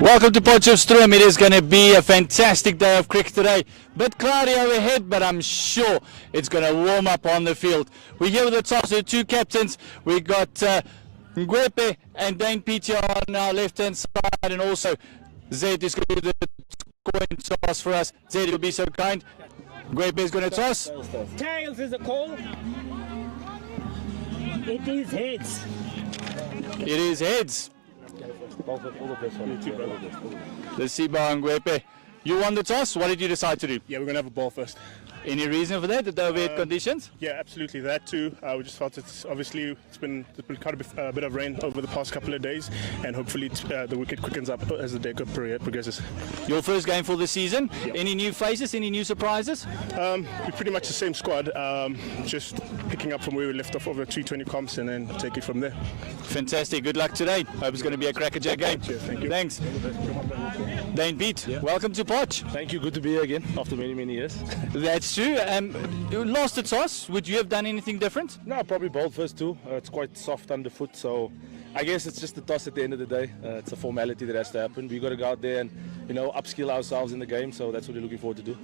Welcome to Potchefstroom. It is going to be a fantastic day of cricket today. Bit cloudy overhead, but I'm sure it's going to warm up on the field. We're here with the toss, the two captains. We got Ngwepe and Dane Peter on our left-hand side, and also Zed is going to do the coin toss for us. Zed, will be so kind. Ngwepe is going to toss. Tails is a call. It is heads. It is heads. Let's see, Ngwepe. You won the toss. What did you decide to do? Yeah, we're going to have a ball first. Any reason for that? The overhead conditions? Yeah, absolutely. That too. We just felt it's been quite a bit of rain over the past couple of days, and hopefully the wicket quickens up as the day progresses. Your first game for the season. Yep. Any new faces? Any new surprises? We're pretty much the same squad. Just picking up from where we left off over 220 comps and then take it from there. Fantastic. Good luck today. Hope it's going to be a crackerjack game. Cheers, thank you. Thanks. Dane Pete, welcome to Potch. Thank you. Good to be here again after many years. That's true. You lost the toss. Would you have done anything different? No, probably bowled first too. It's quite soft underfoot, so I guess it's just the toss at the end of the day. It's a formality that has to happen. We've got to go out there and upskill ourselves in the game, so that's what we're looking forward to do.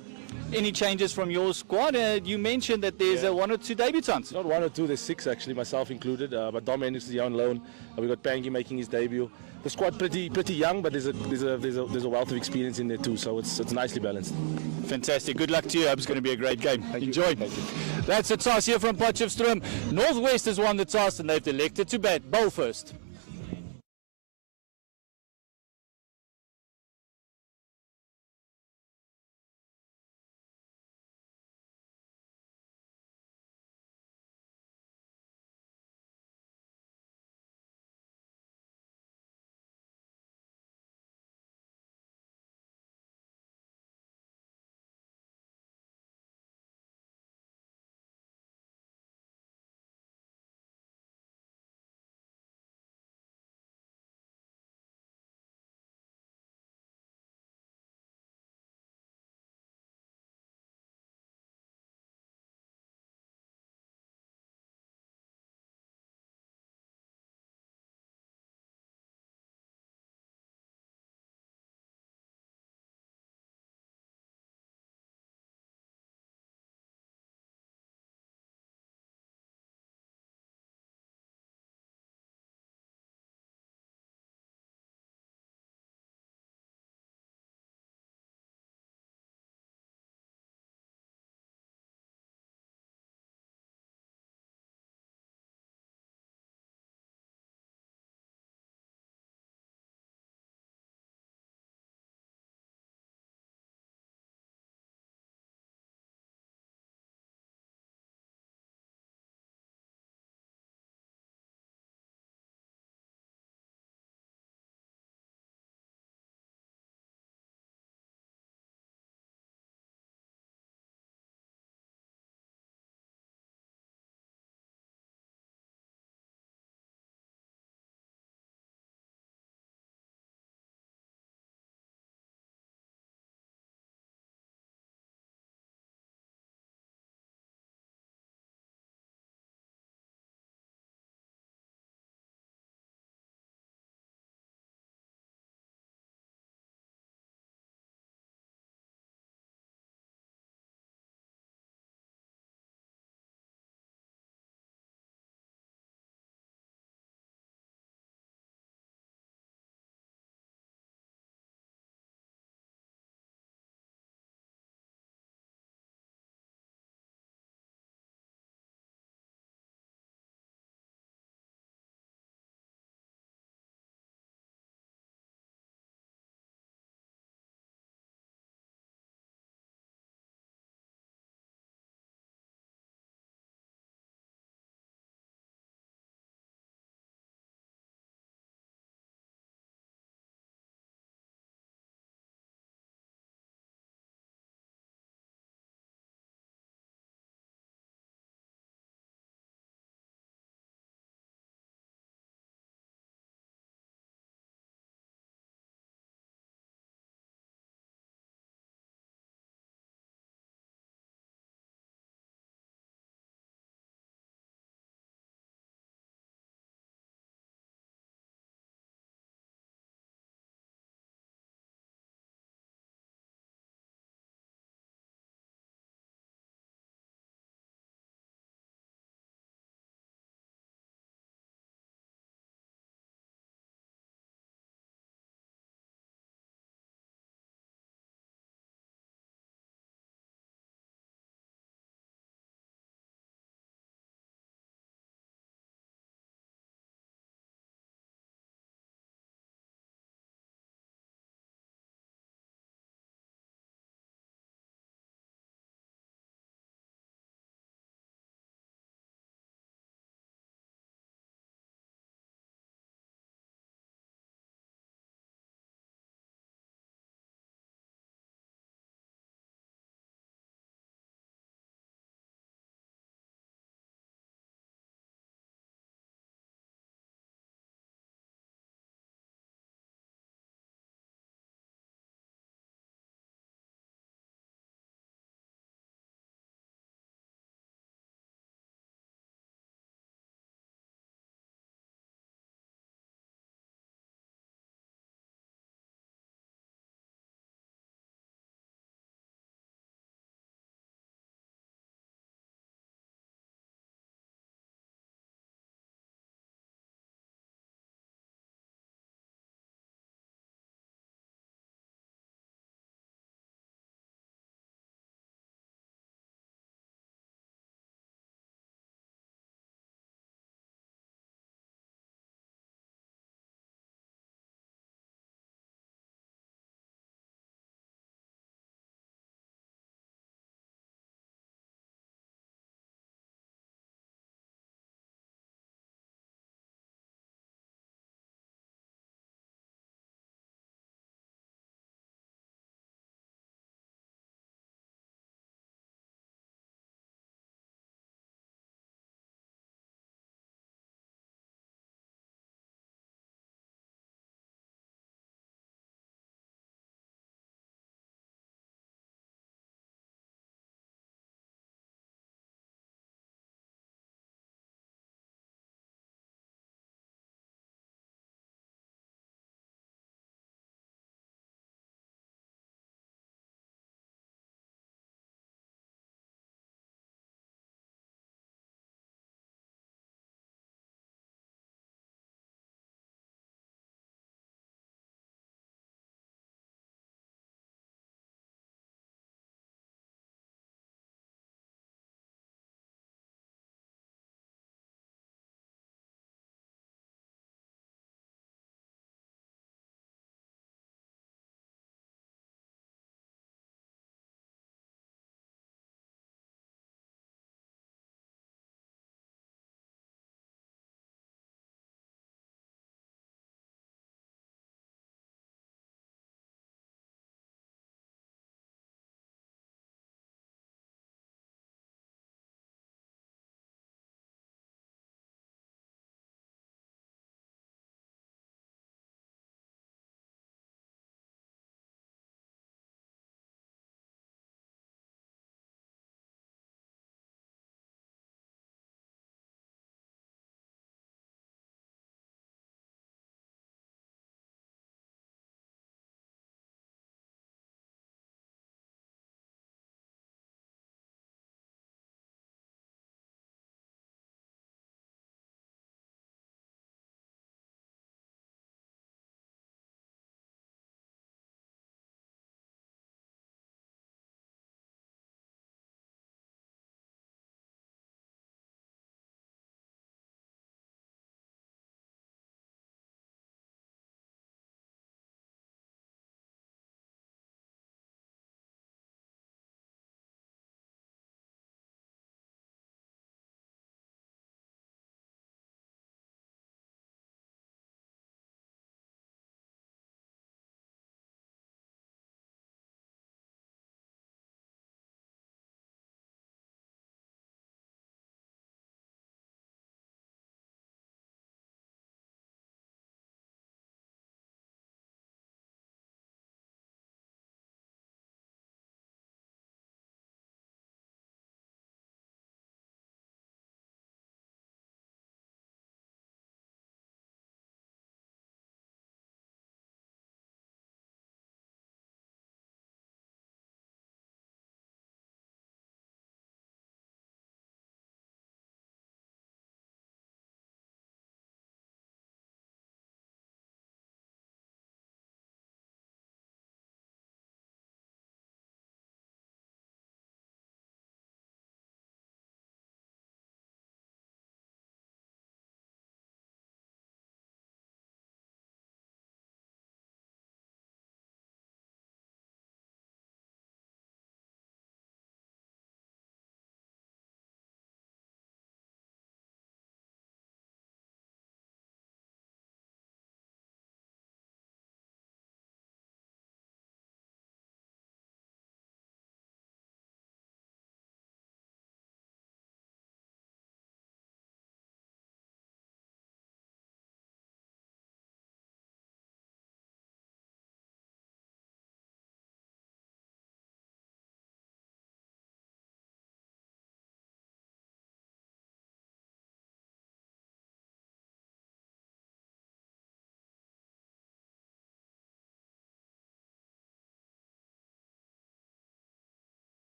Any changes from your squad? You mentioned that there's one or two debutants. Not one or two, there's six actually, myself included. But Dom Hendricks is here on loan. We got Pangy making his debut. The squad pretty young, but there's a wealth of experience in there too, so it's nicely balanced. Fantastic. Good luck to you. I hope it's going to be a great game. Enjoy. Thank you. That's a toss here from Potchefstroom. Northwest has won the toss and they've elected to bat. Bowl first.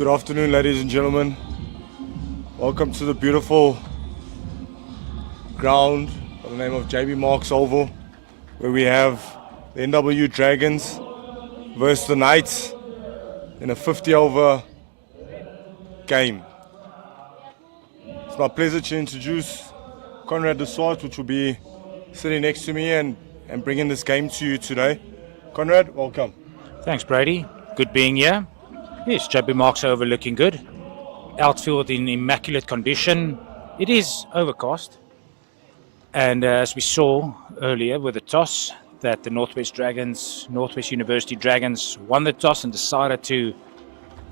Good afternoon, ladies and gentlemen. Welcome to the beautiful ground by the name of JB Marks Oval, where we have the NWU Dragons versus the Knights in a 50-over game. It's my pleasure to introduce Conrad de Swart, which will be sitting next to me and bringing this game to you today. Conrad, welcome. Thanks, Brady. Good being here. Yes, JB Marks over looking good. Outfield in immaculate condition. It is overcast. And as we saw earlier with the toss, that the Northwest University Dragons won the toss and decided to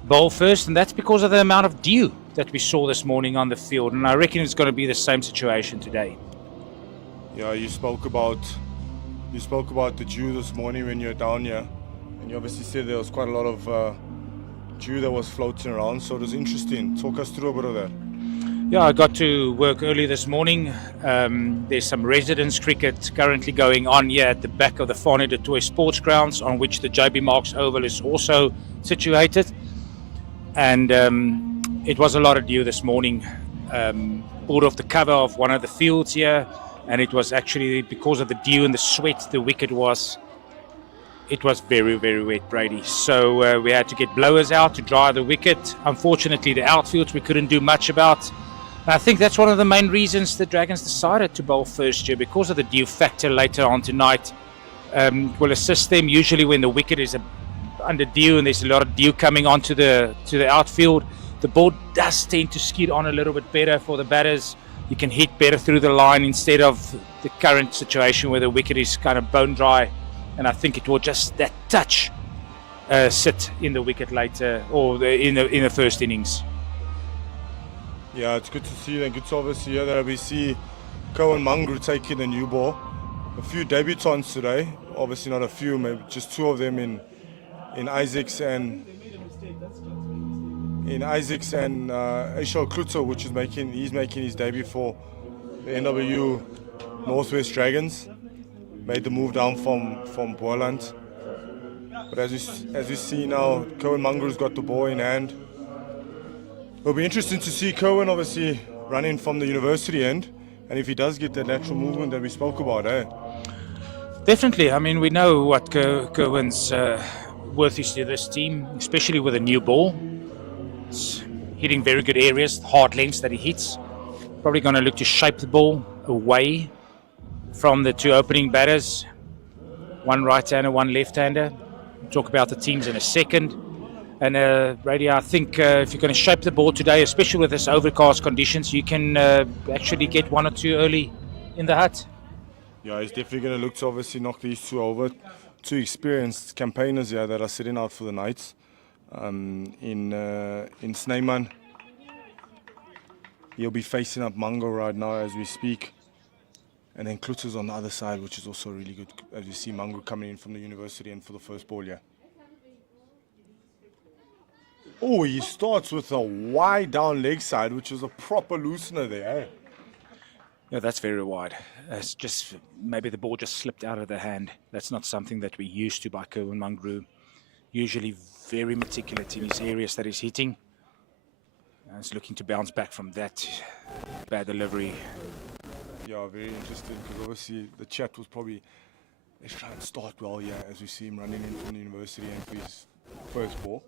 bowl first. And that's because of the amount of dew that we saw this morning on the field. And I reckon it's going to be the same situation today. Yeah, you spoke about the dew this morning when you were down here, and you obviously said there was quite a lot of dew that was floating around, so it was interesting. Talk us through a bit of that. Yeah, I got to work early this morning. There's some residence cricket currently going on here at the back of the Fane de Toy Sports Grounds, on which the JB Marks Oval is also situated. And it was a lot of dew this morning. Pulled off the cover of one of the fields here, and it was actually because of the dew and the sweat, the wicket was very, very wet, Brady. So we had to get blowers out to dry the wicket. Unfortunately, the outfields we couldn't do much about. And I think that's one of the main reasons the Dragons decided to bowl first here, because of the dew factor later on tonight. Will assist them. Usually when the wicket is under dew and there's a lot of dew coming onto the outfield, the ball does tend to skid on a little bit better for the batters. You can hit better through the line instead of the current situation where the wicket is kind of bone dry. And I think it will just that touch sit in the wicket later, or in the first innings. Yeah, it's good to see and good to obviously hear that we see Cohen Mangru taking the new ball. A few debutants today, obviously not a few, maybe just two of them in Isaacs and Aishal Kluto, which is making his debut for the NWU Northwest Dragons. Made the move down from Boland. But as we see now, Cohen Mangru's got the ball in hand. It'll be interesting to see Cohen obviously running from the university end, and if he does get that natural movement that we spoke about, Definitely. I mean, we know what Cohen's worth is to this team, especially with a new ball. It's hitting very good areas, hard lengths that he hits. Probably going to look to shape the ball away from the two opening batters, one right-hander, one left-hander. We'll talk about the teams in a second. And Brady, I think if you're going to shape the ball today, especially with this overcast conditions, you can actually get one or two early in the hut. Yeah, he's definitely going to look to obviously knock these two over. Two experienced campaigners here that are sitting out for the Knights. In Snyman, he'll be facing up Mango right now as we speak. And then Kluter's on the other side, which is also really good, as you see Mango coming in from the university and for the first ball, yeah. Oh, he starts with a wide down leg side, which is a proper loosener there. Yeah, that's very wide. It's just maybe the ball just slipped out of the hand. That's not something that we're used to by Cohen Mangru. Usually very meticulous in his areas that he's hitting. And he's looking to bounce back from that bad delivery. Yeah, very interesting, because obviously the chat was probably, let's try and start well, yeah, as we see him running in from the university and for his first ball.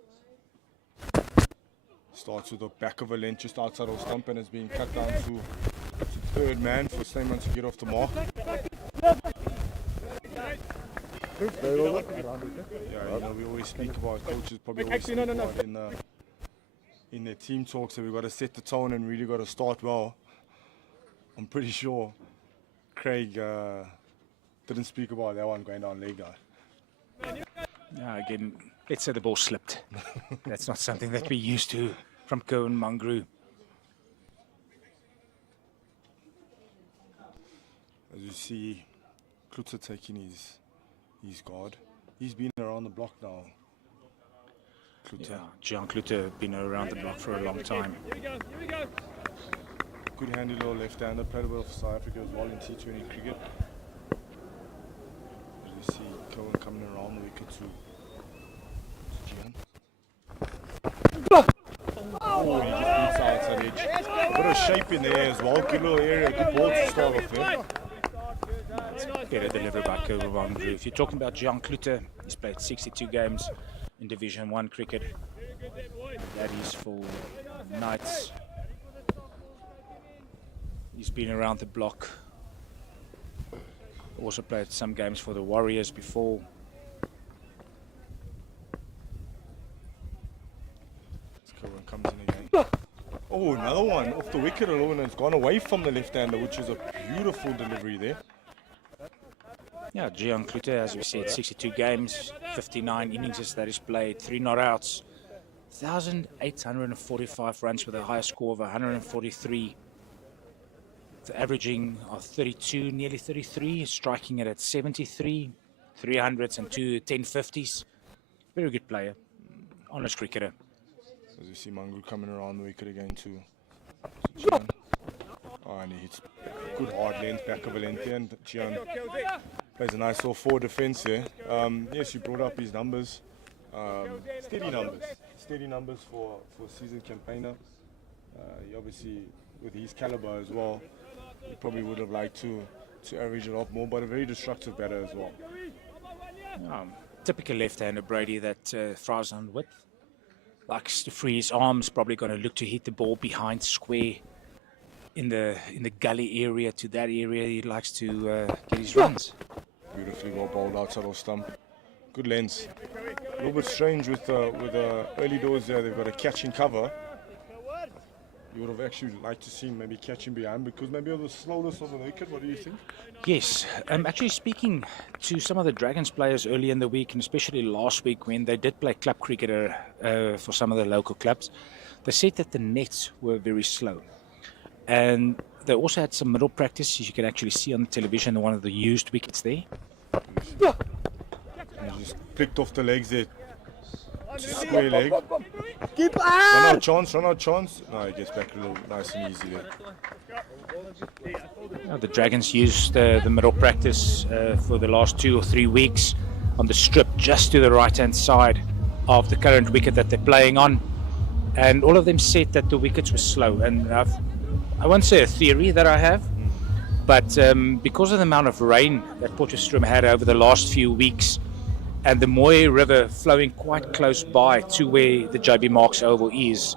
Starts with the back of a length just outside of stump and is being cut down to third man for Snyman to get off the mark. Yeah, you know, we always speak about coaches, probably always speak about in their team talks that we've got to set the tone and really got to start well. I'm pretty sure Craig didn't speak about that one going down leg guy. Yeah, again, let's say the ball slipped. That's not something that we're used to from Cohen Mangru. As you see, Kluter taking his guard. He's been around the block now. Kluter. Yeah, Gian Kluter been around the block for a long time. Here we go. Good handy little left-hander, played well for South Africa as well in T20 cricket. As you see Cohen coming around the wicket to Gian. of shape in the air as well. Good little area, good ball to start off there. Better delivery by Van Roof. If you're talking about Jean Klute, he's played 62 games in Division 1 cricket. That is for Knights. He's been around the block. Also played some games for the Warriors before. Cohen comes in again. Oh, another one off the wicket alone, and it's gone away from the left-hander, which is a beautiful delivery there. Yeah, Jean Klute, as we said, 62 games, 59 innings that he's played, 3 not outs, 1,845 runs with a high score of 143. The averaging of 32, nearly 33, striking it at 73, 300s and 2 1050s. Very good player, honest cricketer. As you see Mangu coming around the wicket again too. Oh, and he hits good hard length, back of a length there, and Gian plays a nice little forward defence there. Yes, you brought up his numbers. Steady numbers for season campaigner. He obviously, with his calibre as well, he probably would have liked to average a lot more, but a very destructive batter as well. Typical left-hander Brady that thrives on width. Likes to free his arms, probably going to look to hit the ball behind square in the gully area to that area. He likes to get his runs. Beautifully well bowled outside of stump. Good lens. A little bit strange with early doors there. They've got a catch in cover. You would have actually liked to see maybe catching behind because maybe of the slowness of the wicket. What do you think? Yes, actually speaking to some of the Dragons players early in the week, and especially last week when they did play club cricket for some of the local clubs, they said that the nets were very slow. And they also had some middle practice, as you can actually see on the television, one of the used wickets there. And he just flicked off the legs there. Square leg. Run out chance. No, he gets back a little nice and easy there. The Dragons used the middle practice for the last 2 or 3 weeks on the strip just to the right-hand side of the current wicket that they're playing on. And all of them said that the wickets were slow. And I won't say a theory that I have, but because of the amount of rain that Potchefstroom had over the last few weeks, and the Moy River flowing quite close by to where the JB Marks Oval is,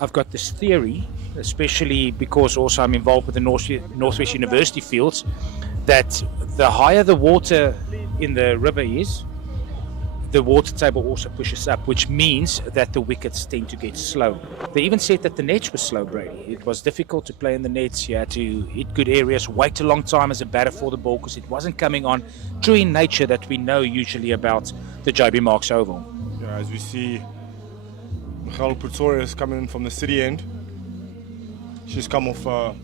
I've got this theory, especially because also I'm involved with the Northwest University fields, that the higher the water in the river is, the water table also pushes up, which means that the wickets tend to get slow. They even said that the nets were slow, Brady. It was difficult to play in the nets. You had to hit good areas, wait a long time as a batter for the ball because it wasn't coming on. True in nature that we know usually about the JB Marks Oval. Yeah, as we see, Michael Pretorius coming in from the city end. She's come off a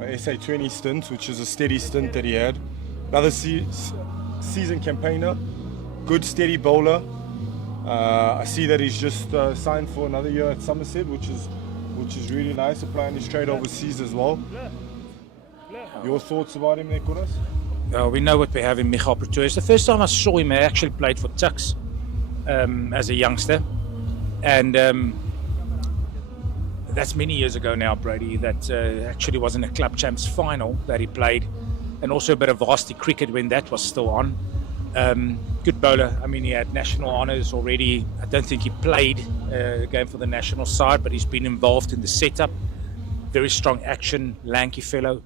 SA20 stint, which is a steady stint that he had. Another season campaigner. Good steady bowler. I see that he's just signed for another year at Somerset, which is really nice. Applying his trade overseas as well. Your thoughts about him there, Kuras? We know what we have in Michael Pretorius. The first time I saw him, I actually played for Tuks as a youngster, and that's many years ago now, Brady. That actually was in a club champs final that he played, and also a bit of varsity cricket when that was still on. Good bowler. I mean, he had national honours already. I don't think he played a game for the national side, but he's been involved in the setup. Very strong action, lanky fellow.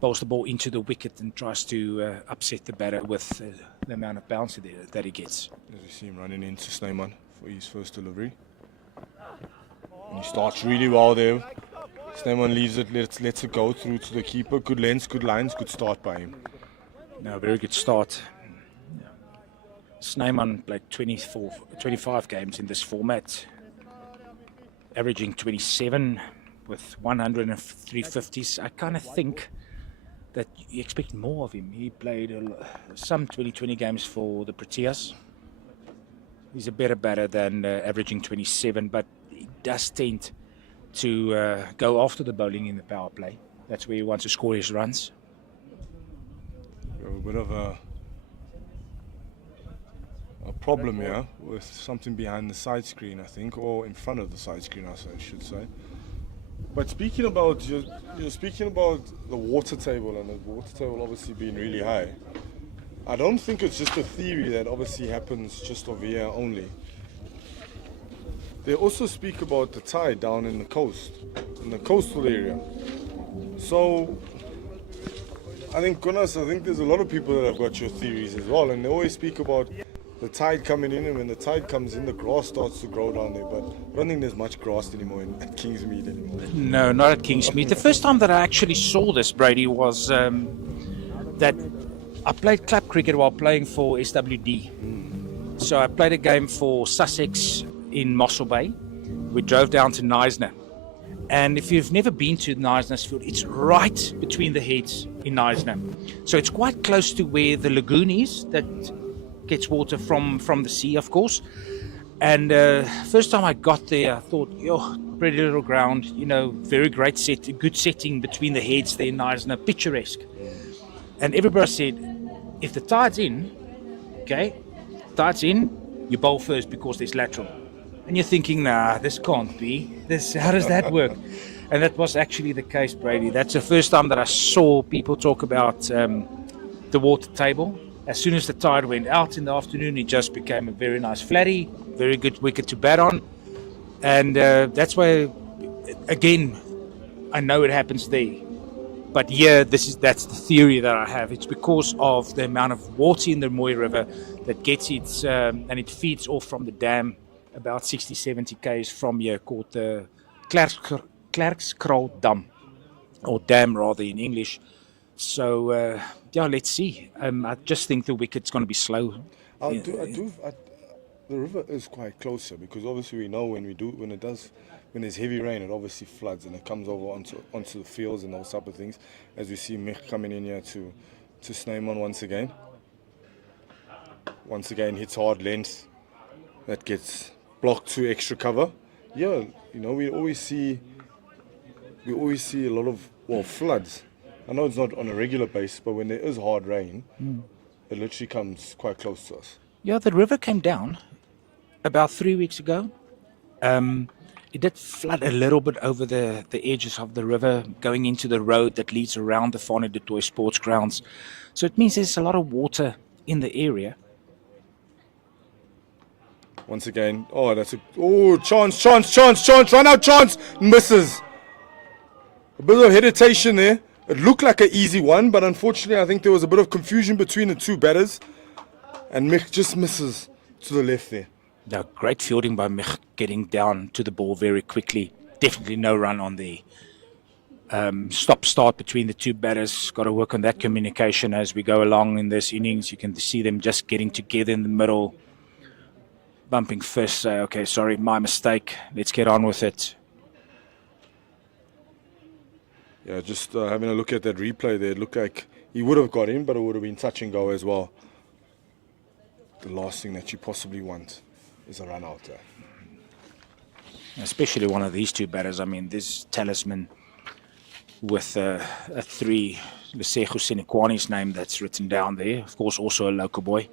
Bowls the ball into the wicket and tries to upset the batter with the amount of bounce that he gets. As we see him running into Snyman for his first delivery. And he starts really well there. Snyman leaves it, lets it go through to the keeper. Good lens, good lines, good start by him. No, very good start. Snyman played 25 games in this format, averaging 27 with 103 50s. I kind of think that you expect more of him. He played some 20 games for the Proteas. He's a better batter than averaging 27, but he does tend to go after the bowling in the power play. That's where he wants to score his runs. A bit of a problem here with something behind the side screen, I think, or in front of the side screen, I should say. But speaking about you're speaking about the water table, and the water table obviously being really high. I don't think it's just a theory that obviously happens just over here only. They also speak about the tide down in the coast, in the coastal area. So I think there's a lot of people that have got your theories as well, and they always speak about the tide coming in, and when the tide comes in, the grass starts to grow down there. But I don't think there's much grass anymore at Kingsmead anymore. No, not at Kingsmead. The first time that I actually saw this, Brady, was that I played club cricket while playing for SWD. So I played a game for Sussex in Mossel Bay. We drove down to Knysna. And if you've never been to Knysna's field, it's right between the heads in Knysna. So it's quite close to where the lagoon is that gets water from the sea, of course. And first time I got there, I thought, yo, pretty little ground, very great good setting between the heads there in Knysna, picturesque. And everybody said, if the tide's in, you bowl first because there's lateral. And you're thinking, nah, this can't be. How does that work? And that was actually the case, Brady. That's the first time that I saw people talk about the water table. As soon as the tide went out in the afternoon, it just became a very nice flatty, very good wicket to bat on. And that's why, again, I know it happens there. But yeah, that's the theory that I have. It's because of the amount of water in the Mooi River that gets its, and it feeds off from the dam about 60, 70 k's from here, called the Klerkskraal Dam, or dam rather in English. So, let's see. I just think the wicket's going to be slow. The river is quite closer because obviously we know when there's heavy rain, it obviously floods and it comes over onto the fields and those type of things. As we see Mich coming in here to Snyman once again. Once again hits hard length. That gets blocked to extra cover. Yeah, we always see a lot of floods. I know it's not on a regular basis, but when there is hard rain, it literally comes quite close to us. Yeah, the river came down about 3 weeks ago. It did flood a little bit over the edges of the river, going into the road that leads around the Fane du Toit sports grounds. So it means there's a lot of water in the area. Once again, chance, run out, chance, misses. A bit of hesitation there. It looked like an easy one, but unfortunately I think there was a bit of confusion between the two batters, and Mich just misses to the left there. No, great fielding by Mich, getting down to the ball very quickly. Definitely no run on the stop-start between the two batters. Got to work on that communication as we go along in this innings. You can see them just getting together in the middle, bumping first, say, okay, sorry, my mistake. Let's get on with it. Yeah, just having a look at that replay there, it looked like he would have got in, but it would have been touch and go as well. The last thing that you possibly want is a run out there. Especially one of these two batters. I mean, this talisman with a 3, Lesego Senekwani's name that's written down there. Of course, also a local boy.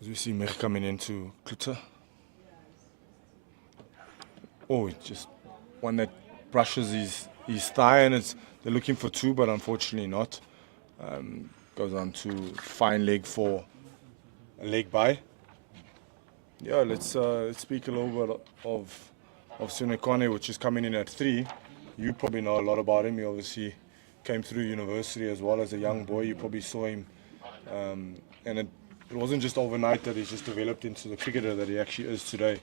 As we see Mich coming into Klutzer. Oh, it's just one that brushes his thigh, and they're looking for 2, but unfortunately not. Goes on to fine leg for a leg by. Yeah, let's speak a little bit of Senekwane, which is coming in at 3. You probably know a lot about him. He obviously came through university as well as a young boy. You probably saw him, and it wasn't just overnight that he's just developed into the cricketer that he actually is today.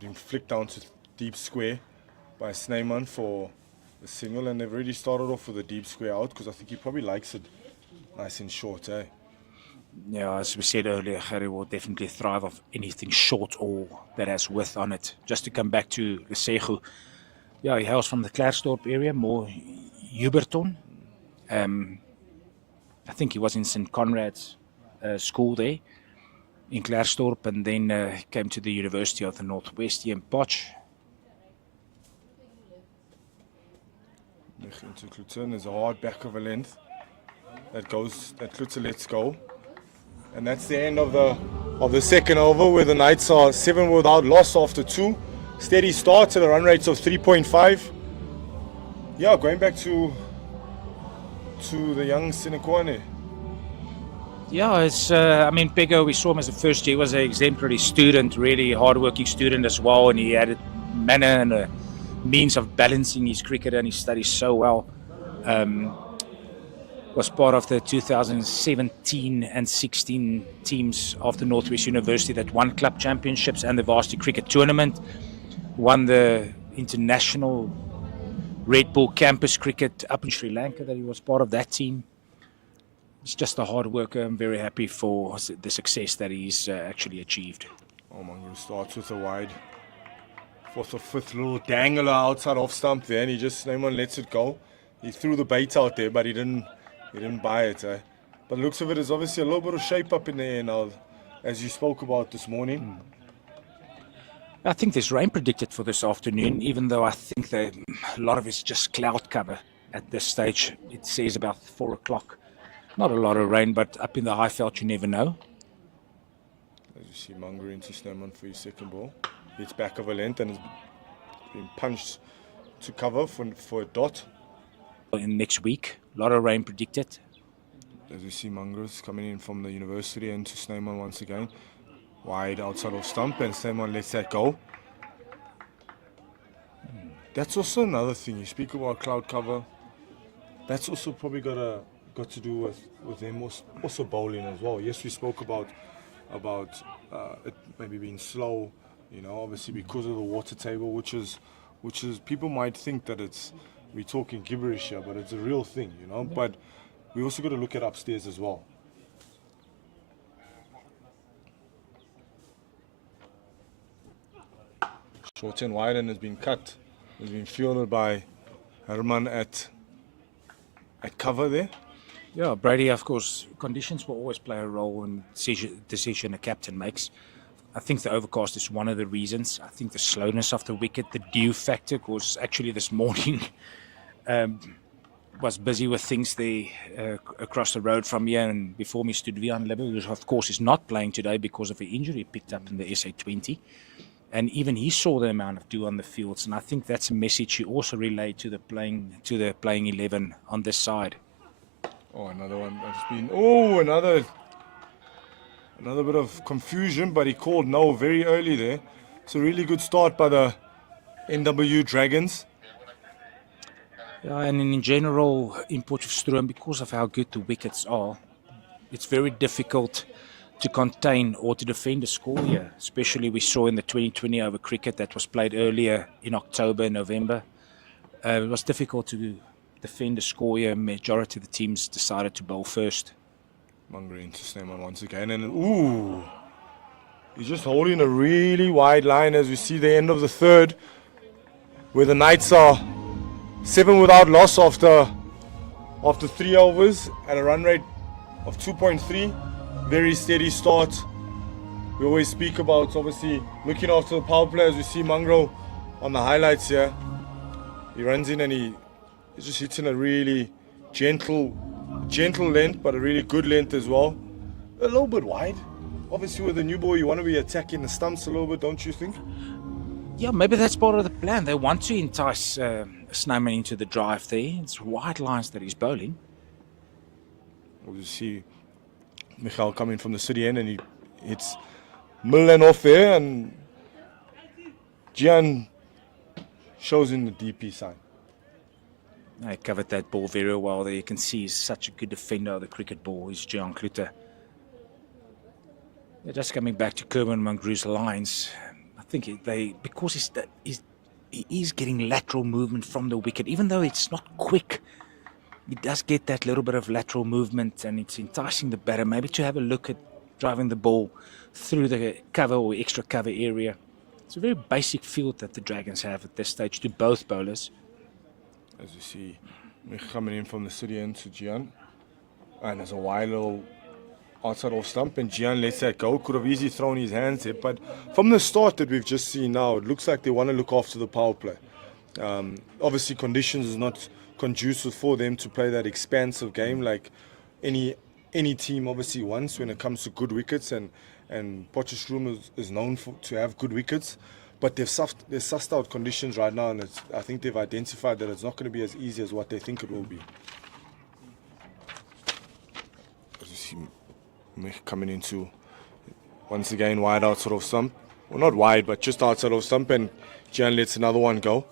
Being flicked down to deep square by Snyman for the single, and they've already started off with a deep square out because I think he probably likes it nice and short, eh? Yeah, as we said earlier, Harry will definitely thrive off anything short or that has width on it. Just to come back to Lesego, yeah, he hails from the Klerksdorp area, more Huberton. I think he was in St. Conrad's school there in Klerksdorp, and then came to the University of the Northwest here in Potch. Into Klutzer, there's a hard back of a length that Klutzer lets go. And that's the end of the second over, where the Knights are 7 without loss after 2. Steady start at a run rates of 3.5. Yeah, going back to the young Sinekwane. Yeah, it's. I mean, Pego, we saw him as a first year. He was an exemplary student, really hardworking student as well, and he had a manner and a means of balancing his cricket and his studies so well. Was part of the 2017 and 16 teams of the Northwest University that won club championships and the varsity cricket tournament. Won the international Red Bull campus cricket up in Sri Lanka, that he was part of that team. He's just a hard worker. I'm very happy for the success that he's actually achieved. Oh, Mangro starts with a wide. 4th or 5th little dangler outside off stump there, and he just, Snyman lets it go. He threw the bait out there, but he didn't buy it. But the looks of it is obviously a little bit of shape up in the air now, as you spoke about this morning. I think there's rain predicted for this afternoon, even though I think that a lot of it's just cloud cover at this stage. It says about 4 o'clock. Not a lot of rain, but up in the Highveld, you never know. As you see, Munger into Snowman for his second ball. It's back of a length and has been punched to cover for a dot. In next week, a lot of rain predicted. As you see, Munger's coming in from the university into Snowman once again. Wide outside of stump, and Snowman lets that go. That's also another thing. You speak about cloud cover. That's also probably got to do with them also bowling as well. Yes, we spoke about it maybe being slow, you know, obviously because of the water table, which is people might think that we're talking gibberish here, but it's a real thing, you know. But we also got to look at upstairs as well. Short and wide, and has been cut. Has been fielded by Herman at cover there. Yeah, Brady, of course, conditions will always play a role in the decision a captain makes. I think the overcast is one of the reasons. I think the slowness of the wicket, the dew factor, was actually this morning was busy with things there across the road from here, and before me stood Vian Lebbe, who of course is not playing today because of an injury picked up in the SA20. And even he saw the amount of dew on the fields, and I think that's a message he also relayed to the playing 11 on this side. Oh, another one that's been. Oh, another bit of confusion, but he called no very early there. It's a really good start by the NWU Dragons. Yeah, and in general, in Potchefstroom, because of how good the wickets are, it's very difficult to contain or to defend a score here. Especially we saw in the 2020 over cricket that was played earlier in October and November. It was difficult to defend the score here. Majority of the teams decided to bowl first. Munger into Snowman once again, and ooh, he's just holding a really wide line as we see the end of the third, where the Knights are 7 without loss after 3 overs at a run rate of 2.3. Very steady start. We always speak about obviously looking after the power play, as we see Mangro on the highlights here. He runs in and he's just hitting a really gentle length, but a really good length as well. A little bit wide. Obviously with the new ball you want to be attacking the stumps a little bit, don't you think? Yeah, maybe that's part of the plan. They want to entice Snowman into the drive there. It's wide lines that he's bowling. We'll just see Michael coming from the city end, and he hits Milan off there, and Gian shows in the DP side. He covered that ball very well there. You can see he's such a good defender of the cricket ball. He's Gian Kluter. Just coming back to Kerwin Mangru's lines, I think because he is getting lateral movement from the wicket, even though it's not quick. He does get that little bit of lateral movement, and it's enticing the batter maybe to have a look at driving the ball through the cover or extra cover area. It's a very basic field that the Dragons have at this stage to both bowlers. As you see, Mich coming in from the city end to Gian, and there's a wide little outside off stump, and Gian lets that go. Could have easily thrown his hands there, but from the start that we've just seen now, it looks like they want to look after the power play. Obviously conditions is not conducive for them to play that expansive game like any any team obviously wants when it comes to good wickets, and Potchefstroom is known to have good wickets. But they've sussed out conditions right now, and I think they've identified that it's not going to be as easy as what they think it will be. As you see Mick coming into, once again, wide out sort of stump. Well, not wide, but just outside of stump, and Gian lets another one go.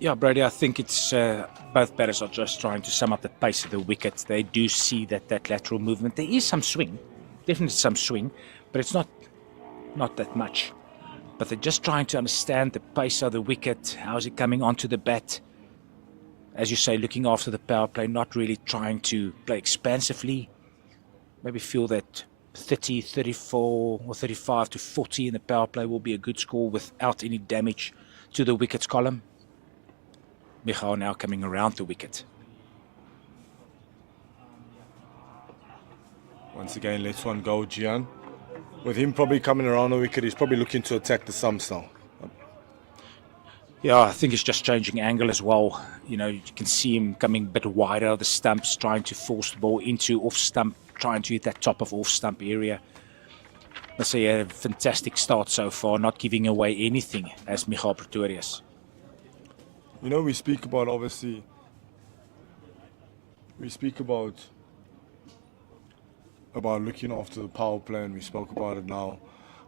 Yeah, Brady, I think it's both batters are just trying to sum up the pace of the wicket. They do see that lateral movement. There is some swing, definitely some swing, but it's not that much. But they're just trying to understand the pace of the wicket. How is it coming onto the bat? As you say, looking after the power play, not really trying to play expansively. Maybe feel that 30, 34 or 35 to 40 in the power play will be a good score without any damage to the wickets column. Michal now coming around the wicket. Once again, lets one go, Gian. With him probably coming around the wicket, he's probably looking to attack the stumps now. Yeah, I think he's just changing angle as well. You know, you can see him coming a bit wider of the stumps, trying to force the ball into off stump, trying to hit that top of off stump area. Let's say a fantastic start so far, not giving away anything as Michal Pretorius. You know, we speak about, obviously, about looking after the power play, and we spoke about it now.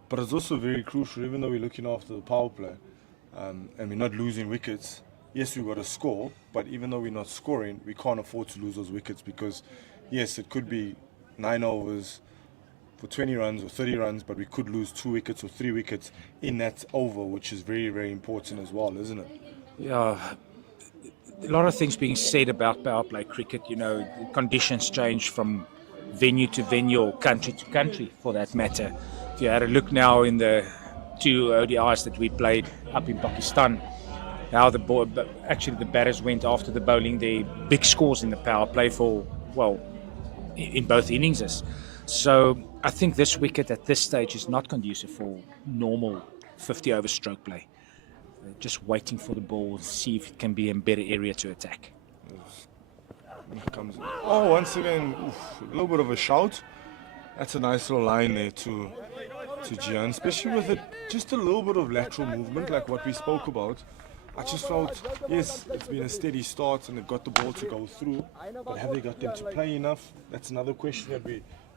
But it's also very crucial, even though we're looking after the power play and we're not losing wickets. Yes, we've got to score, but even though we're not scoring, we can't afford to lose those wickets, because, yes, it could be 9 overs for 20 runs or 30 runs, but we could lose 2 wickets or 3 wickets in that over, which is very, very important as well, isn't it? Yeah, a lot of things being said about power play cricket. You know, conditions change from venue to venue, or country to country for that matter. If you had a look now in the 2 ODIs that we played up in Pakistan, how the batters went after the bowling, the big scores in the power play for, well, in both innings. So I think this wicket at this stage is not conducive for normal 50 over stroke play. Just waiting for the ball, see if it can be a better area to attack. Oh, once again, a little bit of a shout. That's a nice little line there to Gian, especially with it, just a little bit of lateral movement like what we spoke about. I just felt, yes, it's been a steady start and they've got the ball to go through, but have they got them to play enough? That's another question that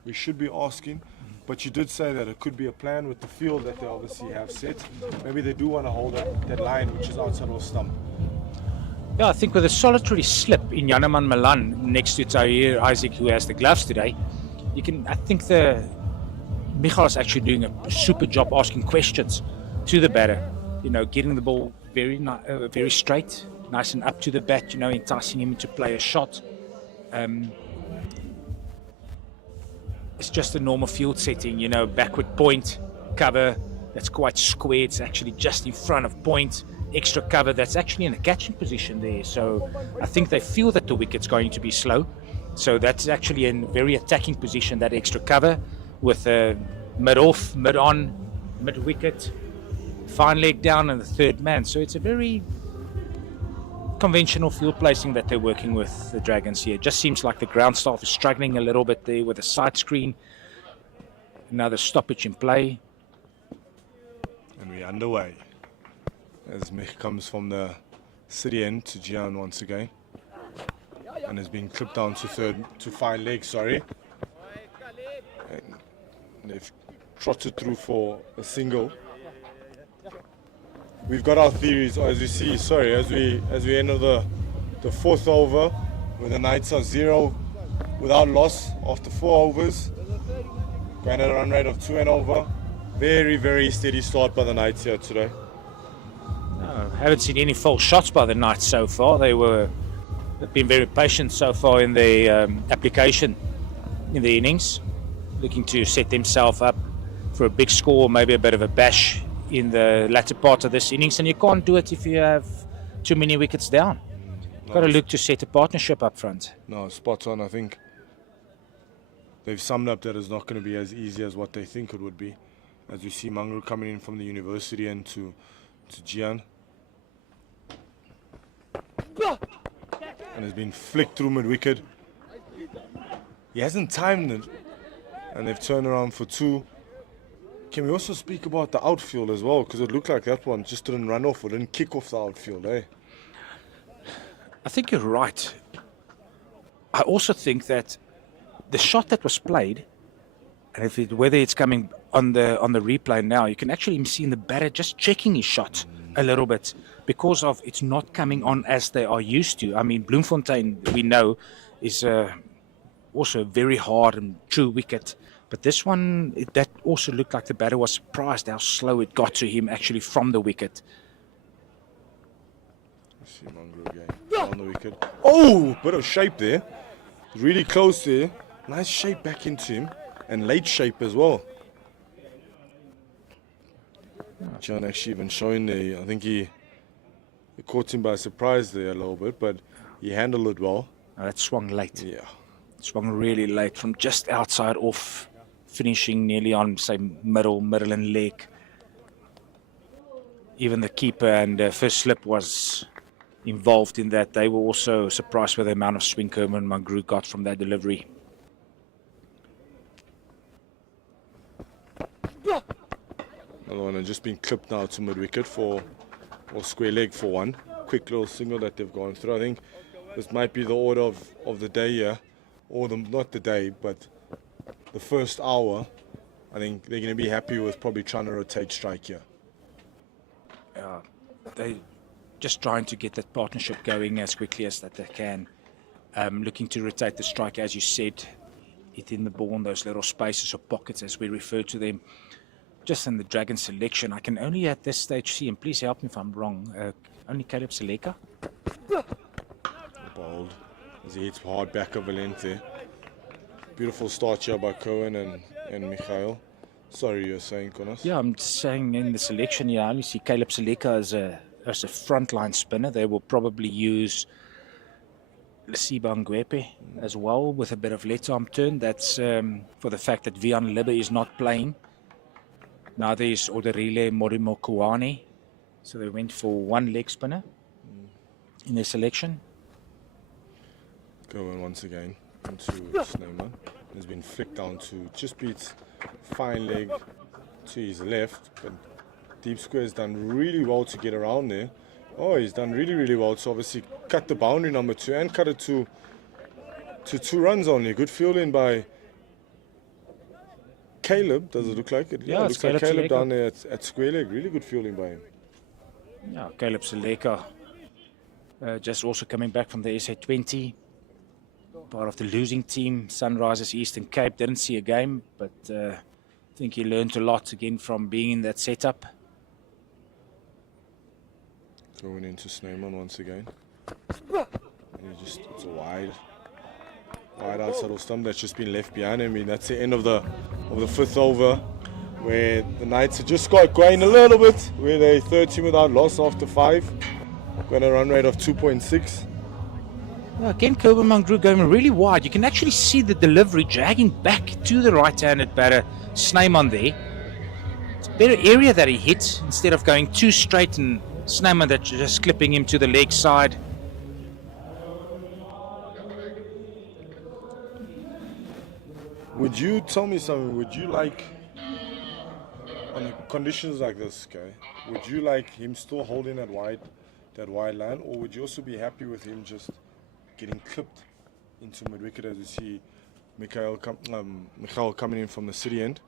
we should be asking. But you did say that it could be a plan with the field that they obviously have set. Maybe they do want to hold that line, which is outside of stump. Yeah, I think with a solitary slip in Janeman Milan next to Tahir Isaac, who has the gloves today, I think Michal is actually doing a super job asking questions to the batter. You know, getting the ball very straight, nice and up to the bat, you know, enticing him to play a shot. It's just a normal field setting, you know, backward point, cover that's quite square. It's actually just in front of point, extra cover that's actually in a catching position there. So I think they feel that the wicket's going to be slow. So that's actually a very attacking position, that extra cover, with a mid-off, mid-on, mid-wicket, fine leg down and the third man. So it's a very conventional field placing that they're working with, the Dragons here. It just seems like the ground staff is struggling a little bit there with a side screen. Another stoppage in play. And we're underway as Mick comes from the city end to Gian once again. And has been clipped down to fine leg, sorry. And they've trotted through for a single. We've got our theories, as you see, as we enter the 4th over, where the Knights are 0 without loss after 4 overs. Going at a run rate of 2 and over. Very, very steady start by the Knights here today. No, haven't seen any false shots by the Knights so far. They've been very patient so far in the application in the innings, looking to set themselves up for a big score, maybe a bit of a bash in the latter part of this innings, and you can't do it if you have too many wickets down. Got to look to set a partnership up front. No, spot on. I think they've summed up that it's not going to be as easy as what they think it would be. As we see Mangru coming in from the university and to Gian. And has been flicked through mid-wicket. he hasn't timed it, and they've turned around for 2. Can we also speak about the outfield as well? Because it looked like that one just didn't run off or didn't kick off the outfield, eh? I think you're right. I also think that the shot that was played, and whether it's coming on the replay now, you can actually see in the batter just checking his shot a little bit because of it's not coming on as they are used to. I mean, Bloemfontein, we know, is also a very hard and true wicket. But this one, that also looked like the batter was surprised how slow it got to him actually from the wicket. Let's see Mangru again on the wicket. Oh, bit of shape there. Really close there. Nice shape back into him. And late shape as well. John actually even showing there. I think he caught him by surprise there a little bit, but he handled it well. That swung late. Yeah. Swung really late from just outside off, finishing nearly on, say, middle and leg. Even the keeper and first slip was involved in that. They were also surprised with the amount of swing Kerman Mangru got from that delivery. Another one has just been clipped now to mid-wicket or square leg for 1. Quick little single that they've gone through. I think this might be the order of the day here. Or not the day, but the first hour. I think they're going to be happy with probably trying to rotate strike here. They just trying to get that partnership going as quickly as that they can. Looking to rotate the strike, as you said, hitting the ball in those little spaces or pockets, as we refer to them. Just in the Dragon selection, I can only at this stage see, and please help me if I'm wrong, only Caleb Seleka. Bold as he hits hard back of a length there. Beautiful start here by Cohen and Mikhail. Sorry, you're saying, Konas? Yeah, I'm saying in the selection, I only see Caleb Seleka as a frontline spinner. They will probably use Lesiba Ngwepe as well with a bit of left arm turn. That's for the fact that Vian Libbe is not playing. Now there's Oderile Morimo Kuane. So they went for 1 leg spinner in their selection. Cohen once again into Snowman. Has been flicked down to just beats fine leg to his left. But Deep Square has done really well to get around there. Oh, he's done really well to obviously cut the boundary number 2 and cut it to 2 runs only. Good fielding by Caleb, does it look like it? Yeah, it looks like Caleb Seleka down there at square leg. Really good fielding by him. Yeah, Caleb Seleka just also coming back from the SA20. Part of the losing team, Sunrisers Eastern Cape. Didn't see a game, but I think he learned a lot again from being in that setup. Going into Snowman once again. And it's a wide outside of stump that's just been left behind. I mean, that's the end of the 5th over, where the Knights have just got going a little bit, where they 13 without loss after 5. Got a run rate of 2.6. Yeah, again, Kerman Mangru going really wide. You can actually see the delivery dragging back to the right-handed batter, Snyman there. It's a better area that he hits instead of going too straight and Snyman that's just clipping him to the leg side. Would you tell me something? Would you like, on conditions like this, okay, would you like him still holding that wide line, or would you also be happy with him just getting clipped into mid-wicket, as you see Mikhail coming in from the city end,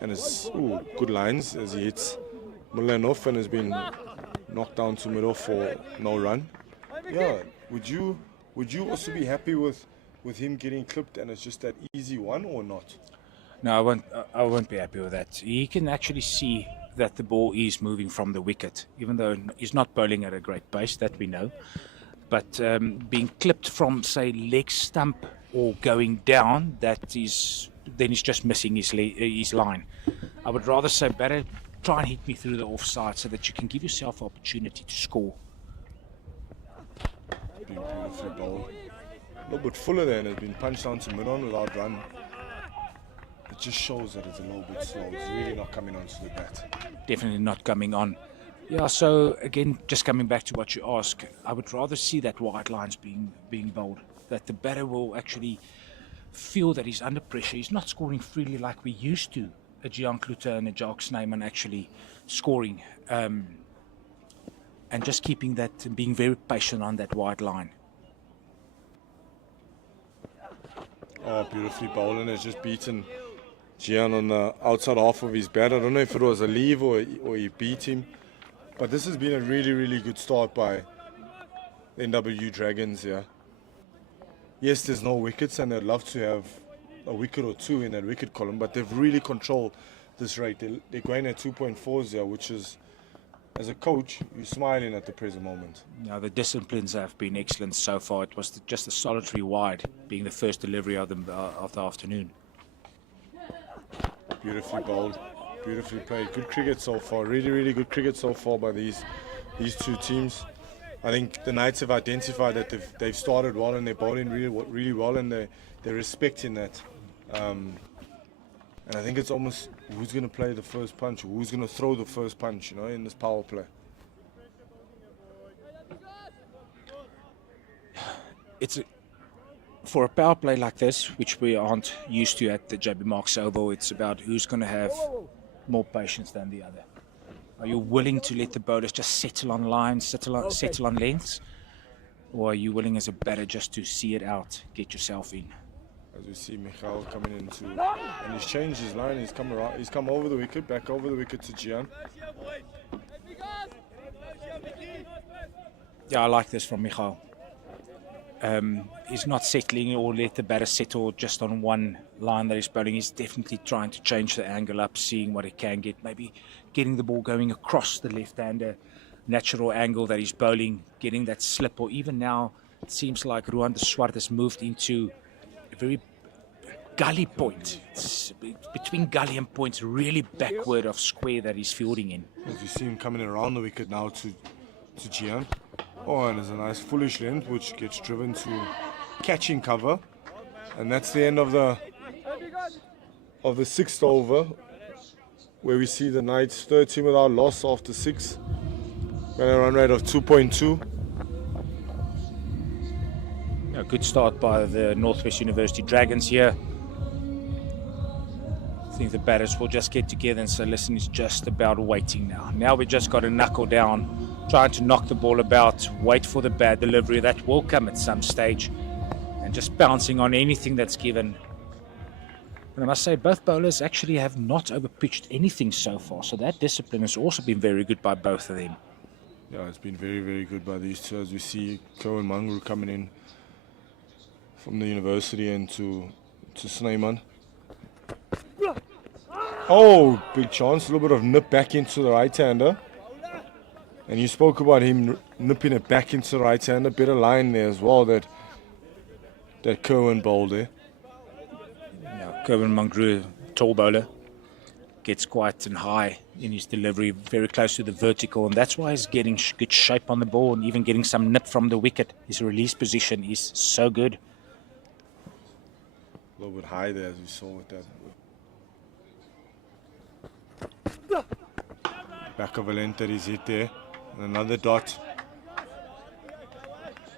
and it's good lines as he hits Mulanov and has been knocked down to middle for no run. Yeah, would you also be happy with him getting clipped and it's just that easy one, or not? No, I won't be happy with that. He can actually see that the ball is moving from the wicket, even though he's not bowling at a great pace, that we know. But being clipped from, say, leg stump or going down, then he's just missing his line. I would rather say better try and hit me through the offside so that you can give yourself an opportunity to score. Being beautifully bowled. A little bit fuller there and has been punched down to mid-on without run. It just shows that it's a little bit slow. It's really not coming onto the bat. Definitely not coming on. Yeah, so again, just coming back to what you ask, I would rather see that wide lines being bowled, that the batter will actually feel that he's under pressure. He's not scoring freely like we used to. A Gian Kluter and a Jacques Snyman actually scoring. And just keeping that and being very patient on that wide line. Oh, beautifully bowled, and has just beaten Gian on the outside half of his bat. I don't know if it was a leave or he beat him. But this has been a really, really good start by the NWU Dragons here. Yes, there's no wickets, and they'd love to have a wicket or two in that wicket column, but they've really controlled this rate. They're going at 2.4s here, which is, as a coach, you're smiling at the present moment. Now, the disciplines have been excellent so far. It was just a solitary wide, being the first delivery of the afternoon. Beautifully bowled, beautifully played. Good cricket so far. Really, really good cricket so far by these two teams. I think the Knights have identified that they've started well and they're bowling really well, and they're respecting that. And I think it's almost who's going to play the first punch, or who's going to throw the first punch, you know, in this power play. For a power play like this, which we aren't used to at the JB Marks Oval, it's about who's going to have more patience than the other. Are you willing to let the bowlers just settle on lines, settle on lengths? Or are you willing as a batter just to see it out, get yourself in? As we see Michael coming into, and he's changed his line, he's come around, he's come over the wicket, back over the wicket to Gian. Yeah, I like this from Michael. He's not settling or let the batter settle just on one line that he's bowling. He's definitely trying to change the angle up, seeing what he can get, maybe getting the ball going across the left-hander, natural angle that he's bowling, getting that slip, or even now it seems like Ruan de Swart has moved into a very gully point. It's between gully and point, really backward of square that he's fielding in. As you see him coming around the wicket now to Gian. Oh, and there's a nice foolish length which gets driven to catching cover, and that's the end of the sixth over, where we see the Knights 13 without loss after 6, and a run rate of 2.2. A good start by the Northwest University Dragons here. I think the batters will just get together and say, listen, it's just about waiting now. Now we just got to knuckle down, trying to knock the ball about, wait for the bad delivery that will come at some stage, and just bouncing on anything that's given. And I must say, both bowlers actually have not overpitched anything so far, so that discipline has also been very good by both of them. Yeah, it's been very, very good by these two. As we see Cohen Mangru coming in from the university and to Snyman. Oh, big chance. A little bit of nip back into the right-hander. And you spoke about him nipping it back into the right-hander. Better line there as well that Cohen bowled there. Yeah, Cohen Mangru, tall bowler, gets quite and high in his delivery, very close to the vertical, and that's why he's getting good shape on the ball and even getting some nip from the wicket. His release position is so good. A little bit high there, as we saw with that. Back of a length that he's hit there. And another dot.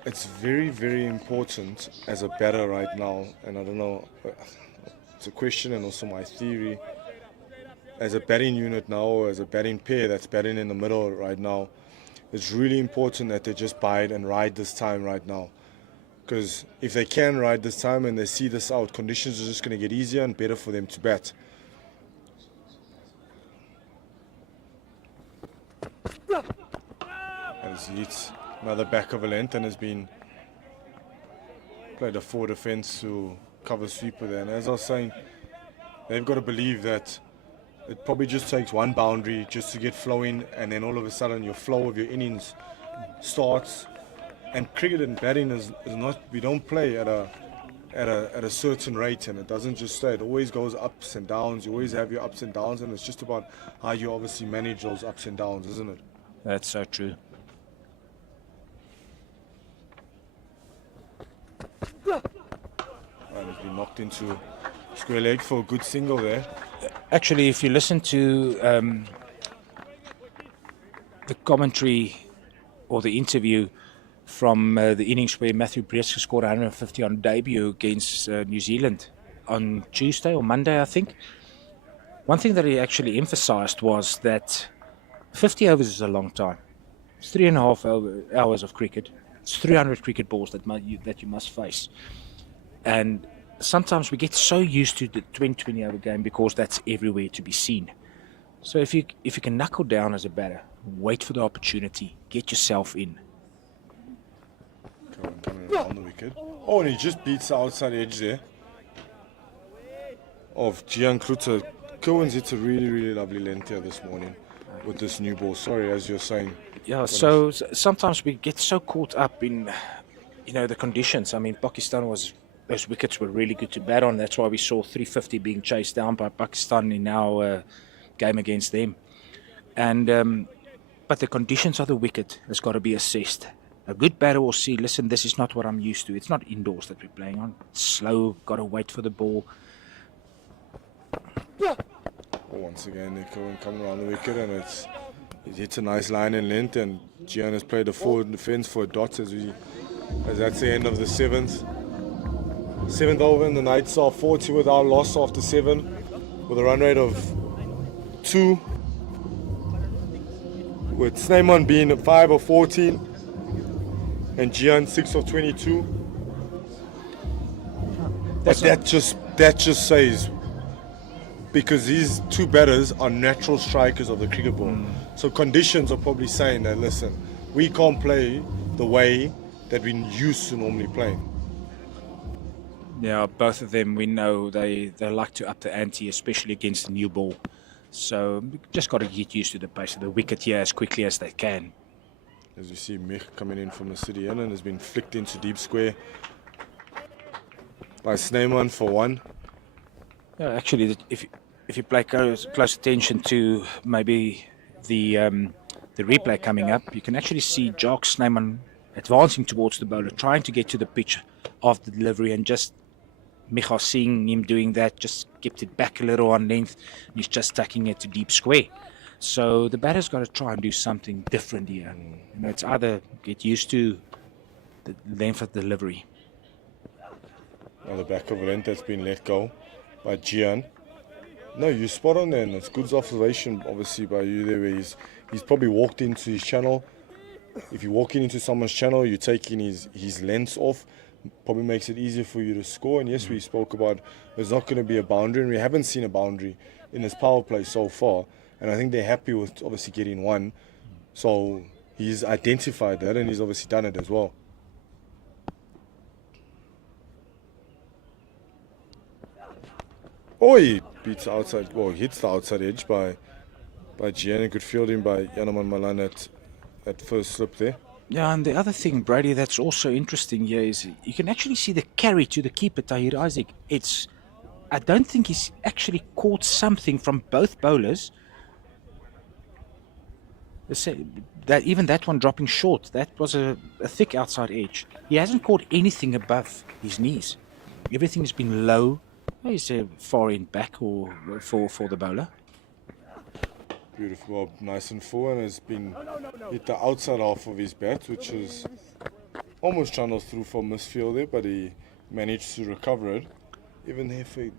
It's very, very important as a batter right now, and I don't know, it's a question and also my theory. As a batting unit now, or as a batting pair that's batting in the middle right now, it's really important that they just bide and ride this time right now. Because if they can ride this time and they see this out, conditions are just going to get easier and better for them to bat. As he hits another back of a length and has been played a forward defense to cover sweeper there. And as I was saying, they've got to believe that it probably just takes one boundary just to get flowing, and then all of a sudden your flow of your innings starts. And cricket and batting is not, we don't play at a certain rate, and it doesn't just stay. It always goes ups and downs. You always have your ups and downs, and it's just about how you obviously manage those ups and downs, isn't it? That's so true. And it's been knocked into square leg for a good single there. Actually, if you listen to the commentary or the interview, from the innings where Matthew Breeske scored 150 on debut against New Zealand on Tuesday or Monday, I think. One thing that he actually emphasized was that 50 overs is a long time. It's 3.5 hours of cricket. It's 300 cricket balls that you must face. And sometimes we get so used to the 20 over game because that's everywhere to be seen. So if you can knuckle down as a batter, wait for the opportunity, get yourself in. Coming around the wicket. Oh, and he just beats the outside edge there of Gian Klute. Cohen's hit a really, really lovely length here this morning with this new ball. Sorry, as you're saying. Yeah, so sometimes we get so caught up in, the conditions. I mean, those wickets were really good to bat on. That's why we saw 350 being chased down by Pakistan in our game against them. And but the conditions of the wicket has got to be assessed. A good batter will see, listen, this is not what I'm used to. It's not indoors that we're playing on. It's slow, got to wait for the ball. Once again, they're coming around the wicket, and it hits a nice line and length, and Gian has played a forward defence for a dot as that's the end of the seventh over, and the Knights are 40 without loss after 7 with a run rate of 2, with Snyman being 5 of 14 and Gian 6 of 22. But that just says, because these two batters are natural strikers of the cricket ball. So conditions are probably saying that, listen, we can't play the way that we used to normally play. Yeah, both of them, we know they like to up the ante, especially against the new ball. So just got to get used to the pace of the wicket here as quickly as they can. As you see, Mich coming in from the city end and has been flicked into deep square by Snyman for 1. Yeah, actually, if you pay close attention to maybe the replay coming up, you can actually see Jock Snyman advancing towards the bowler, trying to get to the pitch of the delivery, and just Micha seeing him doing that, just kept it back a little on length, and he's just tucking it to deep square. So the batter's got to try and do something different here. It's either get used to the length of delivery. On the back of a length that's been let go by Gian. No, you're spot on there, and it's good observation, obviously, by you there, where he's probably walked into his channel. If you're walking into someone's channel, you're taking his lengths off, probably makes it easier for you to score. And yes, we spoke about there's not going to be a boundary, and we haven't seen a boundary in this power play so far. And I think they're happy with obviously getting 1. So he's identified that, and he's obviously done it as well. Oh, he beats the outside, hits the outside edge by Gian. Good fielding by Yanaman Malan at first slip there. Yeah, and the other thing, Brady, that's also interesting here is you can actually see the carry to the keeper, Tahir Isaac. I don't think he's actually caught something from both bowlers. Even that one dropping short, that was a thick outside edge. He hasn't caught anything above his knees. Everything's been low. He's a far end back or for the bowler. Beautiful, nice and full, and has been hit the outside half of his bat, which is almost channeled through for misfield there, but he managed to recover it. Even there for a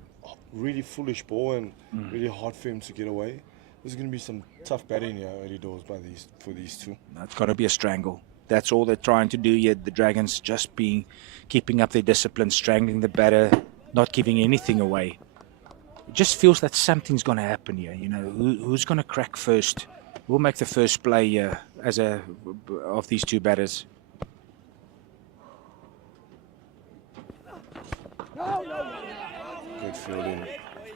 really foolish ball and really hard for him to get away. There's going to be some tough batting here early doors for these two. It's got to be a strangle. That's all they're trying to do here. The Dragons just keeping up their discipline, strangling the batter, not giving anything away. It just feels that something's going to happen here. Who's going to crack first? Who'll make the first play here of these two batters? Good fielding.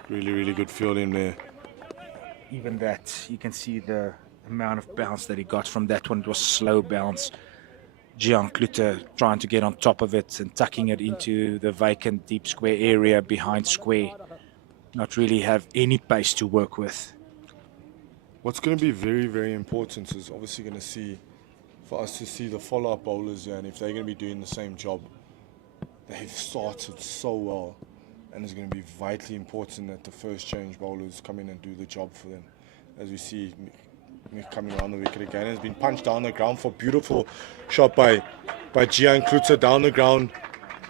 Really, really good fielding there. Even that, you can see the amount of bounce that he got from that one. It was slow bounce. Gian Klute trying to get on top of it and tucking it into the vacant deep square area behind square. Not really have any pace to work with. What's going to be very, very important is obviously going to see, for us to see the follow-up bowlers here, and if they're going to be doing the same job. They've started so well, and it's going to be vitally important that the first change bowlers come in and do the job for them. As we see Nick coming around the wicket again, has been punched down the ground for a beautiful shot by Gian Klutzer down the ground.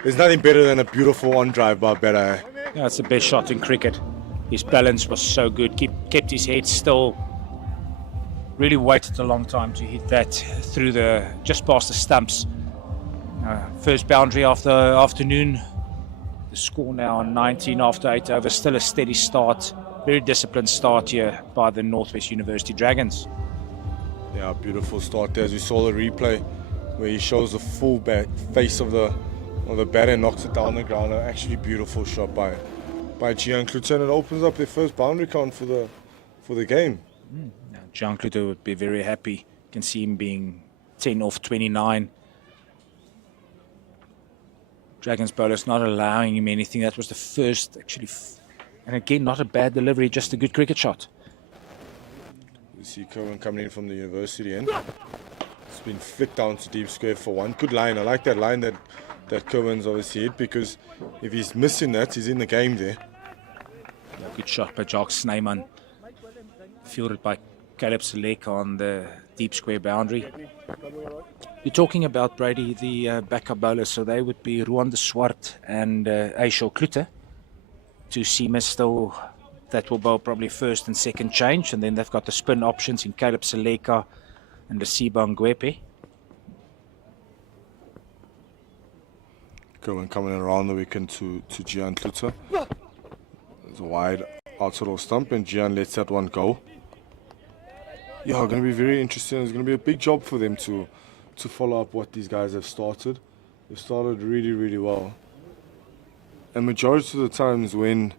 There's nothing better than a beautiful on drive by Betta. Yeah, it's the best shot in cricket. His balance was so good. Kept his head still. Really waited a long time to hit that through just past the stumps. First boundary of the afternoon. The score now on 19 after 8 overs. Still a steady start. Very disciplined start here by the Northwest University Dragons. Yeah, beautiful start there. As we saw the replay where he shows the full face of the batter and knocks it down the ground. An actually beautiful shot by Gian Klutzer, and it opens up their first boundary count for the game. Now, Gian Klutzer would be very happy. You can see him being 10 off 29. Dragons bowlers not allowing him anything. That was the first, actually. And again, not a bad delivery, just a good cricket shot. You see Cohen coming in from the university end. It's been flicked down to deep square for one. Good line. I like that line that Cohen's obviously hit, because if he's missing that, he's in the game there. Yeah, good shot by Jock Snyman. Fielded by Caleb Seleka on the deep square boundary. You're talking about, Brady, the backup bowlers, so they would be Ruan de Swart and Aisho Klute. Two seamers still that will bowl probably first and second change, and then they've got the spin options in Caleb Seleka and the Siba Ngwepe. Cohen coming around the weekend to Gian Klutzer. There's a wide outside of stump, and Gian lets that one go. Yeah, going to be very interesting. It's going to be a big job for them to follow up what these guys have started. They've started really, really well. And majority of the times when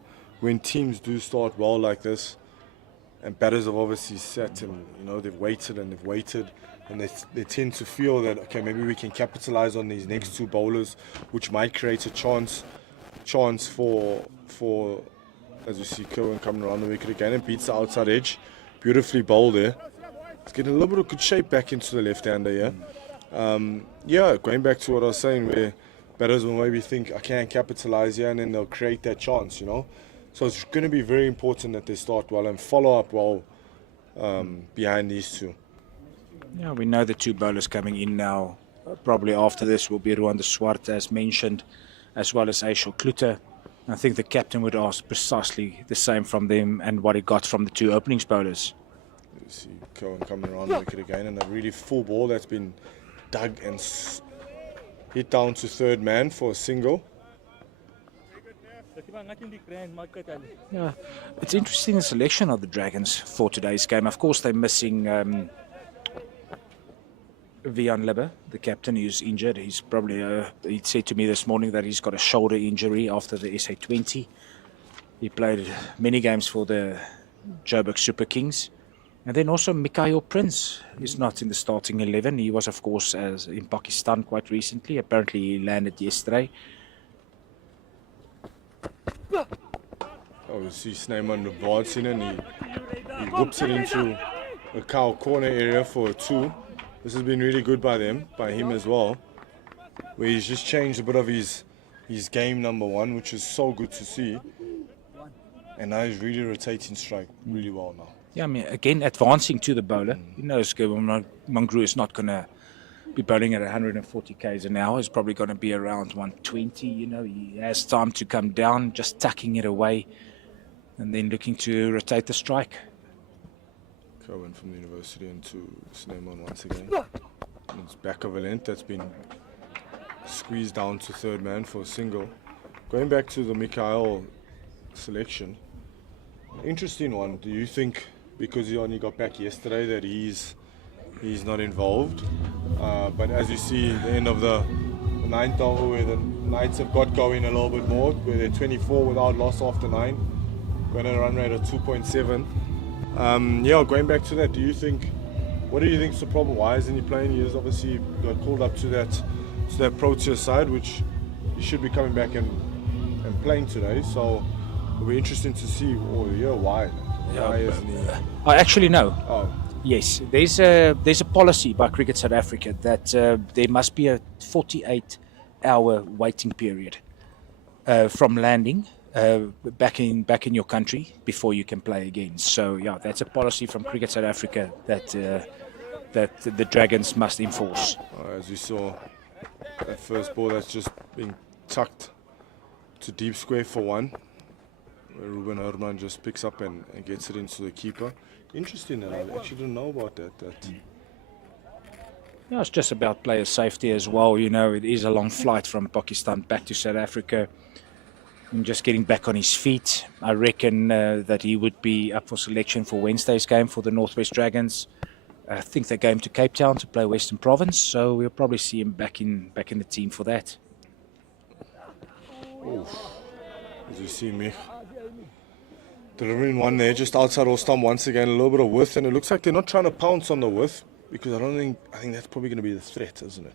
teams do start well like this, and batters have obviously sat and they've waited and they tend to feel that, okay, maybe we can capitalize on these next two bowlers, which might create a chance for as you see Cohen coming around the wicket again and beats the outside edge. Beautifully bowled there. It's getting a little bit of good shape back into the left-hander here. Yeah, going back to what I was saying, where batters will maybe think, I can't capitalize here, and then they'll create that chance, So it's going to be very important that they start well and follow up well behind these two. Yeah, we know the two bowlers coming in now. Probably after this will be Ruan de Swart, as mentioned, as well as Aisho Klute. I think the captain would ask precisely the same from them and what he got from the two openings bowlers. You see Cohen coming around the wicket again, and a really full ball that's been dug and hit down to third man for a single. Yeah, it's interesting the selection of the Dragons for today's game. Of course, they're missing Vian Libber, the captain, who's injured. He's probably, he said to me this morning that he's got a shoulder injury after the SA20. He played many games for the Joburg Super Kings. And then also Mikhail Prince is not in the starting 11. He was, of course, in Pakistan quite recently. Apparently, he landed yesterday. Oh, you see Snyman advancing, and he whoops it into a cow corner area for a 2. This has been really good by him as well, where he's just changed a bit of his game number 1, which is so good to see. And now he's really rotating strike really well now. Yeah, I mean, again, advancing to the bowler. He knows Mangru is not going to be bowling at 140 k's an hour. It's probably going to be around 120. He has time to come down, just tucking it away, and then looking to rotate the strike. Cohen from the university into Snyman once again. And it's back of a length that's been squeezed down to third man for a single. Going back to the Mikhail selection, interesting one. Do you think because he only got back yesterday that he's not involved? But as you see, the end of the 9th over, where the Knights have got going a little bit more, where they're 24 without loss after 9, going at a run rate of 2.7. Yeah, going back to that, what do you think is the problem? Why isn't he playing? He has obviously got called up to that Proteas side, which he should be coming back and playing today. So it'll be interesting to see why. Why isn't he? I actually know. Oh. Yes, there's a policy by Cricket South Africa that there must be a 48-hour waiting period from landing back in your country before you can play again. So yeah, that's a policy from Cricket South Africa that the Dragons must enforce. As we saw, That first ball that's just being tucked to deep square for one, where Ruben Herman just picks up and gets it into the keeper. Interesting that I actually didn't know about that. Yeah, it's just about player safety as well. You know, it is a long flight from Pakistan back to South Africa. And just getting back on his feet, I reckon that he would be up for selection for Wednesday's game for the Northwest Dragons. I think they're going to Cape Town to play Western Province, so we'll probably see him back in the team for that. Oh, as you see me delivering one there just outside our stump once again, a little bit of width, and it looks like they're not trying to pounce on the width, because I think that's probably going to be the threat, isn't it?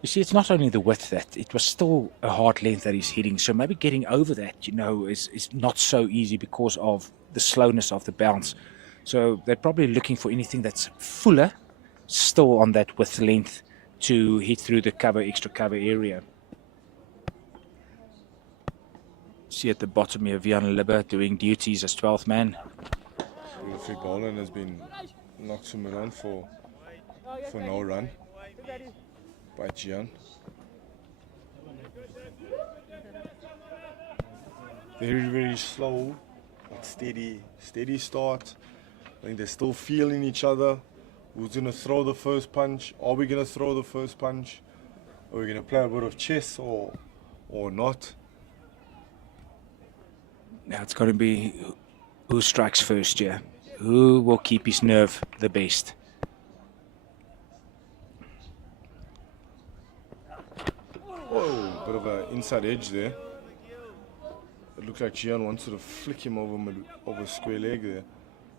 You see, it's not only the width that it was still a hard length that he's hitting, so maybe getting over that, you know, is not so easy because of the slowness of the bounce. So they're probably looking for anything that's fuller, still on that width length, to hit through the extra cover area. See at the bottom here, Vian Libber doing duties as 12th man. Beautifully bowling has been knocked to Milan for no run by Gian. Very, very slow but steady start. I think they're still feeling each other. Who's going to throw the first punch? Are we going to throw the first punch? Are we going to play a bit of chess or not? Now it's got to be who strikes first, yeah. Who will keep his nerve the best? Whoa, bit of an inside edge there. It looks like Gian wants to flick him over square leg there,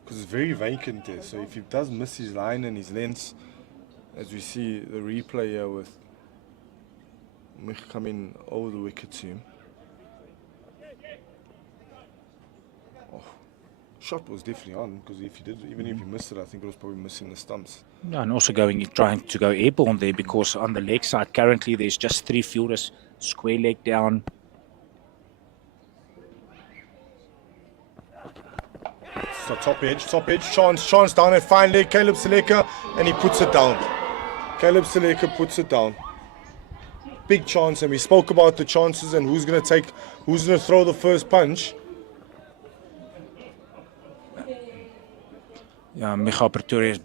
because it's very vacant there. So if he does miss his line and his lengths, as we see the replay here with Mich coming over the wicket to him. Oh, shot was definitely on, because even if he missed it, I think it was probably missing the stumps. Yeah, and also trying to go airborne there, because on the leg side currently there's just 3 fielders, square leg down. So top edge, chance down at fine leg, Caleb Seleka, and he puts it down. Caleb Seleka puts it down. Big chance, and we spoke about the chances and who's going to throw the first punch. Yeah, Michal Pretorius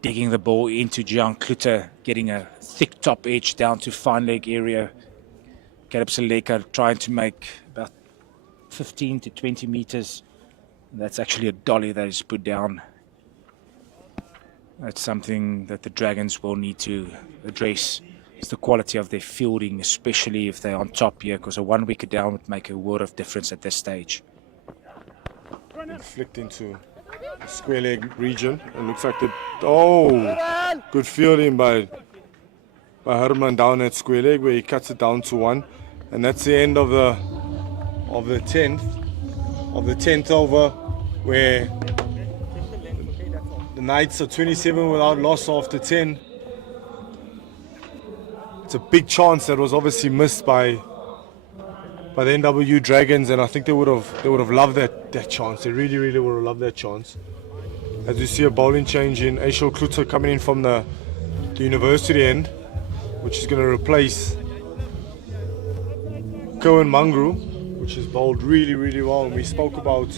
digging the ball into Gian Kluter, getting a thick top edge down to fine leg area. Caleb Seleka trying to make about 15 to 20 meters. That's actually a dolly that is put down. That's something that the Dragons will need to address. It's the quality of their fielding, especially if they're on top here, because a 1 wicket down would make a world of difference at this stage. Flicked into the square leg region. It looks like good fielding by Herman down at square leg, where he cuts it down to 1, and that's the end of the 10th over, where the Knights are 27 without loss after 10. It's a big chance that was obviously missed by the NWU Dragons, and I think they would have loved that chance. They really would have loved that chance. As we see a bowling change in Aishal Kluter coming in from the university end, which is going to replace Cohen Mangru, which has bowled really well. And we spoke about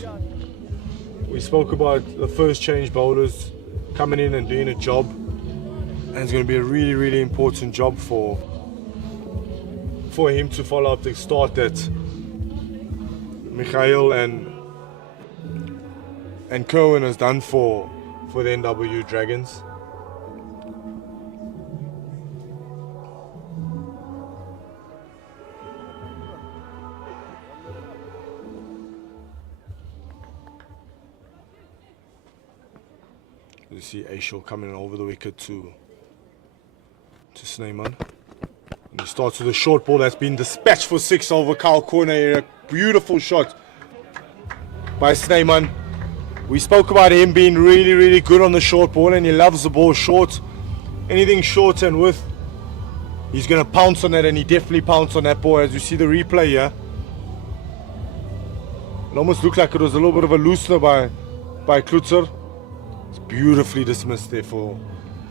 the first change bowlers coming in and doing a job, and it's going to be a really important job for him to follow up the start that Mikhail and Cohen has done for the NWU Dragons. You see Aishal coming over the wicket to Snyman. And he starts with a short ball that's been dispatched for 6 over Kyle corner area. Beautiful shot by Snyman. We spoke about him being really good on the short ball, and he loves the ball short. Anything short and width, he's going to pounce on that, and he definitely pounced on that ball. As you see the replay here, it almost looked like it was a little bit of a loosener by Kluter. It's beautifully dismissed there for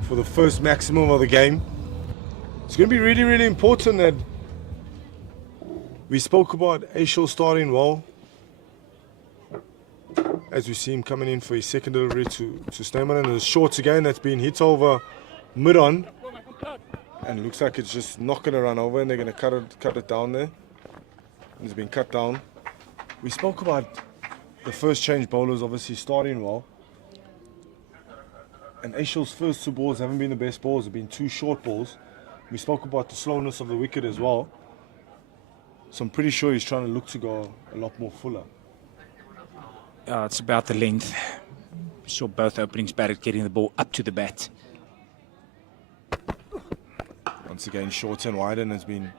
the first maximum of the game. It's going to be really, really important that we spoke about Aishel starting well. As we see him coming in for his second delivery to Snyman, and the shorts again that's been hit over mid-on. And it looks like it's just not going to run over, and they're going to cut it down there. And it's been cut down. We spoke about the first change bowlers obviously starting well. And Aishel's first 2 balls haven't been the best balls, they've been 2 short balls. We spoke about the slowness of the wicket as well. So I'm pretty sure he's trying to look to go a lot more fuller. It's about the length. We saw both openings batted getting the ball up to the bat. Once again, short and wide, and it's been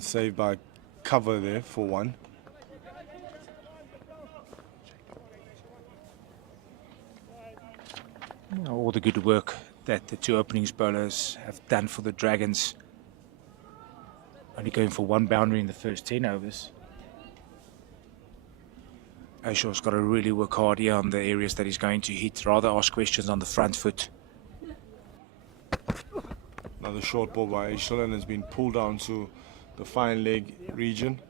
saved by cover there for 1. All the good work that the 2 openings bowlers have done for the Dragons. Only going for 1 boundary in the first 10 overs. Aishel's got to really work hard here on the areas that he's going to hit, rather ask questions on the front foot. Another short ball by Aishel, and has been pulled down to the fine leg region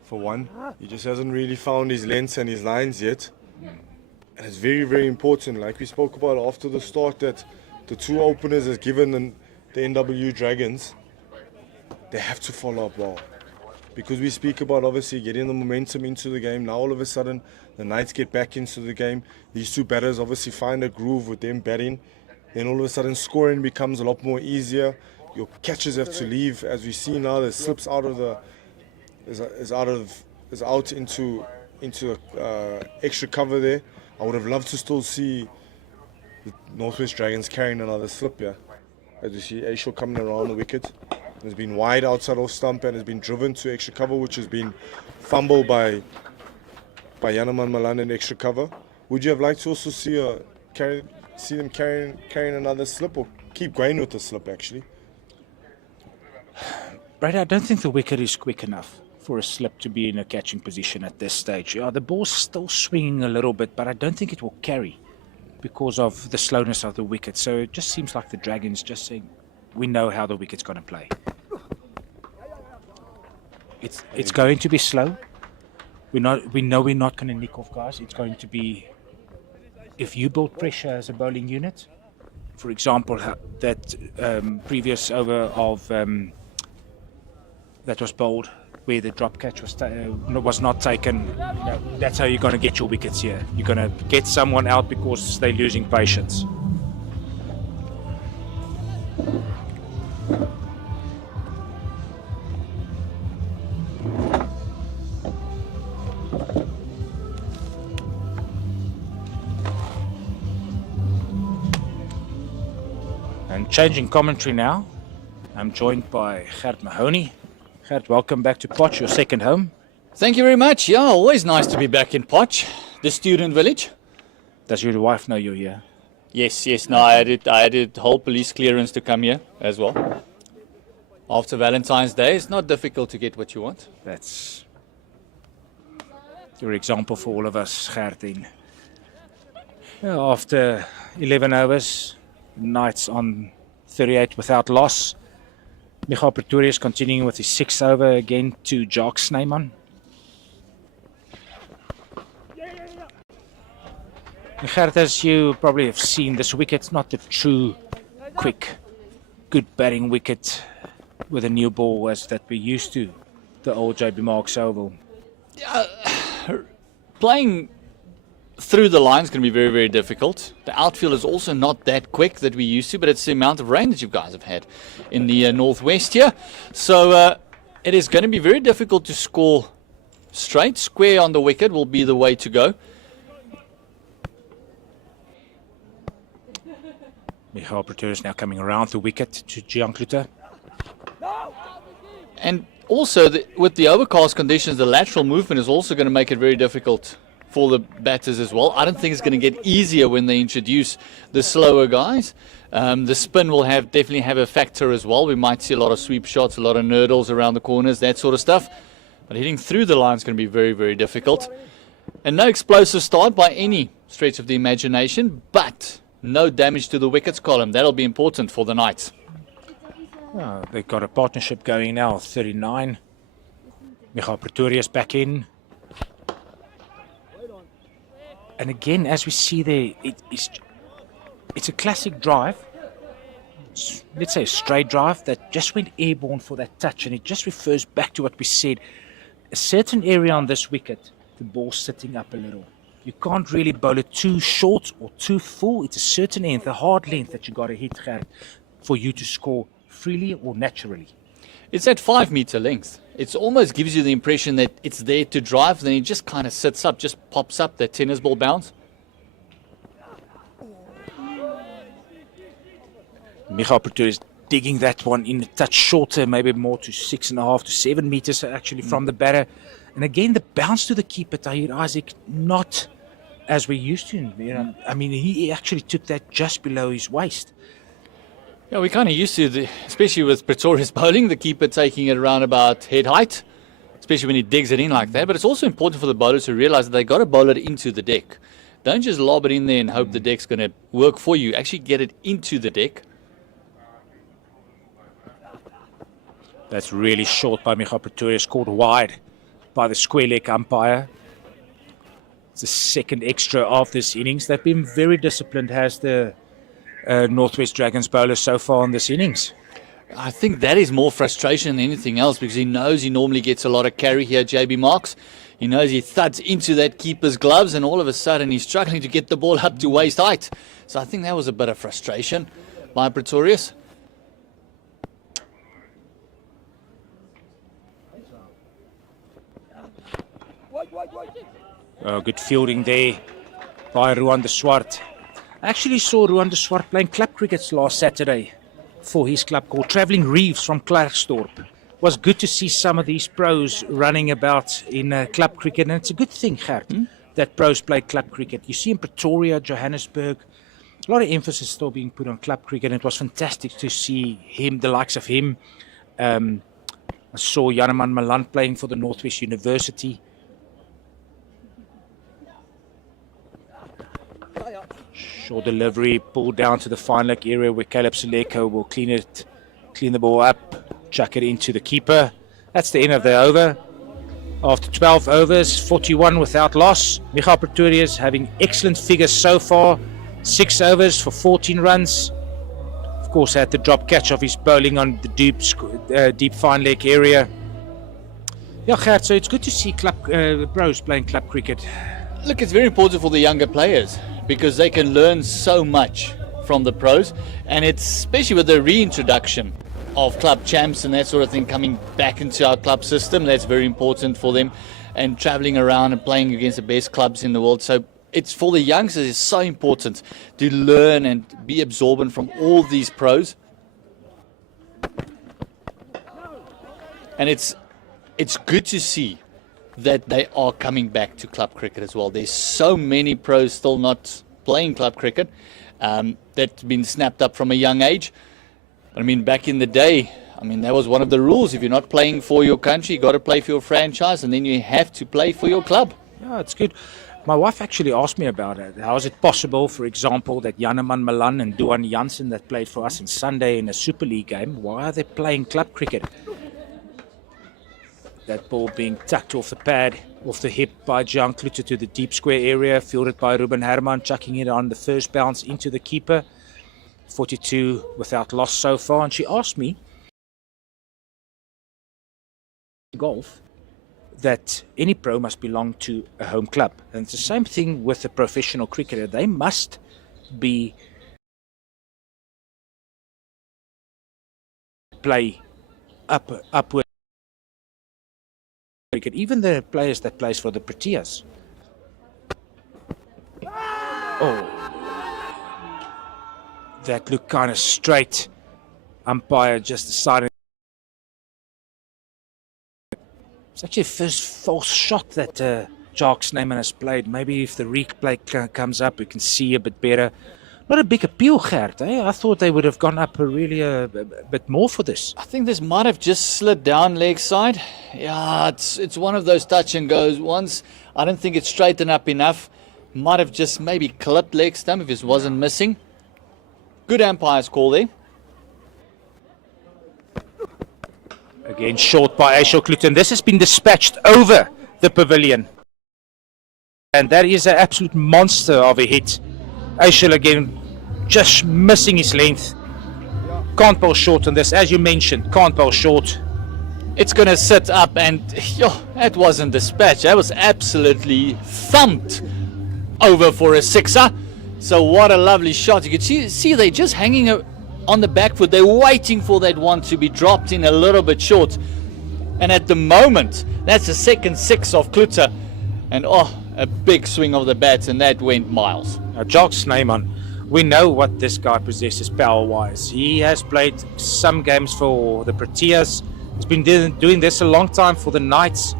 for 1. He just hasn't really found his lengths and his lines yet. And it's very, very important, like we spoke about after the start, that the 2 openers has given the NWU Dragons, they have to follow up well. Because we speak about obviously getting the momentum into the game. Now all of a sudden the Knights get back into the game. These 2 batters obviously find a groove with them batting. Then all of a sudden scoring becomes a lot more easier. Your catches have to leave. As we see now, the slips out of the is out into extra cover there. I would have loved to still see the Northwest Dragons carrying another slip here. As you see Aishel coming around the wicket. Has been wide outside off stump and has been driven to extra cover, which has been fumbled by Yanaman Malan in extra cover. Would you have liked to also see them carrying another slip, or keep going with the slip actually? Brady, I don't think the wicket is quick enough for a slip to be in a catching position at this stage. The ball's still swinging a little bit, but I don't think it will carry because of the slowness of the wicket. So it just seems like the Dragons just saying, we know how the wicket's going to play. It's going to be slow. We know we're not going to nick off guys. It's going to be, if you build pressure as a bowling unit, for example, that previous over of that was bowled where the drop catch was not taken. That's how you're going to get your wickets here. You're going to get someone out because they're losing patience. And changing commentary now, I'm joined by Gert Mahoney. Gert, welcome back to Potch, your second home. Thank you very much. Yeah, always nice to be back in Potch, the student village. Does your wife know you're here? Yes. No, I had whole police clearance to come here as well. After Valentine's Day, it's not difficult to get what you want. That's your example for all of us, Gert. After 11 overs, Knights on 38 without loss. Michael Pretorius continuing with his 6th over again to Jock Snyman. Gert, as you probably have seen, this wicket's not the true, quick, good batting wicket with a new ball as that we're used to, the old JB Marks Oval. Playing through the line is going to be very, very difficult. The outfield is also not that quick that we used to, but it's the amount of rain that you guys have had in the northwest here. So it is going to be very difficult to score straight. Square on the wicket will be the way to go. Michael Pretorius now coming around the wicket to Gian Kluter. And also, with the overcast conditions, the lateral movement is also going to make it very difficult for the batters as well. I don't think it's going to get easier when they introduce the slower guys. The spin will definitely have a factor as well. We might see a lot of sweep shots, a lot of nurdles around the corners, that sort of stuff. But hitting through the line is going to be very, very difficult. And no explosive start by any stretch of the imagination, but no damage to the wickets column. That'll be important for the Knights. They've got a partnership going now, 39. Michael Pretorius back in. And again, as we see there, it's a classic drive. Let's say a straight drive that just went airborne for that touch. And it just refers back to what we said. A certain area on this wicket, the ball's sitting up a little. You can't really bowl it too short or too full. It's a certain length, a hard length that you got to hit, Gert, for you to score freely or naturally. It's at 5 meter length. It almost gives you the impression that it's there to drive, then it just kind of sits up, just pops up, that tennis ball bounce. Michael Pretorius digging that one in a touch shorter, maybe more to 6.5 to 7 meters actually from the batter. And again, the bounce to the keeper, Tahir Isaac, not as we used to. You know, I mean, he actually took that just below his waist. Yeah, we're kind of used to, especially with Pretorius bowling, the keeper taking it around about head height, especially when he digs it in like that. But it's also important for the bowlers to realize that they got to bowl it into the deck. Don't just lob it in there and hope the deck's going to work for you. Actually get it into the deck. That's really short by Michael Pretorius, caught wide by the square leg umpire. It's the second extra of this innings. They've been very disciplined, has the Northwest Dragons bowler so far in this innings. I think that is more frustration than anything else, because he knows he normally gets a lot of carry here, JB Marks. He knows he thuds into that keeper's gloves, and all of a sudden he's struggling to get the ball up to waist height. So I think that was a bit of frustration by Pretorius. Good fielding there by Ruan de Swart. I actually saw Ruan de Swart playing club cricket last Saturday for his club called Travelling Reeves from Klerksdorp. It was good to see some of these pros running about in club cricket, and it's a good thing, Gert, that pros play club cricket. You see in Pretoria, Johannesburg, a lot of emphasis still being put on club cricket, and it was fantastic to see him, the likes of him. I saw Janneman Malan playing for the Northwest University. Short delivery, pulled down to the fine leg area where Caleb Seleko will clean the ball up, chuck it into the keeper. That's the end of the over. After 12 overs, 41 without loss. Michael Pretorius having excellent figures so far. 6 overs for 14 runs. Of course, had the drop catch of his bowling on the deep fine leg area. Yeah, Gert, so it's good to see pros playing club cricket. Look, it's very important for the younger players, because they can learn so much from the pros, and it's especially with the reintroduction of club champs and that sort of thing coming back into our club system. That's very important for them, and traveling around and playing against the best clubs in the world. So it's for the youngsters, it's so important to learn and be absorbent from all these pros. And it's good to see that they are coming back to club cricket as well. There's so many pros still not playing club cricket that's been snapped up from a young age. I mean, back in the day, that was one of the rules. If you're not playing for your country, you got to play for your franchise, and then you have to play for your club. Yeah, it's good. My wife actually asked me about it. How is it possible, for example, that Janneman Malan and Duan Jansen that played for us on Sunday in a Super League game, why are they playing club cricket? That ball being tucked off the pad, off the hip by Jan Klute to the deep square area, fielded by Ruben Herman, chucking it on the first bounce into the keeper. 42 without loss so far. And she asked me, golf, that any pro must belong to a home club. And it's the same thing with a professional cricketer. They must be play upward. Even the players that plays for the Proteas. Oh, that looked kind of straight. Umpire just decided. It's actually the first false shot that Jacques Snyman has played. Maybe if the replay comes up, we can see a bit better. Not a big appeal, Gert. I thought they would have gone up a bit more for this. I think this might have just slid down leg side. Yeah, it's one of those touch and goes ones. I don't think it's straightened up enough. Might have just maybe clipped leg stump if it wasn't missing. Good umpire's call there. Again, short by Aishel Kluten. This has been dispatched over the pavilion. And that is an absolute monster of a hit. Aishel again, just missing his length. Can't bowl short on this, as you mentioned, can't bowl short. It's going to sit up, and that wasn't dispatched. That was absolutely thumped over for a sixer. So what a lovely shot. You can see they're just hanging on the back foot. They're waiting for that one to be dropped in a little bit short. And at the moment, that's the second six of Klute. And a big swing of the bat, and that went miles. Jock Snyman, we know what this guy possesses power-wise. He has played some games for the Proteas. He's been doing this a long time for the Knights.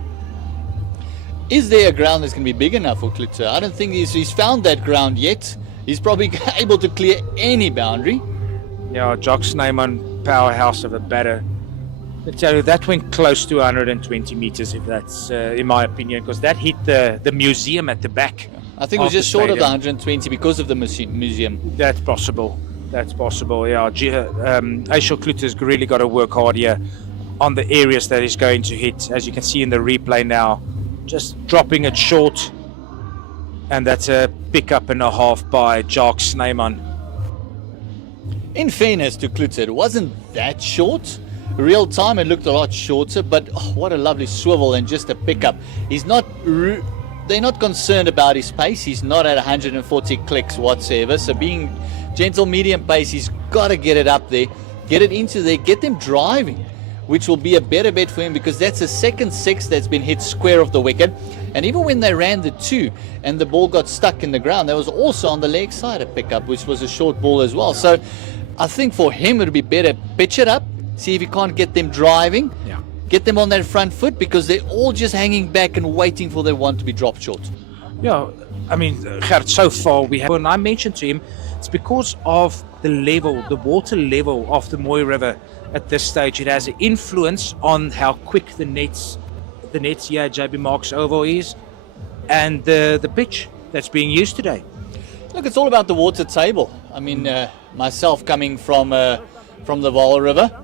Is there a ground that's going to be big enough for Klute? I don't think he's found that ground yet. He's probably able to clear any boundary. Yeah, Jock Snyman, powerhouse of a batter. I tell you, that went close to 120 meters, if that's in my opinion, because that hit the museum at the back. I think it was just short of the 120 because of the museum. That's possible. That's possible. Yeah, Aishel Klute's really got to work hard here on the areas that he's going to hit. As you can see in the replay now, just dropping it short, and that's a pickup and a half by Jock Snyman. In fairness to Klute, it wasn't that short. Real time, it looked a lot shorter, but what a lovely swivel and just a pickup. They're not concerned about his pace. He's not at 140 clicks whatsoever. So being gentle medium pace, he's got to get it up there, get it into there, get them driving, which will be a better bet for him, because that's a second six that's been hit square of the wicket. And even when they ran the two and the ball got stuck in the ground, there was also on the leg side a pickup, which was a short ball as well. So I think for him it would be better pitch it up, see if he can't get them driving, get them on that front foot, because they're all just hanging back and waiting for their one to be dropped short. Yeah, I mean, Gert, so far we have, when I mentioned to him, it's because of the level, the water level of the Mooi River at this stage. It has an influence on how quick the nets here at JB Marks Oval is, and the pitch that's being used today. Look, it's all about the water table. I mean, myself coming from the Vaal River,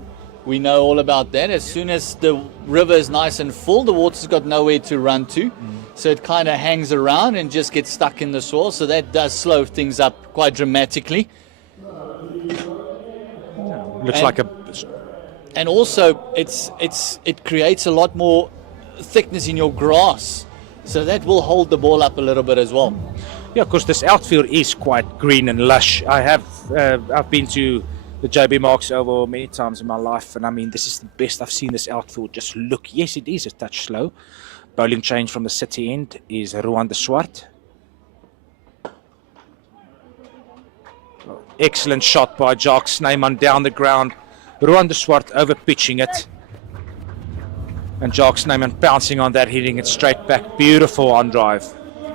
we know all about that. As soon as the river is nice and full, the water's got nowhere to run to. So it kind of hangs around and just gets stuck in the soil. So that does slow things up quite dramatically. Looks like a... And also, it creates a lot more thickness in your grass. So that will hold the ball up a little bit as well. Yeah, because this outfield is quite green and lush. I've been to the JB Marks Oval many times in my life, and I mean, this is the best I've seen this outfield. Just look, yes, it is a touch slow. Bowling change from the city end is Ruan de Swart. Excellent shot by Jock Snyman down the ground. Ruan de Swart over pitching it, and Jock Snyman bouncing on that, hitting it straight back. Beautiful on drive.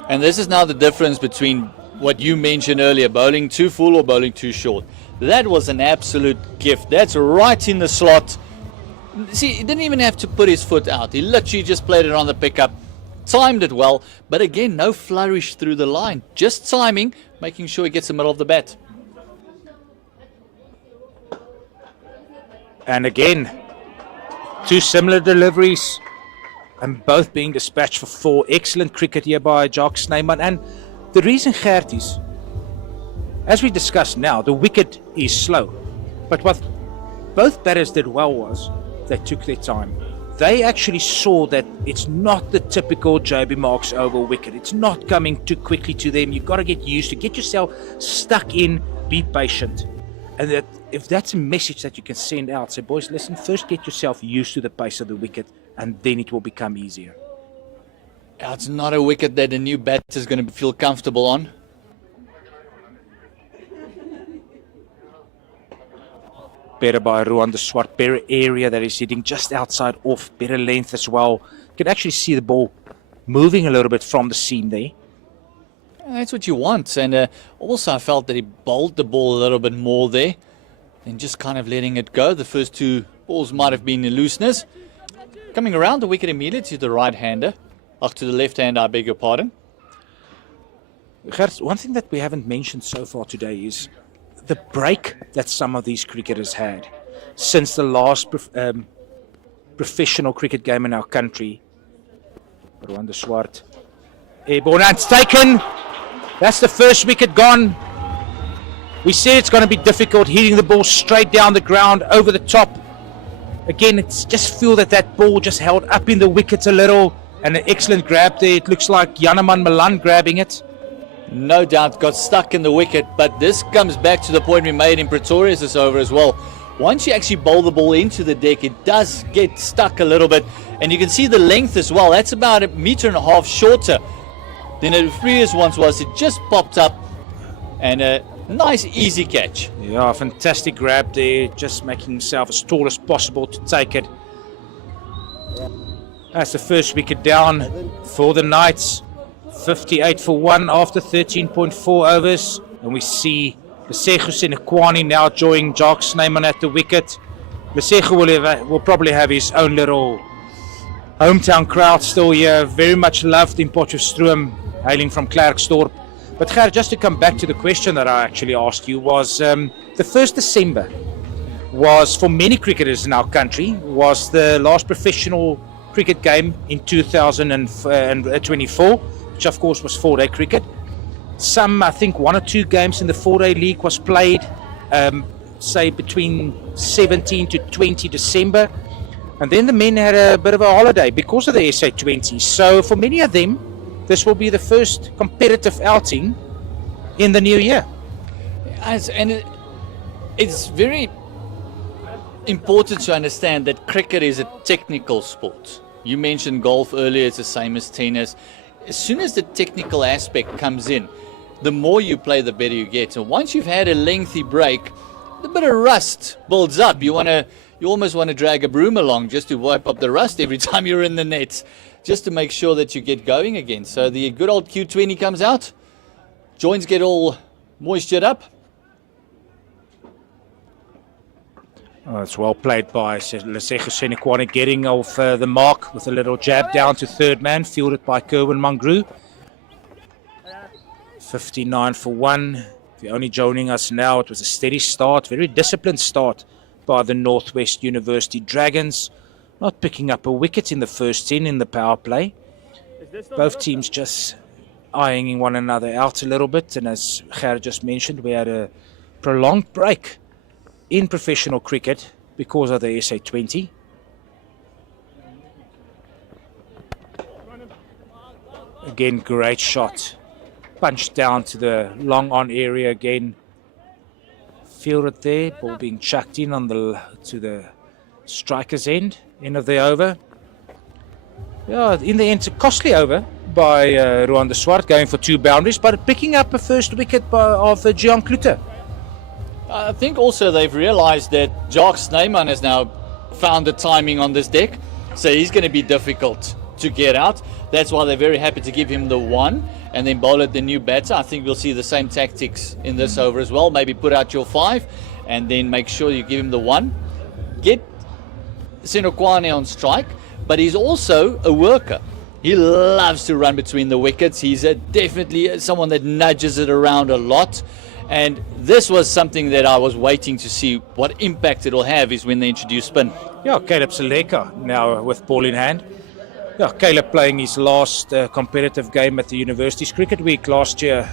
And this is now the difference between what you mentioned earlier, bowling too full or bowling too short. That was an absolute gift. That's right in the slot. See, he didn't even have to put his foot out. He literally just played it on the pickup, timed it well, but again, no flourish through the line. Just timing, making sure he gets the middle of the bat. And again, two similar deliveries, and both being dispatched for four. Excellent cricket here by Jock Snyman. And the reason, Gert, is, as we discussed now, the wicket is slow. But what both batters did well was they took their time. They actually saw that it's not the typical JB Marks Oval wicket. It's not coming too quickly to them. You've got to get used to, get yourself stuck in, be patient. And that if that's a message that you can send out, say, boys, listen, first get yourself used to the pace of the wicket, and then it will become easier. It's not a wicket that a new batter is going to feel comfortable on. Better by Ruan de Swart, better area that is hitting just outside off, better length as well. You can actually see the ball moving a little bit from the seam there. That's what you want. And also I felt that he bowled the ball a little bit more there and just kind of letting it go. The first two balls might have been in looseness. Coming around the wicket immediately to the right-hander. To the left-hander, I beg your pardon. Gert, one thing that we haven't mentioned so far today is the break that some of these cricketers had since the last professional cricket game in our country. Rwanda Swart. Airborne, and it's taken. That's the first wicket gone. We said it's going to be difficult hitting the ball straight down the ground over the top. Again, it's just feel that ball just held up in the wickets a little, and an excellent grab there. It looks like Yanaman Malan grabbing it. No doubt got stuck in the wicket, but this comes back to the point we made in Pretoria this over as well. Once you actually bowl the ball into the deck, it does get stuck a little bit, and you can see the length as well. That's about 1.5 meters shorter than the previous ones was. It just popped up, and a nice easy catch. Yeah, fantastic grab there, just making himself as tall as possible to take it. That's the first wicket down for the Knights. 58 for 1 after 13.4 overs, and we see Lesego Senekwani now joining Jock Snyman at the wicket. Lesego will probably have his own little hometown crowd still here, very much loved in Potchefstroom, hailing from Klerksdorp. But Ger, just to come back to the question that I actually asked you, was the 1st December was, for many cricketers in our country, was the last professional cricket game in 2024, which of course was 4-day cricket. Some, I think 1 or 2 games in the 4-day league was played, say between 17 to 20 December. And then the men had a bit of a holiday because of the SA20. So for many of them, this will be the first competitive outing in the new year. It's very important to understand that cricket is a technical sport. You mentioned golf earlier, it's the same as tennis. As soon as the technical aspect comes in, the more you play, the better you get. So once you've had a lengthy break, a bit of rust builds up. You almost want to drag a broom along just to wipe up the rust every time you're in the nets, just to make sure that you get going again. So the good old Q20 comes out, joints get all moistured up. Oh, it's well played by Lesego Senekwani, getting off the mark with a little jab down to third man, fielded by Kerwin Mangru. 59 for 1. If you're only joining us now, it was a steady start, very disciplined start by the Northwest University Dragons. Not picking up a wicket in the first 10 in the power play. Both teams just eyeing one another out a little bit. And as Ger just mentioned, we had a prolonged break in professional cricket because of the SA20. Again, great shot. Punched down to the long on area again. Fielded there, ball being chucked in on to the striker's end of the over. Yeah, in the end, it's a costly over by Rwanda Swart, going for 2 boundaries, but picking up a first wicket of Gian Klute. I think also they've realized that Jock Snyman has now found the timing on this deck, so he's going to be difficult to get out. That's why they're very happy to give him the 1 and then bowl at the new batter. I think we'll see the same tactics in this over as well. Maybe put out your 5 and then make sure you give him the 1. Get Senekwani on strike, but he's also a worker. He loves to run between the wickets. He's definitely someone that nudges it around a lot. And this was something that I was waiting to see what impact it'll have is when they introduce spin. Yeah, Caleb Seleka now with ball in hand. Yeah, Caleb playing his last competitive game at the University's Cricket Week last year,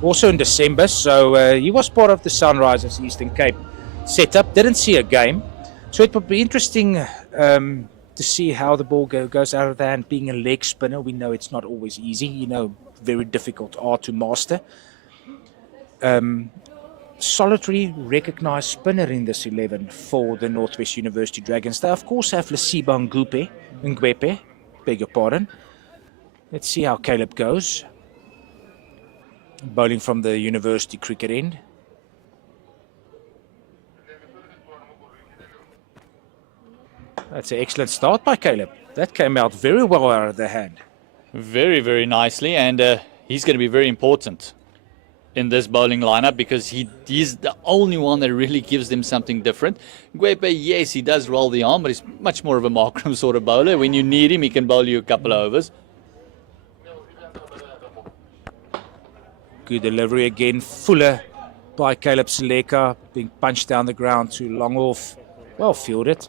also in December. So he was part of the Sunrisers Eastern Cape setup. Didn't see a game. So it would be interesting to see how the ball goes out of the hand. Being a leg spinner, we know it's not always easy. Very difficult art to master. Solitary recognised spinner in this 11 for the Northwest University Dragons. They of course have Lesiba Ngwepe, beg your pardon. Let's see how Caleb goes. Bowling from the University cricket end. That's an excellent start by Caleb. That came out very well out of the hand. Very, very nicely, and he's going to be very important in this bowling lineup because he's the only one that really gives them something different. Ngwepe, yes, he does roll the arm, but he's much more of a Markram sort of bowler. When you need him, he can bowl you a couple of overs. Good delivery again. Fuller by Caleb Seleka, being punched down the ground to long off. Well fielded.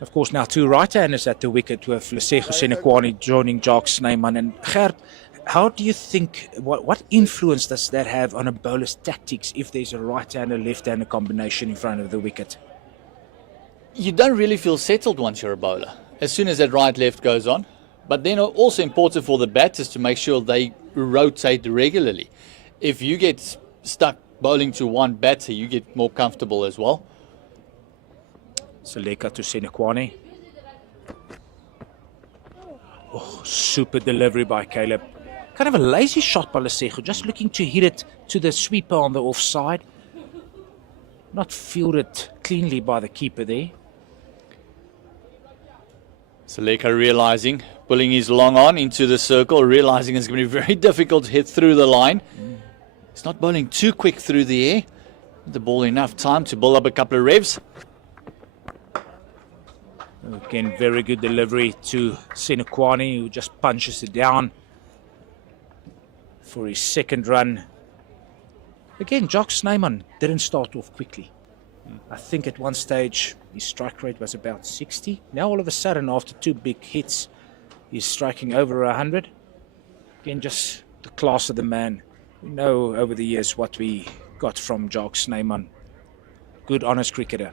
Of course, now two right-handers at the wicket with Lesego Senekwani joining Jacques Snyman. And Gert, how do you think, what influence does that have on a bowler's tactics if there's a right-hander, left-hander combination in front of the wicket? You don't really feel settled once you're a bowler, as soon as that right-left goes on. But then also important for the batters to make sure they rotate regularly. If you get stuck bowling to one batter, you get more comfortable as well. Seleka to Senekwani. Oh, super delivery by Caleb. Kind of a lazy shot by Lesego, just looking to hit it to the sweeper on the offside. Not fielded cleanly by the keeper there. Seleka realizing, pulling his long on into the circle, realizing it's going to be very difficult to hit through the line. He's not bowling too quick through the air. The ball enough time to build up a couple of revs. Again, very good delivery to Senekwani, who just punches it down for his second run. Again, Jacques Snyman didn't start off quickly. I think at one stage his strike rate was about 60. Now all of a sudden, after two big hits, he's striking over 100. Again, just the class of the man. We know over the years what we got from Jacques Snyman. Good, honest cricketer.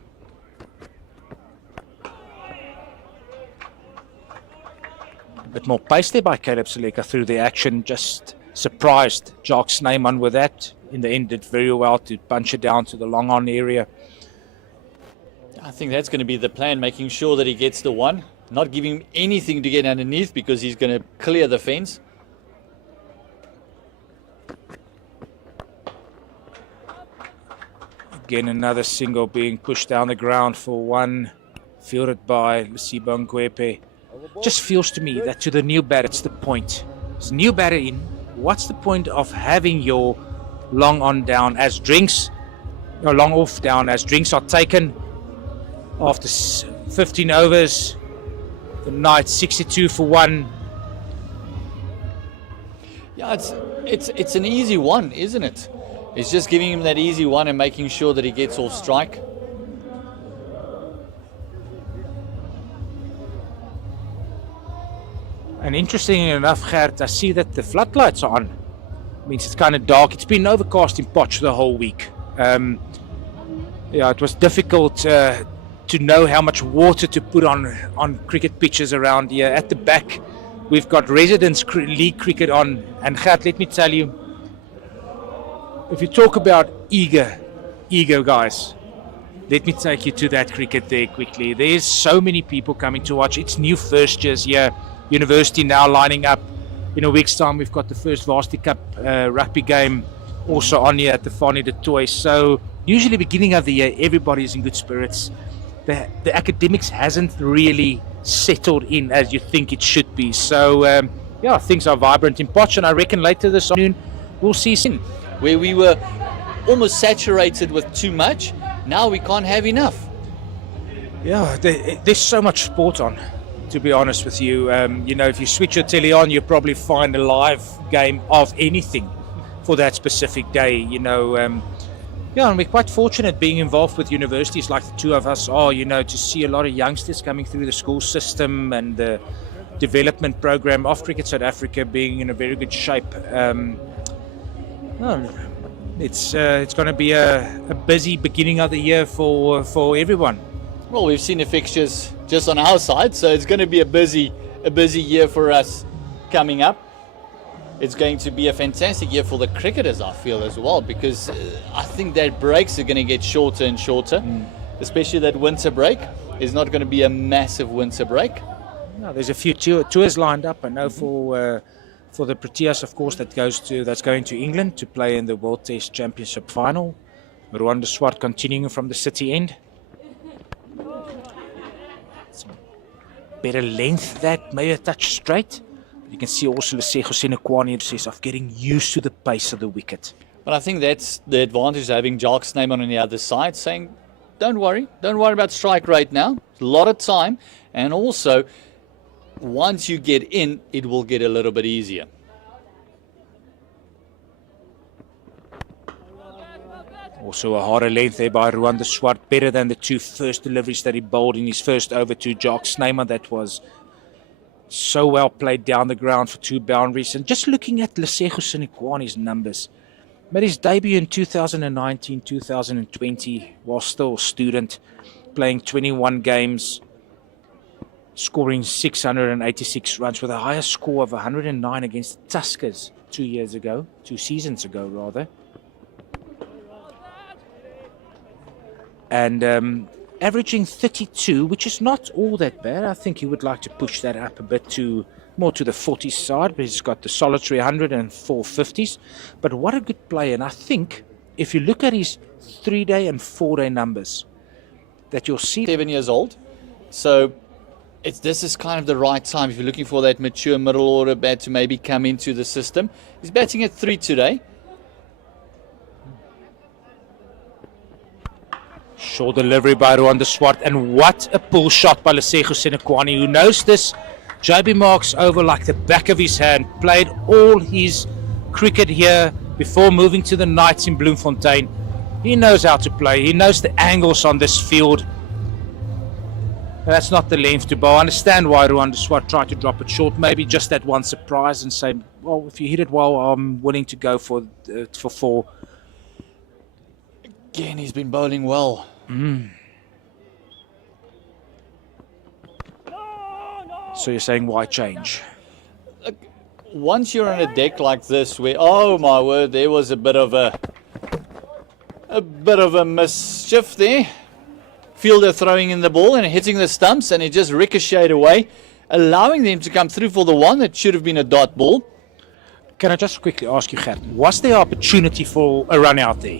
A bit more pace there by Caleb Seleka through the action. Just surprised Jacques Snyman with that. In the end, did very well to punch it down to the long on area. I think that's going to be the plan, making sure that he gets the one. Not giving him anything to get underneath because he's going to clear the fence. Again, another single being pushed down the ground for one. Fielded by Lesibo Ngwepe. Just feels to me that to the new batter, it's the point. It's new batter in. What's the point of having your long on down as drinks, or long off down as drinks are taken after 15 overs? The night 62 for one. Yeah, it's an easy one, isn't it? It's just giving him that easy one and making sure that he gets off strike. And interestingly enough, Gert, I see that the floodlights are on. Means it's kind of dark. It's been overcast in Potch the whole week. Yeah, it was difficult to know how much water to put on cricket pitches around here. At the back, we've got residents league cricket on. And Gert, let me tell you, if you talk about ego guys, let me take you to that cricket there quickly. There's so many people coming to watch. It's new first years here. University now lining up. In a week's time, we've got the first Varsity Cup rugby game also on here at the Fani de Toy. So usually beginning of the year, everybody's in good spirits. The academics hasn't really settled in as you think it should be. So yeah, things are vibrant in Potch, and I reckon later this afternoon we'll see sin. Where we were almost saturated with too much, now we can't have enough. Yeah, there's so much sport on. To be honest with you, you know, if you switch your telly on, you'll probably find a live game of anything for that specific day, you know. Yeah, and we're quite fortunate being involved with universities like the two of us are, you know, to see a lot of youngsters coming through the school system and the development program of Cricket South Africa being in a very good shape. Well, it's going to be a busy beginning of the year for everyone. Well, we've seen the fixtures just on our side, so it's going to be a busy year for us coming up. It's going to be a fantastic year for the cricketers, I feel, as well, because I think that breaks are going to get shorter and shorter, especially that winter break is not going to be a massive winter break. No, there's a few tours lined up. I know for the Proteas, of course, that's going to England to play in the World Test Championship final. Rwanda Swart continuing from the city end. Better length that, maybe a touch straight. You can see also Lesego Senekwani says of getting used to the pace of the wicket. But I think that's the advantage of having Jacques Snyman on the other side, saying, don't worry about strike rate now. It's a lot of time, and also once you get in, it will get a little bit easier. Also a harder length there by Ruan de Swart, better than the two first deliveries that he bowled in his first over to Jock Snyman. That was so well played down the ground for 2 boundaries. And just looking at Lesego Sinekwani's numbers, made his debut in 2019, 2020, while still a student, playing 21 games, scoring 686 runs with a higher score of 109 against the Tuskers 2 seasons ago rather. And averaging 32, which is not all that bad. I think he would like to push that up a bit to more to the 40s side, but he's got the solitary 100 and 450s. But what a good player. And I think if you look at his 3-day and 4-day numbers, that you'll see 7 years old. So this is kind of the right time if you're looking for that mature middle order bat to maybe come into the system. He's batting at 3 today. Short delivery by Ruan de Swart, and what a pull shot by Lesego Sinekwani, who knows this JB Marks over like the back of his hand. Played all his cricket here before moving to the Knights in Bloemfontein. He knows how to play. He knows the angles on this field. That's not the length to bowl. I understand why Ruan de Swart tried to drop it short. Maybe just that one surprise and say, well, if you hit it well, I'm willing to go for 4. Again, he's been bowling well. So you're saying why change? Once you're on a deck like this, where oh my word, there was a bit of a mischief there. Fielder throwing in the ball and hitting the stumps, and it just ricocheted away, allowing them to come through for the one that should have been a dot ball. Can I just quickly ask you, Gert, was there opportunity for a run out there?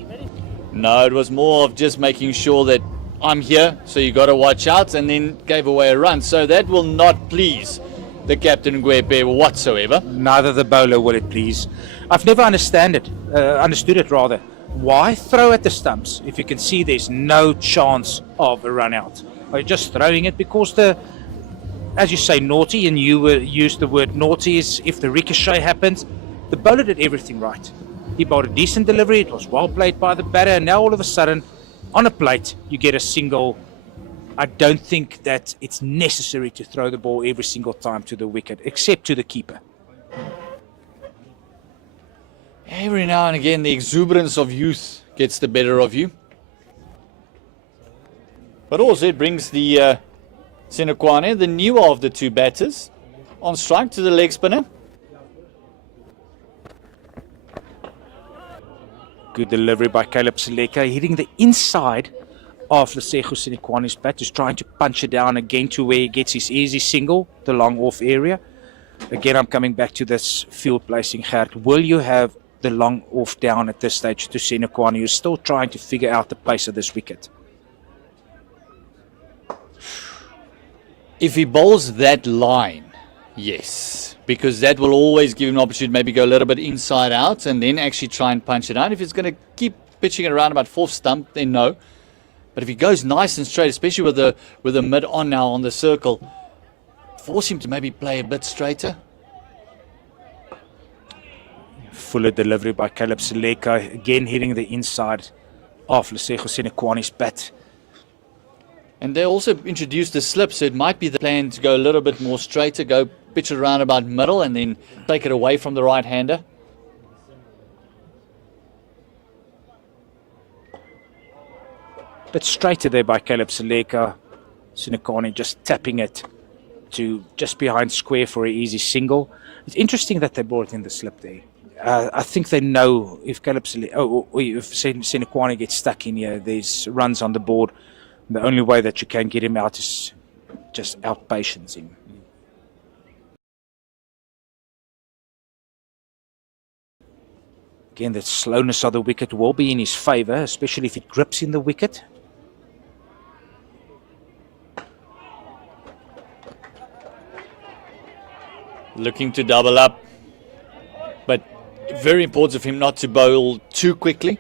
No, it was more of just making sure that I'm here, so you got to watch out, and then gave away a run. So that will not please the captain Ngwepe whatsoever. Neither the bowler will it please. I've never understood it rather. Why throw at the stumps if you can see there's no chance of a run out? Are you just throwing it because as you say, naughty, and you used the word naughty, is if the ricochet happens, the bowler did everything right. He bowled a decent delivery, it was well played by the batter, and now all of a sudden, on a plate, you get a single. I don't think that it's necessary to throw the ball every single time to the wicket, except to the keeper. Every now and again, the exuberance of youth gets the better of you. But also it brings the Sinekwani, the newer of the two batters, on strike to the leg spinner. Good delivery by Caleb Seleka, hitting the inside of Lesego Sinekwani's bat, just trying to punch it down again to where he gets his easy single, the long off area. Again, I'm coming back to this field placing, Gert. Will you have the long off down at this stage to Sinekwani, who's still trying to figure out the pace of this wicket? If he bowls that line, yes, because that will always give him an opportunity to maybe go a little bit inside out and then actually try and punch it out. If it's going to keep pitching it around about fourth stump, then no. But if he goes nice and straight, especially with the mid on now on the circle, force him to maybe play a bit straighter. Fuller delivery by Caleb Seleka, again hitting the inside of Lesego Sinekwani's bat. And they also introduced the slip, so it might be the plan to go a little bit more straighter, go pitch it around about middle and then take it away from the right-hander. Bit straighter there by Caleb Seleka. Sinekwani just tapping it to just behind square for an easy single. It's interesting that they brought in the slip there. I think they know if Caleb if Sinekwani gets stuck in here, there's runs on the board. The only way that you can get him out is just outpatience him. Again, the slowness of the wicket will be in his favour, especially if it grips in the wicket. Looking to double up, but very important for him not to bowl too quickly.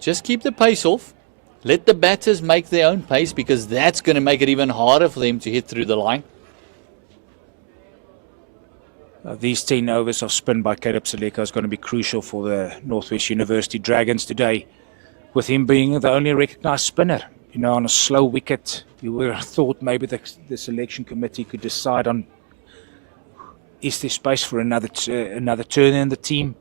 Just keep the pace off. Let the batters make their own pace, because that's going to make it even harder for them to hit through the line. These 10 overs of spin by Caleb Seleka is going to be crucial for the Northwest University Dragons today. with him being the only recognised spinner. You know, on a slow wicket, you would have thought maybe the selection committee could decide on, is there space for another turner in the team?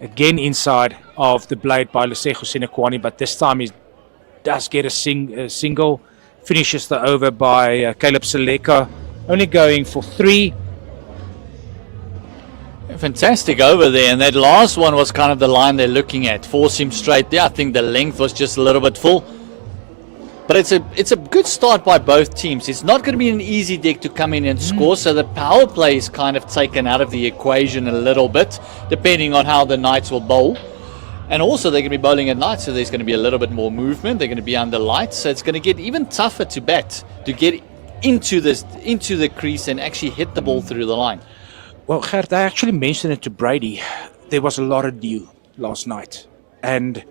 Again inside of the blade by Lesego Sinekwani, but this time he does get a single. Finishes the over by Caleb Seleka, only going for 3. Fantastic over there, and that last one was kind of the line they're looking at. Force him straight there. I think the length was just a little bit full. But it's a good start by both teams. It's not going to be an easy deck to come in and score, so the power play is kind of taken out of the equation a little bit, depending on how the Knights will bowl. And also they're going to be bowling at night, so there's going to be a little bit more movement. They're going to be under lights, so it's going to get even tougher to bat, to get into the crease and actually hit the ball through the line. Well, Gert, I actually mentioned it to Brady. There was a lot of dew last night. And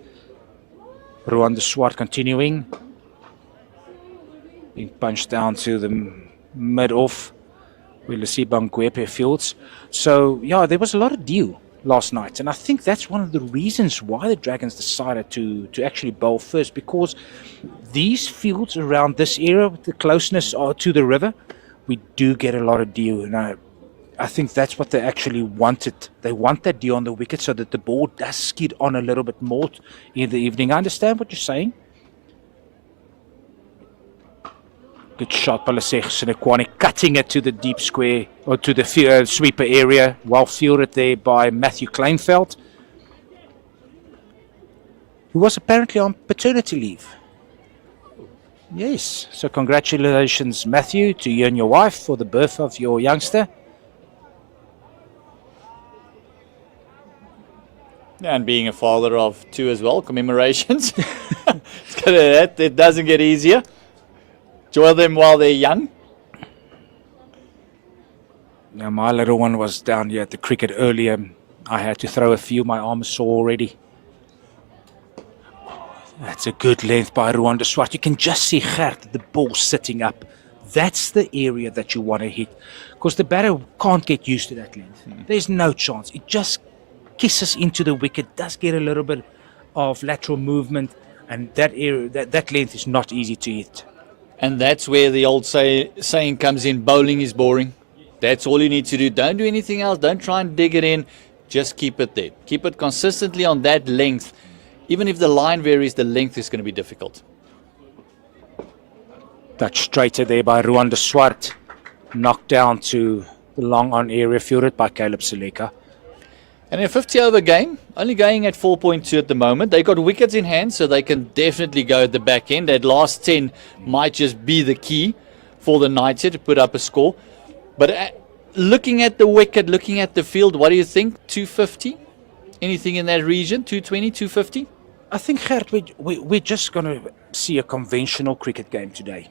Ruan de Swart continuing. Being punched down to the mid-off where Lesibang Gwepe fields. So, yeah, there was a lot of dew last night. And I think that's one of the reasons why the Dragons decided to actually bowl first, because these fields around this area, with the closeness to the river, we do get a lot of dew. And I think that's what they actually wanted. They want that dew on the wicket so that the ball does skid on a little bit more in the evening. I understand what you're saying. Good shot by Lesego Sinekwani, cutting it to the deep square, or to the sweeper area. Well fielded there by Matthew Kleinveld, who was apparently on paternity leave. Yes, so congratulations, Matthew, to you and your wife for the birth of your youngster. And being a father of 2 as well, commemorations. It doesn't get easier. Enjoy them while they're young. Now, my little one was down here at the cricket earlier. I had to throw a few. My arm is sore already. That's a good length by Ruan de Swart. You can just see Gert, the ball sitting up. That's the area that you want to hit. Because the batter can't get used to that length. There's no chance. It just kisses into the wicket, does get a little bit of lateral movement, and that area, that length is not easy to hit. And that's where the old saying comes in, bowling is boring. That's all you need to do. Don't do anything else. Don't try and dig it in. Just keep it there. Keep it consistently on that length. Even if the line varies, the length is going to be difficult. Touch straighter there by Ruan de Swart. Knocked down to the long on area, fielded by Caleb Seleka. And a 50-over game, only going at 4.2 at the moment. They got wickets in hand, so they can definitely go at the back end. That last 10 might just be the key for the Knights here to put up a score. But looking at the wicket, looking at the field, what do you think? 250? Anything in that region? 220, 250? I think, Gert, we're just going to see a conventional cricket game today.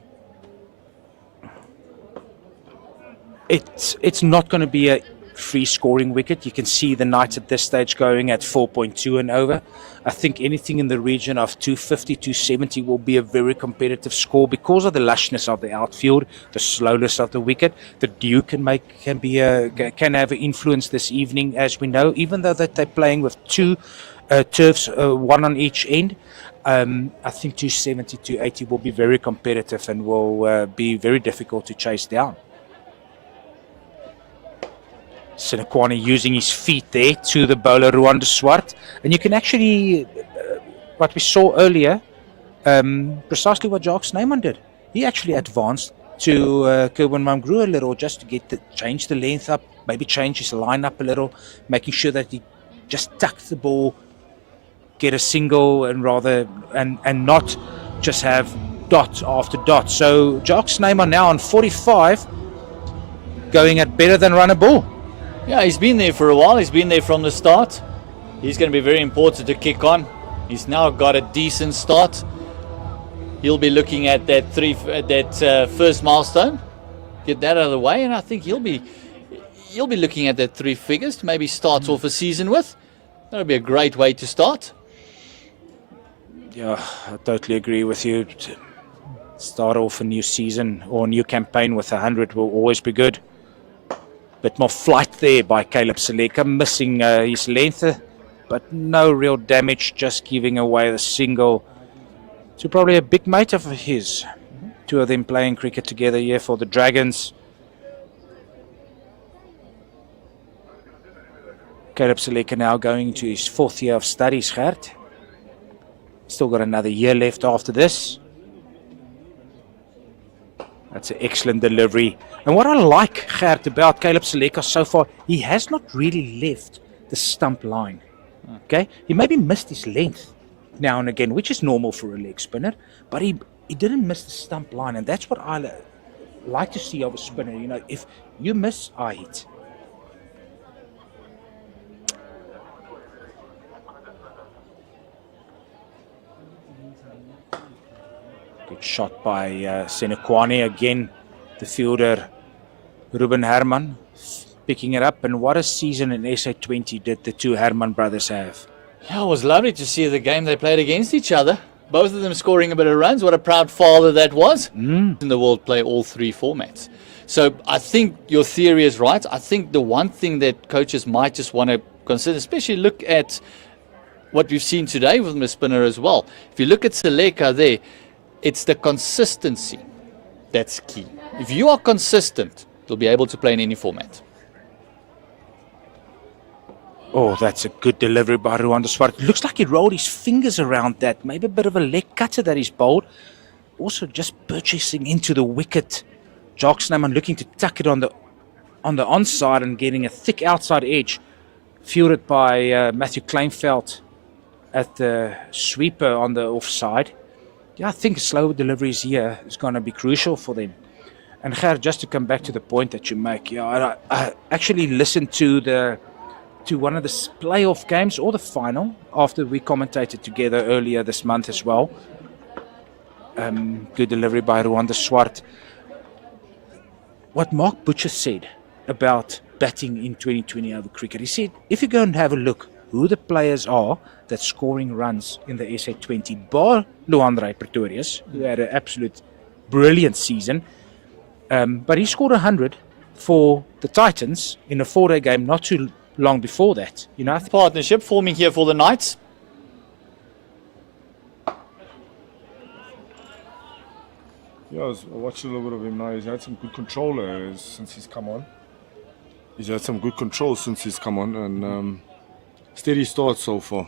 It's not going to be a free scoring wicket. You can see the Knights at this stage going at 4.2 and over. I think anything in the region of 250, 270 will be a very competitive score because of the lushness of the outfield, the slowness of the wicket. The dew can have an influence this evening, as we know, even though that they're playing with 2 turfs, 1 on each end. I think 270, 280 will be very competitive and will be very difficult to chase down. Sinekwani using his feet there to the bowler Ruan de Swart. And you can actually, what we saw earlier, precisely what Jacques Snyman did. He actually advanced to Kerwin Mamgru a little just to change the length up, maybe change his line up a little, making sure that he just tucked the ball, get a single and not just have dot after dot. So Jacques Snyman now on 45, going at better than run a ball. Yeah, he's been there for a while. He's been there from the start. He's going to be very important to kick on. He's now got a decent start. He'll be looking at that first milestone, get that out of the way, and I think he'll be looking at that 3 figures to maybe start off a season with. That'll be a great way to start. Yeah, I totally agree with you. Start off a new season or a new campaign with 100 will always be good. Bit more flight there by Caleb Seleka, missing his length but no real damage, just giving away the single to probably a big mate of his. Two of them playing cricket together here for the Dragons. Caleb Seleka now going into his 4th year of studies, Gert. Still got another year left after this. That's an excellent delivery. And what I like, Gert, about Caleb Seleka so far, he has not really left the stump line. Okay? He maybe missed his length now and again, which is normal for a leg spinner, but he didn't miss the stump line, and that's what I like to see of a spinner. You know, if you miss, I hit. Good shot by Senekwane again. The fielder, Ruben Herman, picking it up. And what a season in SA20 did the two Herman brothers have. Yeah, it was lovely to see the game they played against each other. Both of them scoring a bit of runs. What a proud father that was. In the world, play all 3 formats. So I think your theory is right. I think the one thing that coaches might just want to consider, especially look at what we've seen today with Miss Spinner as well. If you look at Seleka there, it's the consistency that's key. If you are consistent, you'll be able to play in any format. Oh, that's a good delivery by Ruanda Swart. Looks like he rolled his fingers around that. Maybe a bit of a leg cutter that he's bowled. Also just purchasing into the wicket. Jock Snyman looking to tuck it on the onside and getting a thick outside edge. Fielded by Matthew Kleinveld at the sweeper on the offside. Yeah, I think slower deliveries here is going to be crucial for them. And Ger, just to come back to the point that you make, yeah, I actually listened to one of the playoff games or the final after we commentated together earlier this month as well. Good delivery by Ruanda Swart. What Mark Butcher said about batting in 2020 over cricket, he said, if you go and have a look who the players are that's scoring runs in the SA20, bar Luandre Pretorius, who had an absolute brilliant season, but he scored 100 for the Titans in a 4-day game not too long before that. You know, Partnership forming here for the Knights. Yeah, I watched a little bit of him now. He's had some good control since he's come on. And steady start so far.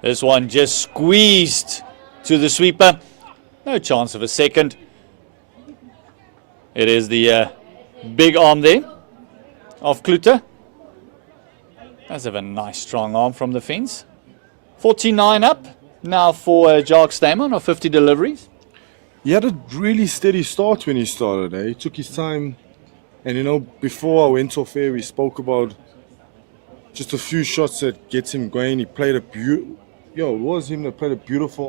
This one just squeezed to the sweeper. No chance of a second. It is the big arm there of Klute. Does have a nice strong arm from the fence. 49 up now for Jock Stamon of 50 deliveries. He had a really steady start when he started. He took his time. And you know, before I went off air, we spoke about just a few shots that gets him going. He played a beautiful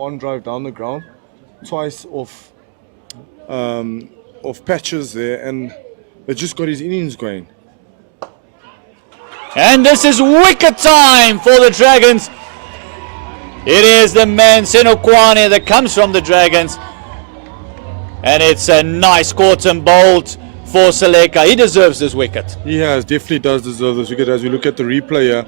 on drive down the ground, twice off patches there, and it just got his innings going. And this is wicket time for the Dragons. It is the man Senekwane that comes from the Dragons, and it's a nice caught and bowled for Seleka. He deserves this wicket. He definitely does deserve this wicket. As we look at the replay here,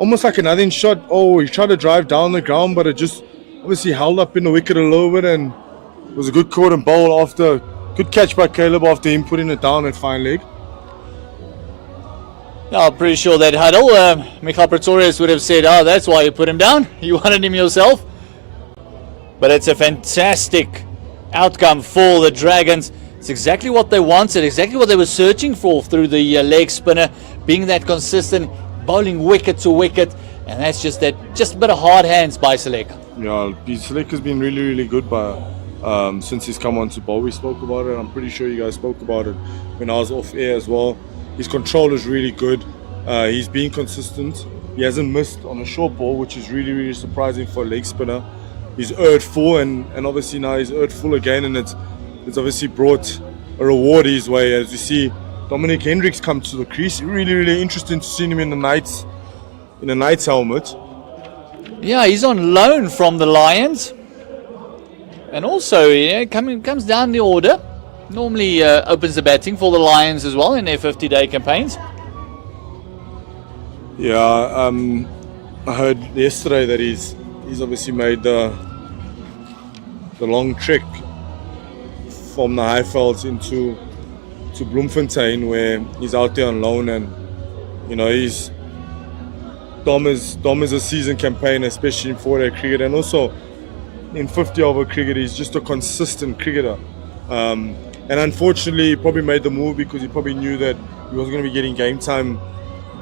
almost like another in shot. Oh, he tried to drive down the ground, but it just obviously held up in the wicket a little bit, and it was a good caught and bowl after. Good catch by Caleb after him putting it down at fine leg. Yeah, I'm pretty sure that huddle, Michael Pretorius would have said, oh, that's why you put him down. You wanted him yourself. But it's a fantastic outcome for the Dragons. It's exactly what they wanted, exactly what they were searching for through the leg spinner, being that consistent, bowling wicket to wicket, and that's just a bit of hard hands by Seleka. Yeah, Seleka's been really, really good since he's come on to bowl. We spoke about it. I'm pretty sure you guys spoke about it when I was off air as well. His control is really good. He's been consistent. He hasn't missed on a short ball, which is really, really surprising for a leg spinner. He's earned full, and obviously now he's earned full again, and it's obviously brought a reward his way. As you see Dominic Hendricks come to the crease. Really, really interesting to see him in the Knights helmet. Yeah, he's on loan from the Lions. And also, comes down the order. normally opens the batting for the Lions as well in their 50-day campaigns. Yeah, I heard yesterday that he's obviously made the long trek from the Highvelds into Bloemfontein, where he's out there on loan, and you know Dom is a seasoned campaigner, especially in 4-day cricket, and also in 50-over cricket. He's just a consistent cricketer. And unfortunately, he probably made the move because he probably knew that he wasn't going to be getting game time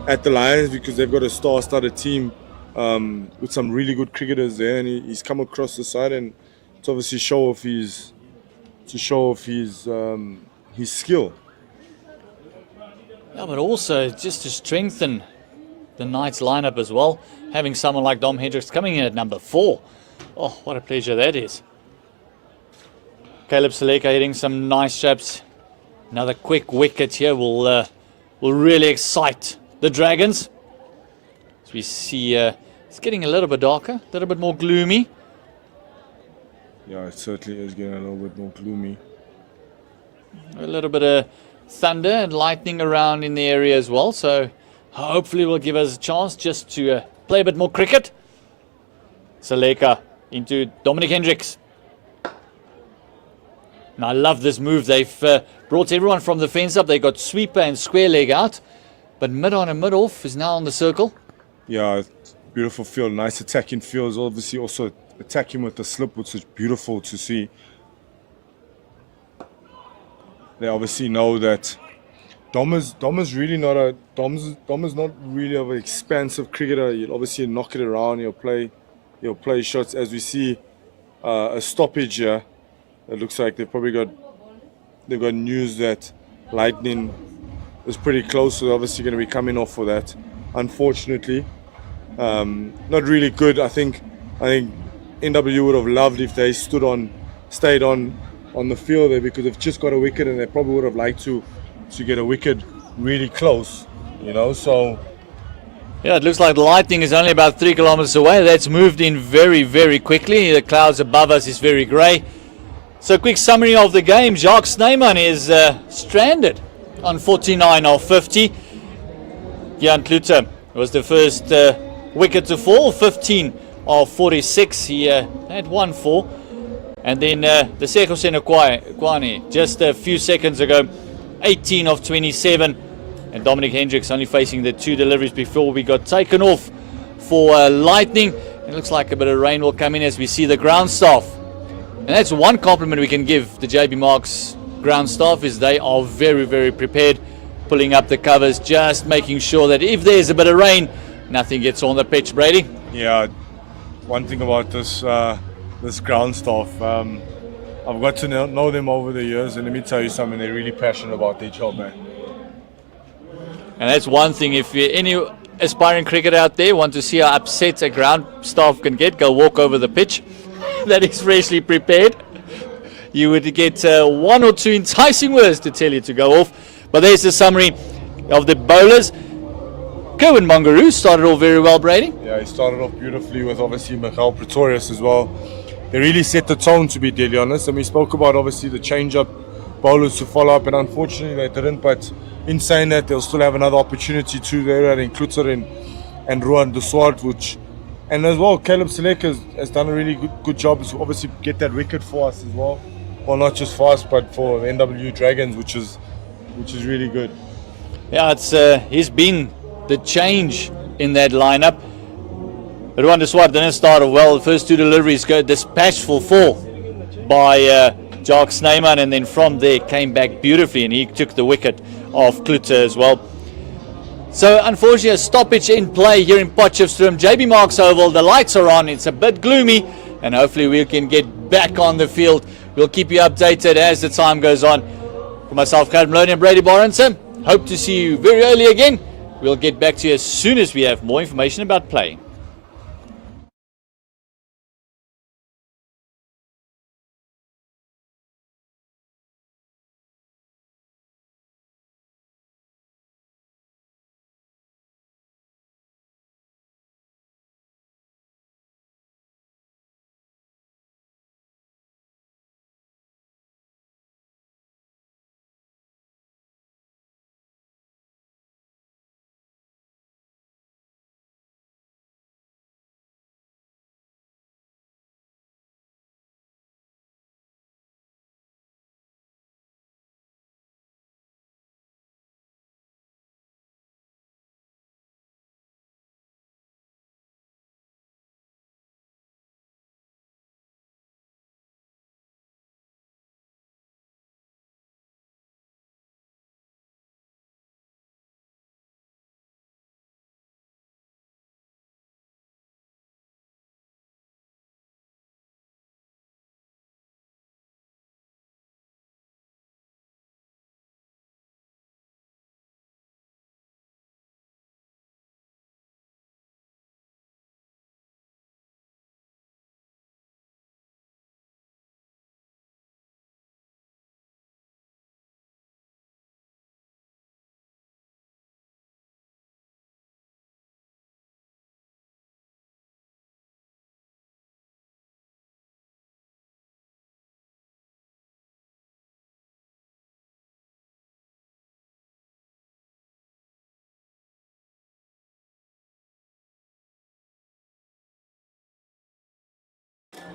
at the Lions, because they've got a star-studded team with some really good cricketers there, and he's come across the side, and to obviously show off his skill. Yeah, but also just to strengthen the Knights lineup as well, having someone like Dom Hendricks coming in at number 4. Oh, what a pleasure that is. Caleb Seleka hitting some nice shots. Another quick wicket here will really excite the Dragons. As we see, it's getting a little bit darker, a little bit more gloomy. Yeah, it certainly is getting a little bit more gloomy. A little bit of thunder and lightning around in the area as well, so hopefully will give us a chance just to play a bit more cricket. Seleka into Dominic Hendricks. And I love this move. They've brought everyone from the fence up. They got sweeper and square leg out, but mid-on and mid-off is now on the circle. Yeah, beautiful field, nice attacking fields. Obviously also attacking with the slip, which is beautiful to see. They obviously know that Dom is really not a Dom is not really of an expansive cricketer. He'll obviously knock it around. He'll play shots. As we see a stoppage here, it looks like they've got news that lightning is pretty close, so they're obviously going to be coming off for that. Unfortunately, not really good. I think NWU would have loved if they stayed on the field there, because they've just got a wicket, and they probably would have liked to get a wicket really close, you know. So yeah, it looks like the lightning is only about 3 kilometers away. That's moved in very, very quickly. The clouds above us is very grey. So quick summary of the game. Jacques Snyman is stranded on 49 of 50. Jan Klute was the first wicket to fall, 15 of 46. He had 1-4. And then the Seko Senekwane, just a few seconds ago, 18 of 27. And Dominic Hendricks only facing the 2 deliveries before we got taken off for lightning. It looks like a bit of rain will come in as we see the ground staff. And that's one compliment we can give the JB Marks ground staff, is they are very, very prepared, pulling up the covers, just making sure that if there's a bit of rain, nothing gets on the pitch. Brady? yeah, one thing about this ground staff, I've got to know them over the years, and let me tell you something, they're really passionate about their job, man. And that's one thing. If you're any aspiring cricketer out there want to see how upset a ground staff can get, go walk over the pitch that is freshly prepared. You would get 1 or 2 enticing words to tell you to go off. But there's the summary of the bowlers. Kerwin Mangaroo started off very well, Brady. Yeah, he started off beautifully with obviously Michael Pretorius as well. They really set the tone, to be deadly honest. And we spoke about obviously the change-up bowlers to follow up, and unfortunately they didn't. But in saying that, they'll still have another opportunity too there at Klutzer and Ruan de Swart, and as well Caleb Seleka has done a really good job to obviously get that wicket for us as well. Well, not just for us, but for the NWU Dragons, which is really good. Yeah, he's been the change in that lineup. Ruan de Swart didn't start off well. The first 2 deliveries go dispatchful 4 by Jacques Snyman, and then from there came back beautifully, and he took the wicket of Klute as well. So unfortunately a stoppage in play here in Potchefstroom, JB Marks Oval. The lights are on, it's a bit gloomy, and hopefully we can get back on the field. We'll keep you updated as the time goes on. For myself, Gerd Maloney and Brady Barrenson, hope to see you very early again. We'll get back to you as soon as we have more information about play.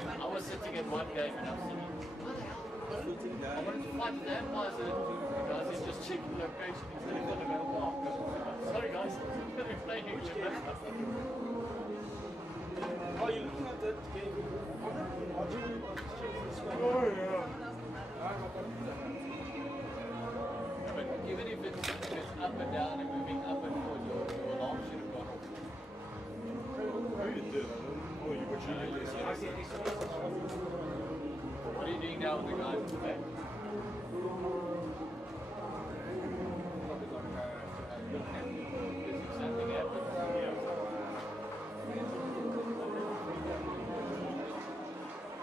I was sitting at one game and I'm thinking, I wanted to fight the Empires and the guys are just checking location instead of going to go park. Sorry guys, we're playing which game? Are you looking at that game? Oh, yeah. But even if it's up and down and moving up and forward, your alarm should have gone off. Maybe it did. I don't know. What you did. What are you doing now with the guys in the back? Something happened.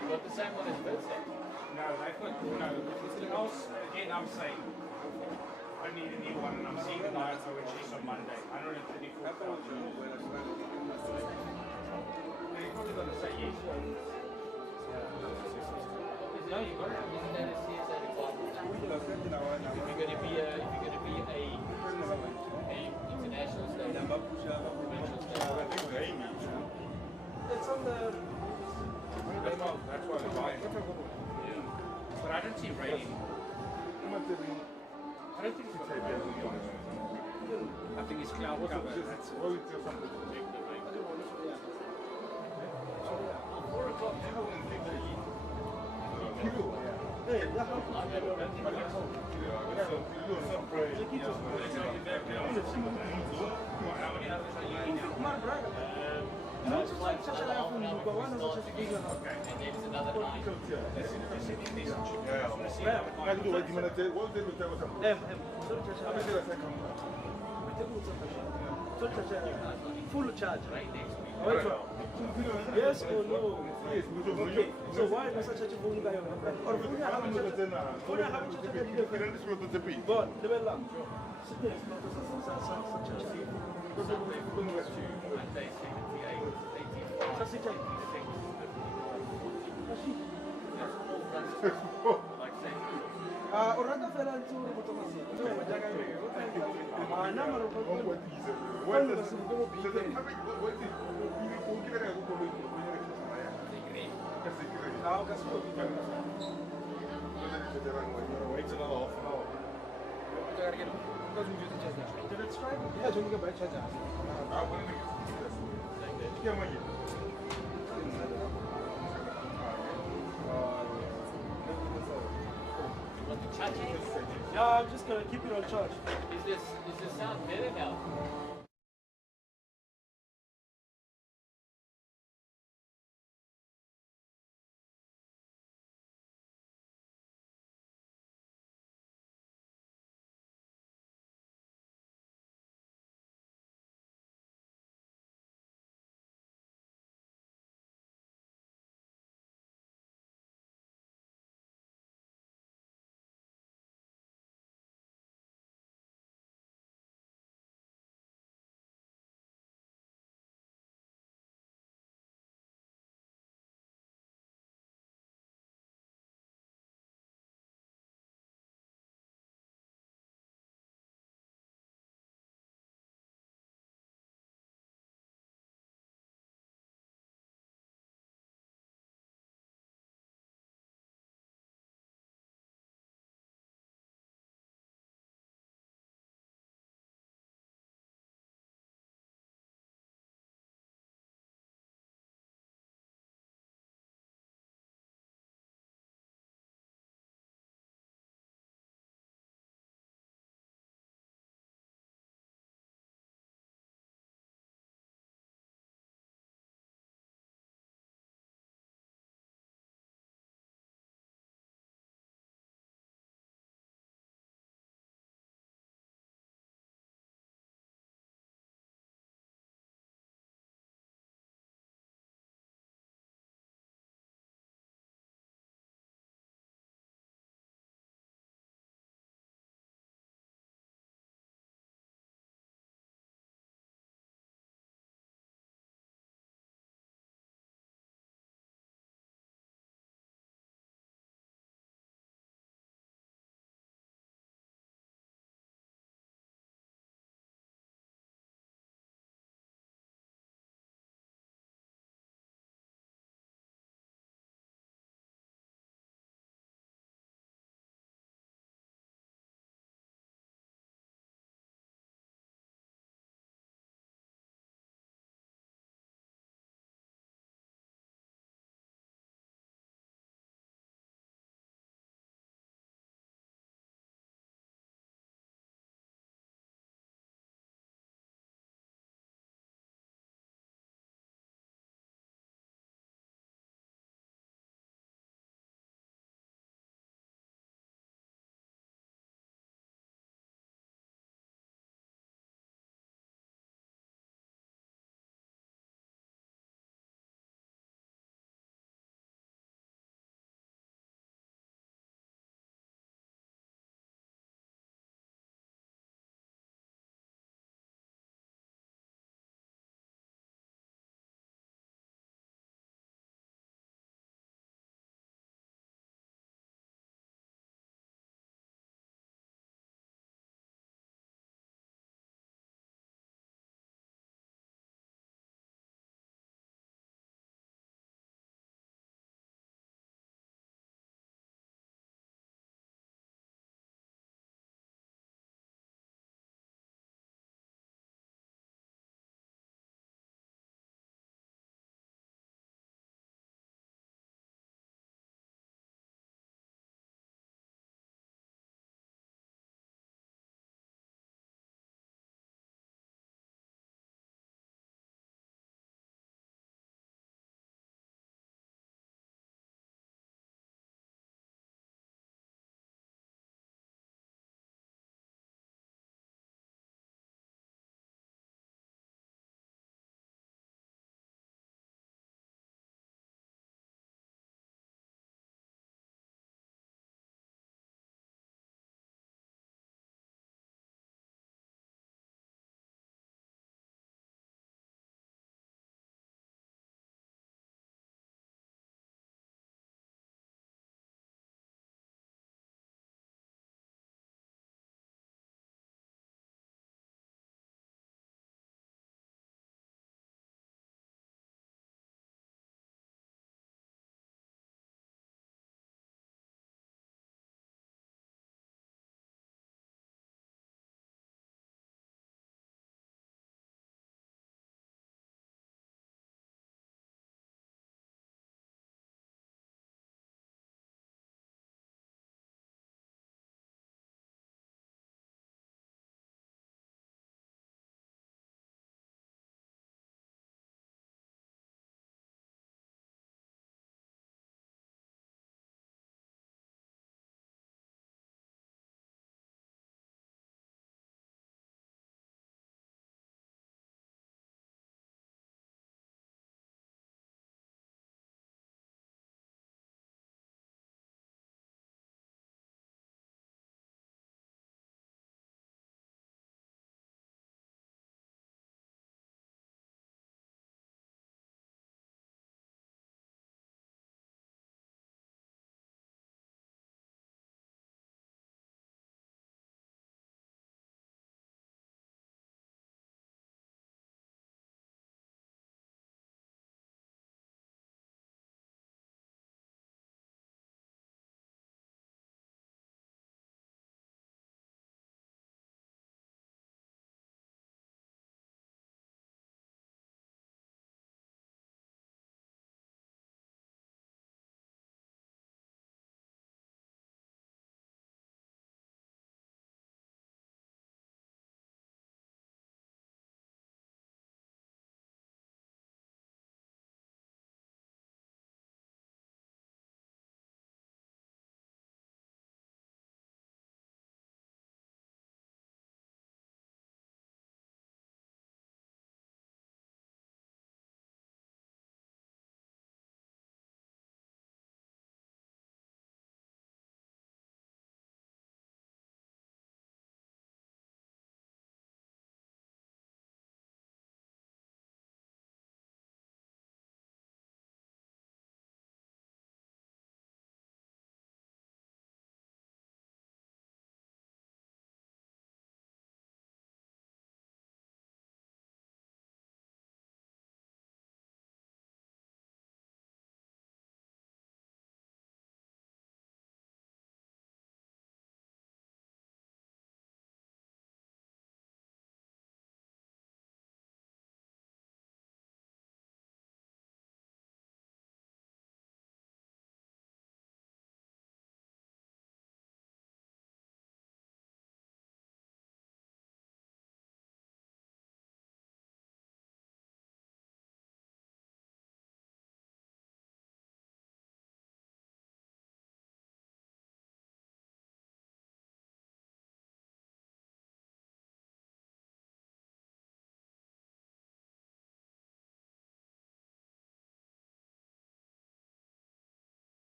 You got the same one as Vince, eh? No, they've got, no, the house, again, I'm saying, I need a new one, and I'm seeing the guy at OHS on Monday. 134,000. They're probably going to say yes. No, you got it. Isn't that a CSA requirement? If you're going to be a international state, provincial state. It's on the. That's why we're buying. But I don't see rain. I don't think it's rain. I think it's cloud cover. That's all. 4 o'clock, everyone thinks that you. Full charge. Yes or no? Okay. So why was such a phone guy? Or phone have But level up. Orada falan tur otomasi. No, jaga ini. Nama rumah. Kalau masih belum Now, kasi ko. Wait another half an hour. Let's try. Yeah, just go back charge. Yeah, I'm just gonna keep it on charge. Is this sound better now?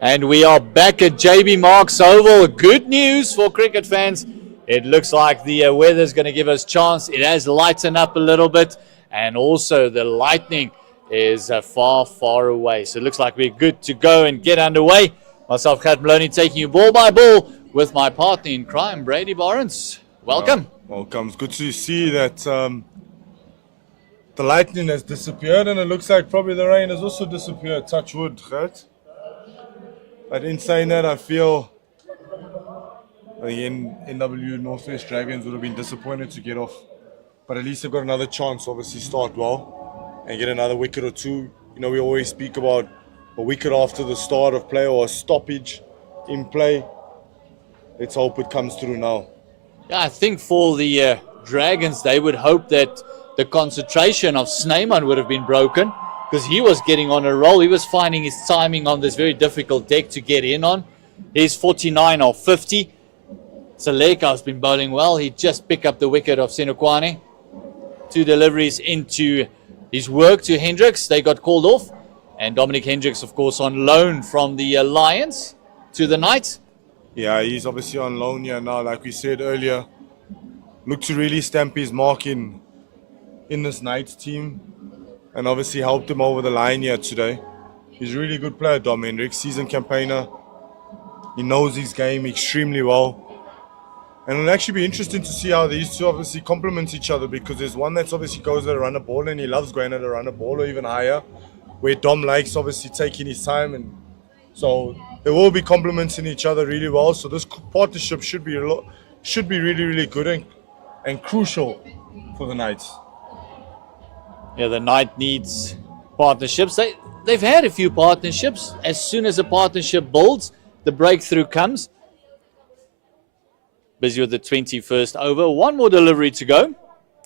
And we are back at JB Marks Oval. Good news for cricket fans. It looks like the weather's going to give us chance. It has lightened up a little bit. And also the lightning is far, far away. So it looks like we're good to go and get underway. Myself, Kat Maloney, taking you ball by ball with my partner in crime, Brady Barnes. Welcome. Welcome. It's good to see that the lightning has disappeared, and it looks like probably the rain has also disappeared. Touch wood, right? But in saying that, I feel the NWU Northwest Dragons would have been disappointed to get off. But at least they've got another chance, obviously, start well and get another wicket or two. You know, we always speak about a wicket after the start of play or a stoppage in play. Let's hope it comes through now. Yeah, I think for the Dragons, they would hope that the concentration of Snyman would have been broken, because he was getting on a roll. He was finding his timing on this very difficult deck to get in on. He's 49 or 50. Saleka has been bowling well. He just picked up the wicket of Senokwane. 2 deliveries into his work to Hendricks. They got called off. And Dominic Hendricks, of course, on loan from the Lions to the Knights. Yeah, he's obviously on loan here now, like we said earlier. Look to really stamp his mark in this Knights team. And obviously helped him over the line here today. He's a really good player, Dom Hendricks, seasoned campaigner. He knows his game extremely well. And it'll actually be interesting to see how these two obviously complement each other, because there's one that's obviously goes at a runner ball and he loves going at a runner ball or even higher, where Dom likes obviously taking his time. And so they will be complementing each other really well. So this partnership should be really, really good and crucial for the Knights. Yeah, the Knight needs partnerships. They've had a few partnerships. As soon as a partnership builds, the breakthrough comes. Busy with the 21st over. One more delivery to go,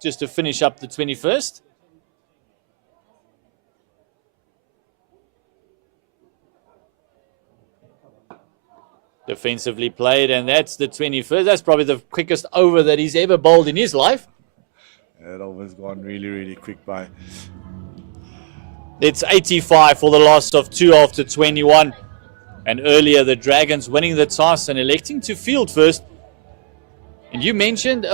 just to finish up the 21st. Defensively played, and that's the 21st. That's probably the quickest over that he's ever bowled in his life. That over's gone really, really quick by. It's 85 for the loss of 2 after 21. And earlier, the Dragons winning the toss and electing to field first. And you mentioned,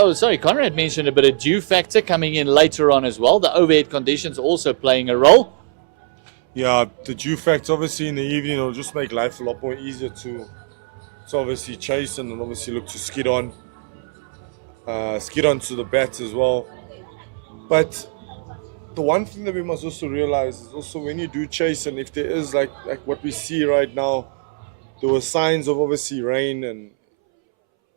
Conrad mentioned a bit of dew factor coming in later on as well. The overhead conditions also playing a role. Yeah, the dew factor obviously in the evening will just make life a lot more easier to obviously chase and obviously look to skid on to the bats as well. But the one thing that we must also realize is also when you do chase, and if there is like what we see right now, there were signs of obviously rain and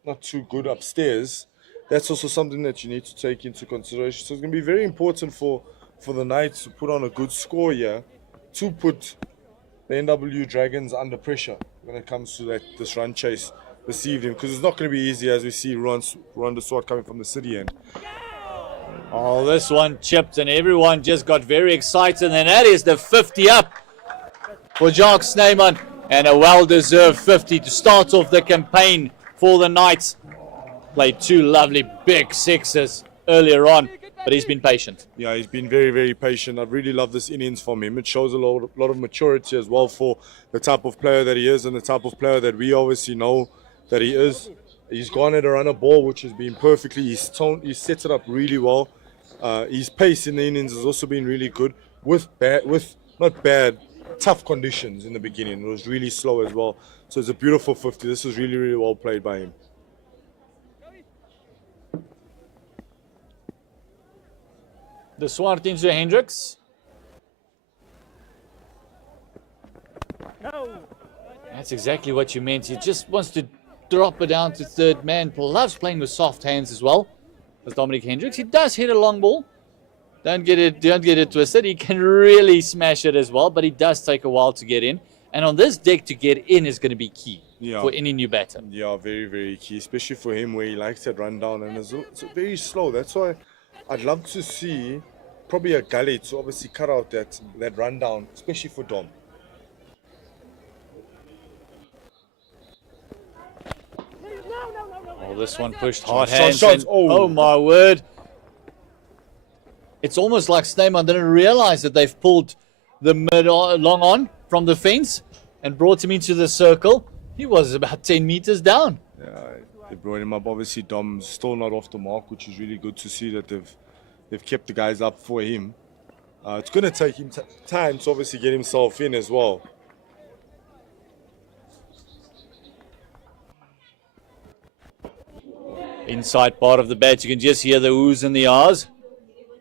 not too good upstairs. That's also something that you need to take into consideration. So it's going to be very important for the Knights to put on a good score here, to put the NWU Dragons under pressure when it comes to this run chase this evening, because it's not going to be easy, as we see Ruan de Swart coming from the city end. Oh, this one chipped and everyone just got very excited, and that is the 50 up for Jacques Snyman, and a well-deserved 50 to start off the campaign for the Knights. Played 2 lovely big sixes earlier on, but he's been patient. Yeah, he's been very, very patient. I've really loved this innings from him. It shows a lot of maturity as well for the type of player that he is and the type of player that we obviously know that he is. He's gone at a runner ball, which has been perfectly. He's set it up really well. His pace in the innings has also been really good with not bad, tough conditions in the beginning. It was really slow as well. So it's a beautiful 50. This was really, really well played by him. The Swart into Hendricks. No. That's exactly what you meant. He just wants to drop it down to third man. Loves playing with soft hands as well as Dominic Hendricks. He does hit a long ball. Don't get it twisted. He can really smash it as well, but he does take a while to get in. And on this deck, to get in is going to be key for any new batter. Yeah, very, very key, especially for him where he likes that run down. And it's very slow. That's why I'd love to see probably a gully to obviously cut out that run down, especially for Dom. Oh, this one pushed hard Shots. hands. Oh, my word. It's almost like Snyman didn't realize that they've pulled the mid long on from the fence. and brought him into the circle. He was about 10 meters down. Yeah, they brought him up. Obviously, Dom's still not off the mark, which is really good to see that they've kept the guys up for him. It's going to take him time to obviously get himself in as well. Inside part of the bat, you can just hear the oohs and the ahs.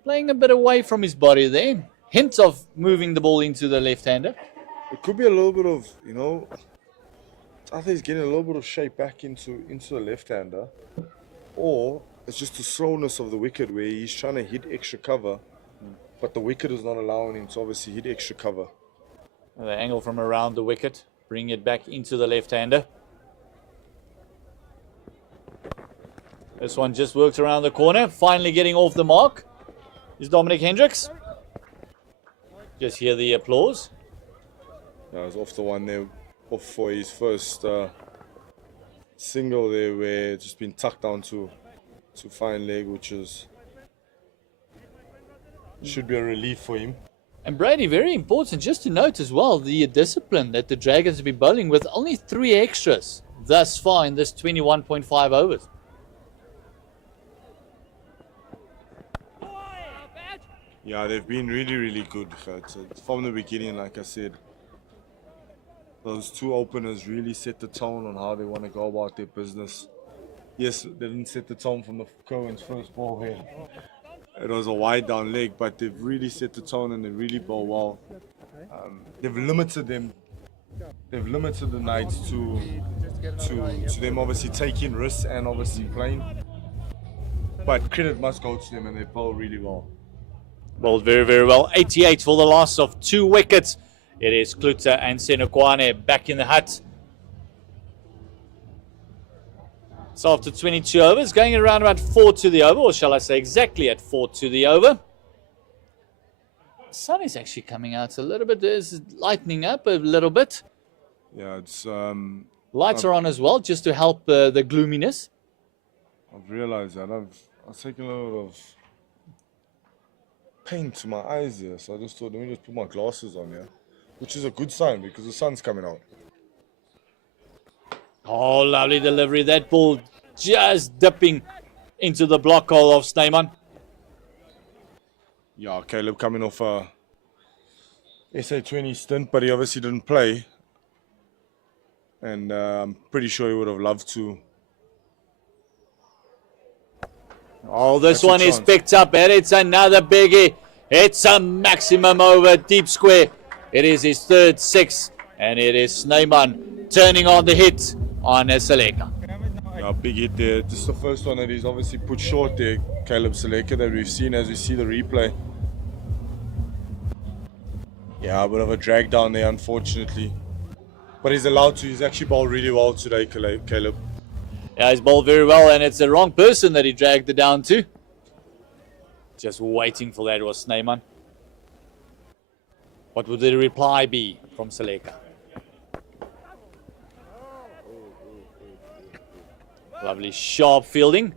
Playing a bit away from his body there. Hint of moving the ball into the left-hander. It could be a little bit of, you know, I think he's getting a little bit of shape back into the left-hander. Or it's just the slowness of the wicket where he's trying to hit extra cover, but the wicket is not allowing him to obviously hit extra cover. The angle from around the wicket, bring it back into the left-hander. This one just worked around the corner, finally getting off the mark is Dominic Hendricks. Just hear the applause. Yeah, he's off the one there, off for his first single there, where it's just been tucked down to fine leg, which should be a relief for him. And Brady, very important just to note as well, the discipline that the Dragons have been bowling with, only 3 extras thus far in this 21.5 overs. Yeah, they've been really, really good. From the beginning, like I said, those 2 openers really set the tone on how they want to go about their business. Yes, they didn't set the tone from the Cohen's first ball here. It was a wide down leg, but they've really set the tone and they really bowl well. They've limited them. They've limited the Knights to them obviously taking risks and obviously playing. But credit must go to them, and they bowl really well. Bowled very, very well. 88 for the loss of 2 wickets. It is Kluter and Senokwane back in the hut. So after 22 overs, going around about 4 to the over, or shall I say exactly at 4 to the over. The sun is actually coming out a little bit. It's lightening up a little bit. Yeah, it's Lights are on as well, just to help the gloominess. I've realized that I've taken a little bit of pain to my eyes here, so I just thought, let me just put my glasses on here, which is a good sign because the sun's coming out. Oh, lovely delivery. That ball just dipping into the block hole of Snyman. Yeah, Caleb coming off a SA20 stint, but he obviously didn't play. And I'm pretty sure he would have loved to. Oh, this That's a one is chance. picked up, and it's another biggie. It's a maximum over deep square. It is his 3rd 6, and it is Snyman turning on the hit on Seleka. Yeah, big hit there. This is the first one that he's obviously put short there, Caleb Seleka, that we've seen as we see the replay. Yeah, a bit of a drag down there, unfortunately. But he's allowed to. He's actually bowled really well today, Caleb. Yeah, he's bowled very well, and it's the wrong person that he dragged it down to. Just waiting for that was Snyman. What would the reply be from Seleka? Lovely sharp fielding.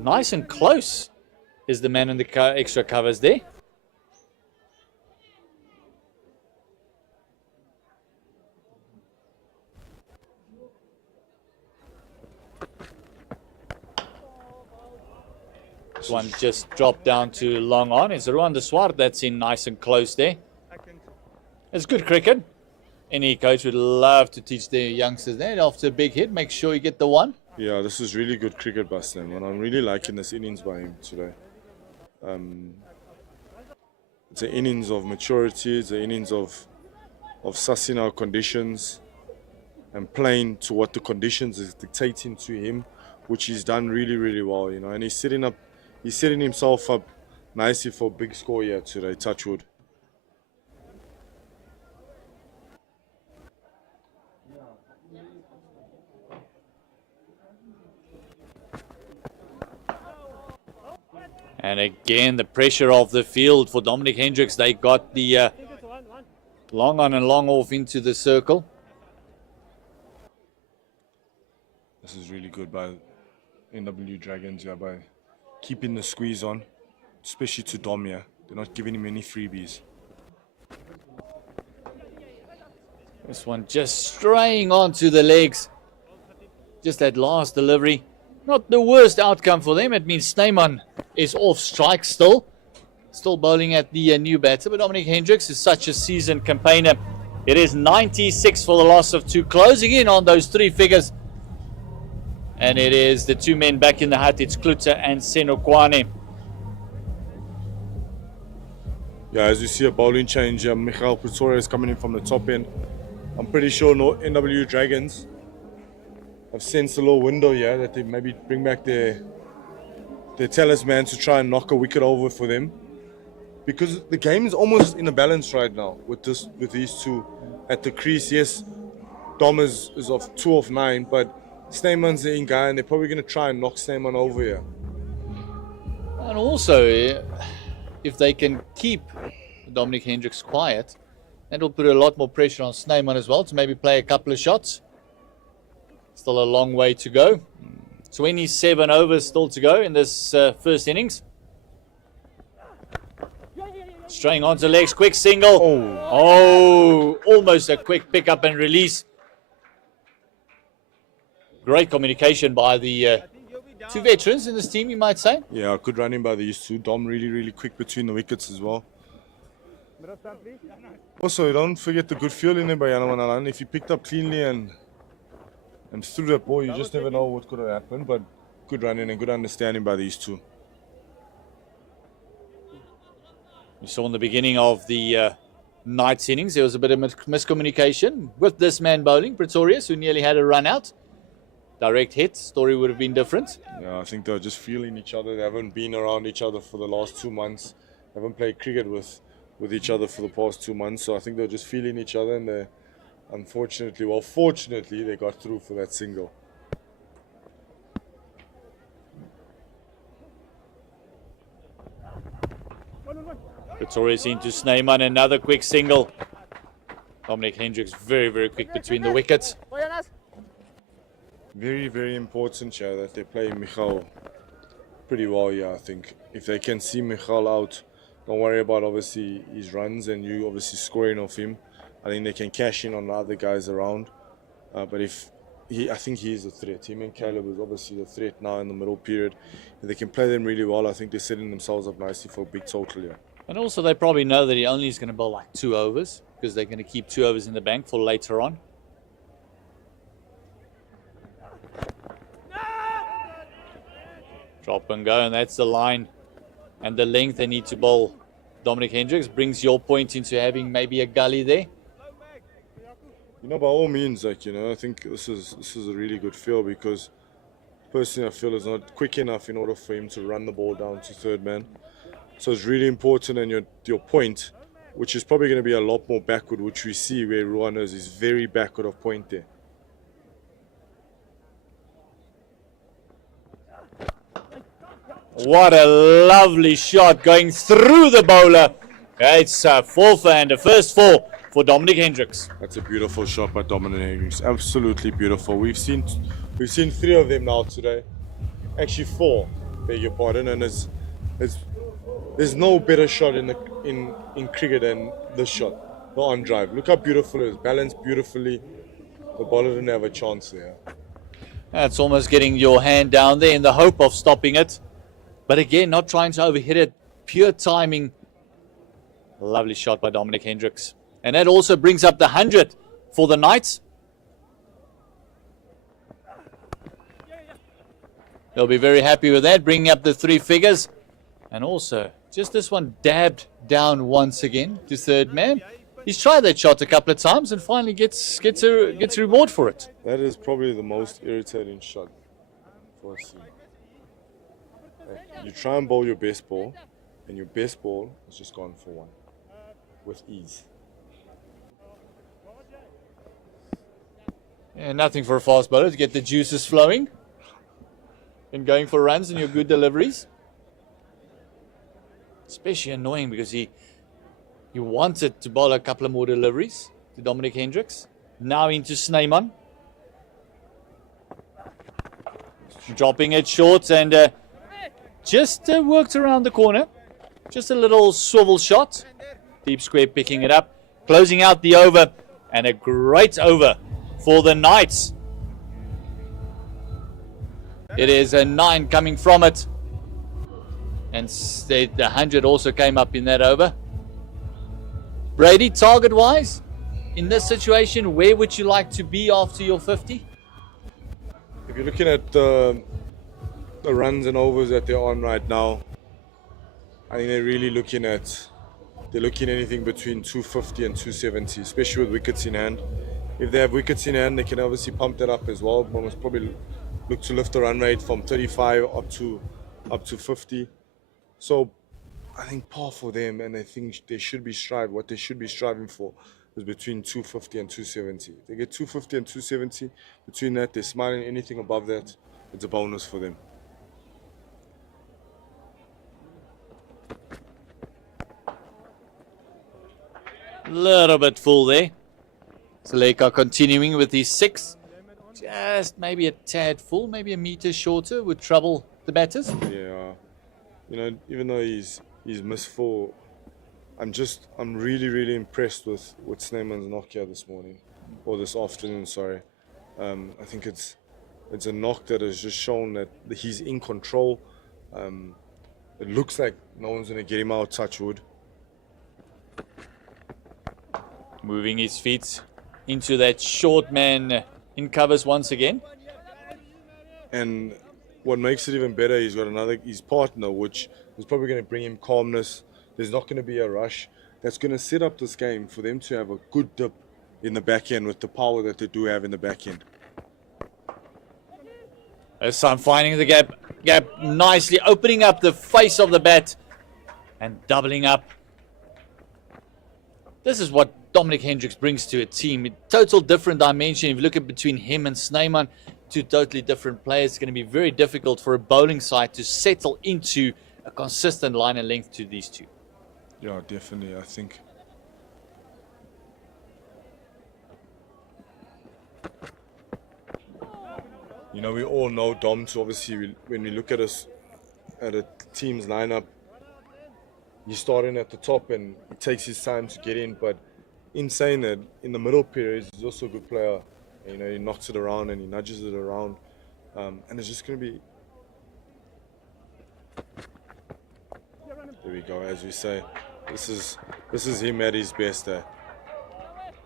Nice and close is the man in the extra covers there. This one just dropped down to long on. It's Ruan de Swart that's in nice and close there. It's good cricket. Any coach would love to teach their youngsters that after a big hit, make sure you get the one. Yeah, this is really good cricket by Sam, and I'm really liking this innings by him today. It's an innings of maturity, it's an innings of sussing out conditions and playing to what the conditions is dictating to him, which he's done really, really well, you know, and he's setting himself up nicely for a big score here today, touch wood. And again, the pressure of the field for Dominic Hendricks. They got the long on and long off into the circle. This is really good by NWU Dragons here by keeping the squeeze on, especially to Dom here. They're not giving him any freebies. This one just straying onto the legs. Just that last delivery. Not the worst outcome for them. It means Snyman is off strike still. Still bowling at the new batter. But Dominic Hendricks is such a seasoned campaigner. It is 96 for the loss of 2. Closing in on those 3 figures. And it is the 2 men back in the hut. It's Klutse and Senokwane. Yeah, as you see a bowling change, Michael Pretoria is coming in from the top end. I'm pretty sure NWU Dragons have sensed a little window here that they maybe bring back their talisman to try and knock a wicket over for them. Because the game is almost in a balance right now with these 2 at the crease. Yes, Dom is off 2 of 9, but Snyman's the in guy and they're probably going to try and knock Snyman over here. And also, if they can keep Dominic Hendricks quiet, that will put a lot more pressure on Snyman as well to maybe play a couple of shots. Still a long way to go. 27 overs still to go in this first innings. Straying onto legs, quick single. Oh, almost a quick pick up and release. Great communication by the 2 veterans in this team, you might say. Yeah, good running by these 2. Dom really quick between the wickets as well. Also, don't forget the good fielding there by Yanamanalan. If he picked up cleanly and threw that ball, you just never know what could have happened. But good running and good understanding by these 2. We saw in the beginning of the night's innings, there was a bit of miscommunication with this man bowling, Pretorius, who nearly had a run out. Direct hit, story would have been different. Yeah, I think they're just feeling each other. They haven't been around each other for the last 2 months. They haven't played cricket with each other for the past 2 months. So I think they're just feeling each other, and they, fortunately, they got through for that single. Pretorius into Snyman, another quick single. Dominic Hendricks very quick between the wickets. Very important here that they play Michal pretty well here, I think. If they can see Michal out, don't worry about obviously his runs and you obviously scoring off him. I think they can cash in on the other guys around. But I think he is a threat. Him and Caleb is obviously the threat now in the middle period. If they can play them really well, I think they're setting themselves up nicely for a big total here. And also they probably know that he only is going to bowl like 2 overs because they're going to keep 2 overs in the bank for later on. Drop and go, and that's the line and the length they need to bowl. Dominic Hendricks brings your point into having maybe a gully there. You know, by all means, I think this is a really good feel because personally I feel it's not quick enough in order for him to run the ball down to 3rd man. So it's really important, and your point, which is probably going to be a lot more backward, which we see where Ruanas is very backward of point there. What a lovely shot going through the bowler. It's a 4 and a first 4 for Dominic Hendricks. That's a beautiful shot by Dominic Hendricks. Absolutely beautiful. We've seen 3 of them now today. Actually 4, beg your pardon. And there's no better shot in cricket than this shot. The on drive. Look how beautiful it is. Balanced beautifully. The bowler didn't have a chance there. That's almost getting your hand down there in the hope of stopping it. But again, not trying to overhit it. Pure timing. Lovely shot by Dominic Hendricks. And that also brings up the 100 for the Knights. They'll be very happy with that, bringing up the 3 figures. And also, just this one dabbed down once again to 3rd man. He's tried that shot a couple of times and finally gets a reward for it. That is probably the most irritating shot for a seam. You try and bowl your best ball, and your best ball is just gone for 1 with ease. Yeah, nothing for a fast bowler to get the juices flowing and going for runs and your good deliveries. Especially annoying because he wanted to bowl a couple of more deliveries to Dominic Hendricks. Now into Snyman. Dropping it short and just worked around the corner. Just a little swivel shot. Deep square picking it up. Closing out the over. and a great over for the Knights. It is a 9 coming from it, and the 100 also came up in that over. Brady, target-wise, in this situation, where would you like to be after your 50? If you're looking at the runs and overs that they're on right now, I think they're really looking at anything between 250 and 270, especially with wickets in hand. If they have wickets in hand, they can obviously pump that up as well. One must probably look to lift the run rate from 35 up to 50. So I think par for them, and I think they should be striving for is between 250 and 270. If they get 250 and 270, between that, they're smiling. Anything above that, it's a bonus for them. Little bit full there. Seleka continuing with his 6. Just maybe a tad full, maybe a meter shorter would trouble the batters. Yeah, even though he's missed 4, I'm really impressed with Snyman's knock here this morning, or this afternoon, sorry. I think it's a knock that has just shown that he's in control. It looks like no one's going to get him out, touch wood. Moving his feet into that short man in covers once again. And what makes it even better, he's got his partner, which is probably going to bring him calmness. There's not going to be a rush. That's going to set up this game for them to have a good dip in the back end with the power that they do have in the back end. As I'm finding the gap nicely, opening up the face of the bat and doubling up. This is what Dominic Hendricks brings to a team. A total different dimension. If you look at between him and Snyman, 2 totally different players. It's going to be very difficult for a bowling side to settle into a consistent line and length to these two. Yeah, definitely, I think. We all know Dom, so obviously when we look at a team's lineup, he's starting at the top and he takes his time to get in, but in saying that, in the middle periods, he's also a good player. He knocks it around and he nudges it around, and it's just going to be... There we go, as we say. This is him at his best there.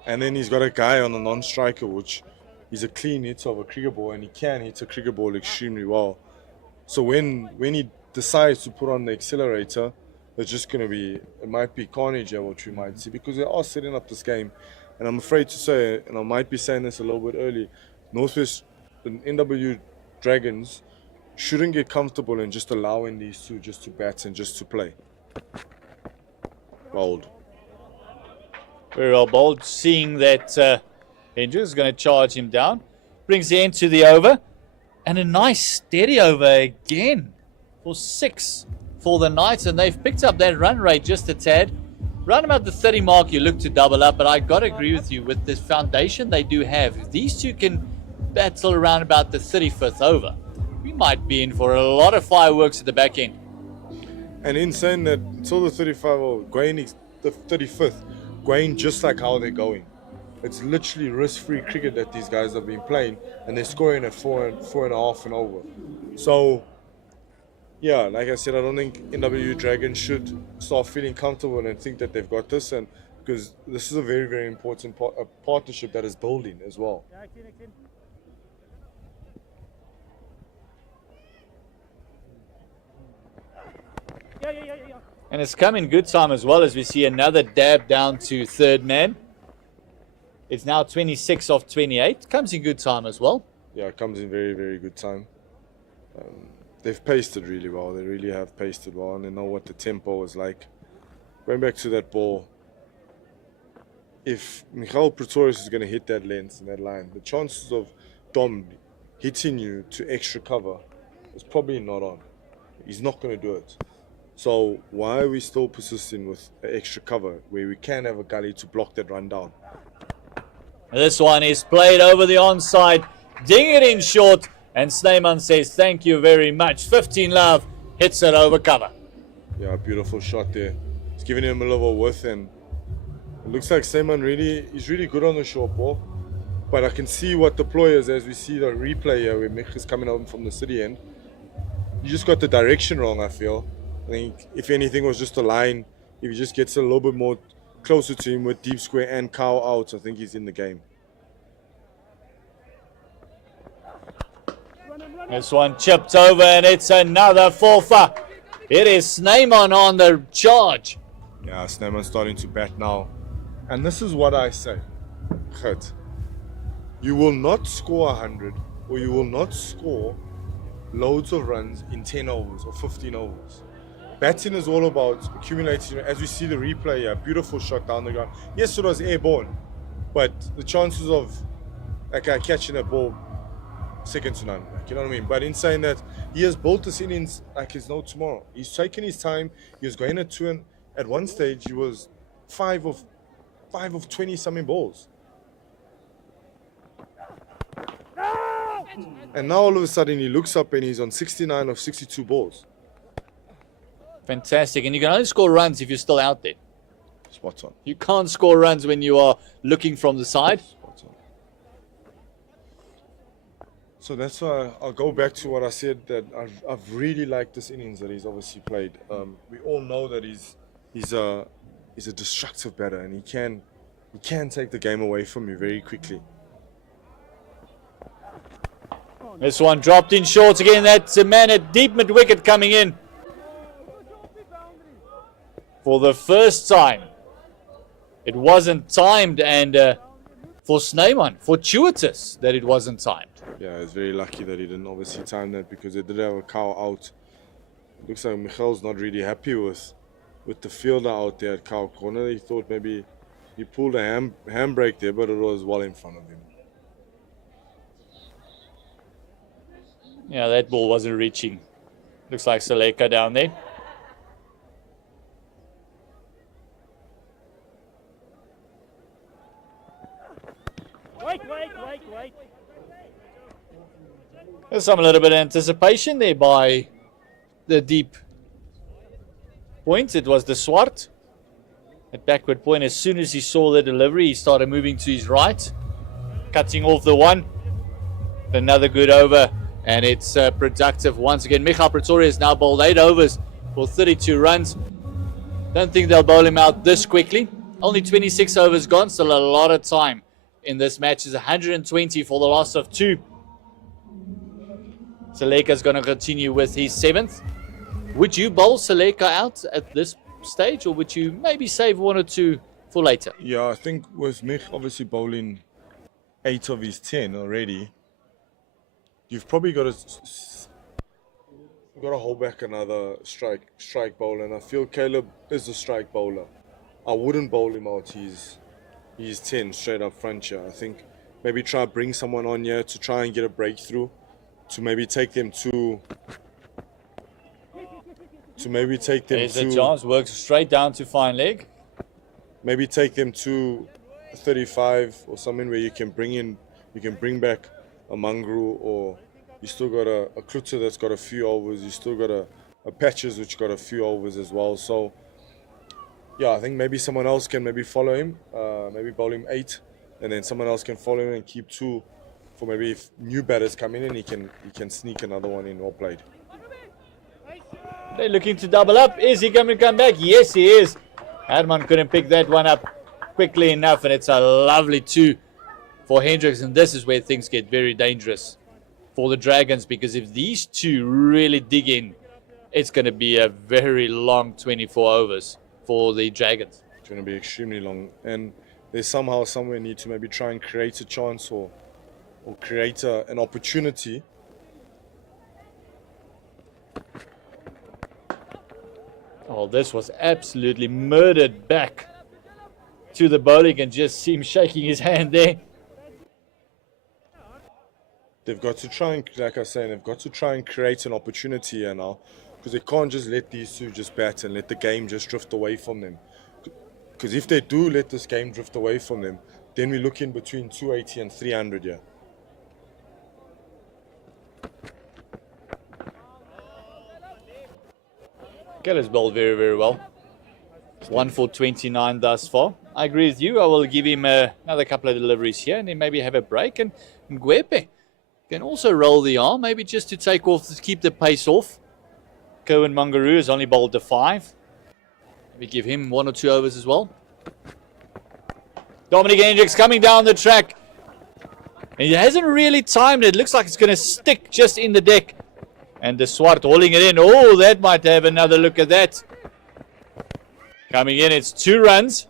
And then he's got a guy on the non-striker, which he's a clean hitter of a cricket ball, and he can hit a cricket ball extremely well. So when he decides to put on the accelerator, it's just going to be, it might be carnage here, what we might see, because they are setting up this game. And I'm afraid to say, and I might be saying this a little bit early, Northwest, the NWU Dragons shouldn't get comfortable in just allowing these two just to bat and just to play. Bowled. Very well bowled, seeing that Hendricks is going to charge him down. Brings the end to the over. And a nice steady over again for 6 for the Knights. And they've picked up that run rate just a tad. Round about the 30 mark, you look to double up. But I got to agree with you, with this foundation they do have, if these two can battle around about the 35th over, we might be in for a lot of fireworks at the back end. And in saying that, until the 35 or going the 35th, going just like how they're going. It's literally risk-free cricket that these guys have been playing, and they're scoring at 4.5 and over. So, yeah, like I said, I don't think NWU Dragons should start feeling comfortable and think that they've got this, and because this is a very, very important partnership that is building as well. And it's come in good time as well, as we see another dab down to third man. It's now 26 off 28. Comes in good time as well. Yeah, it comes in very, very good time. They've paced it really well. They really have paced it well, and they know what the tempo is like. Going back to that ball, if Michael Pretorius is going to hit that length and that line, the chances of Dom hitting you to extra cover is probably not on. He's not going to do it. So why are we still persisting with extra cover where we can have a gully to block that run down? This one is played over the onside, ding it in short, and Snyman says thank you very much. 15 love, hits it over cover. Yeah, beautiful shot there. It's giving him a little width, and It looks like Seymour is really good on the short ball. But I can see what the ploy is as we see the replay here where Mich is coming out from the city end. You just got the direction wrong, I feel. I think if anything was just a line, if he just gets a little bit more closer to him with deep square and cow out, I think he's in the game. This one chipped over and it's another forfer. It is Snyman on the charge. Yeah, Snyman's starting to bat now. And this is what I say. Gert, you will not score 100 or you will not score loads of runs in 10 overs or 15 overs. Batting is all about accumulating. As we see the replay here, beautiful shot down the ground. Yes, it was airborne, but the chances of that guy catching that ball, second to none. You know what I mean? But in saying that, he has built this innings like it's no tomorrow. He's taken his time. He was going at 2 and at one stage he was 5 of 20 something balls. And now all of a sudden he looks up and he's on 69 of 62 balls. Fantastic. And you can only score runs if you're still out there. Spot on. You can't score runs when you are looking from the side. Spot on. So that's why I'll go back to what I said, that I've really liked this innings that he's obviously played. We all know that he's a destructive batter and he can take the game away from you very quickly. This one dropped in short again. That's a man at deep mid wicket coming in. For the first time, it wasn't timed, and for Snyman, fortuitous that it wasn't timed. Yeah, he's very lucky that he didn't obviously time that because they did have a cow out. Looks like Michel's not really happy with the fielder out there at cow corner. He thought maybe he pulled a handbrake there, but it was well in front of him. Yeah, that ball wasn't reaching. Looks like Seleka down there. Wait. There's a little bit of anticipation there by the deep point. It was the Swart. At backward point, as soon as he saw the delivery, he started moving to his right, cutting off the one. Another good over, and it's productive once again. Michal Pretoria has now bowled 8 overs for 32 runs. Don't think they'll bowl him out this quickly. Only 26 overs gone, still a lot of time in this match. Is 120 for the loss of 2. Seleka's going to continue with his 7th. Would you bowl Seleka out at this stage, or would you maybe save 1 or 2 for later? Yeah, I think with Mich obviously bowling 8 of his 10 already, you've probably got to hold back another strike bowler, and I feel Caleb is a strike bowler. I wouldn't bowl him out his 10 straight up front here. I think maybe try to bring someone on here to try and get a breakthrough, to maybe take them to There's a chance, works straight down to fine leg. Maybe take them to 35 or something where you can bring back a Mangru, or you still got a Klutzer that's got a few overs, you still got a Patches which got a few overs as well. So yeah, I think maybe someone else can maybe follow him, maybe bowl him 8, and then someone else can follow him and keep 2 for maybe if new batters come in and he can sneak another one in, well played. They're looking to double up. Is he going to come back? Yes, he is. Herman couldn't pick that one up quickly enough, and it's a lovely 2 for Hendricks, and this is where things get very dangerous for the Dragons, because if these 2 really dig in, it's going to be a very long 24 overs for the Dragons. It's going to be extremely long, and they somehow, somewhere need to maybe try and create a chance or create an opportunity. Oh, this was absolutely murdered back to the bowling, and just see him shaking his hand there. They've got to try and, like I say, they've got to try and create an opportunity here now, because they can't just let these 2 just bat and let the game just drift away from them. Because if they do let this game drift away from them, then we're looking between 280 and 300 here. Keller's bowled very, very well. 1 for 29 thus far. I agree with you. I will give him another couple of deliveries here and then maybe have a break. And Ngwepe can also roll the arm, maybe just to take off, to keep the pace off. Cohen Mangaroo has only bowled the 5. Maybe give him 1 or 2 overs as well. Dominic Hendricks coming down the track. And he hasn't really timed it. Looks like it's going to stick just in the deck. And the Swart hauling it in. Oh, that might have another look at that. Coming in, it's 2 runs.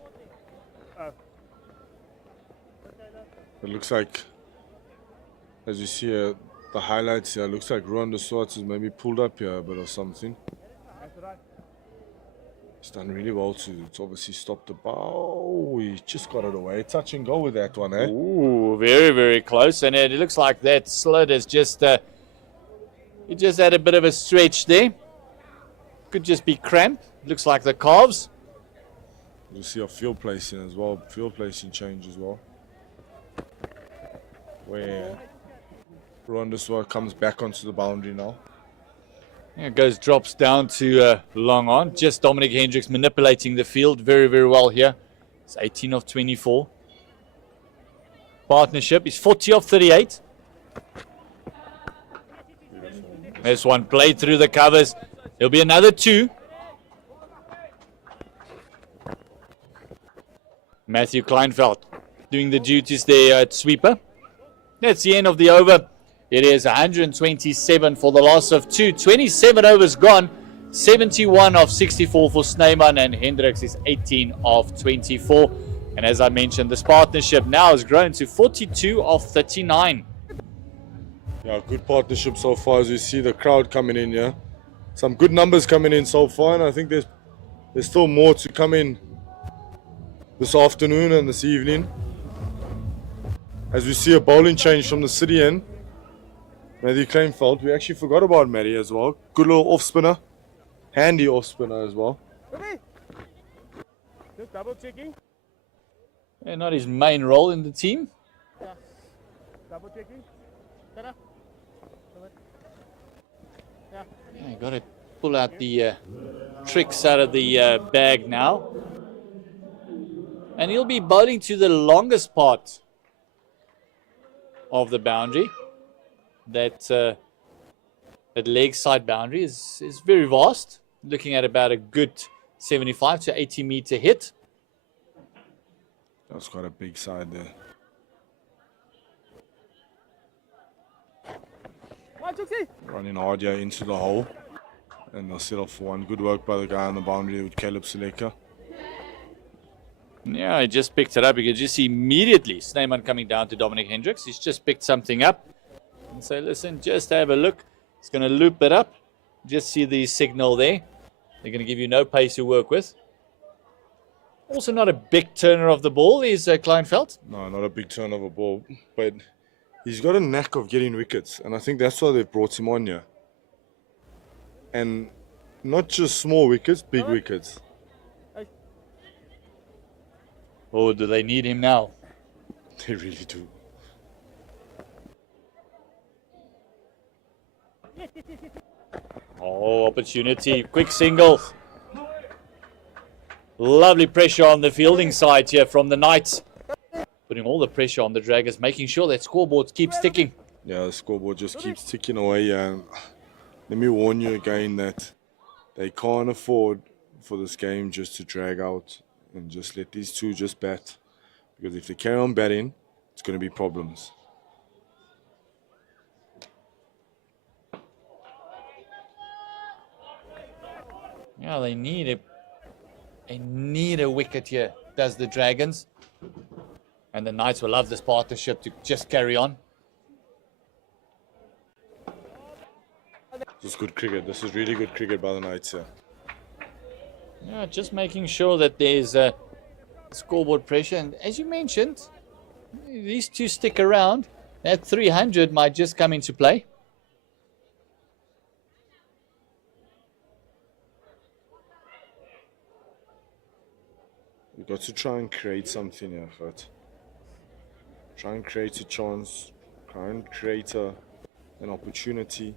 It looks like, as you see the highlights here, it looks like Ruan de Swart has maybe pulled up here a bit or something. He's done really well to obviously stop the ball. Oh, he just got it away. Touch and go with that one, eh? Ooh, very, very close. And it looks like that slit is just, he just had a bit of a stretch there. Could just be cramp. Looks like the calves. You'll see a field placing as well. Field placing change as well. Where Ruan de Swart comes back onto the boundary now. It goes, drops down to long on. Just Dominic Hendricks manipulating the field very, very well here. It's 18 of 24. Partnership is 40 of 38. This one played through the covers. There'll be another 2. Matthew Kleinveld doing the duties there at sweeper. That's the end of the over. It is 127 for the loss of 2. 27 overs gone. 71 of 64 for Snyman, and Hendricks is 18 of 24. And as I mentioned, this partnership now has grown to 42 of 39. Yeah, good partnership so far, as you see the crowd coming in here. Some good numbers coming in so far, and I think there's still more to come in this afternoon and this evening. As we see a bowling change from the city end. Matthew Kleinveld, we actually forgot about Matty as well. Good little off spinner, handy off spinner as well. Just double checking. Yeah, not his main role in the team. Yeah. Double checking. Yeah, got to pull out the tricks out of the bag now. And he'll be bowling to the longest part of the boundary. That leg side boundary is very vast. Looking at about a good 75 to 80 meter hit. That's quite a big side there. Running hard here into the hole. And they'll settle for one. Good work by the guy on the boundary with Caleb Seleka. Yeah, I just picked it up. You can just see immediately Snyman coming down to Dominic Hendricks. He's just picked something up. And say, listen, just have a look. It's going to loop it up. Just see the signal there. They're going to give you no pace to work with. Also not a big turner of the ball is Kleinveld. No, not a big turnover ball. But he's got a knack of getting wickets. And I think that's why they've brought him on here. And not just small wickets, big wickets. Oh, do they need him now? They really do. Oh, opportunity. Quick single. Lovely pressure on the fielding side here from the Knights. Putting all the pressure on the Dragons, making sure that scoreboard keeps ticking. Yeah, the scoreboard just keeps ticking away. And let me warn you again that they can't afford for this game just to drag out and just let these two just bat. Because if they carry on batting, it's going to be problems. Yeah, they need a wicket here, does the Dragons. And the Knights will love this partnership to just carry on. This is good cricket. This is really good cricket by the Knights here. Yeah, just making sure that there's scoreboard pressure. And as you mentioned, these two stick around. That 300 might just come into play. We've got to try and create something here, but try and create a chance, try and create an opportunity.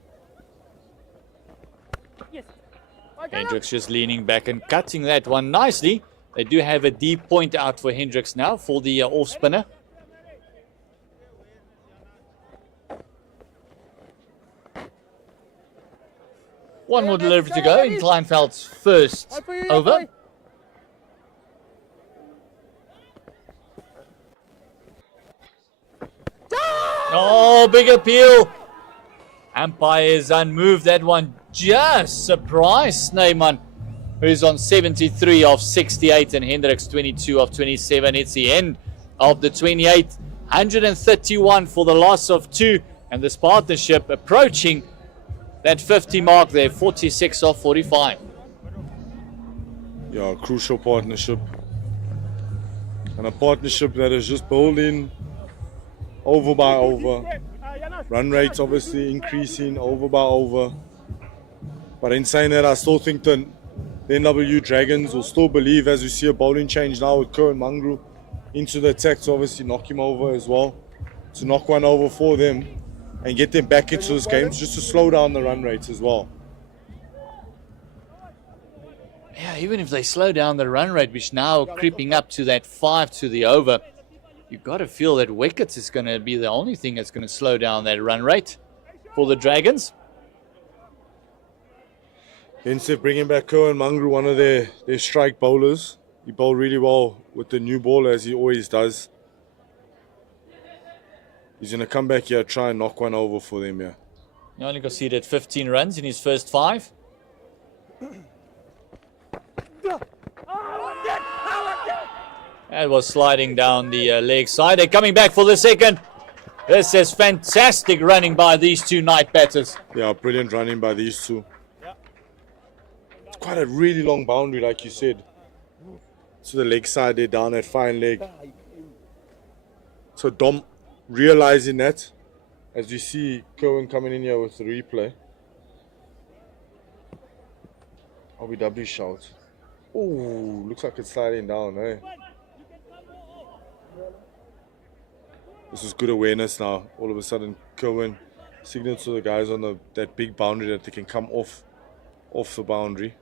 Hendricks just leaning back and cutting that one nicely. They do have a deep point out for Hendricks now for the off spinner. One more delivery to go in Kleinveld's first over. Oh, big appeal. Umpires unmoved that one. Just surprised Snyman, who's on 73 of 68, and Hendricks 22 of 27. It's the end of the 28. 131 for the loss of 2, and this partnership approaching that 50 mark there, 46 of 45. Yeah, crucial partnership. And a partnership that is just building over by over. Run rates obviously increasing over by over. But in saying that, I still think the NWU Dragons will still believe, as we see a bowling change now with Kerwin Mangru into the attack to obviously knock him over as well. To knock one over for them and get them back into this game, just to slow down the run rates as well. Yeah, even if they slow down the run rate, which now creeping up to that 5 to the over, you've got to feel that wickets is going to be the only thing that's going to slow down that run rate for the Dragons. Instead of bringing back Kerwin Mangru, one of their strike bowlers. He bowled really well with the new ball, as he always does. He's going to come back here, try and knock one over for them here. He only conceded 15 runs in his first 5. That was sliding down the leg side. They're coming back for the second. This is fantastic running by these two night batters. Yeah, brilliant running by these two. It's quite a really long boundary, like you said. To the leg side, they're down at fine leg. So Dom realizing that, as we see Kerwin coming in here with the replay. RBW shout. Ooh, looks like it's sliding down, eh? This is good awareness now. All of a sudden, Kerwin signals to the guys on that big boundary that they can come off the boundary.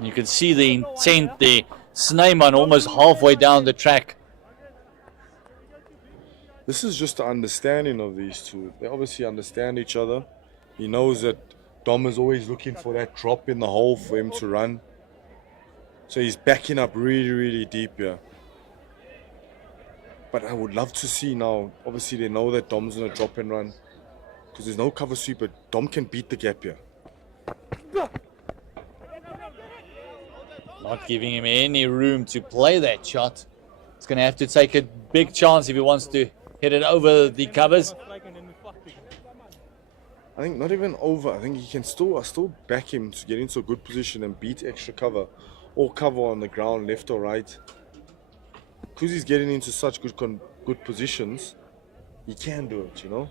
You can see the intent there. Snyman almost halfway down the track. This is just the understanding of these two. They obviously understand each other. He knows that Dom is always looking for that drop in the hole for him to run. So he's backing up really, really deep here. But I would love to see now, obviously they know that Dom's going to drop and run. Because there's no cover sweep, but Dom can beat the gap here. Not giving him any room to play that shot. He's going to have to take a big chance if he wants to hit it over the covers. I think not even over. I think he can still back him to get into a good position and beat extra cover. Or cover on the ground, left or right. Because he's getting into such good positions, he can do it, you know.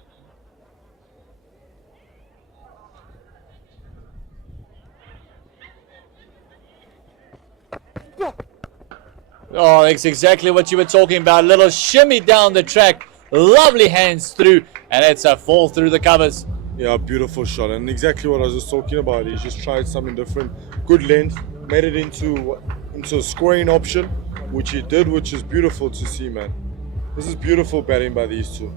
Oh, that's exactly what you were talking about. Little shimmy down the track. Lovely hands through. And it's a fall through the covers. Yeah, beautiful shot. And exactly what I was just talking about. He's just tried something different. Good length. Made it into a scoring option, which he did, which is beautiful to see, man. This is beautiful batting by these two.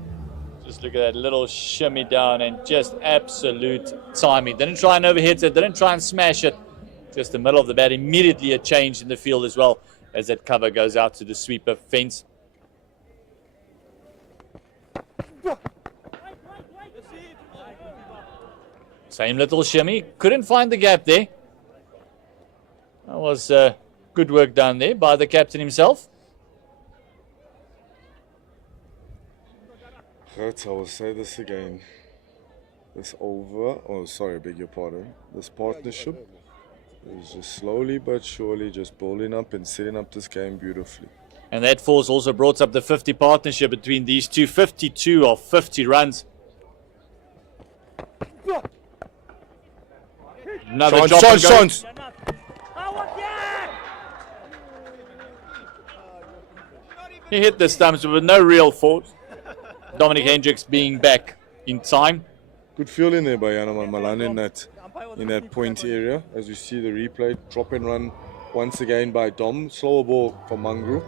Just look at that little shimmy down and just absolute timing. Didn't try and overhit it. Didn't try and smash it. Just the middle of the bat. Immediately a change in the field as well, as that cover goes out to the sweeper fence. Same little shimmy. Couldn't find the gap there. That was good work done there by the captain himself. Right, I will say this again. This I beg your pardon. This partnership is just slowly but surely just bowling up and setting up this game beautifully. And that force also brought up the 50 partnership between these two. 52 of 50 runs. Another chance. He hit the stumps with no real force. Dominic Hendricks being back in time. Good fielding there by Yanaman Malan in that point area. As you see the replay, drop and run once again by Dom. Slower ball for Mangru.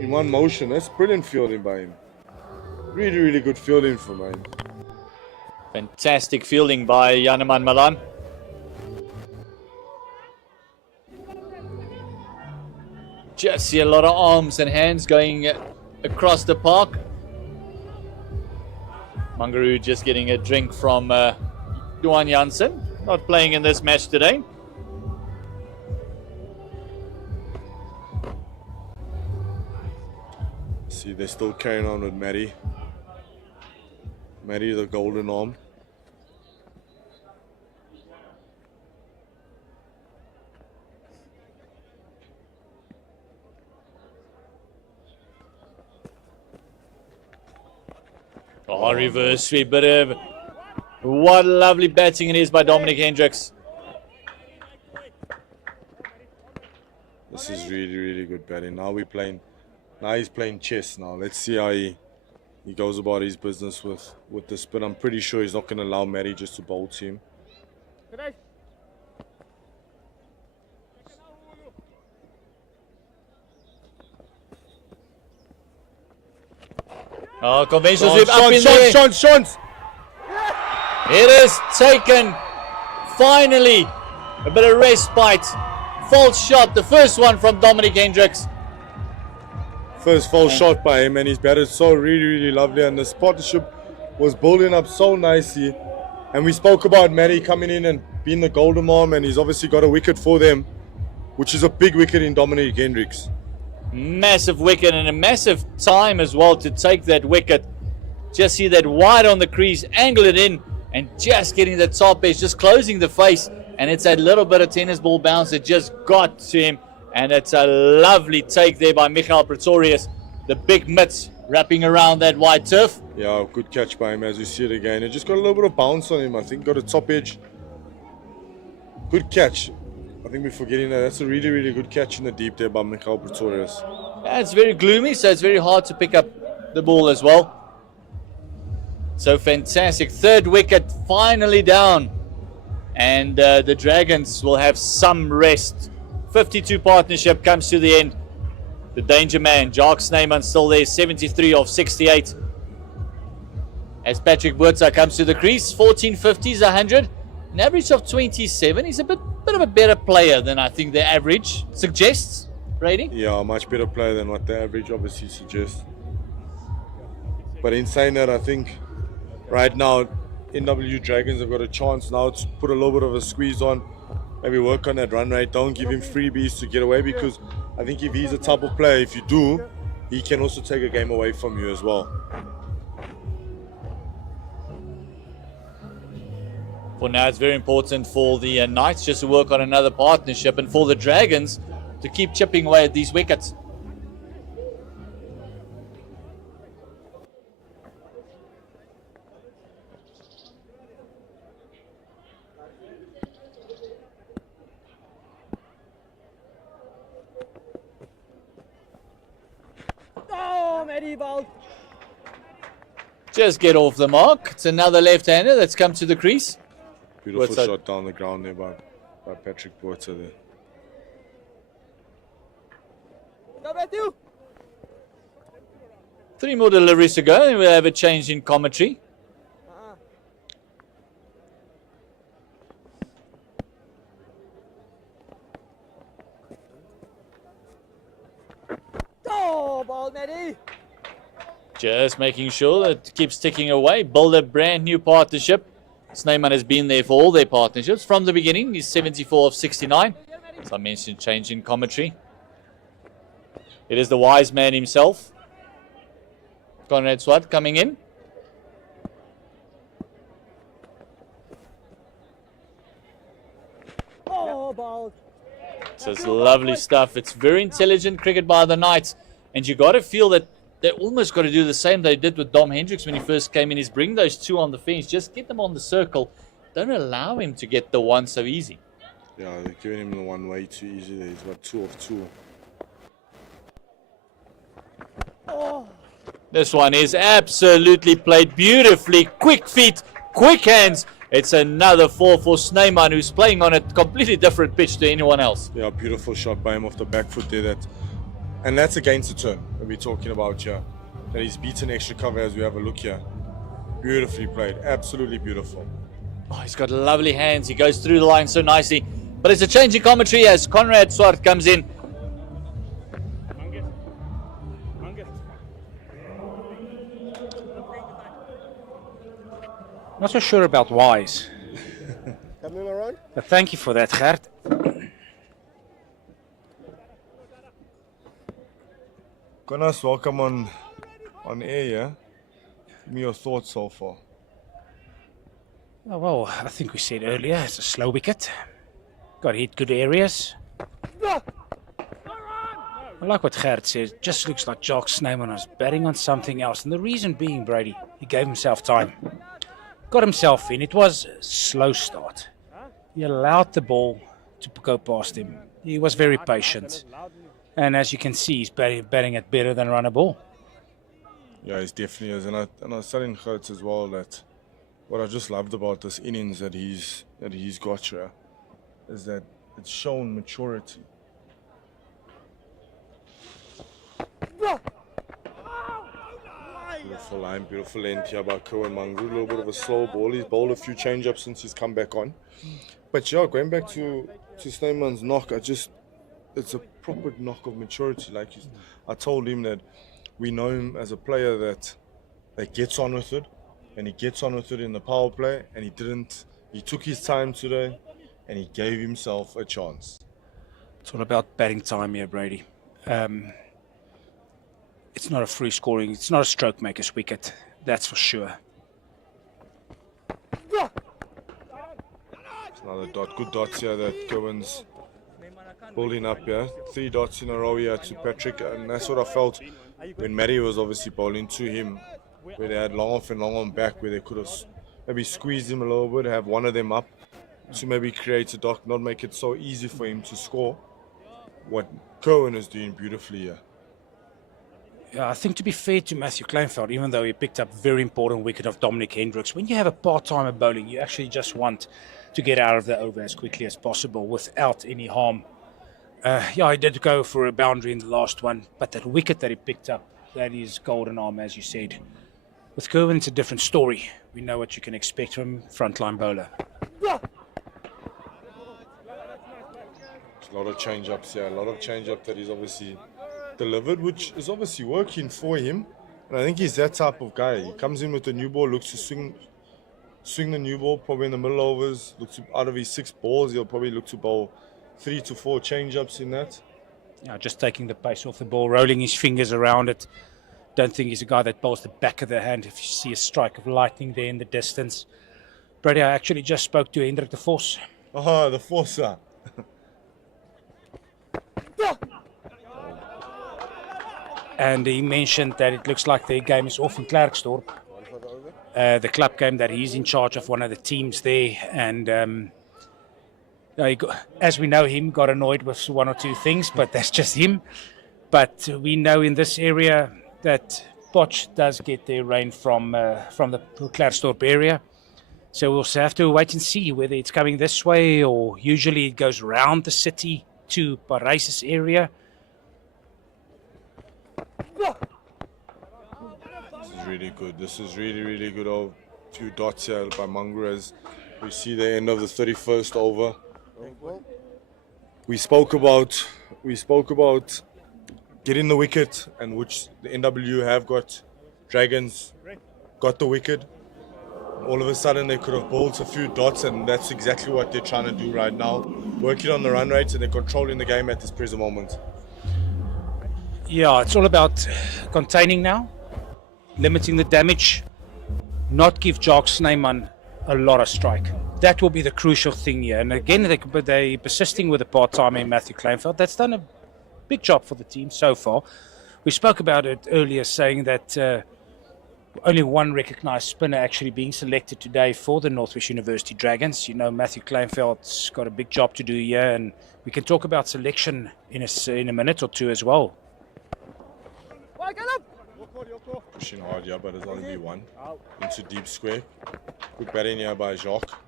In one motion, that's brilliant fielding by him. Really, really good fielding from him. Fantastic fielding by Yanaman Malan. Just see a lot of arms and hands going across the park. Mangaru just getting a drink from Duan Janssen, not playing in this match today. See, they're still carrying on with Maddie. Maddie, the golden arm. Oh, reverse sweep, but what lovely batting it is by Dominic Hendricks. This is really, really good batting. Now he's playing chess now. Let's see how he goes about his business with this, but I'm pretty sure he's not going to allow Maddie just to bowl to him. Oh, conventional sweep up in there. Shons. It is taken. Finally, a bit of respite. False shot, the first one from Dominic Hendricks. First false shot by him, and he's batted so really, really lovely, and this partnership was building up so nicely. And we spoke about Maddie coming in and being the golden arm, and he's obviously got a wicket for them, which is a big wicket in Dominic Hendricks. Massive wicket and a massive time as well to take that wicket. Just see that wide on the crease, angle it in, and just getting the top edge, just closing the face. And it's that little bit of tennis ball bounce that just got to him. And it's a lovely take there by Michael Pretorius. The big mitts wrapping around that white turf. Yeah, good catch by him as you see it again. It just got a little bit of bounce on him. I think got a top edge. Good catch. I think we're forgetting that. That's a really, really good catch in the deep there by Michael Pretorius. Yeah, it's very gloomy, so it's very hard to pick up the ball as well. So fantastic. Third wicket finally down. And the Dragons will have some rest. 52 partnership comes to the end. The danger man, Jacques Snyman, still there, 73 of 68. As Patrick Boerta comes to the crease, 1450s, 100. An average of 27. He's a bit of a better player than I think the average suggests, Brady. Yeah, much better player than what the average obviously suggests. But in saying that, I think right now, NWU Dragons have got a chance now to put a little bit of a squeeze on. Maybe work on that run rate. Don't give him freebies to get away, because I think if he's a type of player, if you do, he can also take a game away from you as well. For now, it's very important for the Knights just to work on another partnership, and for the Dragons to keep chipping away at these wickets. Just get off the mark. It's another left-hander that's come to the crease. Beautiful shot down the ground there by Patrick Boerta there. Three more deliveries to go, and we'll have a change in commentary. Just making sure that it keeps ticking away. Build a brand new partnership. Snyman has been there for all their partnerships from the beginning. He's 74 of 69. As I mentioned, change in commentary. It is the wise man himself, Conrad Swart, coming in. So it's lovely stuff. It's very intelligent cricket by the Knights. And you got to feel that they almost got to do the same they did with Dom Hendricks when he first came in, is bring those two on the fence. Just get them on the circle. Don't allow him to get the one so easy. Yeah, they're giving him the one way too easy there. He's got 2 of 2. This one is absolutely played beautifully. Quick feet, quick hands. It's another 4 for Snyman, who's playing on a completely different pitch to anyone else. Yeah, beautiful shot by him off the back foot there. And that's against the turn that we're talking about here. That he's beaten extra cover as we have a look here. Beautifully played, absolutely beautiful. Oh, he's got lovely hands. He goes through the line so nicely. But it's a change in commentary as Conrad Swart comes in. Not so sure about Wise. Coming around? But thank you for that, Gert. Gunas, welcome on air, yeah? Give me your thoughts so far. Oh, well, I think we said earlier, it's a slow wicket. Got to hit good areas. I like what Gert says. Just looks like Jock Snyman was batting on something else. And the reason being, Brady, he gave himself time. Got himself in. It was a slow start. He allowed the ball to go past him. He was very patient. And as you can see, he's batting it better than run a ball. Yeah, he definitely is. And I was telling Gert as well that what I just loved about this innings that he's got here is that it's shown maturity. Beautiful line, beautiful length here by Cohen Mangru. A little bit of a slow ball. He's bowled a few change-ups since he's come back on. But yeah, going back to Snyman's knock, it's a proper knock of maturity. I told him that we know him as a player that gets on with it, and he gets on with it in the power play, and he took his time today, and he gave himself a chance. It's all about batting time here, Brady. It's not a free scoring, it's not a stroke maker's wicket, that's for sure. It's another dot, good dots here that Cohen's building up here. 3 dots in a row here to Patrick, and that's what I felt when Matty was obviously bowling to him, where they had long off and long on back, where they could have maybe squeezed him a little bit, have one of them up to maybe create a dot, not make it so easy for him to score. What Cohen is doing beautifully here. Yeah, I think to be fair to Matthew Kleinveld, even though he picked up very important wicket of Dominic Hendricks, when you have a part-timer bowling, you actually just want to get out of the over as quickly as possible without any harm. Yeah, he did go for a boundary in the last one, but that wicket that he picked up, that is golden arm, as you said. With Cohen, it's a different story. We know what you can expect from frontline bowler. There's a lot of change-ups here, a lot of change-up that he's obviously delivered, which is obviously working for him. And I think he's that type of guy. He comes in with the new ball, looks to swing the new ball, probably in the middle overs, looks to, out of his 6 balls, he'll probably look to bowl 3 to 4 change-ups in that. Yeah, just taking the pace off the ball, rolling his fingers around it. Don't think he's a guy that bowls the back of the hand if you see a strike of lightning there in the distance. Brady, I actually just spoke to Hendrik de Vos. Oh, the Forcer. And he mentioned that it looks like their game is off in Klerksdorp. The club game that he's in charge of, one of the teams there. And as we know him, got annoyed with 1 or 2 things, but that's just him. But we know in this area that Potch does get their rain from the Klerksdorp area. So we'll have to wait and see whether it's coming this way, or usually it goes around the city to Parijs' area. This is really good. This is really, really good. Oh, 2 dots here by Mangru as we see the end of the 31st over. We spoke about getting the wicket, and which the NWU have got. Dragons got the wicket. All of a sudden they could have bowled a few dots, and that's exactly what they're trying to do right now. Working on the run rates, and they're controlling the game at this present moment. Yeah, it's all about containing now, limiting the damage, not give Jock Snyman a lot of strike. That will be the crucial thing here. And again, they're persisting with the part-timer in Matthew Kleinveld. That's done a big job for the team so far. We spoke about it earlier, saying that only one recognised spinner actually being selected today for the Northwest University Dragons. You know, Matthew Kleinveld's got a big job to do here, and we can talk about selection in a minute or two as well. pushing hard here, but it's only one into deep square. Good batting here by Jacques.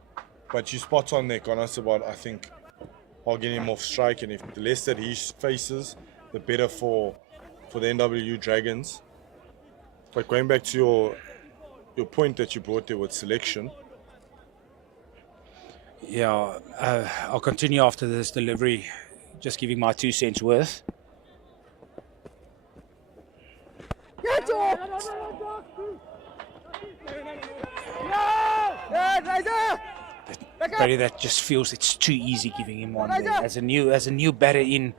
But you spot on there, Connors, about, I think, hogging him off strike, and if the less that he faces, the better for the NWU Dragons. But going back to your point that you brought there with selection. Yeah, I'll continue after this delivery, just giving my 2 cents worth. Brady, that just feels it's too easy giving him one there. As a new batter in,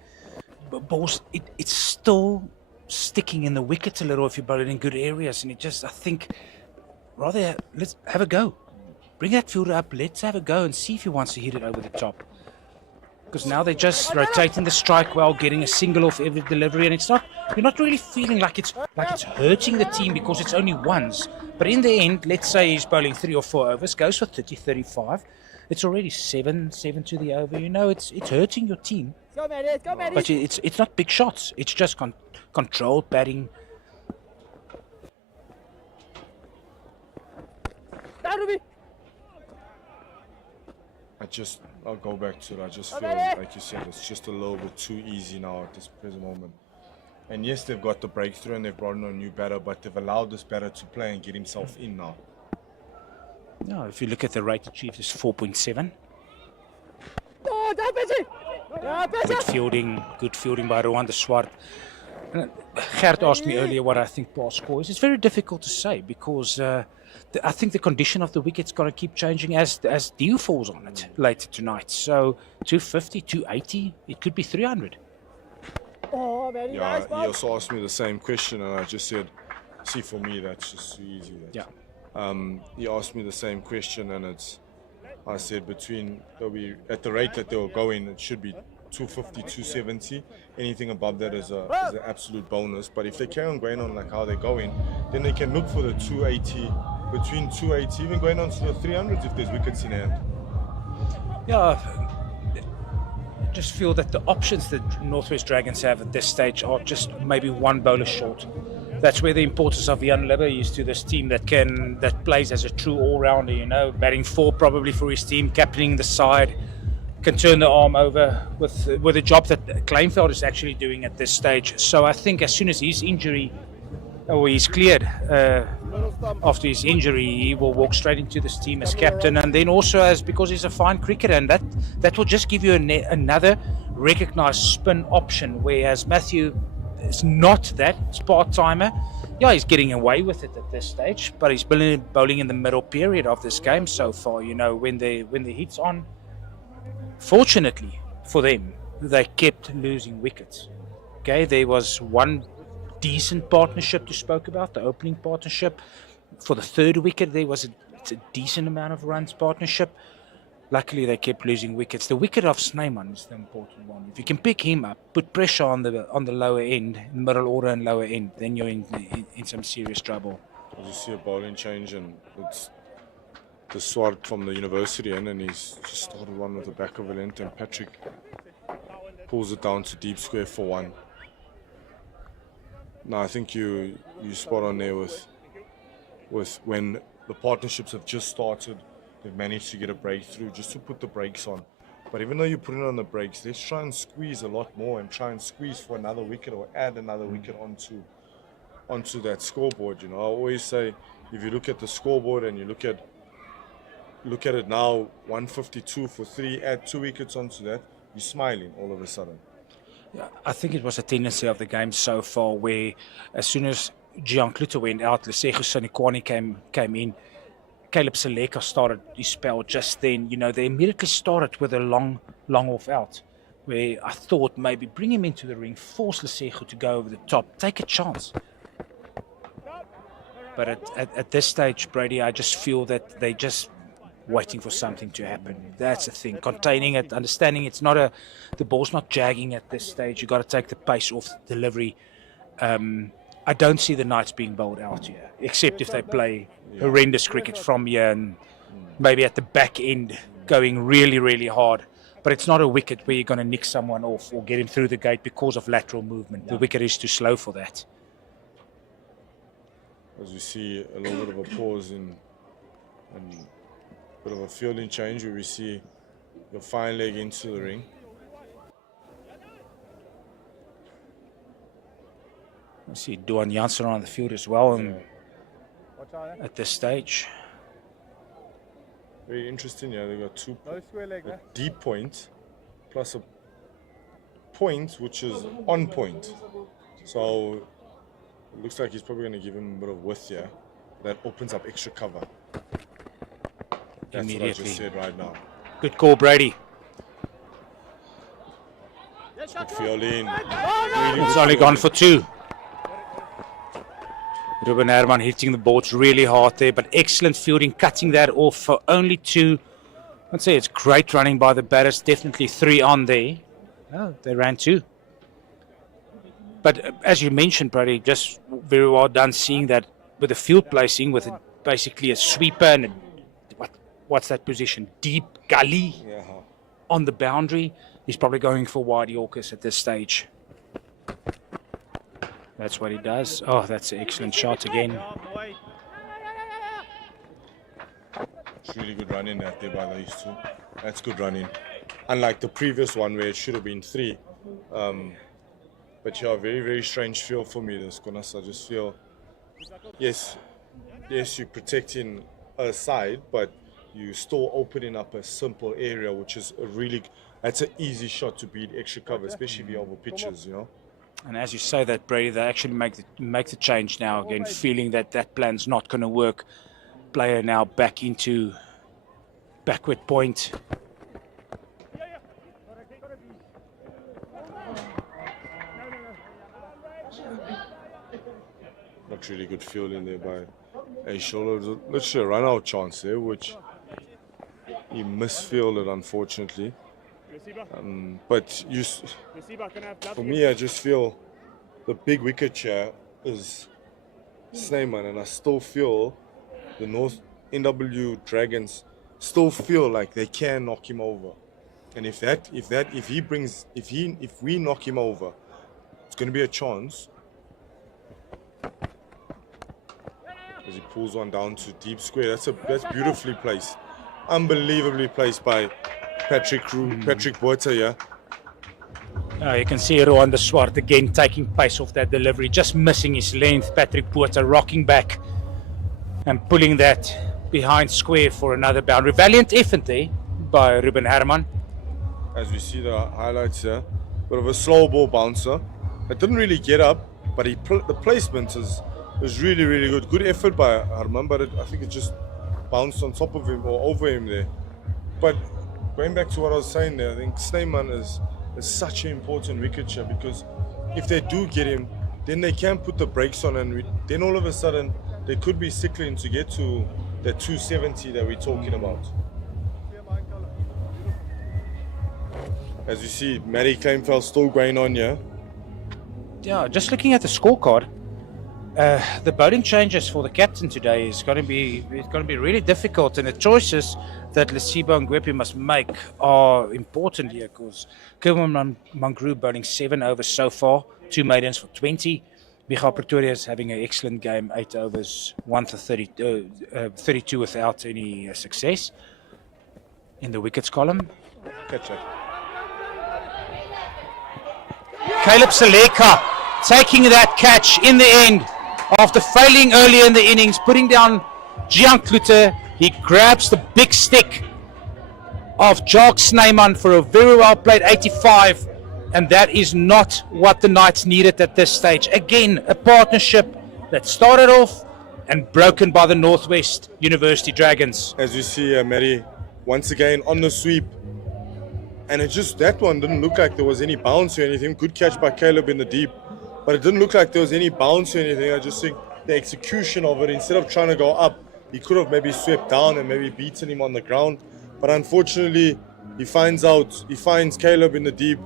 balls, it's still sticking in the wickets a little if you bowl it in good areas, and I think, rather let's have a go. Bring that fielder up, let's have a go and see if he wants to hit it over the top. Because now they're just rotating the strike well, getting a single off every delivery, and you're not really feeling like it's hurting the team because it's only ones. But in the end, let's say he's bowling 3 or 4 overs, goes for 30, 35. It's already 7 to the over. It's hurting your team. But it's not big shots. It's just controlled batting. I'll go back to it. I just feel, like you said, it's just a little bit too easy now at this present moment. And yes, they've got the breakthrough and they've brought in a new batter, but they've allowed this batter to play and get himself in now. No, if you look at the rate achieved, it's 4.7. Good fielding by Rwanda Swart. Gert asked me earlier what I think Paul's score is. It's very difficult to say because I think the condition of the wicket's going to keep changing as dew falls on it later tonight. So 250, 280, it could be 300. Yeah, he also asked me the same question, and I just said, see, for me, that's just too easy. He asked me the same question, and I said at the rate that they were going, it should be 250, 270. Anything above that is an absolute bonus. But if they carry on going on like how they're going, then they can look for the 280, between 280, even going on to the 300s if there's wickets in hand. Yeah, I just feel that the options that Northwest Dragons have at this stage are just maybe one bowler short. That's where the importance of Jan Libbe is to this team that plays as a true all-rounder, batting 4 probably for his team, captaining the side, can turn the arm over with a job that Kleinveld is actually doing at this stage. So I think as soon as he's cleared after his injury, he will walk straight into this team as captain, and then also because he's a fine cricketer, and that will just give you another recognised spin option, whereas Matthew is not that. It's part-timer. Yeah, he's getting away with it at this stage, but he's bowling in the middle period of this game so far, when the hit's on. Fortunately for them, they kept losing wickets. Okay, there was one decent partnership you spoke about, the opening partnership. For the 3rd wicket, there was a decent amount of runs partnership. Luckily, they kept losing wickets. The wicket of Snyman is the important one. If you can pick him up, put pressure on the lower end, middle order and lower end, then you're in some serious trouble. I just see a bowling change, and it's the Swart from the university in, and he's just started one with the back of a length, and Patrick pulls it down to deep square for 1. No, I think you spot on there with when the partnerships have just started, they've managed to get a breakthrough just to put the brakes on. But even though you put it on the brakes, let's try and squeeze a lot more and try and squeeze for another wicket or add another wicket onto that scoreboard. I always say, if you look at the scoreboard and you look at it now, 152 for 3, add 2 wickets onto that, you're smiling all of a sudden. Yeah, I think it was a tendency of the game so far where as soon as Gian Kluter went out, Lesego Sanikwani came in, Caleb Seleka started his spell just then. They immediately started with a long off out, where I thought maybe bring him into the ring, force Lesego to go over the top, take a chance. But at this stage, Brady, I just feel that they just waiting for something to happen. That's the thing. Containing it, understanding it's not the ball's not jagging at this stage. You've got to take the pace off the delivery. I don't see the Knights being bowled out here, except if they play horrendous cricket from here and maybe at the back end going really, really hard. But it's not a wicket where you're going to nick someone off or get him through the gate because of lateral movement. The wicket is too slow for that. as we see a little bit of a pause and bit of a fielding change where we see the fine leg into the ring. I see Duan Janssen on the field as well at this stage. Very interesting, yeah. They got a deep point plus a point which is on point. So it looks like he's probably going to give him a bit of width here. That opens up extra cover. That's what I just said right now. Good call, Brady. Good fielding. It's only gone for 2. Ruben Herman hitting the boards really hard there, but excellent fielding, cutting that off for only 2. I'd say it's great running by the batters, definitely 3 on there. Oh, they ran 2. But as you mentioned, Brady, just very well done seeing that with the field placing, with basically a sweeper and what's that position? Deep gully on the boundary. He's probably going for wide Yorkers at this stage. That's what he does. Oh, that's an excellent shot again. It's really good running out there by these 2. That's good running. Unlike the previous one where it should have been 3. But yeah, very, very strange feel for me, this Konas. I just feel, yes, you're protecting a side, but you're still opening up a simple area, which is that's an easy shot to beat extra cover, especially if you're over pitches, you know. And as you say that, Brady, they actually make the change now again, feeling that plan's not going to work. Player now back into backward point. Not really good fielding there by Aishola. Literally a run-out chance there, which he misfielded, unfortunately. But for me, I just feel the big wicket here is Snyman, and I still feel the North NWU Dragons still feel like they can knock him over. And if we knock him over, it's going to be a chance. As he pulls one down to deep square, that's beautifully placed, unbelievably placed by Patrick Botha here. You can see Rowan de Swart again taking pace off that delivery, just missing his length. Patrick Botha rocking back and pulling that behind square for another boundary. Valiant effort there by Ruben Herman. As we see the highlights here, bit of a slow ball bouncer. It didn't really get up, but the placement is really, really good. Good effort by Herman, but I think it just bounced on top of him or over him there. But going back to what I was saying there, I think Snyman is such an important wicket here, because if they do get him, then they can put the brakes on, and then all of a sudden they could be sickling to get to the 270 that we're talking about. As you see, Matty Kleinveld still going on here. Yeah, just looking at the scorecard, the bowling changes for the captain today is going to be really difficult, and the choices that Lesibo Ngwepi must make are important here, because Kilman Mangru bowling 7 overs so far, 2 maidens for 20. Michal Pretoria is having an excellent game, 8 overs, 1 for 32 without any success. In the wickets column, Catch up. Caleb Seleka taking that catch in the end after failing earlier in the innings, putting down Gian Klute. He grabs the big stick of Jacques Snyman for a very well played 85, and that is not what the Knights needed at this stage. Again, a partnership that started off and broken by the Northwest University Dragons. As you see, Mary, once again on the sweep. And that one didn't look like there was any bounce or anything. Good catch by Caleb in the deep, but it didn't look like there was any bounce or anything. I just think the execution of it, instead of trying to go up, he could have maybe swept down and maybe beaten him on the ground. But unfortunately, he finds Caleb in the deep,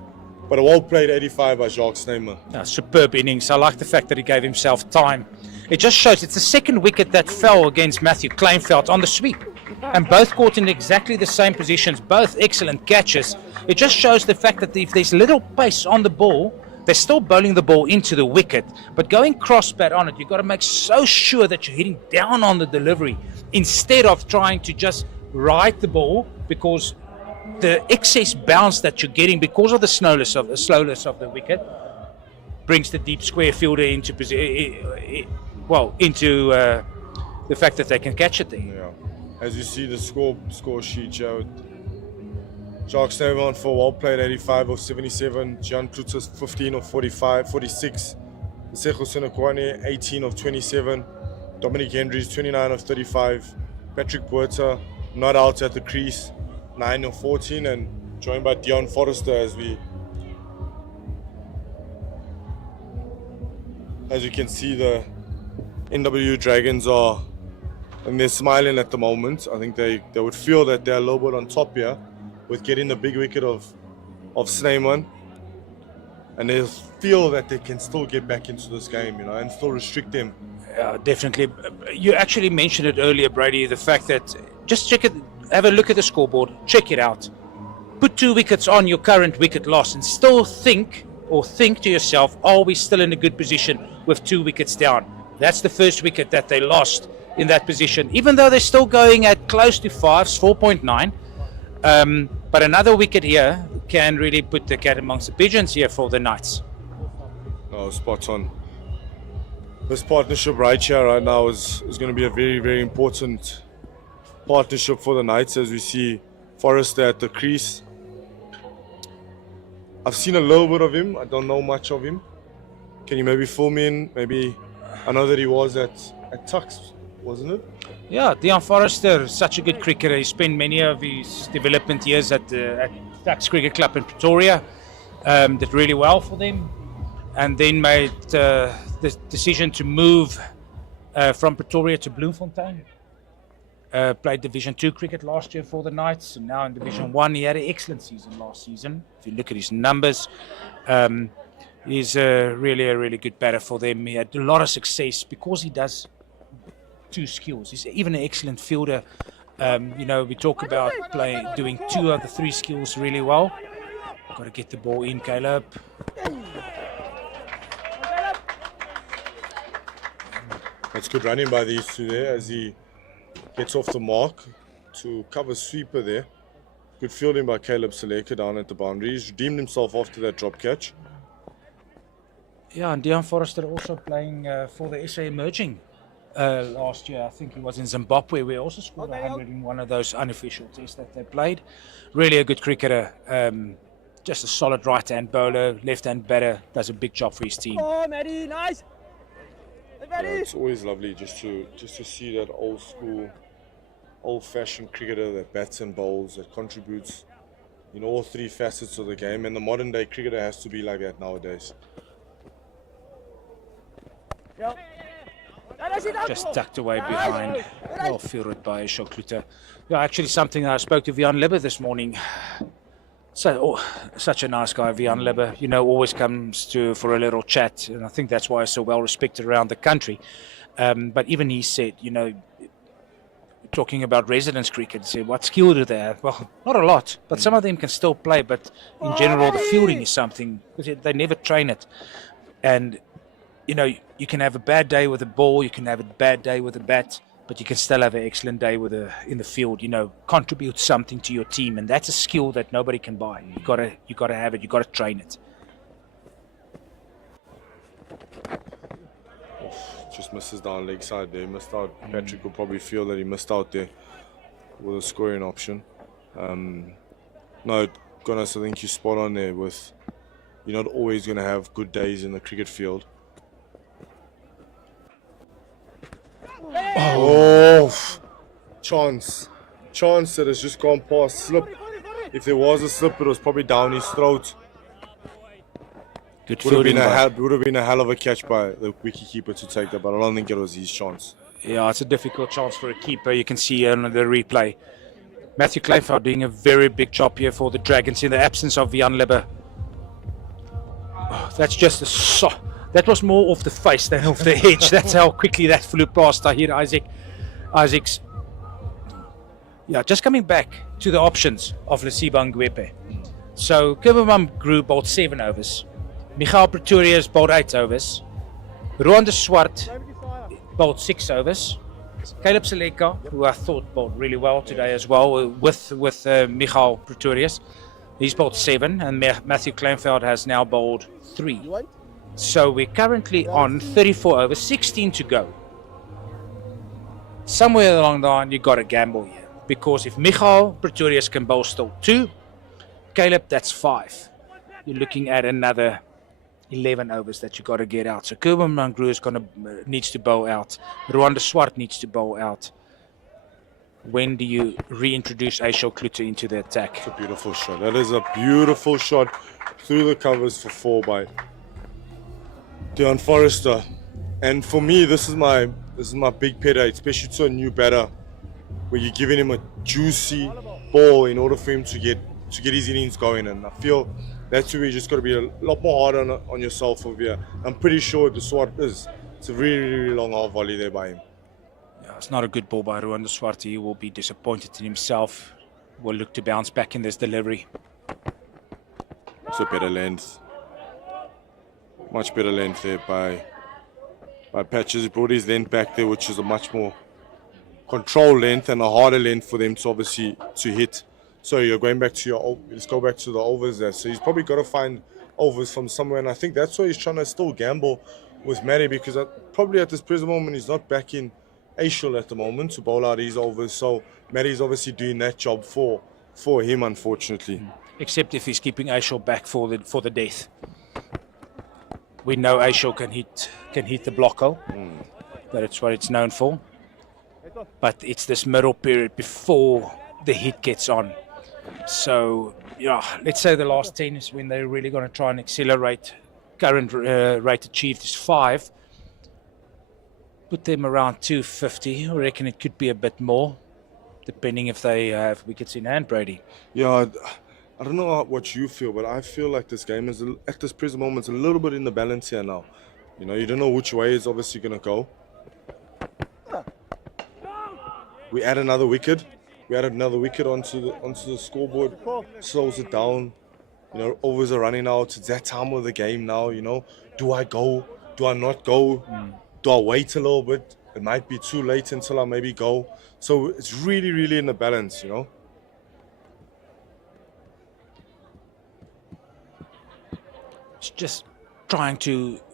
but a well-played 85 by Jacques Snyman. Superb innings. I like the fact that he gave himself time. It just shows it's the second wicket that fell against Matthew Kleinveld on the sweep, and both caught in exactly the same positions, both excellent catches. It just shows the fact that if there's little pace on the ball, they're still bowling the ball into the wicket, but going cross bat on it, you've got to make so sure that you're hitting down on the delivery instead of trying to just ride the ball, because the excess bounce that you're getting because of the slowness of the wicket brings the deep square fielder into the fact that they can catch it there. Yeah. As you see the score sheet, Jacques Sneijman for well played 85 of 77, Jan Klutzes 15 of 46, Sejo Senekwane 18 of 27, Dominic Hendries 29 of 35, Patrick Puerta not out at the crease 9 of 14, and joined by Dion Forrester as you can see the NWU Dragons are, and they're smiling at the moment. I think they would feel that they're a little bit on top here with getting the big wicket of Sneijman, and they feel that they can still get back into this game, and still restrict them. Definitely. You actually mentioned it earlier, Brady, the fact that just check it, have a look at the scoreboard, check it out. Put 2 wickets on your current wicket loss and still think to yourself, are we still in a good position with 2 wickets down? That's the first wicket that they lost in that position, even though they're still going at close to 4.9. But another wicket here can really put the cat amongst the pigeons here for the Knights. Oh, spot on. This partnership right here, right now, is going to be a very, very important partnership for the Knights, as we see Forrester at the crease. I've seen a little bit of him. I don't know much of him. Can you maybe fill me in? Maybe I know that he was at Tux, wasn't it? Yeah, Dion Forrester, such a good cricketer. He spent many of his development years at Tux Cricket Club in Pretoria. Did really well for them, and then made the decision to move from Pretoria to Bloemfontein. Played Division 2 cricket last year for the Knights, and now in Division 1. He had an excellent season last season. If you look at his numbers, he's really a really good batter for them. He had a lot of success because he does 2 skills. He's even an excellent fielder. We talk about doing 2 of the 3 skills really well. Got to get the ball in, Caleb. That's good running by these two there as he gets off the mark to cover sweeper there. Good fielding by Caleb Seleka down at the boundary. He's redeemed himself after that drop catch. Yeah, and Dion Forrester also playing for the SA Emerging last year. I think he was in Zimbabwe, where he also scored 100 in one of those unofficial tests that they played. Really a good cricketer. Just a solid right-hand bowler, left-hand batter. Does a big job for his team. Oh, Maddie, nice. Yeah, it's always lovely just to see that old school, old-fashioned cricketer that bats and bowls, that contributes in all 3 facets of the game. And the modern-day cricketer has to be like that nowadays. Just tucked away behind. Well fielded by Shokluta. Yeah, actually something that I spoke to Vian Libber this morning. So, such a nice guy, Vian Libber. Always comes for a little chat, and I think that's why he's so well respected around the country. But even he said, talking about residence cricket, he said, what skill do they have? Well, not a lot, but some of them can still play. But in general, the fielding is something, because they never train it. And you can have a bad day with a ball, you can have a bad day with a bat, but you can still have an excellent day in the field. Contribute something to your team, and that's a skill that nobody can buy. You gotta have it. You gotta train it. Just misses down leg side there. Missed out. Patrick will probably feel that he missed out there with a scoring option. No, Gonas, I think you're spot on there. You're not always going to have good days in the cricket field. Oh, chance that has just gone past. Slip. If there was a slip, it was probably down his throat. Good would fielding. Would have been a hell of a catch by the wicketkeeper to take that, but I don't think it was his chance. Yeah, it's a difficult chance for a keeper. You can see on the replay. Matthew Kleinfeld doing a very big job here for the Dragons in the absence of Vian Libber. Oh, that's just that was more off the face than off the edge. That's how quickly that flew past. I hear Isaac's. Yeah, just coming back to the options of Lesiba Ngwepe. So Kirbamam Grew bowled 7 overs. Michael Pretorius bowled 8 overs. Rowan de Swart bowled 6 overs. Caleb Seleka, who I thought bowled really well today as well, with Michael Pretorius, he's bowled 7, and Matthew Kleinveld has now bowled 3. So we're currently on 34 overs, 16 to go. Somewhere along the line, you got to gamble here, because if Michael Pretorius can bowl still 2, Caleb, that's 5. You're looking at another 11 overs that you got to get out. So Kerwin Mangru needs to bowl out. Rowan de Swart needs to bowl out. When do you reintroduce Aishal Klute into the attack? It's a beautiful shot. That is a beautiful shot through the covers for 4 by Deon Forrester. And for me, this is my big pet hate, especially to a new batter, where you're giving him a juicy ball in order for him to get his innings going. And I feel that's where you just got to be a lot more hard on yourself over here. I'm pretty sure the Swart is. It's a really, really long half volley there by him. Yeah, it's not a good ball by Rowan de Swart. He will be disappointed in himself. Will look to bounce back in this delivery. It's a better length. Much better length there by Patches. He brought his length back there, which is a much more controlled length and a harder length for them to obviously to hit. So you're going back to let's go back to the overs there. So he's probably got to find overs from somewhere, and I think that's why he's trying to still gamble with Matty, because probably at this present moment he's not backing Aishal at the moment to bowl out his overs. So Matty's obviously doing that job for him, unfortunately. Except if he's keeping Aishal back for the death. We know Aishal can hit the block hole. That's what it's known for. But it's this middle period before the hit gets on. So, yeah, let's say the last 10 is when they're really going to try and accelerate. Current rate achieved is 5. Put them around 250. I reckon it could be a bit more, depending if they have wickets in hand, Brady. Yeah, I don't know what you feel, but I feel like this game is, at this present moment, a little bit in the balance here now. You know, you don't know which way it's obviously going to go. We add another wicket. We added another wicket onto the scoreboard, slows it down. You know, overs are running out. It's that time of the game now, you know. Do I go? Do I not go? Do I wait a little bit? It might be too late until I maybe go. So it's really, really in the balance, you know. It's just trying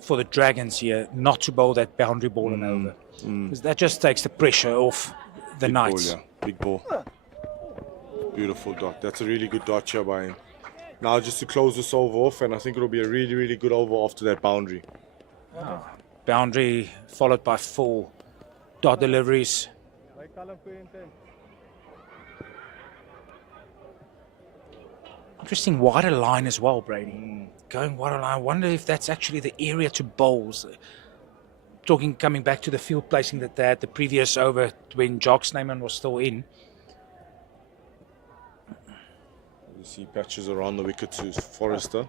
for the Dragons here, not to bowl that boundary ball and over. Because that just takes the pressure off the Knights. Ball, yeah. Big ball. Beautiful dot. That's a really good dot here by him. Now just to close this over off, and I think it'll be a really, really good over after that boundary. Boundary followed by 4 dot deliveries. Interesting wider line as well, Brady. Going wider line. I wonder if that's actually the area to bowls. Coming back to the field placing that they had the previous over when Jock Snyman was still in. You see Patches around the wicket to Forrester.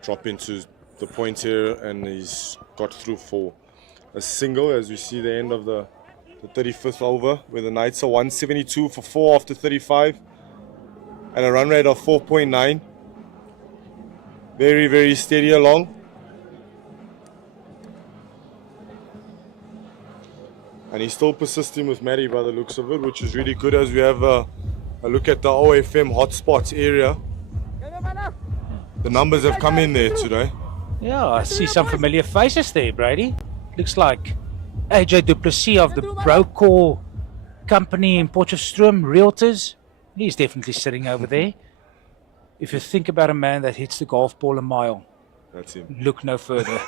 Drop into the point here, and he's got through for a single as we see the end of the 35th over, where the Knights are 172 for 4 after 35 and a run rate of 4.9. Very, very steady along. And he's still persisting with Matty by the looks of it, which is really good as we have a look at the OFM hotspots area. The numbers have come in there today. Yeah, I see some familiar faces there, Brady. Looks like AJ Du Plessis of the Brocore company in Potchefstroom, Realtors. He's definitely sitting over there. If you think about a man that hits the golf ball a mile, that's him. Look no further.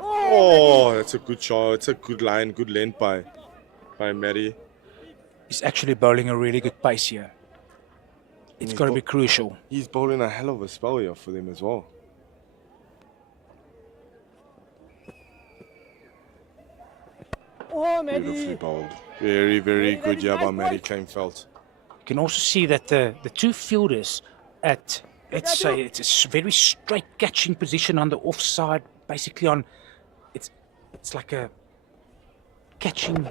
Oh, that's a good shot. It's a good line, good length by Matty. He's actually bowling a really good pace here. It's got to be crucial. He's bowling a hell of a spell here for them as well. Oh, Matty. Beautifully bowled. Very, very good job by Matty Kleinveld. You can also see that the two fielders at, let's say, it's a very straight catching position on the offside, basically on, it's like a catching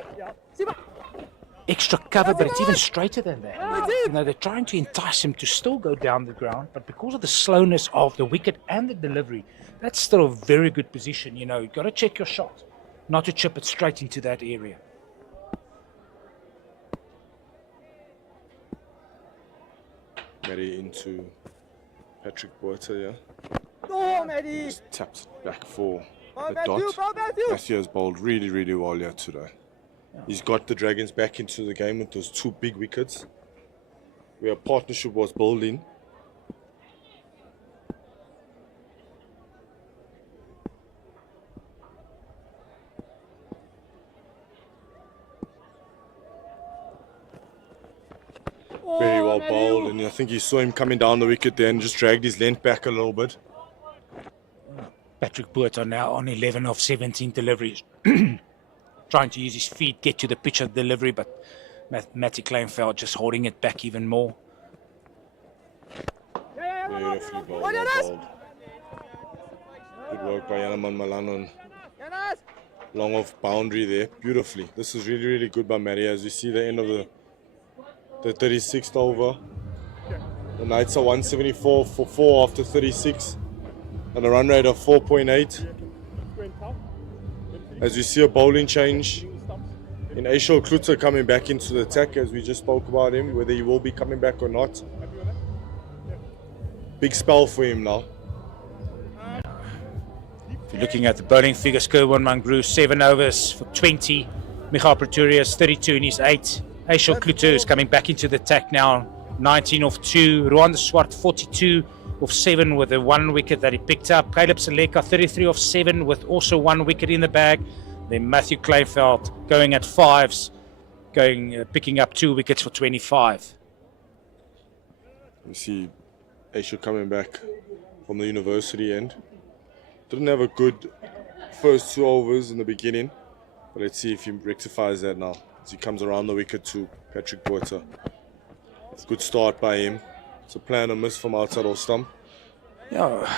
extra cover, but it's even straighter than that. You know, they're trying to entice him to still go down the ground, but because of the slowness of the wicket and the delivery, that's still a very good position. You know, you've got to check your shot, not to chip it straight into that area. Matty into Patrick Botha, yeah. Oh, Matty! Just taps back for the Matthew, dot. Matthew! Matthew has bowled really, really well here today. He's got the Dragons back into the game with those 2 big wickets, where a partnership was building. Very well bowled, and I think you saw him coming down the wicket there and just dragged his length back a little bit. Patrick Botha now on 11 of 17 deliveries. Trying to use his feet, get to the pitch of delivery, but Matty Kleinveld just holding it back even more. Beautifully bowled, well bowled. Good work by Yanaman Malanon. Long off boundary there, beautifully. This is really, really good by Matty. As you see the end of the 36th over. The Knights are 174 for 4 after 36 and a run rate of 4.8. As we see a bowling change in Aishal Klutzer coming back into the attack, as we just spoke about him, whether he will be coming back or not. Big spell for him now. If you're looking at the bowling figures, Kerwin Mangru 7 overs for 20. Michael Pretorius 32 in his 8. Aishal Klutzer is coming back into the attack now, 19 off 2. Rwanda Swart 42 off 7 with the 1 wicket that he picked up. Caleb Seleka 33 off 7 with also 1 wicket in the bag. Then Matthew Kleinveld going at 5s, picking up 2 wickets for 25. You see Aishal coming back from the university end. Didn't have a good first 2 overs in the beginning, but let's see if he rectifies that now as he comes around the wicket to Patrick Botha. Good start by him. It's a plan and miss from outside off stump. Yeah,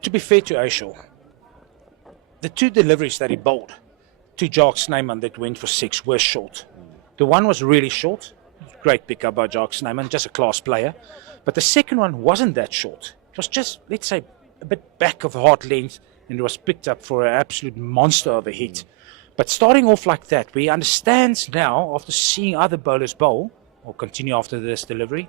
to be fair to Aishal, the 2 deliveries that he bowled to Jacques Snyman that went for 6 were short. The one was really short. Great pickup by Jacques Snyman, just a class player. But the second one wasn't that short. It was just, let's say, a bit back of heart length, and it was picked up for an absolute monster of a hit. But starting off like that, we understand now, after seeing other bowlers bowl, or continue after this delivery.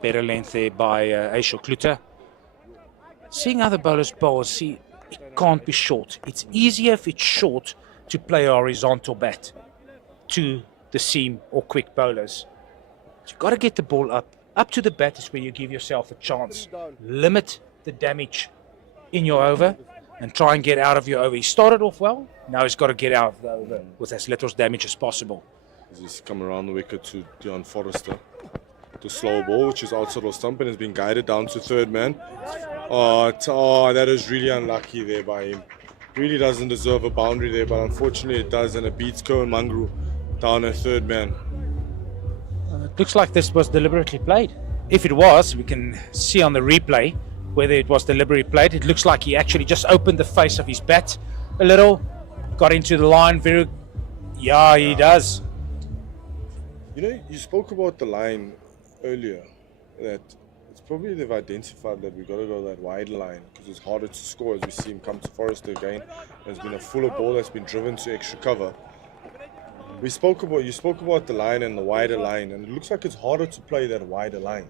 Better length there by Aishal Klutzer. Seeing other bowlers bowl, see, it can't be short. It's easier if it's short to play a horizontal bat to the seam or quick bowlers. So you've got to get the ball up to the bat is where you give yourself a chance. Limit the damage in your over and try and get out of your over. He started off well, now he's got to get out of the over with as little damage as possible. He's come around the wicket to Dion Forrester. The slow ball, which is outside of stump and has been guided down to third man. Oh, that is really unlucky there by him. Really doesn't deserve a boundary there, but unfortunately it does, and it beats Kerwin Mangru down at third man. It looks like this was deliberately played. If it was, we can see on the replay whether it was deliberately played. It looks like he actually just opened the face of his bat a little, got into the line very... Yeah, he does. You know, you spoke about the line earlier, that it's probably they've identified that we've got to go that wide line because it's harder to score, as we see him come to Forrester again. There's been a fuller ball that's been driven to extra cover. You spoke about the line and the wider line, and it looks like it's harder to play that wider line.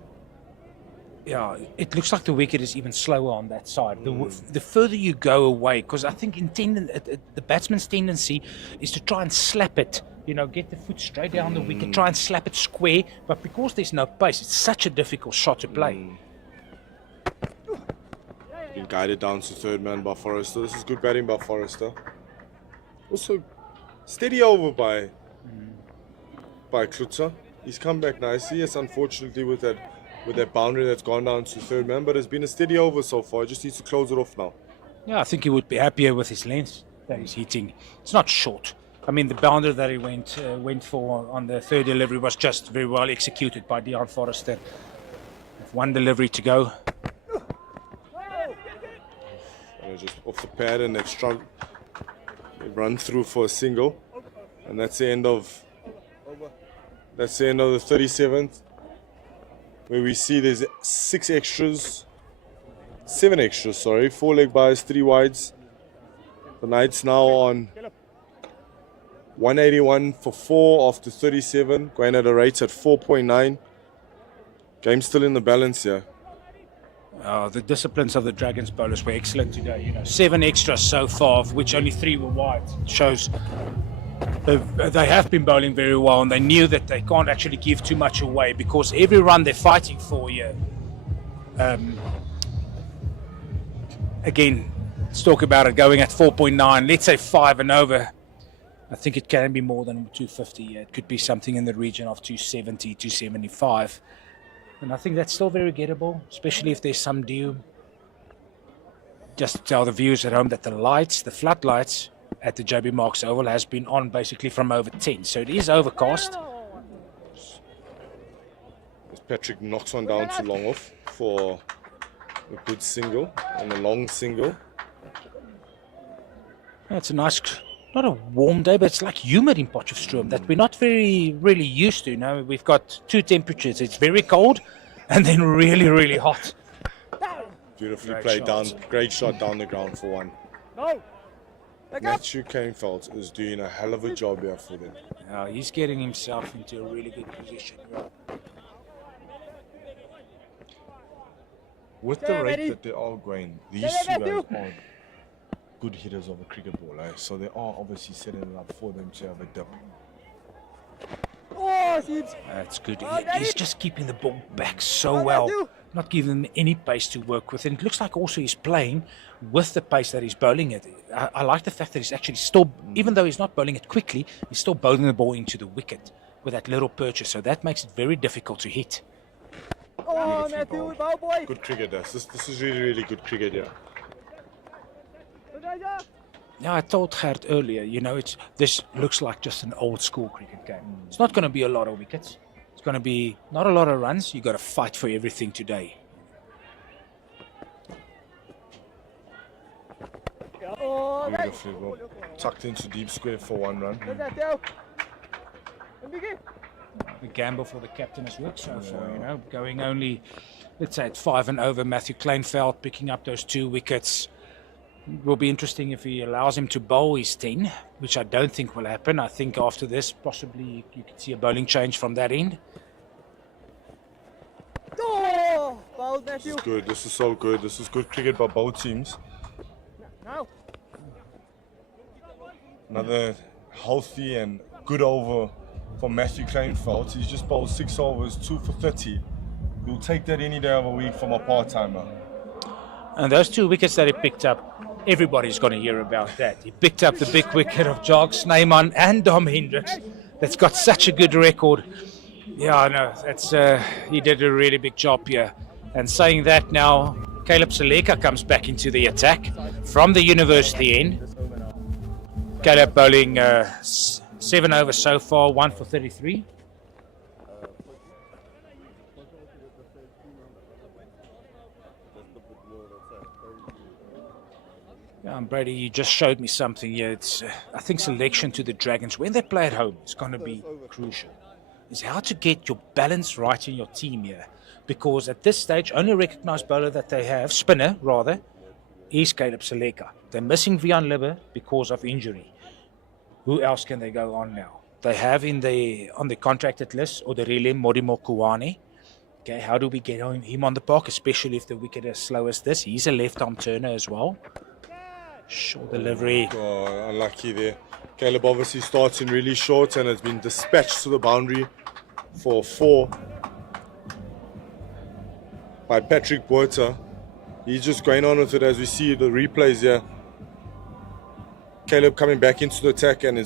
Yeah, it looks like the wicket is even slower on that side. The further you go away, because I think the batsman's tendency is to try and slap it, you know, get the foot straight down the wicket, try and slap it square, but because there's no pace, it's such a difficult shot to play. Been guided down to third man by Forrester. This is good batting by Forrester. Also, steady over by Klutzer. He's come back nicely. Yes, unfortunately with that boundary that's gone down to third man, but it's been a steady over so far. He just needs to close it off now. Yeah, I think he would be happier with his length that he's hitting. It's not short. I mean, the boundary that he went for on the third delivery was just very well executed by Dion Forrester. With 1 delivery to go. And just off the pad, and they've struggled. run through for a single, and that's the end of the 37th, where we see there's 7 extras, sorry, 4 leg byes, 3 wides. The Knights now on 181 for 4 after 37, going at a rate at 4.9. Game still in the balance here. The disciplines of the Dragons bowlers were excellent today. 7 extras so far, of which only 3 were wide. It shows they have been bowling very well, and they knew that they can't actually give too much away, because every run they're fighting for here. Again, let's talk about it going at 4.9. Let's say 5 and over. I think it can be more than 250. Yeah, it could be something in the region of 270, 275. And I think that's still very gettable, especially if there's some dew. Just to tell the viewers at home that the floodlights at the JB Marks Oval has been on basically from over 10. So it is overcast. As Patrick knocks one down to long off for a good single and a long single. It's a nice, not a warm day, but it's like humid in Potchefstroom that we're not really used to. We've got 2 temperatures. It's very cold and then really, really hot. Beautifully played down, great shot down the ground for 1. Matthew Kainfeld is doing a hell of a job here for them. He's getting himself into a really good position. With the rate that they are going, these 2 guys are good hitters of a cricket ball, so they are obviously setting it up for them to have a dip. That's good. He's just keeping the ball back so well, not giving them any pace to work with. And it looks like also he's playing with the pace that he's bowling it. I like the fact that he's actually still, even though he's not bowling it quickly, he's still bowling the ball into the wicket with that little purchase. So that makes it very difficult to hit. Good cricket, this is really, really good cricket here. Yeah, I told Gert earlier, this looks like just an old school cricket game. It's not going to be a lot of wickets. It's going to be not a lot of runs. You got to fight for everything today. Beautifully well tucked into deep square for 1 run. The gamble for the captain has worked so far, going only, let's say, at 5 and over. Matthew Kleinveld picking up those 2 wickets. It will be interesting if he allows him to bowl his 10, which I don't think will happen. I think after this, possibly you could see a bowling change from that end. This is good. This is so good. This is good cricket by both teams. Another healthy and good over for Matthew Kleinveld. He's just bowled 6 overs, 2 for 30. We'll take that any day of a week from a part-timer. And those 2 wickets that he picked up, everybody's going to hear about that. He picked up the big wicket of Jog Snyman and Dom Hendricks. That's got such a good record. Yeah, I know. He did a really big job here. And saying that now, Caleb Seleka comes back into the attack from the university end. Caleb bowling 7 overs so far, 1 for 33. Brady, you just showed me something here. It's, I think selection to the Dragons, when they play at home, is going to be crucial. Is how to get your balance right in your team here. Because at this stage, only recognised bowler that they have, spinner rather, is Caleb Seleka. They're missing Vian Libber because of injury. Who else can they go on now? They have on the contracted list, Odarile Modimo Kuwane. Okay, how do we get him on the park, especially if the wicket is as slow as this? He's a left-arm turner as well. Short delivery. Oh, unlucky there. Caleb obviously starts in really short and has been dispatched to the boundary for 4 by Patrick Botha. He's just going on with it as we see the replays here. Caleb coming back into the attack and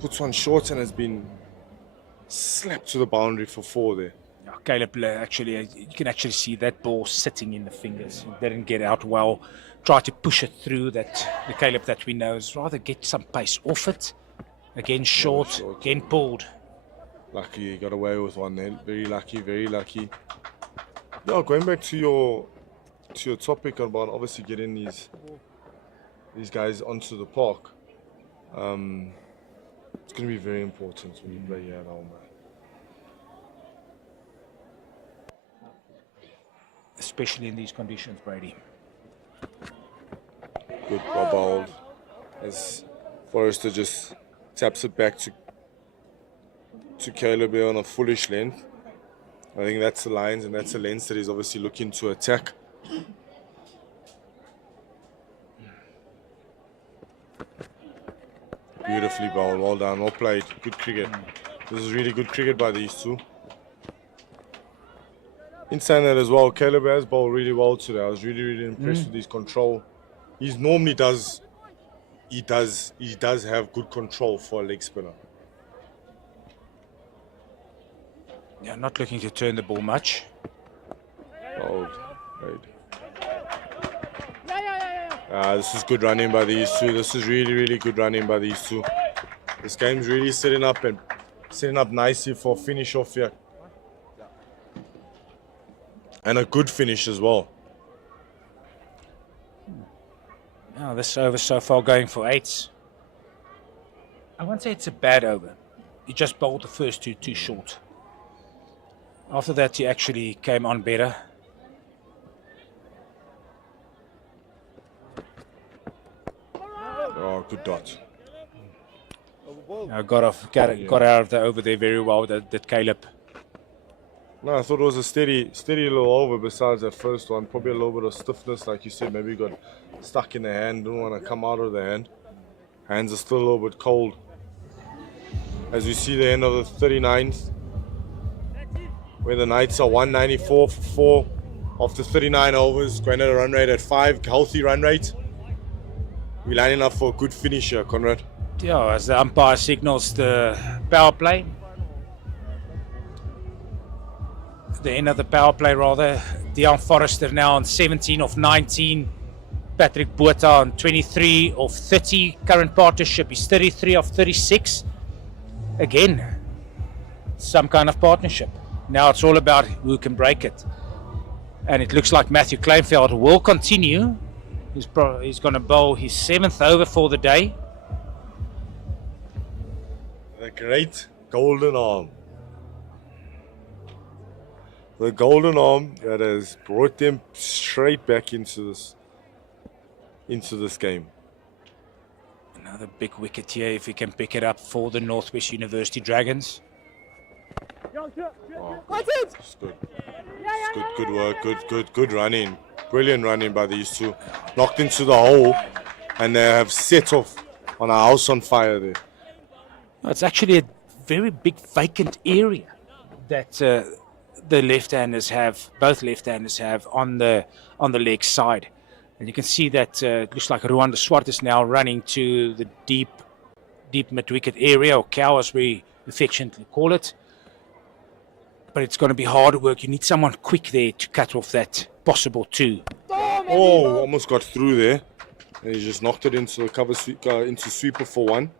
puts one short and has been slapped to the boundary for 4 there. Caleb, actually, you can actually see that ball sitting in the fingers. He didn't get out well. Try to push it through. The Caleb that we know is rather get some pace off it. Again, short, again pulled. Lucky he got away with one then. Very lucky, very lucky. Yeah, going back to your topic about obviously getting these guys onto the park. It's going to be very important when you play here at home. Especially in these conditions, Brady. Good ball bowled as Forrester just taps it back to Caleb here on a foolish length. I think that's the lines and that's the length that he's obviously looking to attack. Beautifully bowled, well done, well played, good cricket. This is really good cricket by these two. In saying that as well, Caleb has bowled really well today. I was really impressed with his control. He normally does have good control for a leg spinner. Yeah, not looking to turn the ball much. Bowled, right. This is good running by these two. This is really good running by these two. This game's really setting up nicely for a finish off here. And a good finish as well. Now this over so far going for 8s. I won't say it's a bad over. He just bowled the first two too short. After that he actually came on better. Oh, good dot. Got out of the over there very well, that Caleb. No, I thought it was a steady little over besides that first one. Probably a little bit of stiffness, like you said. Maybe got stuck in the hand, didn't want to come out of the hand. Hands are still a little bit cold. As we see the end of the 39th, where the Knights are 194 for 4 after 39 overs, going at a run rate at 5, healthy run rate. We're lining up for a good finish here, Conrad. Yeah, as the umpire signals the power play. The end of the power play, rather. Deon Forrester now on 17 of 19. Patrick Botha on 23 of 30. Current partnership is 33 of 36. Again, some kind of partnership. Now it's all about who can break it. And it looks like Matthew Kleinveld will continue. He's going to bowl his 7th over for the day. The great golden arm. The golden arm that has brought them straight back into this game. Another big wicket here if he can pick it up for the Northwest University Dragons. Oh, it's good. It's good work. Good running. Brilliant running by these two. Knocked into the hole, and they have set off on a house on fire there. It's actually a very big vacant area that the left-handers have, both left-handers have on the leg side. And you can see that it looks like Ruan de Swart is now running to the deep mid-wicket area, or cow as we affectionately call it. But it's going to be hard work. You need someone quick there to cut off that possible 2. Oh, almost got through there. And he just knocked it into the cover into sweeper for 1.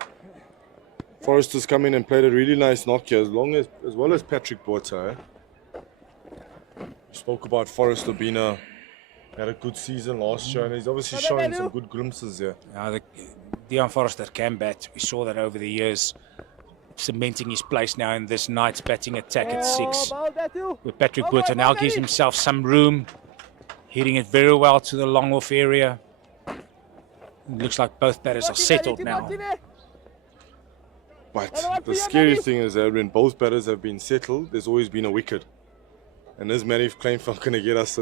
Forrester's come in and played a really nice knock here, as well as Patrick Botha. We spoke about Forrester being had a good season last year, and he's obviously showing some good glimpses here. Deon Forrester can bat. We saw that over the years, cementing his place now in this night's batting attack at 6. Where Patrick Botha now gives himself some room, hitting it very well to the long off area. It looks like both batters are settled now. But the scary thing is that when both batters have been settled, there's always been a wicket. And is Matthew Kleinveld going to get us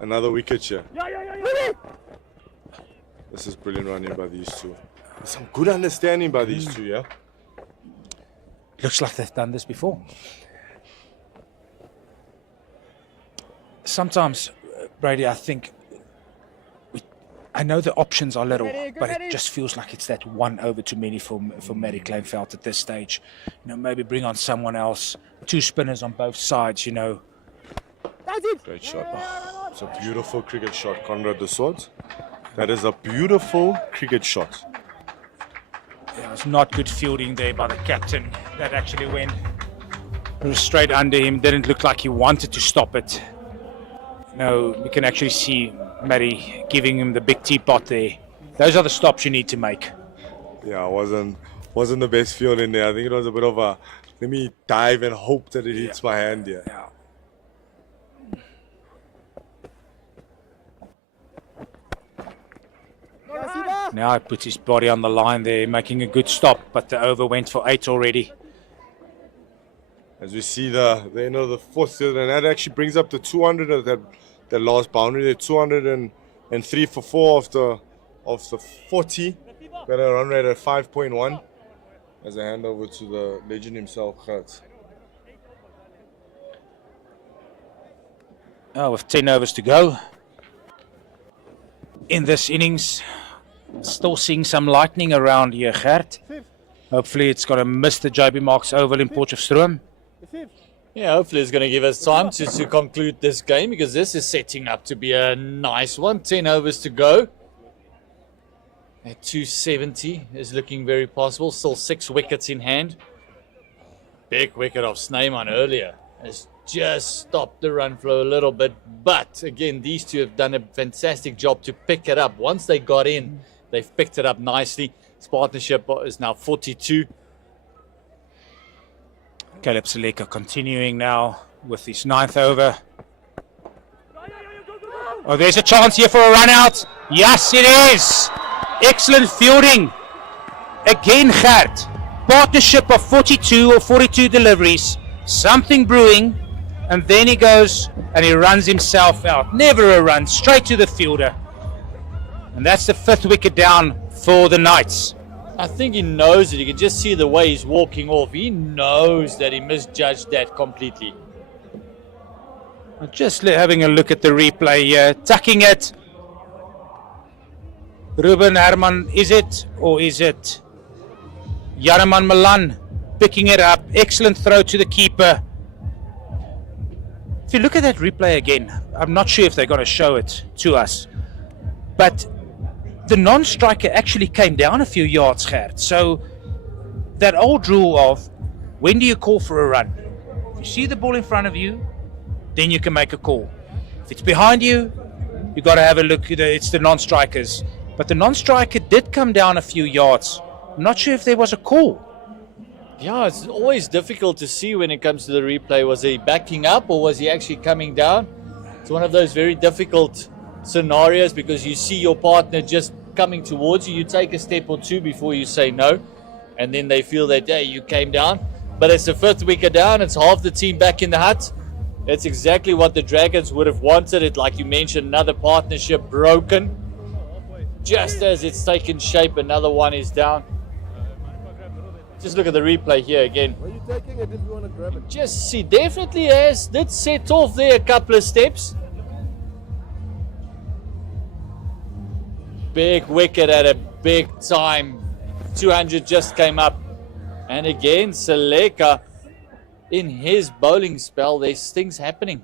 another wicket here? This is brilliant running by these two. There's some good understanding by these two, yeah? Looks like they've done this before. Sometimes, Brady, I think, I know the options are little, but it just feels like it's that 1 over too many for Matty Kleinveld at this stage. Maybe bring on someone else. 2 spinners on both sides, Great shot. Oh, it's a beautiful cricket shot, Conrad de Swart. That is a beautiful cricket shot. Yeah, it's not good fielding there by the captain. That actually went straight under him. Didn't look like he wanted to stop it. You can actually see Matty giving him the big teapot there. Those are the stops you need to make. Yeah, wasn't the best feel in there. I think it was a bit of a let me dive and hope that it hits my hand here. Yeah. Now he puts his body on the line there, making a good stop, but the over went for 8 already. As we see the end of the fourth, and that actually brings up the 200 of that last boundary. The 203 for 4 of the 40. Got a run rate at 5.1. As a handover to the legend himself, Gert. Oh, with 10 overs to go in this innings, still seeing some lightning around here, Gert. Hopefully it's going to miss the JB Marks Oval in Potchefstroom. Yeah, hopefully it's going to give us time to conclude this game, because this is setting up to be a nice one. 10 overs to go. At 270 is looking very possible. Still 6 wickets in hand. Big wicket of Snyman earlier has just stopped the run flow a little bit. But again, these two have done a fantastic job to pick it up. Once they got in, they've picked it up nicely. This partnership is now 42. Caleb Seleka continuing now with his 9th over. Oh, there's a chance here for a run out. Yes, it is. Excellent fielding. Again, Gert. Partnership of 42 or 42 deliveries. Something brewing. And then he goes and he runs himself out. Never a run. Straight to the fielder. And that's the 5th wicket down for the Knights. I think he knows it. You can just see the way he's walking off. He knows that he misjudged that completely. Just having a look at the replay here. Tucking it. Ruben Herman, is it? Or is it Janeman Milan picking it up? Excellent throw to the keeper. If you look at that replay again, I'm not sure if they're going to show it to us. But the non-striker actually came down a few yards, Gert. So that old rule of when do you call for a run? If you see the ball in front of you, then you can make a call. If it's behind you, you got to have a look. It's the non-strikers. But the non-striker did come down a few yards. I'm not sure if there was a call. Yeah, it's always difficult to see when it comes to the replay. Was he backing up or was he actually coming down? It's one of those very difficult scenarios because you see your partner just coming towards you. You take a step or two before you say no. And then they feel that, hey, you came down. But it's the 5th wicket down. It's half the team back in the hut. That's exactly what the Dragons would have wanted. It, like you mentioned, another partnership broken. Just as it's taken shape, another one is down. Just look at the replay here again. Were you taking it if you want to grab it? Just see, definitely did set off there a couple of steps. Big wicket at a big time. 200 just came up. And again, Seleka, in his bowling spell, there's things happening.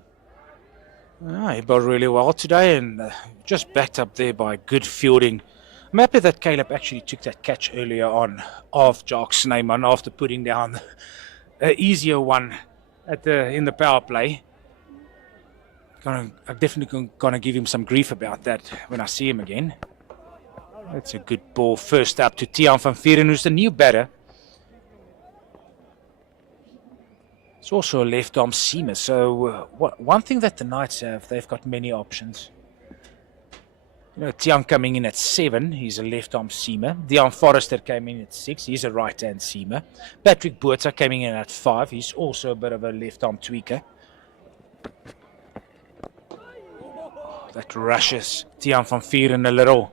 He bowled really well today and just backed up there by good fielding. I'm happy that Caleb actually took that catch earlier on of Jock Snyman after putting down an easier one in the power play. I'm definitely going to give him some grief about that when I see him again. That's a good ball. First up to Tiaan van Vieren, who's the new batter. It's also a left-arm seamer. So one thing that the Knights have, they've got many options. You know, Tiaan coming in at 7, he's a left-arm seamer. Deon Forrester came in at 6, he's a right-hand seamer. Patrick Botha coming in at 5, he's also a bit of a left-arm tweaker. That rushes Tiaan van Vieren a little.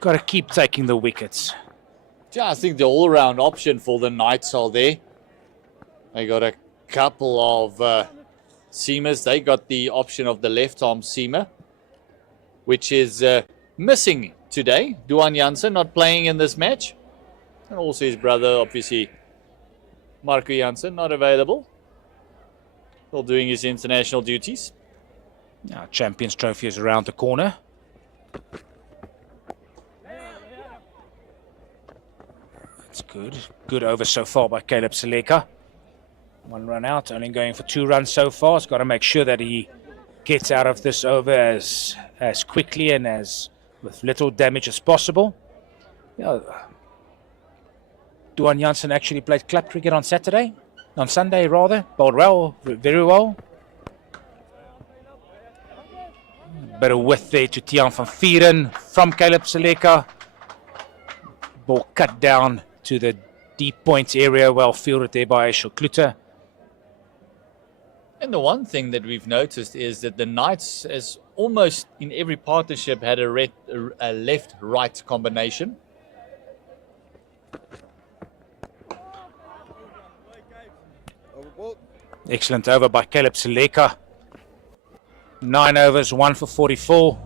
Got to keep taking the wickets. Yeah, I think the all-round option for the Knights are there. They got a couple of seamers. They got the option of the left-arm seamer, which is missing today. Duan Jansen not playing in this match. And also his brother, obviously, Marco Jansen, not available. Still doing his international duties. Now, Champions Trophy is around the corner. That's good. Good over so far by Caleb Seleka. 1 run out, only going for 2 runs so far. He's got to make sure that he gets out of this over as quickly and as with little damage as possible. Yeah. Duan Janssen actually played club cricket on Sunday rather. Bowled well, very well. Bit of width there to Tiaan van Vieren from Caleb Seleka. Ball cut down to the deep point area, well fielded there by Aishel Klute. And the one thing that we've noticed is that the Knights, as almost in every partnership, had a left-right combination. Excellent over by Caleb Seleka. 9 overs, 1 for 44.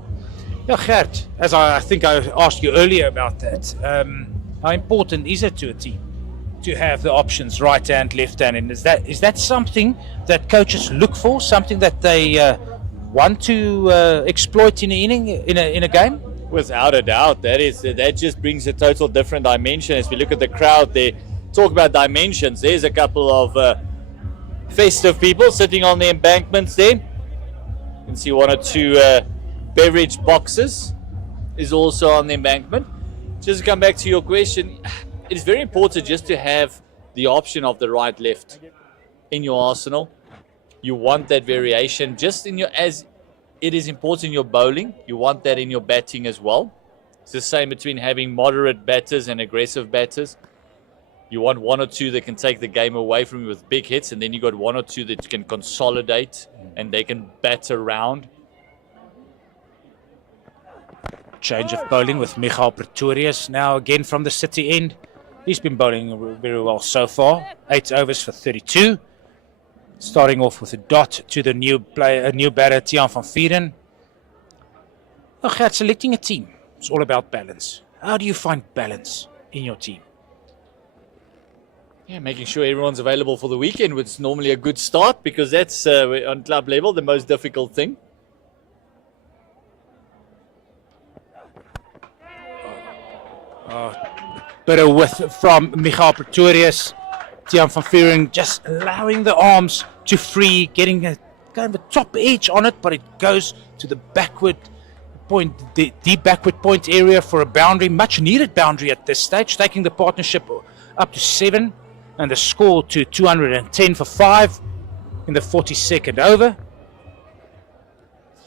Yeah, Gert, as I think I asked you earlier about that, how important is it to a team to have the options right hand, left hand? And is that something that coaches look for, something that they want to exploit in an inning, in a game? Without a doubt, that just brings a total different dimension. As we look at the crowd there, talk about dimensions. There's a couple of festive people sitting on the embankments there. You can see 1 or 2 beverage boxes is also on the embankment. Just to come back to your question, it is very important just to have the option of the right left in your arsenal. You want that variation just in your, as it is important in your bowling, you want that in your batting as well. It's the same between having moderate batters and aggressive batters. You want 1 or 2 that can take the game away from you with big hits, and then you got 1 or 2 that can consolidate and they can bat around. Change of bowling with Michael Pretorius now again from the City end. He's been bowling very well so far. 8 overs for 32. Starting off with a dot to the new batter Tiaan van Vieren. Selecting a team, it's all about balance. How do you find balance in your team? Yeah, making sure everyone's available for the weekend, which is normally a good start, because that's on club level the most difficult thing. Bit of width from Michael Pretorius. Tiaan van Vieren just allowing the arms to free, getting a kind of a top edge on it, but it goes to the backward point, the deep backward point area for a boundary, much needed boundary at this stage, taking the partnership up to 7 and the score to 210 for 5 in the 42nd over.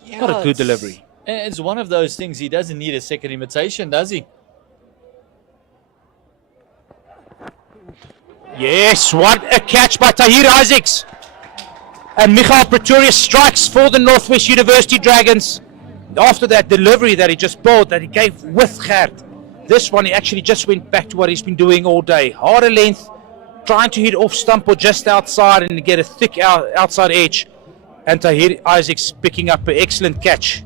Yeah, Not a good delivery. It's one of those things, he doesn't need a second invitation, does he? Yes, what a catch by Tahir Isaacs. And Michael Pretorius strikes for the Northwest University Dragons. After that delivery that he just bowled, that he gave with Gert, this one he actually just went back to what he's been doing all day. Harder length, trying to hit off stump or just outside and get a thick outside edge. And Tahir Isaacs picking up an excellent catch.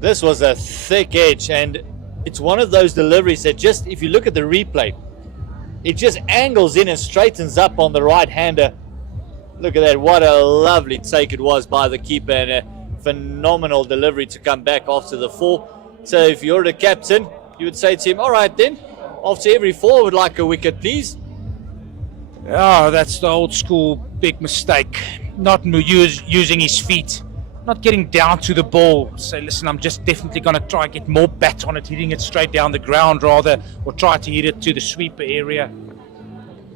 This was a thick edge, and it's one of those deliveries that just, if you look at the replay, it just angles in and straightens up on the right-hander. Look at that, what a lovely take it was by the keeper, and a phenomenal delivery to come back after the 4. So if you're the captain, you would say to him, all right then, after every 4 I would like a wicket, please. Oh, that's the old school big mistake. Not using his feet, not getting down to the ball. Say, listen, I'm just definitely going to try and get more bat on it, hitting it straight down the ground rather, or try to hit it to the sweeper area.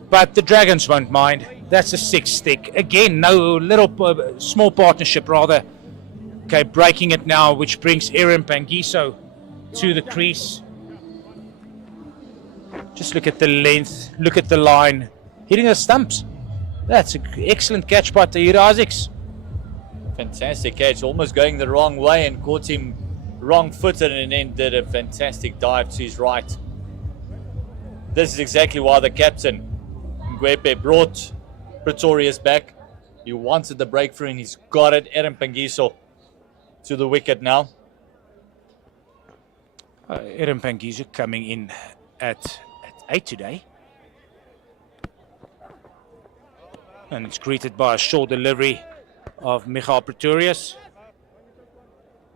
But the Dragons won't mind. That's a 6 stick. Again, no little small partnership rather. Okay, breaking it now, which brings Aaron Pangiso to the crease. Just look at the length, look at the line, hitting the stumps. That's an excellent catch by Tahir Isaacs. Fantastic catch, almost going the wrong way and caught him wrong-footed, and then did a fantastic dive to his right. This is exactly why the captain, Ngwepe, brought Pretorius back. He wanted the breakthrough and he's got it. Aaron Pangiso to the wicket now. Aaron Pangiso coming in at 8 today. And it's greeted by a short delivery of Michael Pretorius.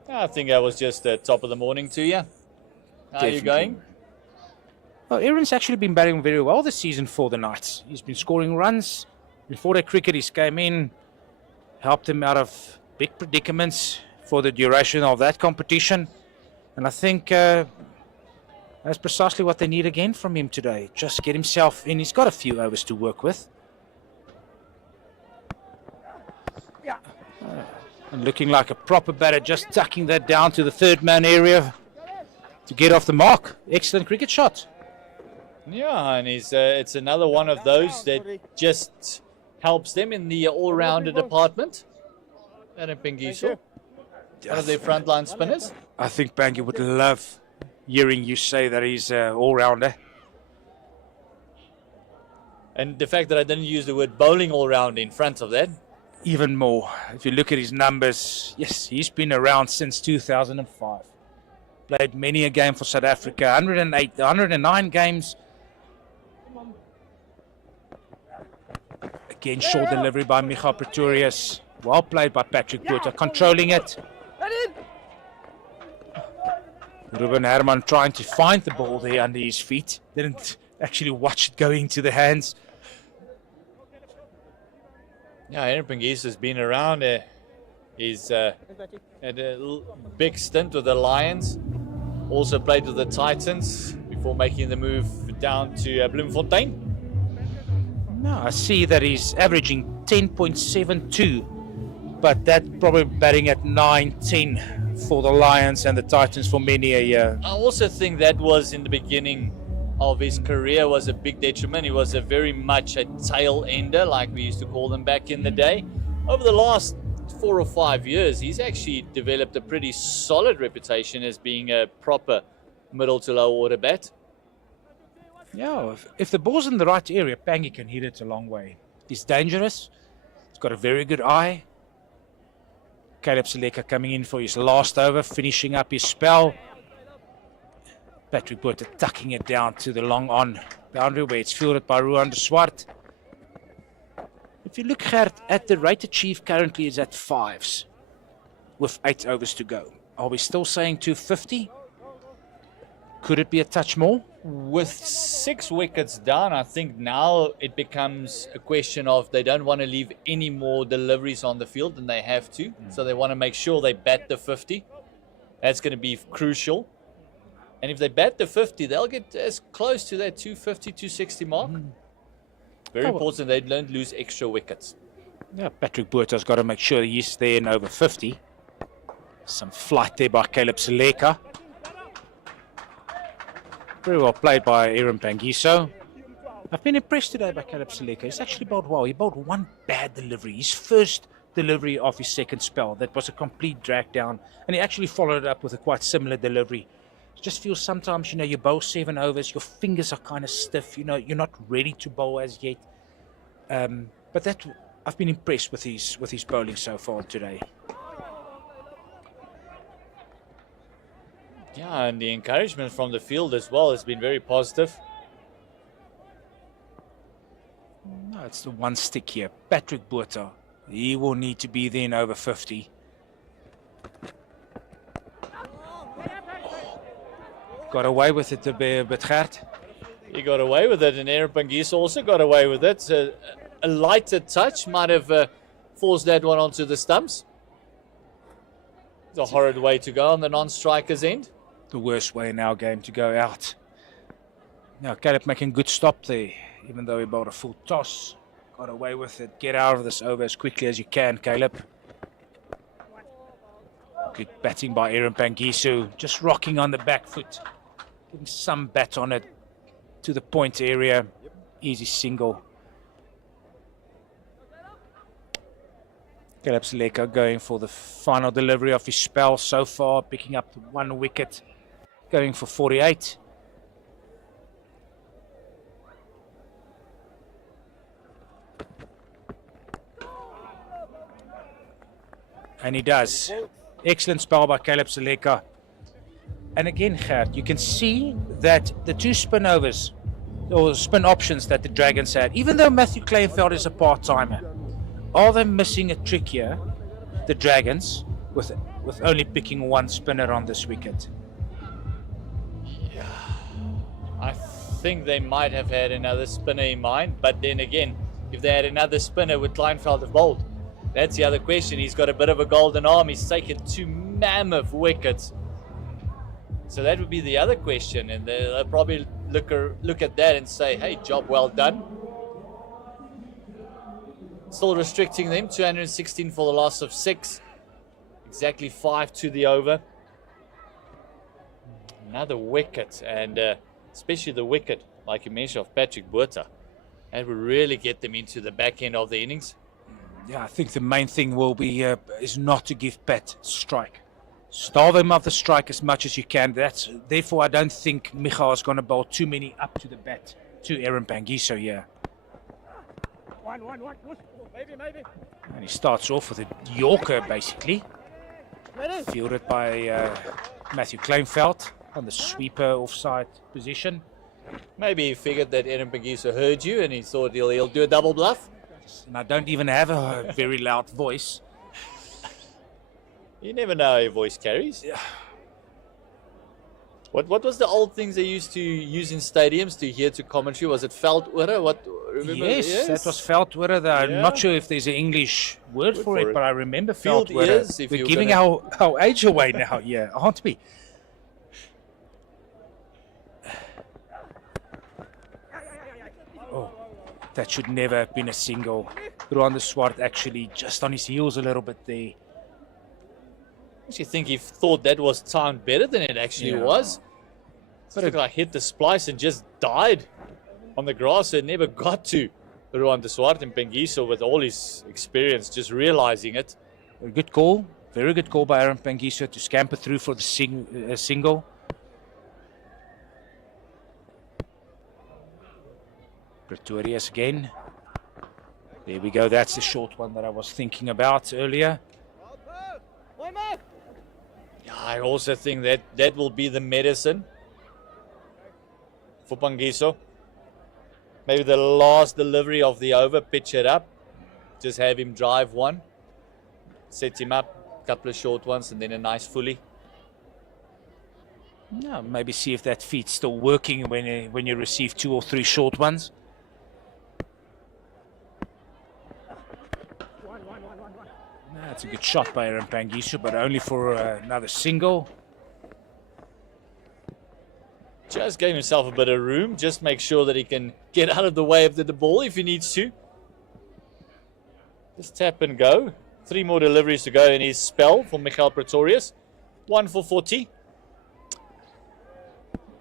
I think that was just the top of the morning to you. How are you going? Well, Aaron's actually been batting very well this season for the Knights. He's been scoring runs. Before that cricket, he's came in, helped him out of big predicaments for the duration of that competition. And I think That's precisely what they need again from him today. Just get himself in. He's got a few overs to work with. And looking like a proper batter, just tucking that down to the third man area to get off the mark. Excellent cricket shot. Yeah, and it's another one of those that just helps them in the all-rounder department. And Pengiso, one of their frontline spinners. I think Bangi would love hearing you say that he's an all-rounder. And the fact that I didn't use the word bowling all-round in front of that. Even more. If you look at his numbers, yes, he's been around since 2005. Played many a game for South Africa, 108, 109 games. Again, short delivery by Michal Pretorius. Well played by Patrick Botha, controlling it. Ruben Herman trying to find the ball there under his feet. Didn't actually watch it go into the hands. Yeah, Aaron Pengiso has been around. He's had a big stint with the Lions. Also played with the Titans before making the move down to Bloemfontein. No, I see that he's averaging 10.72, but that probably batting at 9-10 for the Lions and the Titans for many a year. I also think that was in the beginning of his career was a big detriment. He was a very much a tail ender, like we used to call them back in the day. Over the last 4 or 5 years, he's actually developed a pretty solid reputation as being a proper middle to low order bat. Yeah, if the ball's in the right area, Pangi can hit it a long way. He's dangerous. He's got a very good eye. Caleb Seleka coming in for his last over, finishing up his spell. Patrick Botha tucking it down to the long on boundary where it's fielded by Ruan de Swart. If you look at the rate achieved currently is at 5s with 8 overs to go. Are we still saying 250? Could it be a touch more? With 6 wickets down, I think now it becomes a question of they don't want to leave any more deliveries on the field than they have to. So they want to make sure they bat the 50. That's going to be crucial. And if they bat the 50, they'll get as close to that 250, 260 mark. Very important they don't lose extra wickets. Yeah, Patrick Botha's got to make sure he's there in over 50. Some flight there by Caleb Seleka. Very well played by Aaron Pengiso. I've been impressed today by Caleb Seleka. He's actually bowled well. He bowled one bad delivery. His first delivery of his second spell. That was a complete drag down. And he actually followed it up with a quite similar delivery. It just feels sometimes, you bowl 7 overs, your fingers are kind of stiff, you're not ready to bowl as yet. But that I've been impressed with his bowling so far today. Yeah, and the encouragement from the field as well has been very positive. No, it's the one stick here. Patrick Botha, he will need to be there in over 50. Got away with it a bit, Gert. He got away with it, and Aaron Pengiso also got away with it. So a lighter touch might have forced that one onto the stumps. It's a horrid way to go on the non-striker's end. The worst way in our game to go out. Now Caleb making good stop there, even though he bowled a full toss. Got away with it. Get out of this over as quickly as you can, Caleb. Good batting by Aaron Pengiso, just rocking on the back foot. Getting some bat on it to the point area. Easy single. Caleb Seleka going for the final delivery of his spell so far, picking up 1 wicket, going for 48. And he does. Excellent spell by Caleb Seleka. And again, Gert, you can see that the 2 spin overs, or spin options that the Dragons had, even though Matthew Kleinveld is a part-timer, are they missing a trick here, the Dragons, with only picking 1 spinner on this wicket? Yeah, I think they might have had another spinner in mind, but then again, if they had another spinner, would Kleinveld have bowled? That's the other question. He's got a bit of a golden arm. He's taken 2 mammoth wickets. So that would be the other question, and they'll probably look at that and say, hey, job well done. Still restricting them, 216 for the loss of 6. Exactly 5 to the over. Another wicket, and especially the wicket, like you mentioned, of Patrick Botha. That would really get them into the back end of the innings. Yeah, I think the main thing will be is not to give Pat strike. Starve him of the strike as much as you can. Therefore, I don't think Michal is going to bowl too many up to the bat to Aaron Pangiso here. Maybe. And he starts off with a Yorker, basically. Fielded by Matthew Kleinveld on the sweeper offside position. Maybe he figured that Aaron Pangiso heard you and he thought he'll do a double bluff. And I don't even have a very loud voice. You never know how your voice carries. Yeah. What was the old things they used to use in stadiums to hear to commentary? Was it veldore? What? Remember? Yes, that was veldore. I'm not sure if there's an English word for it, but I remember Field veldore. ears, if We're you're giving gonna- our age away now, yeah, aren't we? Oh, that should never have been a single. Ruan Swart actually just on his heels a little bit there. I actually think he thought that was timed better than it actually was. But it like hit the splice and just died on the grass. So it never got to Ruan de Swart, and Pangiso, with all his experience, just realizing it. A good call, very good call by Aaron Pangiso to scamper through for the single. Pretorius again. There we go. That's the short one that I was thinking about earlier. Yeah, I also think that will be the medicine for Pangiso. Maybe the last delivery of the over, pitch it up. Just have him drive one. Set him up, a couple of short ones, and then a nice fully. Yeah, maybe see if that feed's still working when you receive 2 or 3 short ones. That's a good shot by Aaron Pangiso, but only for another single. Just gave himself a bit of room. Just make sure that he can get out of the way of the ball if he needs to. Just tap and go. 3 more deliveries to go in his spell for Michael Pretorius. 1 for 40.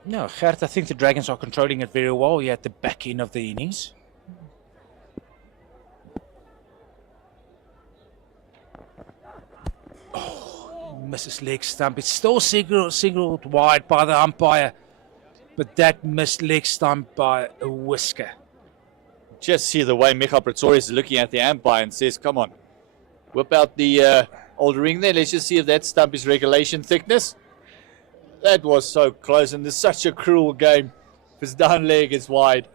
No, Gert, I think the Dragons are controlling it very well here at the back end of the innings. Oh, misses leg stump. It's still signaled wide by the umpire, but that missed leg stump by a whisker. Just see the way Michael Pretorius is looking at the umpire and says, come on, whip out the old ring there. Let's just see if that stump is regulation thickness. That was so close, and there's such a cruel game. If it's down leg, it's wide.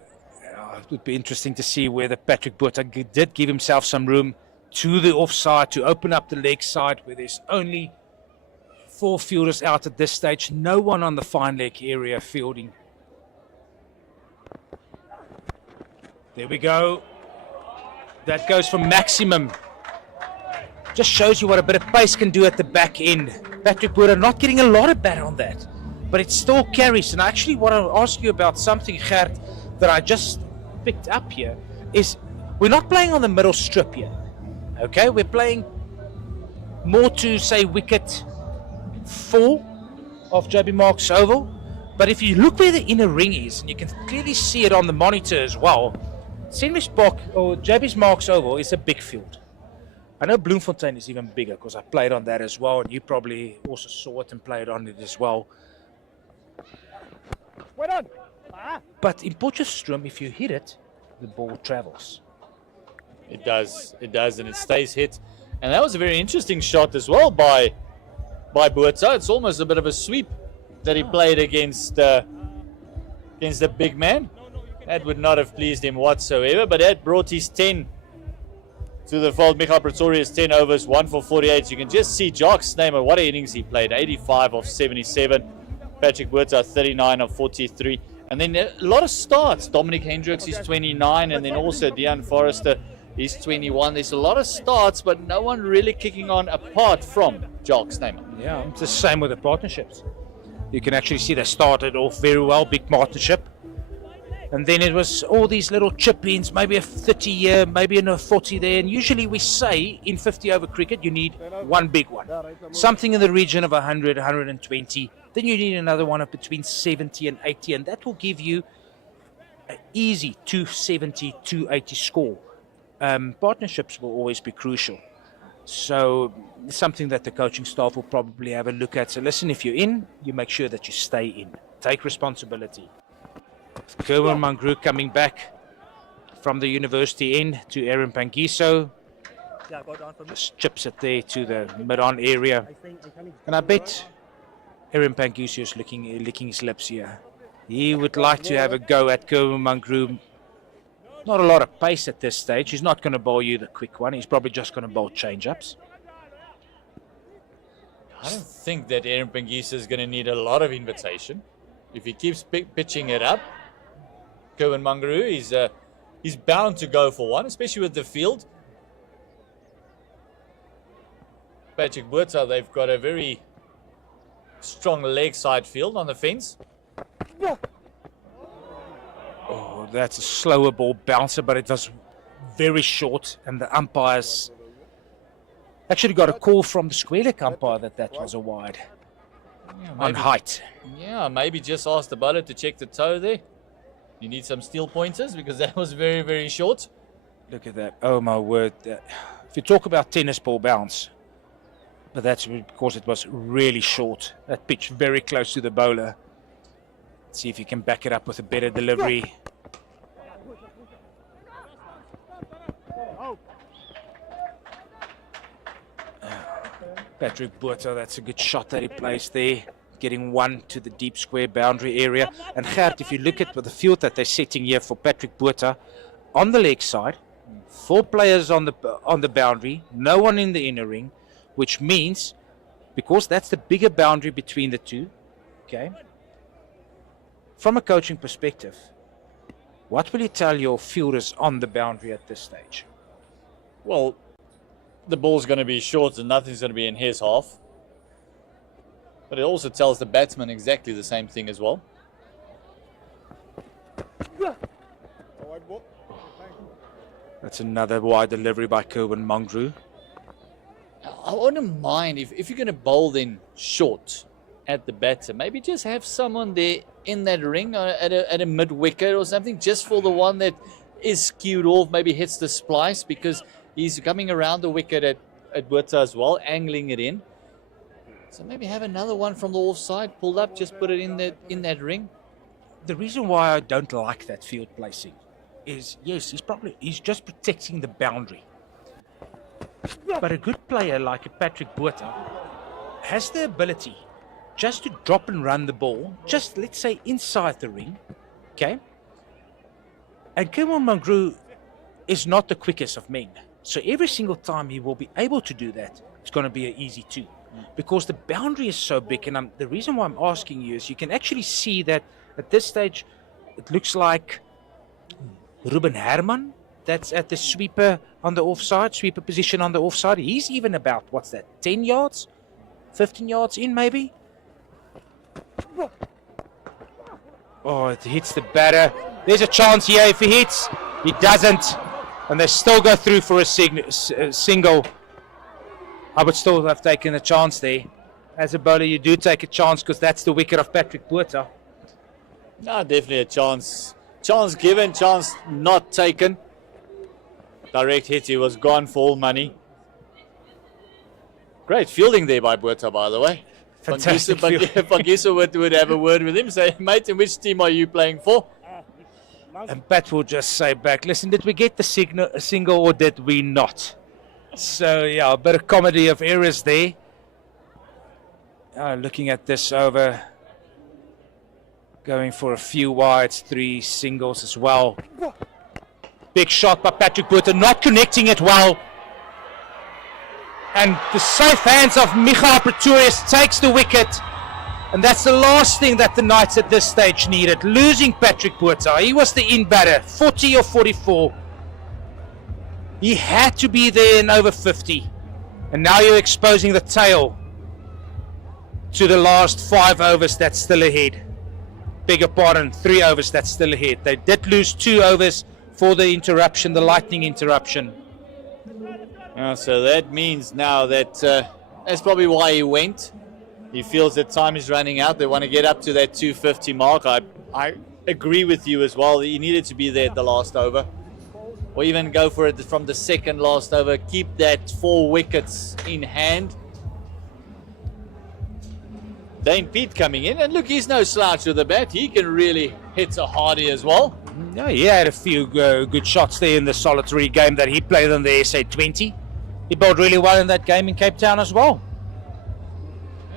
It would be interesting to see whether Patrick Botha did give himself some room to the offside to open up the leg side, where there's only 4 fielders out at this stage. No one on the fine leg area fielding. There we go. That goes for maximum. Just shows you what a bit of pace can do at the back end. Patrick Botha not getting a lot of batter on that, but it still carries. And I actually want to ask you about something, Gert, that I just picked up here, is we're not playing on the middle strip here. Okay, we're playing more to, say, wicket 4 of JB Marks Oval. But if you look where the inner ring is, and you can clearly see it on the monitor as well, Sandwich Park or JB Marks Oval is a big field. I know Bloemfontein is even bigger because I played on that as well, and you probably also saw it and played on it as well. Well done. But in Potchefstroom, if you hit it, the ball travels. It does, and it stays hit. And that was a very interesting shot as well by Botha. It's almost a bit of a sweep that he played against the big man. That would not have pleased him whatsoever, but that brought his 10 to the fold. Michael Pretorius 10 overs, 1 for 48. You can just see Jock's name of what innings he played. 85 of 77. Patrick Botha 39 of 43. And then a lot of starts. Dominic Hendricks is 29, and then also Dean Forrester is 21. There's a lot of starts, but no one really kicking on apart from Jock's name. Yeah, it's the same with the partnerships. You can actually see they started off very well, big partnership. And then it was all these little chip-ins, maybe a 30 here, maybe a 40 there. And usually we say in 50 over cricket, you need one big one. Something in the region of 100, 120. Then you need another one of between 70 and 80. And that will give you an easy 270, 280 score. Partnerships will always be crucial. So something that the coaching staff will probably have a look at. So listen, if you're in, you make sure that you stay in. Take responsibility. Kerwin Mangru coming back from the university end to Aaron Pangiso. Just chips it there to the mid-on area. And I bet Aaron Pangiso is licking his lips here. He would like to have a go at Kerwin Mangru. Not a lot of pace at this stage. He's not going to bowl you the quick one. He's probably just going to bowl change-ups. I don't think that Aaron Pangiso is going to need a lot of invitation. If he keeps pitching it up, Kerwin Mangru he's bound to go for one, especially with the field. Patrick Botha, they've got a very strong leg side field on the fence. Oh, that's a slower ball bouncer, but it was very short, and the umpires actually got a call from the square leg umpire that was a wide on height. Yeah, maybe just ask the bowler to check the toe there. You need some steel pointers because that was very, very short. Look at that. Oh, my word. If you talk about tennis ball bounce, but that's because it was really short. That pitch very close to the bowler. Let's see if you can back it up with a better delivery. Patrick Botha, that's a good shot that he plays there. Getting one to the deep square boundary area. And Gert, if you look at the field that they're setting here for Patrick Botha, on the leg side, 4 players on the boundary, no one in the inner ring, which means, because that's the bigger boundary between the two, okay, from a coaching perspective, what will you tell your fielders on the boundary at this stage? Well, the ball's going to be short and nothing's going to be in his half. But it also tells the batsman exactly the same thing as well. That's another wide delivery by Kerwin Mangru. I wouldn't mind if you're going to bowl then short at the batter, maybe just have someone there in that ring at a mid-wicket or something, just for the one that is skewed off, maybe hits the splice, because he's coming around the wicket at Botha as well, angling it in. So maybe have another one from the offside, pulled up, just put it in that ring. The reason why I don't like that field placing is, yes, he's just protecting the boundary. But a good player like a Patrick Botha has the ability just to drop and run the ball, just let's say inside the ring, okay? And Kerwin Mangru is not the quickest of men. So every single time he will be able to do that, it's going to be an easy 2. Because the boundary is so big, and the reason why I'm asking you is you can actually see that at this stage it looks like Ruben Herman that's at the sweeper on the offside, sweeper position on the offside. He's even about, 10 yards, 15 yards in maybe. Oh, it hits the batter. There's a chance here. If he hits, he doesn't, and they still go through for a single. I would still have taken a chance there. As a bowler, you do take a chance because that's the wicket of Patrick Botha. No, definitely a chance. Chance given, chance not taken. Direct hit, he was gone for all money. Great fielding there by Botha, by the way. Fantastic Pangiso would have a word with him, say, mate, in which team are you playing for? And Pat will just say back, listen, did we get the single or did we not? So, yeah, a bit of comedy of errors there. Looking at this over, going for a few wides, 3 singles as well. Big shot by Patrick Botha, not connecting it well. And the safe hands of Michael Pretorius takes the wicket. And that's the last thing that the Knights at this stage needed. Losing Patrick Botha. He was the in batter, 40 or 44. He had to be there in over 50. And now you're exposing the tail to the last 5 overs that's still ahead. Bigger pardon, 3 overs that's still ahead. They did lose 2 overs for the interruption, the lightning interruption. So that means now that that's probably why he went. He feels that time is running out. They want to get up to that 250 mark. I agree with you as well. He needed to be there at the last over. Or even go for it from the second last over. Keep that 4 wickets in hand. Dane Pete coming in. And look, he's no slouch with the bat. He can really hit a hardy as well. Yeah, he had a few good shots there in the solitary game that he played on the SA 20. He bowled really well in that game in Cape Town as well.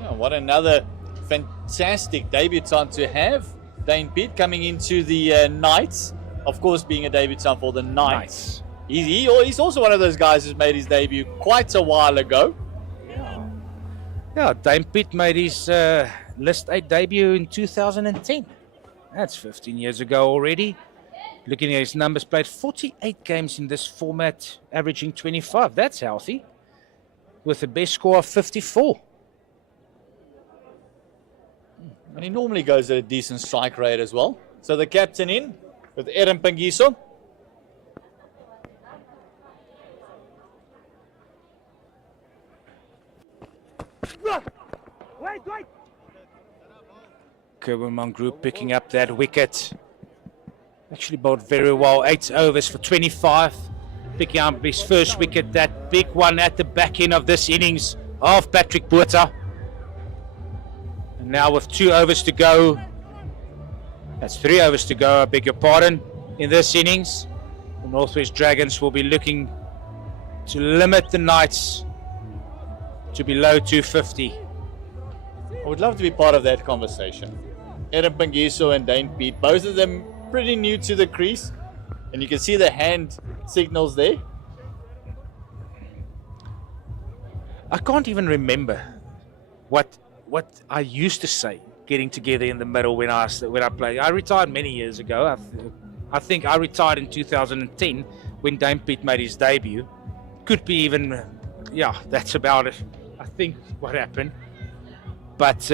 Yeah, what another fantastic debutant to have. Dane Pete coming into the Knights. Of course, being a debutant for the Knights. He's also one of those guys who's made his debut quite a while ago. Yeah, Dane Pete made his List 8 debut in 2010. That's 15 years ago already. Looking at his numbers, played 48 games in this format, averaging 25. That's healthy. With a best score of 54. And he normally goes at a decent strike rate as well. So the captain in with Aaron Pangiso. Kerwin Group picking up that wicket. Actually bowled very well. 8 overs for 25. Picking up his first wicket. That big one at the back end of this innings of Patrick Botha. And now with 2 overs to go. That's 3 overs to go, I beg your pardon. In this innings, the Northwest Dragons will be looking to limit the Knights to below 250. I would love to be part of that conversation. Aaron Pangiso and Dane Pete, both of them pretty new to the crease. And you can see the hand signals there. I can't even remember what I used to say getting together in the middle when I played. I retired many years ago. I think I retired in 2010 when Dane Pete made his debut. Could be even, yeah, that's about it. I think what happened. But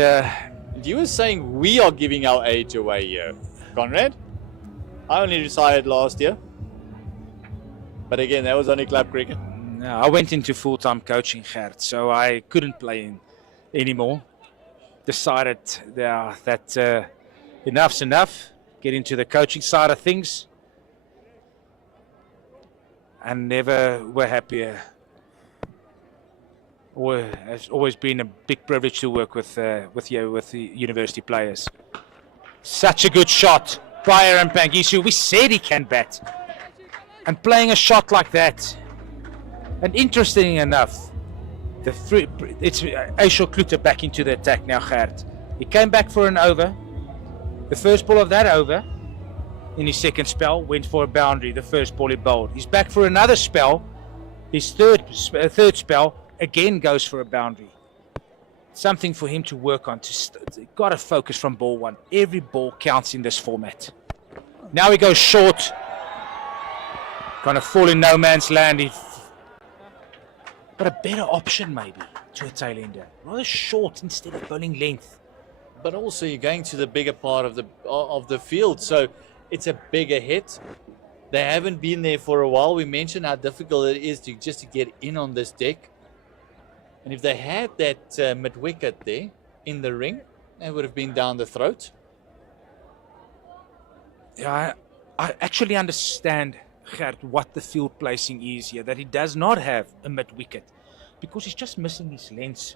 you were saying we are giving our age away here, Conrad. I only retired last year. But again, that was only club cricket. No, I went into full-time coaching, Gert, so I couldn't play anymore. Decided that enough's enough. Get into the coaching side of things. And never were happier. It's always been a big privilege to work with the university players. Such a good shot by Aaron Pangiso. We said he can bat. And playing a shot like that. And interesting enough, it's Aishel Kluter back into the attack now, Gert. He came back for an over. The first ball of that over, in his second spell, went for a boundary, the first ball he bowled. He's back for another spell. His third spell, again goes for a boundary. Something for him to work on. Got to focus from ball 1. Every ball counts in this format. Now he goes short. Kind of fall in no man's land. But a better option maybe to a tail ender. Rather short instead of bowling length. But also you're going to the bigger part of the field, so it's a bigger hit. They haven't been there for a while. We mentioned how difficult it is to get in on this deck. And if they had that mid-wicket there in the ring, they would have been down the throat. Yeah, I actually understand, Gert, what the field placing is here, that he does not have a mid-wicket because he's just missing his length.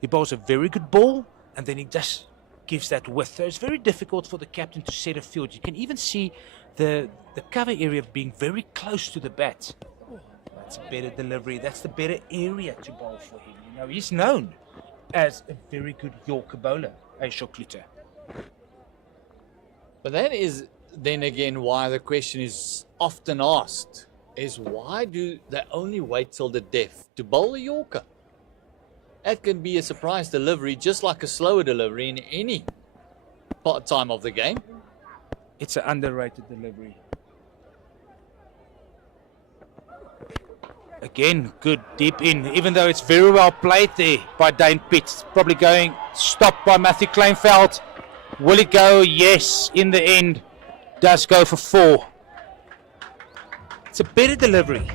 He bowls a very good ball and then he just gives that width. So it's very difficult for the captain to set a field. You can even see the cover area being very close to the bat. Oh, that's a better delivery. That's the better area to bowl for him. You know, he's known as a very good Yorker bowler, Aishel Kluter. But that is then again why the question is often asked, is why do they only wait till the death to bowl a Yorker? That can be a surprise delivery, just like a slower delivery in any time of the game. It's an underrated delivery. Again, good deep in, even though it's very well played there by Dane Pitt. Probably going, stopped by Matthew Kleinveld. Will it go? Yes, in the end, does go for 4. It's a better delivery.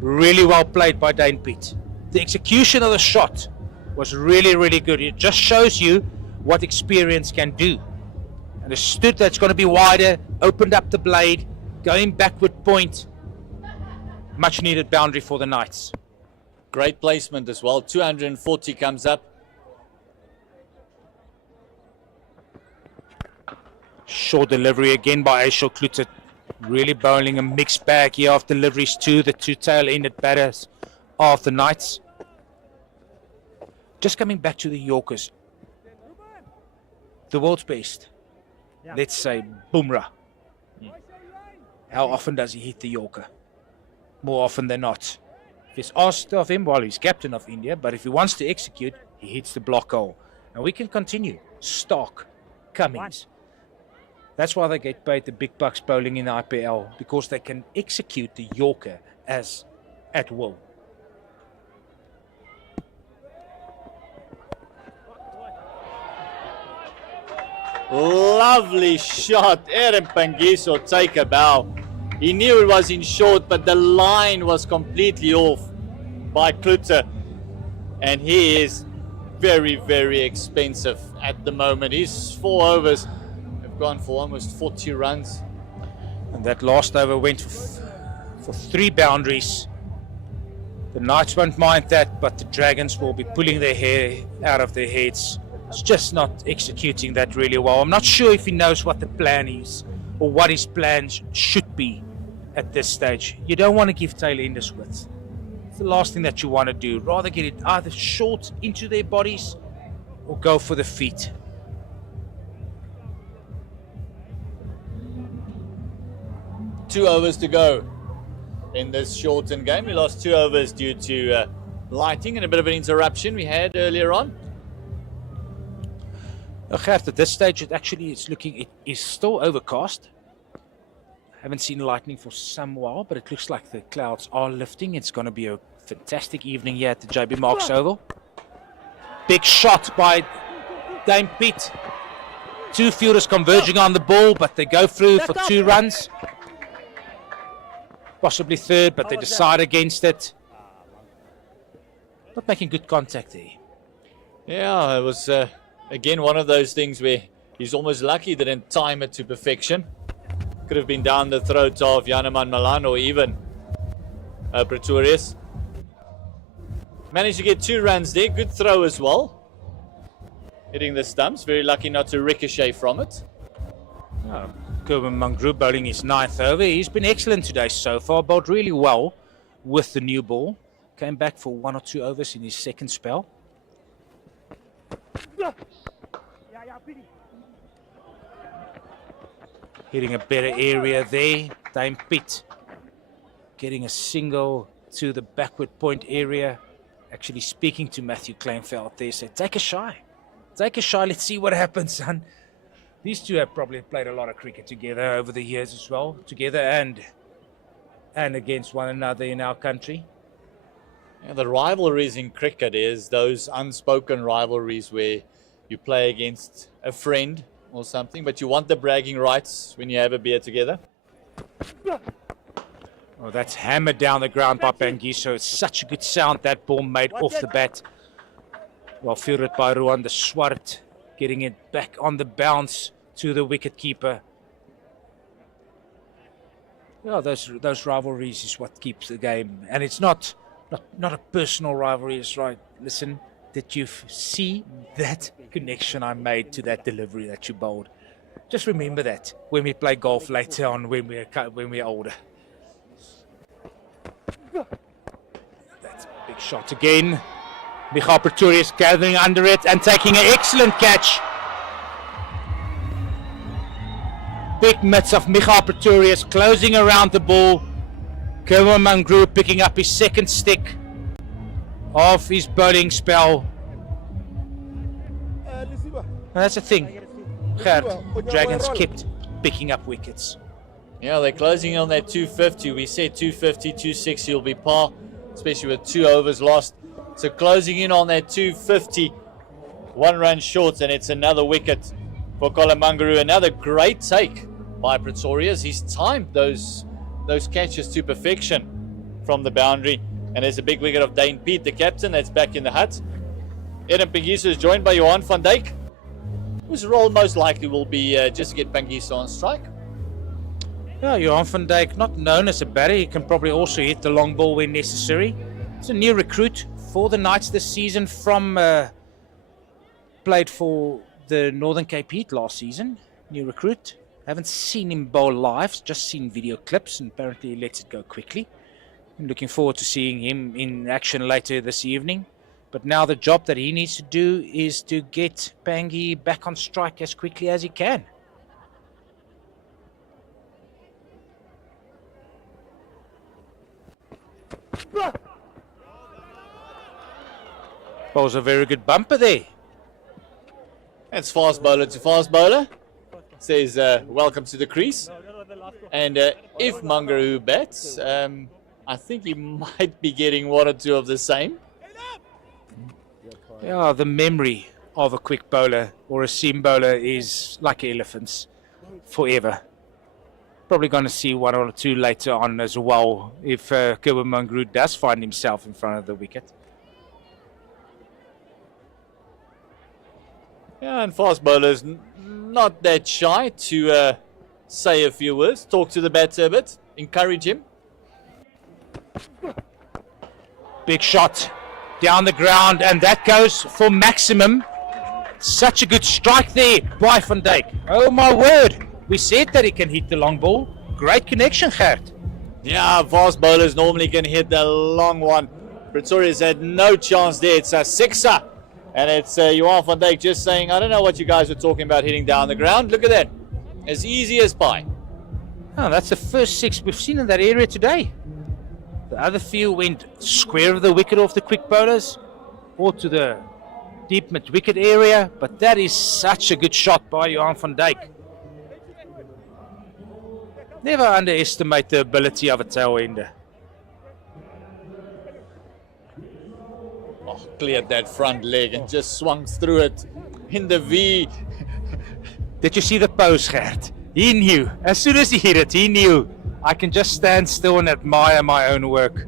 Really well played by Dane Pitt. The execution of the shot was really, really good. It just shows you what experience can do. Understood that's going to be wider, opened up the blade, going backward point. Much needed boundary for the Knights. Great placement as well. 240 comes up. Short delivery again by Aishel Klute. Really bowling a mixed bag here of deliveries to the 2 tail-ended batters of the Knights. Just coming back to the Yorkers. The world's best. Let's say Bumrah. How often does he hit the Yorker? More often than not. If it's asked of him, well, he's captain of India, but if he wants to execute, he hits the block hole. And we can continue. Stark, Cummings. That's why they get paid the big bucks bowling in the IPL, because they can execute the Yorker as at will. Lovely shot. Aaron Pangiso take a bow. He knew it was in short, but the line was completely off by Klute. And he is very, very expensive at the moment. His 4 overs have gone for almost 40 runs. And that last over went for 3 boundaries. The Knights won't mind that, but the Dragons will be pulling their hair out of their heads. It's just not executing that really well. I'm not sure if he knows what the plan is or what his plans should be at this stage. You don't want to give tail-enders width. It's the last thing that you want to do. Rather get it either short into their bodies or go for the feet. Two overs to go in this shortened game. We lost 2 overs due to lighting and a bit of an interruption we had earlier on. Gert, at this stage, it is still overcast. Haven't seen lightning for some while, but it looks like the clouds are lifting. It's going to be a fantastic evening here at the JB Marks Oval. Big shot by Dame Pitt. 2 fielders converging on the ball, but they go through for 2 runs. Possibly 3rd, but they decide against it. Not making good contact there. Yeah, it was again one of those things where he's almost lucky he didn't time it to perfection. Could have been down the throat of Janeman Malan or even Pretorius. Managed to get 2 runs there. Good throw as well. Hitting the stumps. Very lucky not to ricochet from it. Kerwin Mangru bowling his 9th over. He's been excellent today so far. Bowled really well with the new ball. Came back for 1 or 2 overs in his 2nd spell. Hitting a better area there. Dame Pitt getting a single to the backward point area. Actually speaking to Matthew Kleinveld there. Said, take a shy. Take a shy. Let's see what happens, son. These 2 have probably played a lot of cricket together over the years as well. Together and against one another in our country. Yeah, the rivalries in cricket is those unspoken rivalries where you play against a friend or something, but you want the bragging rights when you have a beer together. Oh, that's hammered down the ground by Pangiso. It's such a good sound that ball made off the bat. Well fielded by Ruan de Swart, getting it back on the bounce to the wicket keeper. Yeah, those rivalries is what keeps the game, and it's not a personal rivalry. It's right. Listen, did you see that connection I made to that delivery that you bowled? Just remember that when we play golf later on, when we're older. That's a big shot again. Michael Pretorius gathering under it and taking an excellent catch. Big mitts of Michael Pretorius closing around the ball. Kerwin Mangru picking up his 2nd stick of his bowling spell. That's the thing. Gert, Dragons kept picking up wickets. Yeah, they're closing on that 250. We said 250, 260 will be par. especially with 2 overs lost. So closing in on that 250, 1 run short, and it's another wicket for Colin Mungaroo. Another great take by Pretorius. He's timed those catches to perfection from the boundary. And there's a big wicket of Dane Pete, the captain, that's back in the hut. Eden Pangiso is joined by Johan van Dijk, whose role most likely will be just to get Pangiso on strike. Yeah, Johan van Dijk, not known as a batter, he can probably also hit the long ball when necessary. He's a new recruit for the Knights this season from played for the Northern Cape Heat last season. New recruit. Haven't seen him bowl live, just seen video clips, and apparently he lets it go quickly. I'm looking forward to seeing him in action later this evening. But now the job that he needs to do is to get Pangi back on strike as quickly as he can. Was a very good bumper there. That's fast bowler to fast bowler. Says welcome to the crease. And if Mungaroo bats, I think he might be getting 1 or 2 of the same. Yeah, the memory of a quick bowler or a seam bowler is like elephants, forever. Probably going to see 1 or 2 later on as well if Colin Mungaroo does find himself in front of the wicket. Yeah, and fast bowlers not that shy to say a few words, talk to the batter a bit, encourage him. Big shot down the ground, and that goes for maximum. Such a good strike there by Van Dijk. Oh my word, we said that he can hit the long ball. Great connection, Gert. Yeah, fast bowlers normally can hit the long one. Pretorius had no chance there. It's a sixer. And it's Johan van Dijk just saying, I don't know what you guys were talking about hitting down the ground. Look at that. As easy as pie. Oh, that's the first 6 we've seen in that area today. The other few went square of the wicket off the quick bowlers or to the deep mid-wicket area. But that is such a good shot by Johan van Dijk. Never underestimate the ability of a tail-ender. Oh, cleared that front leg and just swung through it in the V. Did you see the pose, Gert? He knew. As soon as he hit it, he knew. I can just stand still and admire my own work.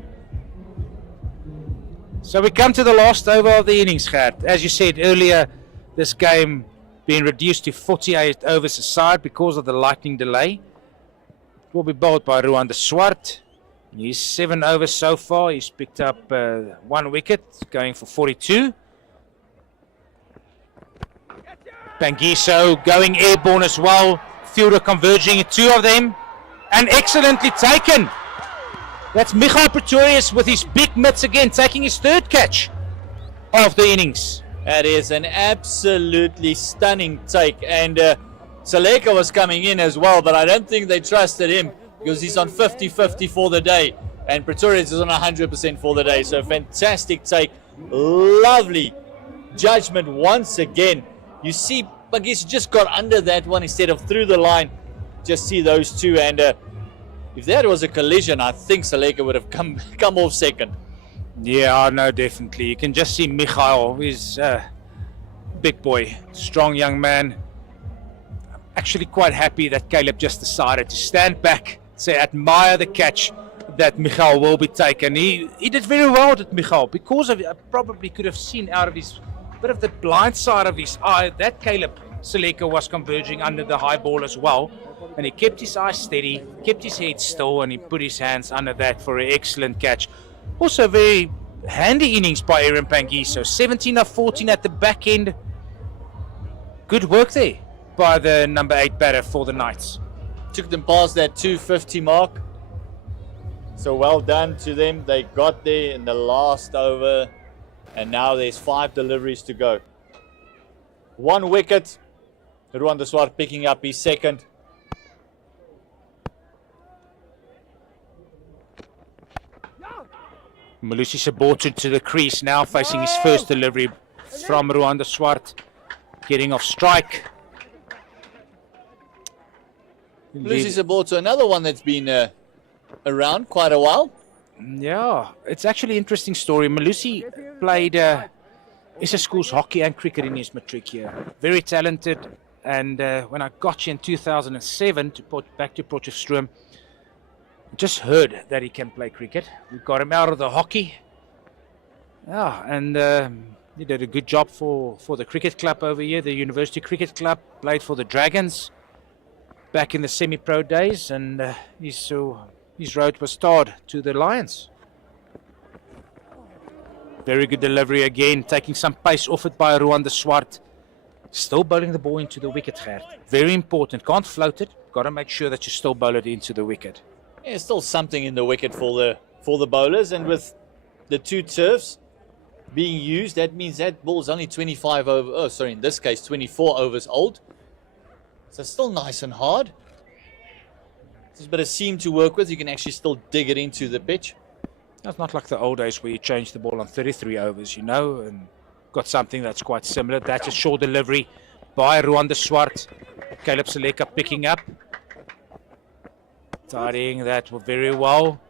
So we come to the last over of the innings, Gert. As you said earlier, this game being reduced to 48 overs aside because of the lightning delay. It will be bowled by Ruan de Swart. He's 7 overs so far. He's picked up 1 wicket, going for 42. Pangiso going airborne as well. Fielder converging, 2 of them. And excellently taken. That's Michael Pretorius with his big mitts again, taking his 3rd catch of the innings. That is an absolutely stunning take. And Saleka was coming in as well, but I don't think they trusted him because he's on 50-50 for the day. And Pretorius is on 100% for the day. So fantastic take. Lovely judgment once again. You see, Pangiso just got under that one instead of through the line. Just see those 2. And if that was a collision, I think Saleka would have come off second. Yeah, no, definitely. You can just see Michael. He's a big boy, strong young man. Actually quite happy that Caleb just decided to stand back, say, admire the catch that Michael will be taken. He did very well at Michael because of it. I probably could have seen out of his bit of the blind side of his eye that Caleb Saleka was converging under the high ball as well. And he kept his eyes steady, kept his head still, and he put his hands under that for an excellent catch. Also very handy innings by Aaron Pangiso. 17 of 14 at the back end. Good work there by the number 8 batter for the Knights. Took them past that 250 mark. So well done to them. They got there in the last over. And now there's 5 deliveries to go. 1 wicket. Ruan de Swart picking up his 2nd. Malusi Sabortu to the crease now, facing his first delivery from Ruan de Swart. Getting off strike. Lucy Saborto, another one that's been around quite a while. Yeah, it's actually an interesting story. Malusi played SA Schools hockey and cricket in his matric year. Very talented. And when I got you in 2007 back to Potchefstroom, just heard that he can play cricket. We got him out of the hockey. Yeah, and he did a good job for the cricket club over here, the University Cricket Club. Played for the Dragons back in the semi-pro days, and his road was starred to the Lions. Very good delivery again, taking some pace off it by Ruan de Swart. Still bowling the ball into the wicket, Gert. Very important. Can't float it. Got to make sure that you still bowl it into the wicket. Yeah, still something in the wicket for the bowlers, and with the two turfs being used, that means that ball's only 25 over. Oh, sorry, in this case, 24 overs old. So still nice and hard. There's a bit of seam to work with. You can actually still dig it into the pitch. It's not like the old days where you change the ball on 33 overs, and got something that's quite similar. That's a short delivery by Ruan de Swart. Caleb Seleka picking up. Tidying that very well.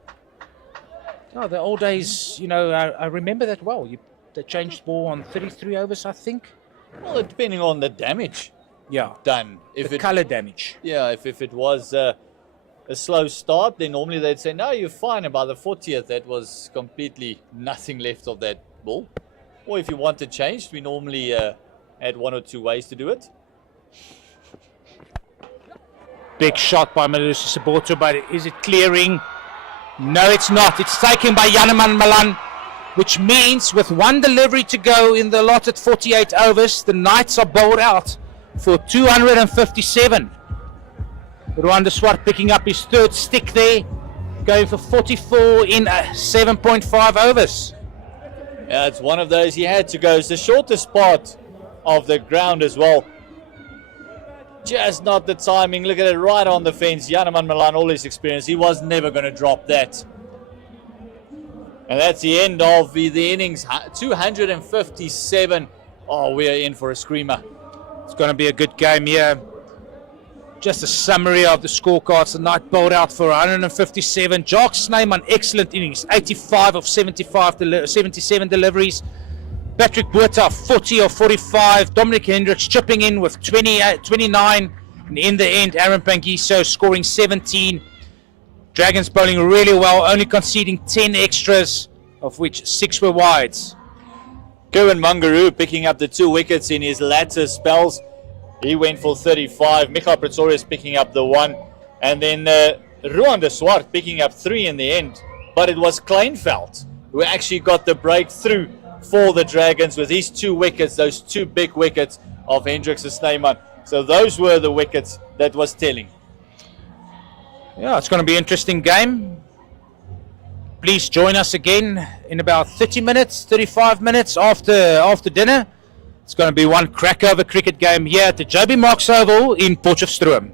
Oh, the old days, I remember that well. They changed the ball on 33 overs, I think. Well, depending on the damage done. If the color damage. Yeah, if it was a slow start, then normally they'd say, no, you're fine. And by the 40th, that was completely nothing left of that ball. Or if you want it changed, we normally had one or two ways to do it. Big shot by Malusi Saboto, but is it clearing? No, it's not. It's taken by Janeman Malan, which means with one delivery to go in the allotted 48 overs, the Knights are bowled out for 257. Ruan de Swart picking up his third stick there, going for 44 in 7.5 overs. Yeah, it's one of those he had to go. It's the shortest part of the ground as well. Just not the timing. Look at it, right on the fence. Janeman Malan, all his experience, he was never going to drop that. And that's the end of the innings. 257. Oh, we're in for a screamer. It's going to be a good game here. Just a summary of the scorecards. The Knight bowled out for 157. Jock Snyman, excellent innings. 85 of 77 deliveries. Patrick Botha, 40 of 45. Dominic Hendricks chipping in with 29. And in the end, Aaron Pangiso scoring 17. Dragons bowling really well, only conceding 10 extras, of which 6 were wides. Kevin Mangaroo picking up the 2 wickets in his latter spells. He went for 35. Michael Pretorius picking up the 1. And then Ruan de Swart picking up 3 in the end. But it was Kleinveld who actually got the breakthrough for the Dragons with his 2 wickets, those 2 big wickets of Hendricks and Snyman. So those were the wickets that was telling. Yeah, it's going to be an interesting game. Please join us again in about 30 minutes, 35 minutes after dinner. It's going to be one crackover cricket game here at the JB Marks Oval in Potchefstroom.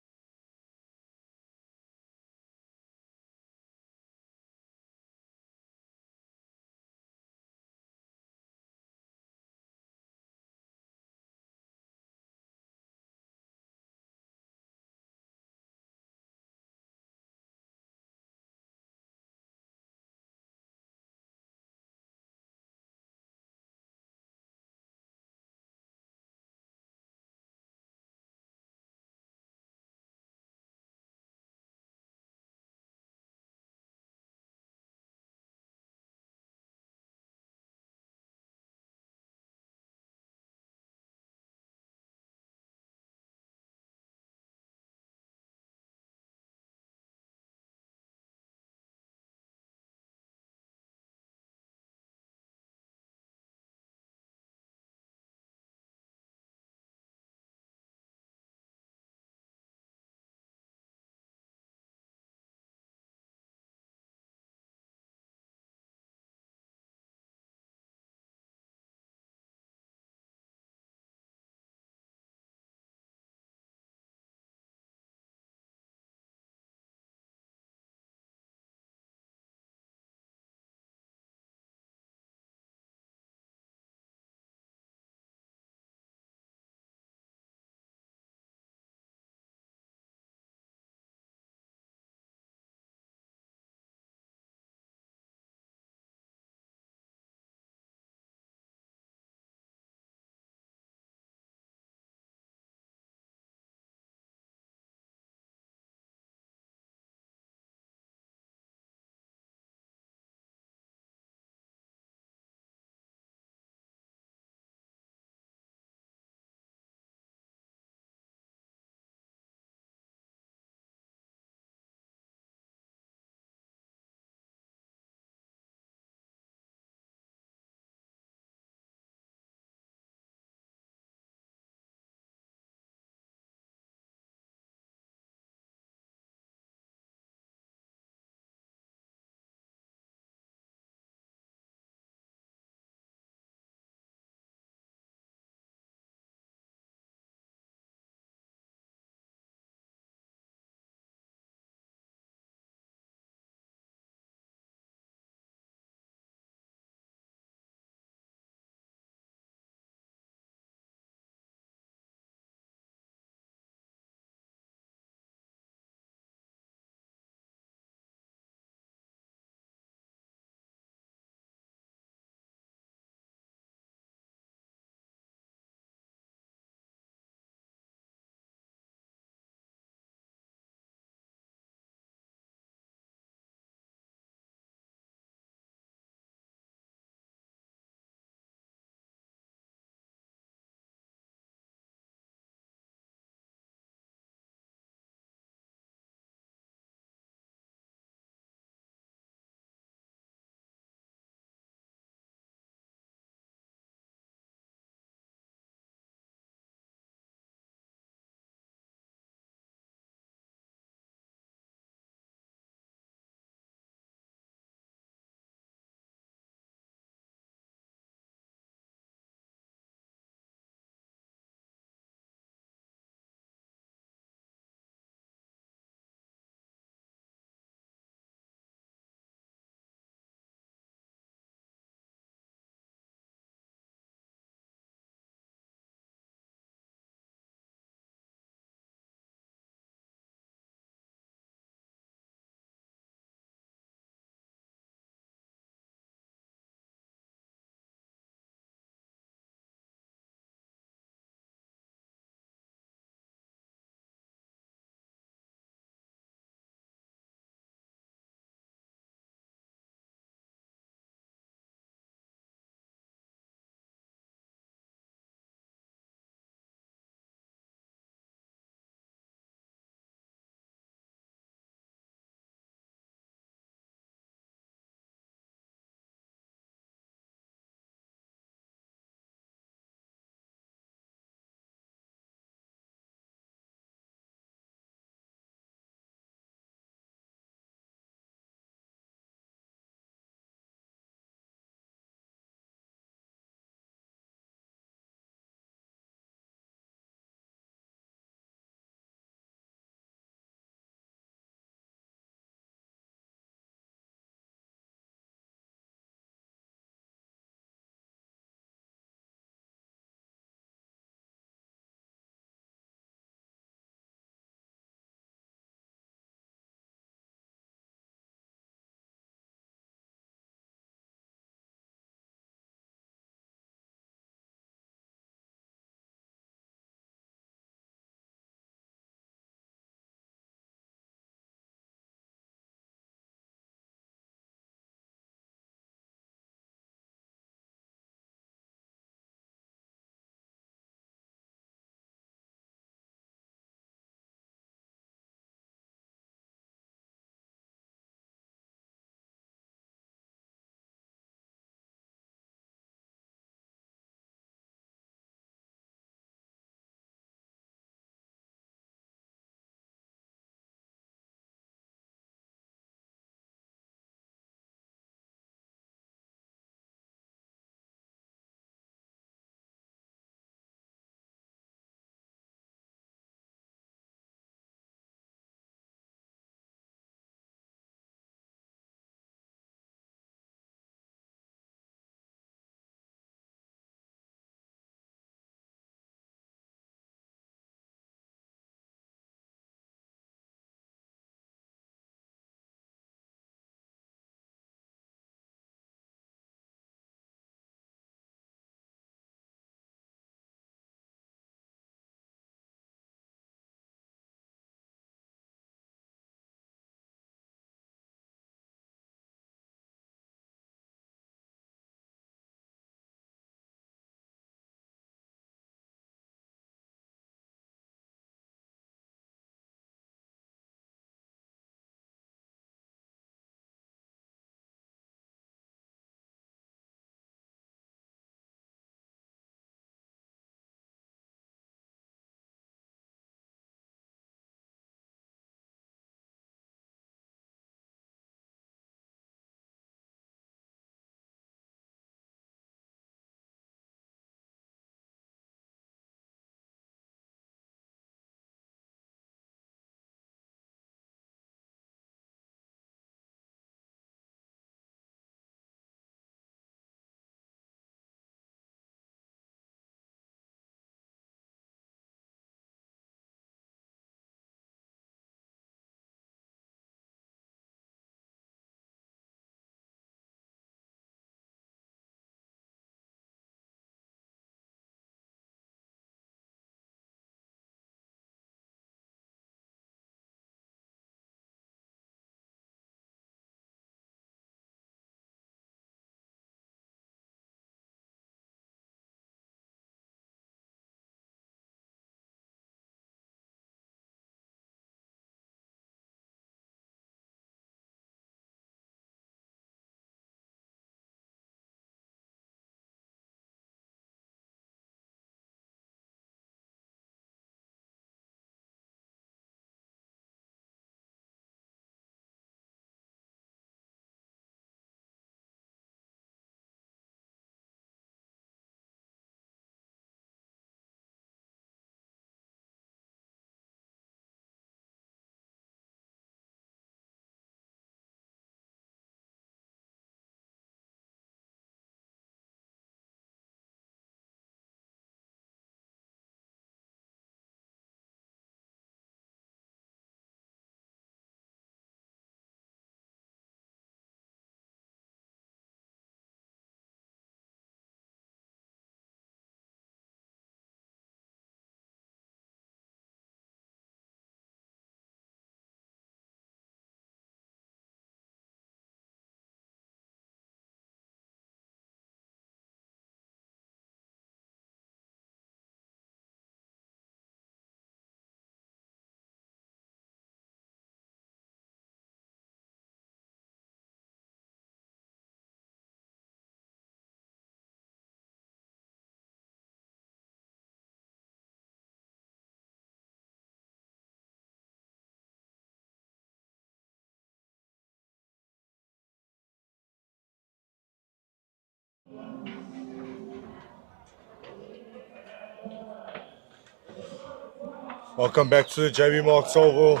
Welcome back to the JB Marks Oval,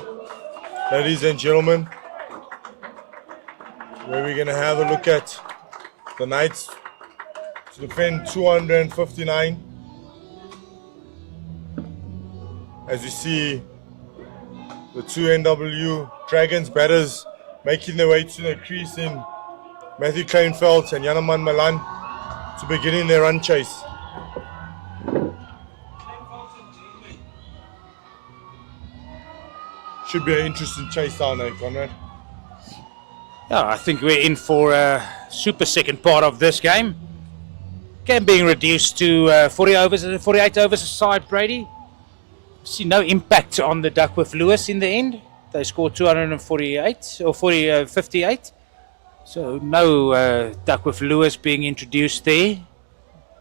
ladies and gentlemen, where we're going to have a look at the Knights to defend 259. As you see, the two NWU Dragons batters making their way to the crease in Matthew Kleinveld and Yanaman Malan to beginning their run chase. Should be an interesting chase down there, Conrad. Yeah, I think we're in for a super second part of this game. Game being reduced to 48 overs aside, Brady. See no impact on the Duckworth Lewis in the end. They scored 248 or 58. So no Duckworth Lewis being introduced there.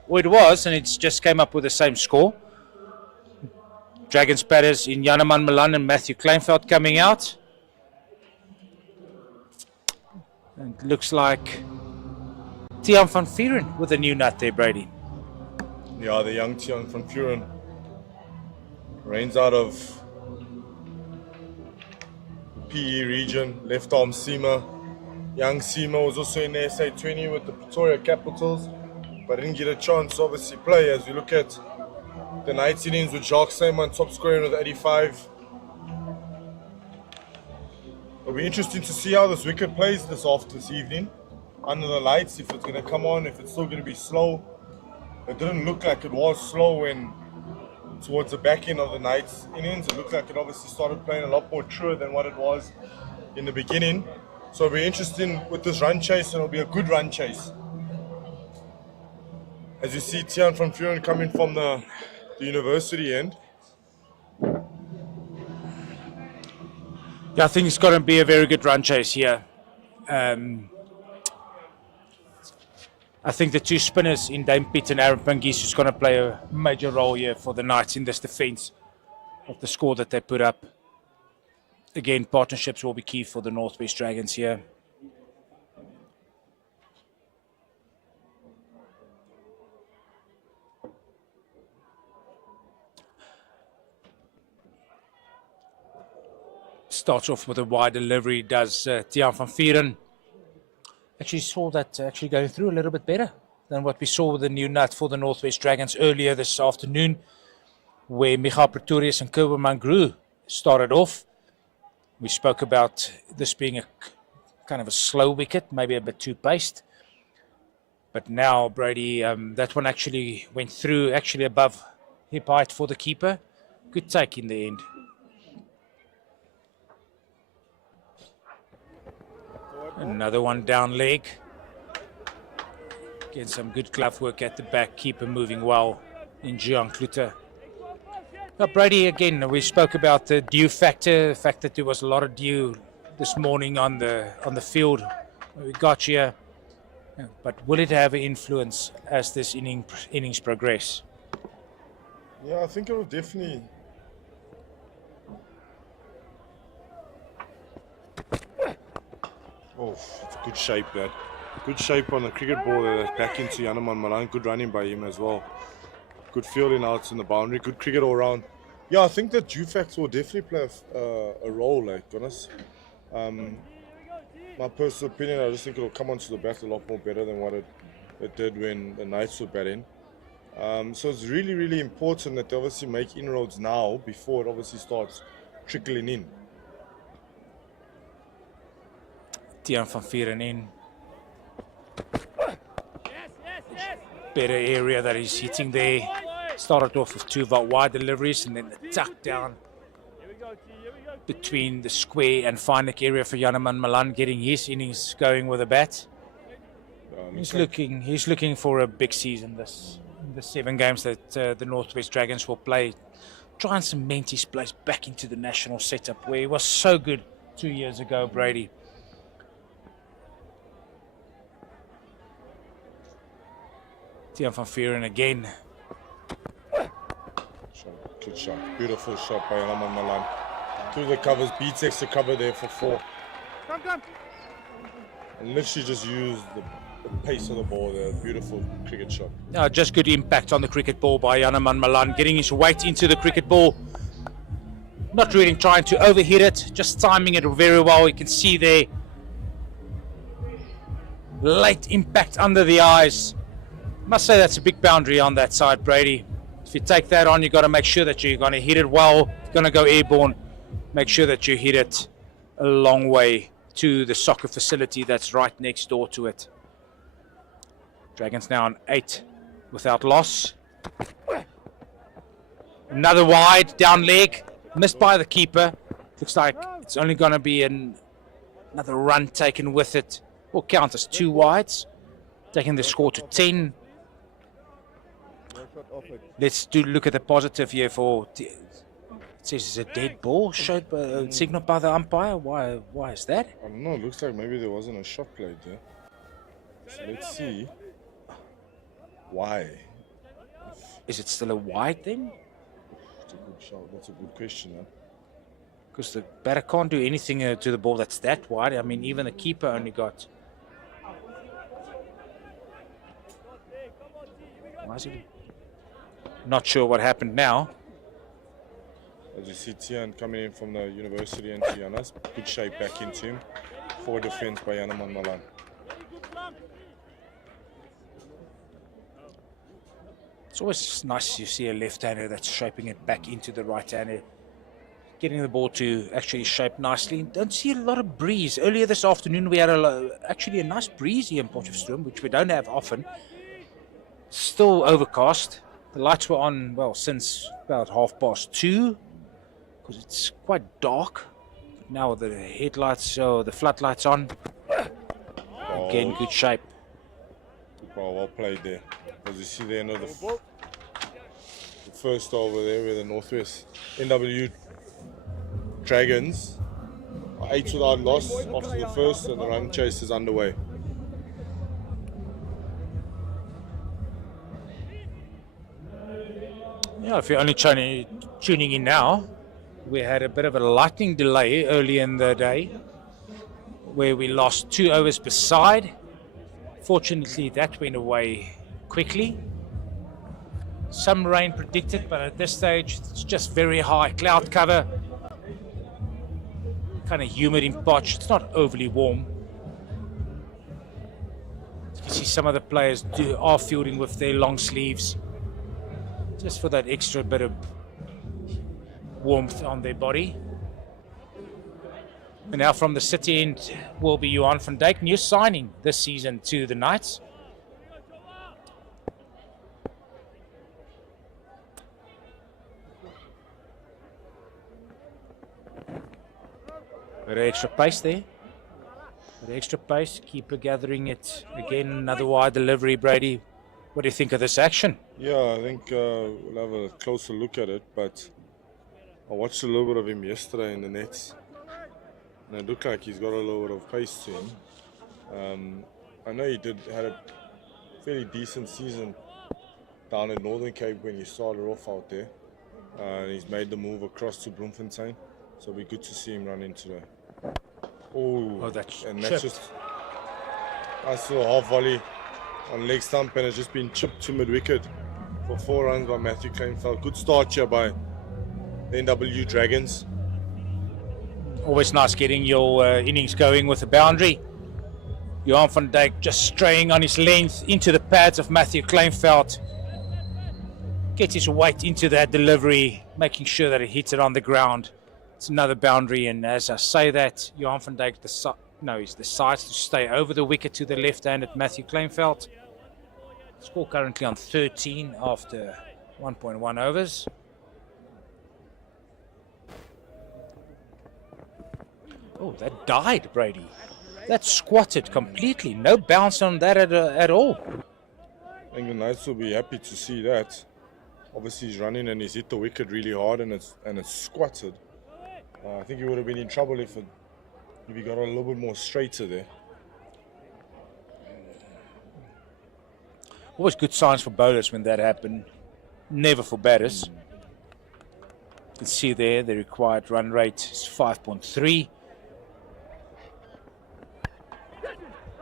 Well, it was, and it's just came up with the same score. Dragons batters in Yanaman Malan and Matthew Kleinveld coming out. And it looks like Tiaan van Vuren with a new nut there, Brady. Yeah, the young Tiaan van Vuren reigns out of the PE region, left arm seamer. Young seamer was also in the SA20 with the Pretoria Capitals, but didn't get a chance to obviously play. As we look at the Knights innings with Jacques Seymour top scoring with 85. It'll be interesting to see how this wicket plays this evening under the lights, if it's going to come on, if it's still going to be slow. It didn't look like it was slow when towards the back end of the Knights innings. It looked like it obviously started playing a lot more truer than what it was in the beginning. So it'll be interesting with this run chase, and it'll be a good run chase. As you see Tiaan van Vuren coming from the university end. Yeah, I think it's going to be a very good run chase here. I think the two spinners in Dame Pitt and Aaron Pangis is going to play a major role here for the Knights in this defence of the score that they put up. Again, partnerships will be key for the Northwest Dragons here. Starts off with a wide delivery, does Tiaan van Vuren. Actually saw that actually going through a little bit better than what we saw with the new nut for the Northwest Dragons earlier this afternoon, where Michael Pretorius and Kerber Mangru started off. We spoke about this being a kind of a slow wicket, maybe a bit too paced. But now, Brady, that one actually went through, actually above hip height for the keeper. Good take in the end. Another one down leg. Getting some good glove work at the back. Keeper moving well in Jean Kluter. Now, Brady, again, we spoke about the dew factor, the fact that there was a lot of dew this morning on the field. We got here. But will it have an influence as this innings progress? Yeah, I think it will definitely. Oh, it's a good shape, that. Good shape on the cricket ball there, back into Yanaman Malan. Good running by him as well. Good fielding outs in the boundary. Good cricket all round. Yeah, I think that dew factor will definitely play a role, like, honest. My personal opinion, I just think it'll come onto the bat a lot more better than what it did when the Knights were batting. So it's really, really important that they obviously make inroads now before it obviously starts trickling in. Tiaan van Vuren in. Better area that he's hitting there. Started off with two wide deliveries and then the tuck down between the square and fine neck area for Yanaman Malan, getting his innings going with a bat. He's looking for a big season the 7 games that the Northwest Dragons will play. Try and cement his place back into the national setup where he was so good 2 years ago, Brady. Tiaan van Vuren again. Good shot. Beautiful shot by Yanaman Malan. Through the covers, beats extra cover there for 4. And literally just used pace of the ball, the beautiful cricket shot. Just good impact on the cricket ball by Yanaman Malan, getting his weight into the cricket ball. Not really trying to overhit it, just timing it very well. You can see there, late impact under the eyes. Must say that's a big boundary on that side, Brady. If you take that on, you've got to make sure that you're going to hit it well. You're going to go airborne. Make sure that you hit it a long way to the soccer facility that's right next door to it. Dragons now on 8 without loss. Another wide down leg, missed by the keeper. Looks like it's only going to be another run taken with it. Will count as 2 wides, taking the score to 10. Let's look at the positive here for. It says it's a dead ball showed signaled by the umpire. Why is that? I don't know. It looks like maybe there wasn't a shot played there. So let's see. Why? Is it still a wide then? That's a good shot. That's a good question. Huh? Because the batter can't do anything to the ball that's that wide. I mean, even the keeper only got. Why is he? Not sure what happened now. As you see, Tian coming in from the university and Tiana's good shape back into him. Forward defense by Yanaman Malan. It's always nice to see a left-hander that's shaping it back into the right-hander. Getting the ball to actually shape nicely. Don't see a lot of breeze. Earlier this afternoon we had actually a nice breeze here in Potchefstroom, which we don't have often. Still overcast. The lights were on, well, since about 2:30, because it's quite dark. Now the headlights, the floodlights on. Again, good shape. Good ball, well played there. As you see the end of the first over there with the Northwest NWU Dragons. 8 without loss after the first, and the run chase is underway. Yeah, if you're only tuning in now, we had a bit of a lightning delay early in the day where we lost 2 overs per side. Fortunately, that went away quickly. Some rain predicted, but at this stage, it's just very high cloud cover. Kind of humid in Potch. It's not overly warm. You can see some of the players are fielding with their long sleeves, just for that extra bit of warmth on their body. And now from the city end will be Johan van Dijk, new signing this season to the Knights. Bit of extra pace there. Bit of extra pace, keeper gathering it. Again, another wide delivery, Brady. What do you think of this action? Yeah, I think we'll have a closer look at it, but I watched a little bit of him yesterday in the nets, and it looked like he's got a little bit of pace to him. I know he had a fairly decent season down in Northern Cape when he started off out there. He's made the move across to Bloemfontein, so it'll be good to see him run into the. Oh, that's just nice little half volley on leg stump, and it's just been chipped to mid-wicket for 4 runs by Matthew Kleinfeld. Good start here by the NWU Dragons. Always nice getting your innings going with a boundary. Johan van Dijk just straying on his length into the pads of Matthew Kleinfeld. Gets his weight into that delivery, making sure that he hits it on the ground. It's another boundary, and as I say that, Johan van Dijk he decides to stay over the wicket to the left-handed Matthew Kleinfeld. Score currently on 13 after 1.1 overs. Oh, that died, Brady. That squatted completely. No bounce on that at all. I think the Knights will be happy to see that. Obviously, he's running and he's hit the wicket really hard, and it's squatted. I think he would have been in trouble if he got a little bit more straighter there. Always good signs for bowlers when that happened. Never for batters. You can see there the required run rate is 5.3.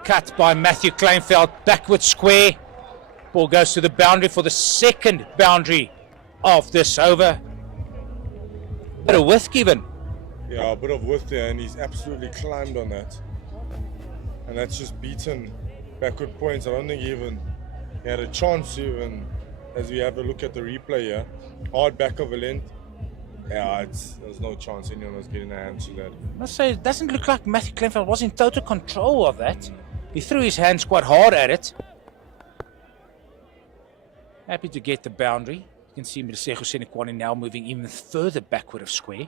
cut by Matthew Kleinfeld, backward square. Ball goes to the boundary for the second boundary of this over. Bit of width given. Yeah, a bit of width there, and he's absolutely climbed on that. And that's just beaten backward points. I don't think he had a chance even, as we have a look at the replay here. Hard back of a length. Yeah, there's no chance anyone was getting their hands to that. I must say, it doesn't look like Matthew Kleinfeld was in total control of that. He threw his hands quite hard at it. Happy to get the boundary. You can see Mdisego Senekwani now moving even further backward of square.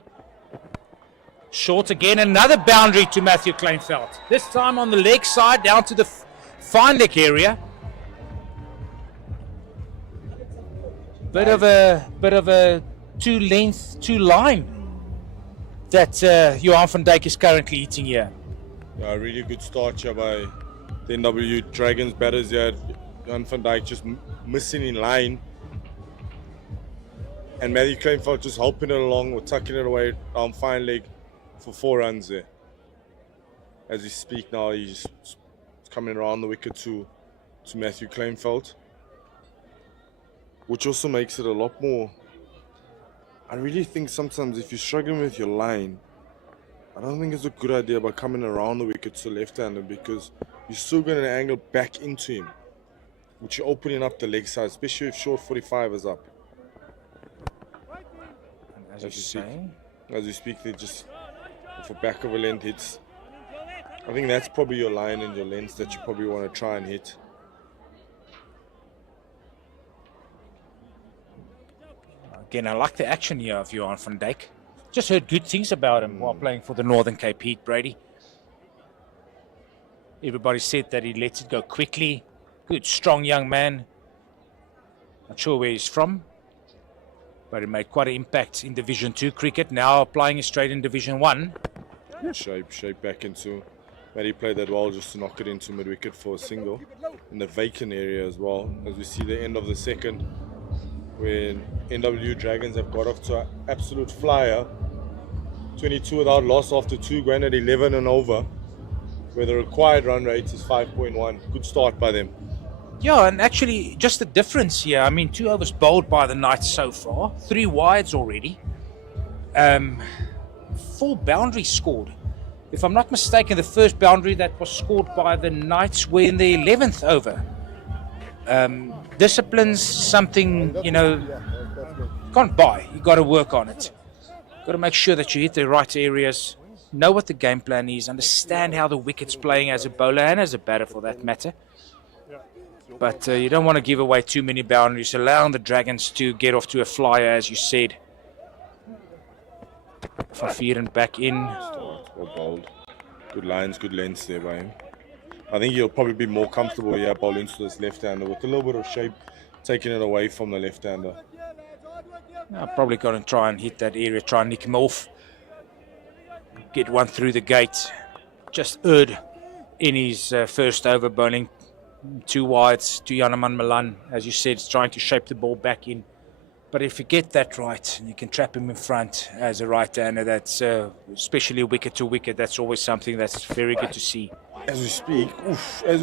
Short again, another boundary to Matthew Kleinfeld. This time on the leg side, down to the fine leg area. Bit of a two-length, two-line that Johan van Dijk is currently eating here. Yeah, a really good start here by the NWU Dragons batters here. Johan van Dijk just missing in line. And Matthew Kleinfeld just helping it along or tucking it away down fine leg for 4 runs there. As we speak now, he's coming around the wicket to Matthew Kleinfeld, which also makes it a lot more. I really think sometimes if you're struggling with your line, I don't think it's a good idea by coming around the wicket to left-hander, because you're still going to angle back into him, which you're opening up the leg side, especially if short 45 is up. As you speak, they just for back of a length hits. I think that's probably your line and your lengths that you probably want to try and hit. Again, I like the action here of Johan van Dijk. Just heard good things about him while playing for the Northern Cape Heat, Brady. Everybody said that he lets it go quickly. Good, strong young man. Not sure where he's from, but he made quite an impact in Division 2 cricket. Now applying it straight in Division 1. Shape back into. Matty played that well just to knock it into mid-wicket for a single. In the vacant area as well. As we see the end of the second, when NWU Dragons have got off to an absolute flyer. 22 without loss after 2, going at 11 and over, where the required run rate is 5.1. Good start by them. Yeah, and actually just the difference here. I mean, 2 overs bowled by the Knights so far, 3 wides already. 4 boundaries scored. If I'm not mistaken, the first boundary that was scored by the Knights were in the 11th over. Discipline's something, you know, can't buy. You got to work on it. Got to make sure that you hit the right areas, know what the game plan is, understand how the wicket's playing as a bowler and as a batter for that matter. But you don't want to give away too many boundaries, allowing the Dragons to get off to a flyer, as you said. Van Vieren back in. Well bowled. Good lines, good lengths there by him. I think he'll probably be more comfortable here bowling to this left-hander with a little bit of shape, taking it away from the left-hander. I'm probably going to try and hit that area, try and nick him off. Get one through the gate. Just erred in his first over bowling. 2 wides to Janneman Milan, as you said, trying to shape the ball back in. But if you get that right, and you can trap him in front as a right-hander, that's especially wicket to wicket, that's always something that's very good to see. As we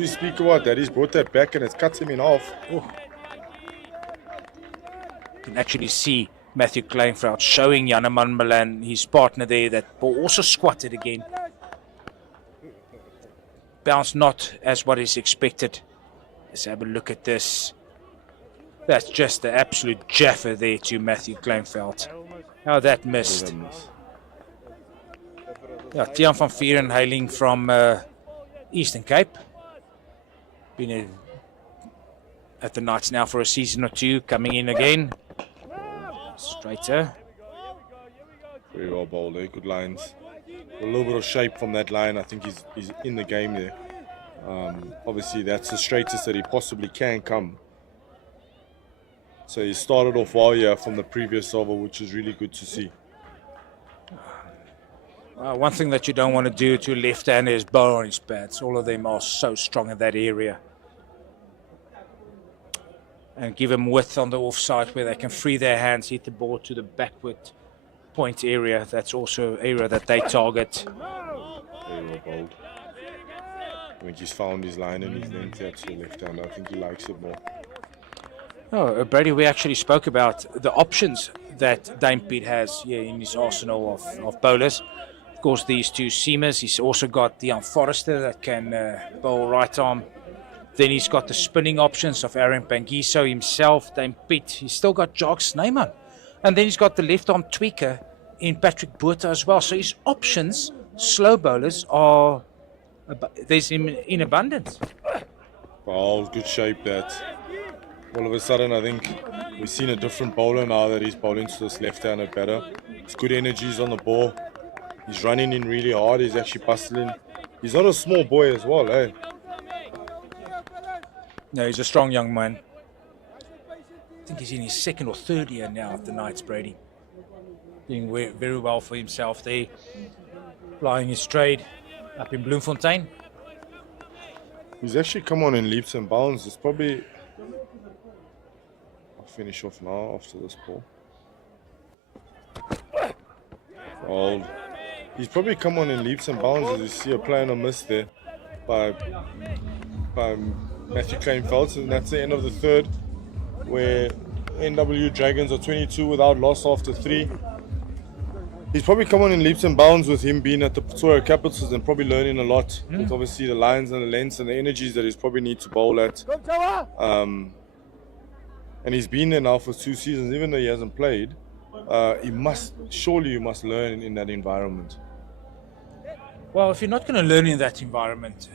speak about that, he's brought that back and it's cut him in half. You can actually see Matthew Kleinfeld showing Janneman Milan, his partner there, that ball also squatted again. Bounce not as what is expected. Let's have a look at this. That's just the absolute jaffer there to Matthew Kleinfeld. How that missed. Yeah, Tiaan van Vieren hailing from Eastern Cape. Been at the Knights now for a season or 2, coming in again. Straighter. Very well bowled there, good lines. A little bit of shape from that line, I think he's in the game there. Obviously that's the straightest that he possibly can come. So he started off well here from the previous over, which is really good to see. One thing that you don't want to do to left-hander is bowl on his pads. All of them are so strong in that area. And give them width on the offside where they can free their hands, hit the ball to the backward point area. That's also an area that they target. Very well bowled. I think he's found his line and his length here to the left hand. I think he likes it more. Oh, Brady, we actually spoke about the options that Dame Pete has here in his arsenal of bowlers. Of course, these two seamers. He's also got Dion Forrester that can bowl right arm. Then he's got the spinning options of Aaron Pangiso himself, Dame Pete. He's still got Jock Snyman. And then he's got the left arm tweaker in Patrick Botha as well. So his options, slow bowlers, are there's in abundance. Well, good shape that. All of a sudden, I think we've seen a different bowler now that he's bowling to this left-handed batter. It's good energies on the ball. He's running in really hard. He's actually bustling. He's not a small boy as well, eh? No, he's a strong young man. I think he's in his second or third year now at the Knights, Brady. Doing very well for himself there. Flying his trade up in Bloemfontein. He's actually come on in leaps and bounds. It's probably... I'll finish off now after this ball. Well, he's probably come on in leaps and bounds. As you see a play and a miss there by Matthew Kleinfeldt, and that's the end of the third, where NWU Dragons are 22 without loss after 3. He's probably come on in leaps and bounds with him being at the Pretoria Capitals and probably learning a lot with obviously the lines and the lengths and the energies that he's probably need to bowl at. And he's been there now for 2 seasons, even though he hasn't played. You must learn in that environment. Well, if you're not going to learn in that environment,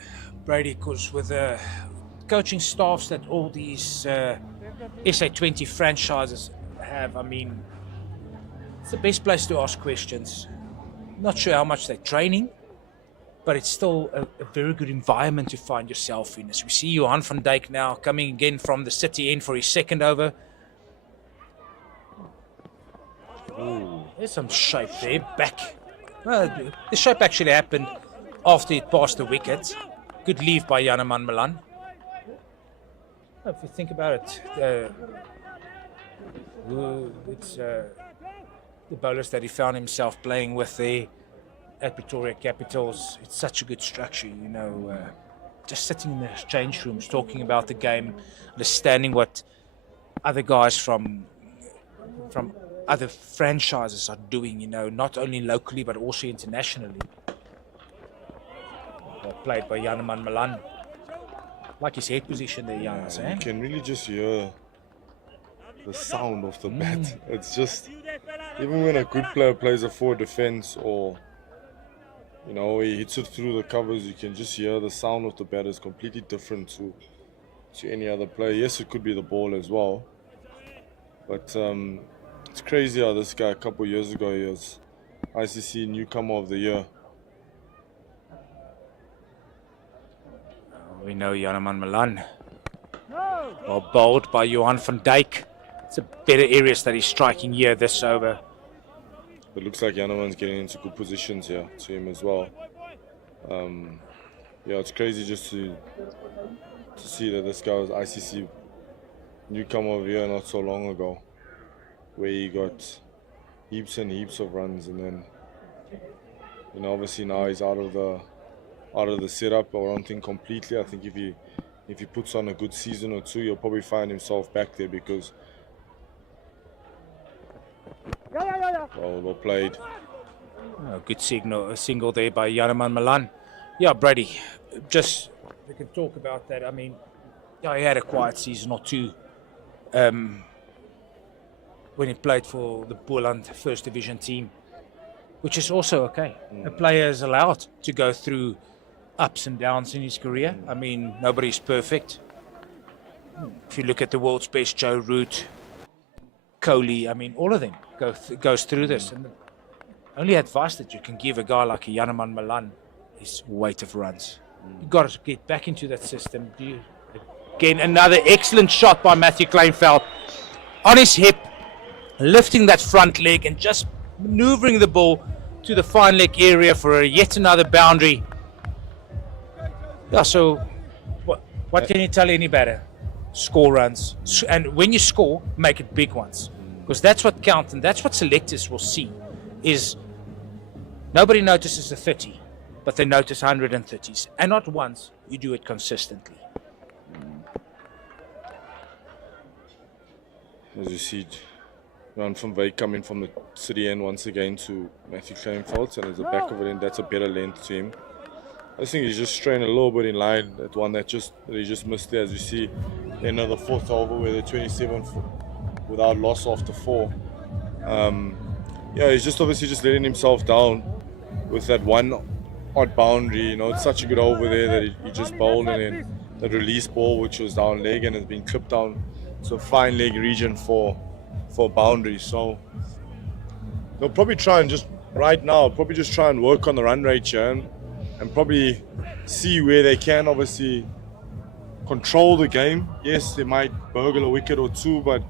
Brady, because with the coaching staffs that all these SA20 franchises have, I mean, it's the best place to ask questions. Not sure how much they're training, but it's still a very good environment to find yourself in. As we see Johan van Dijk now coming again from the city end for his second over. Ooh, there's some shape there, back. Well, the shape actually happened after it passed the wicket. Good leave by Janneman Malan. If you think about it, it's the bowlers that he found himself playing with there at Pretoria Capitals. It's such a good structure, you know, just sitting in the change rooms, talking about the game, understanding what other guys from other franchises are doing, you know, not only locally but also internationally. Played by Janneman Malan. Like his head position there, Janus, eh? You can really just hear the sound of the bat. It's just, even when a good player plays a forward defense or, you know, he hits it through the covers, you can just hear the sound of the bat is completely different to any other player. Yes, it could be the ball as well. But it's crazy how this guy, a couple of years ago, he was ICC Newcomer of the Year. We know Janneman Malan. Well bowled by Johan van Dijk. It's a better areas that he's striking here this over. It looks like Janneman's getting into good positions here to him as well. Yeah, it's crazy just to see that this guy was ICC Newcomer of the Year not so long ago, where he got heaps and heaps of runs, and then, you know, obviously now he's out of the setup. I don't think completely. I think if he puts on a good season or two, he'll probably find himself back there because well played. Oh, good single there by Janneman Malan. Yeah, Brady, just we can talk about that. I mean, yeah, he had a quiet season or two when he played for the Boland First Division team, which is also okay. A player is allowed to go through ups and downs in his career. I mean, nobody's perfect. If you look at the world's best, Joe Root, Kohli, I mean, all of them goes through this. And the only advice that you can give a guy like a Janneman Malan is weight of runs. You've got to get back into that system. Again, another excellent shot by Matthew Kleinfeldt on his hip, lifting that front leg and just maneuvering the ball to the fine leg area for yet another boundary. Yeah, so what can you tell any better? Score runs. And when you score, make it big ones. Because that's what counts, and that's what selectors will see, is nobody notices the 30. but they notice 130s. And not once, you do it consistently. As you see, Jan van Wyk coming from the city end once again to Matthew Kleinveld, and at the back of it, and that's a better length to him. I think he's just straying a little bit in line. That one that he just missed there, as you see, another fourth over where the 27th without loss after 4. Yeah, he's just obviously just letting himself down with that one odd boundary. You know, it's such a good over there that he just bowled, and then the release ball, which was down leg and has been clipped down to a fine leg region for boundaries. So they'll probably try and just right now, try and work on the run rate here and probably see where they can obviously control the game. Yes, they might burgle a wicket or two, but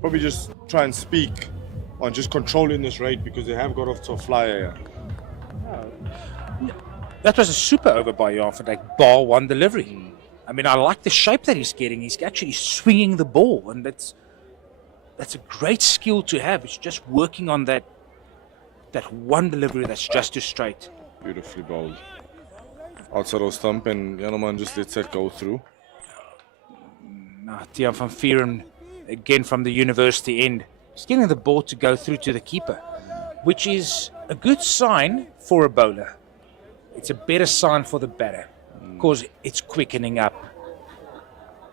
probably just try and speak on just controlling this rate because they have got off to a flyer here. That was a super over by Jan van Dijk, bar one delivery. I mean, I like the shape that he's getting. He's actually swinging the ball, and that's a great skill to have. It's just working on that one delivery that's just too straight. Beautifully bowled. Outside of stump, and Janeman just lets that go through. Now, Tiaan van Vuren, again from the university end, he's getting the ball to go through to the keeper, which is a good sign for a bowler. It's a better sign for the batter because it's quickening up.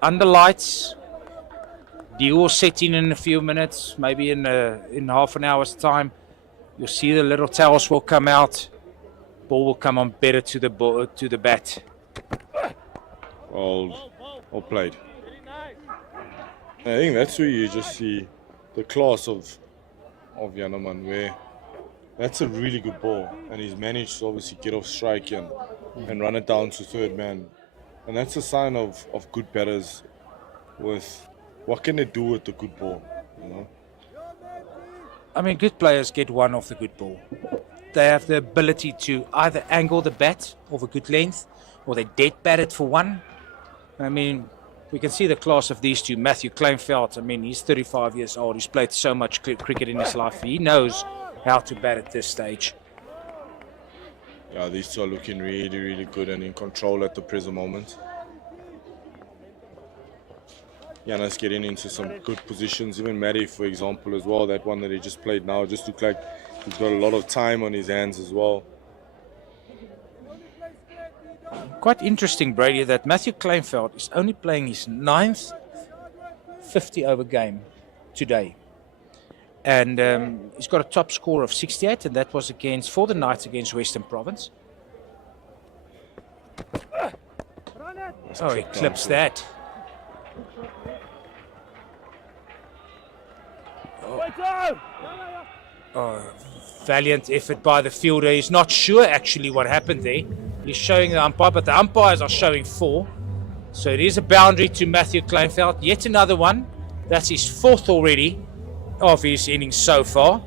Under lights, dew will set in a few minutes, maybe in half an hour's time. You'll see the little towels will come out. Ball will come on better to the bat. Well played. I think that's where you just see the class of Janeman, where that's a really good ball, and he's managed to obviously get off strike and run it down to third man, and that's a sign of good batters with what can they do with the good ball, you know. I mean, good players get one off the good ball. They have the ability to either angle the bat of a good length, or they dead bat it for one. I mean, we can see the class of these two. Matthew Kleinveld, I mean, he's 35 years old. He's played so much cricket in his life. He knows how to bat at this stage. Yeah, these two are looking really, really good and in control at the present moment. Jana's getting into some good positions. Even Matty, for example, as well. That one that he just played now just looked like he's got a lot of time on his hands as well. Quite interesting, Brady, that Matthew Kleinveld is only playing his 9th 50-over game today. And he's got a top score of 68, and that was for the Knights against Western Province. Oh, he clips that. Oh, valiant effort by the fielder. He's not sure actually what happened there. He's showing the umpire, but the umpires are showing 4. So it is a boundary to Matthew Kleinveld. Yet another one. That's his 4th already of his innings so far.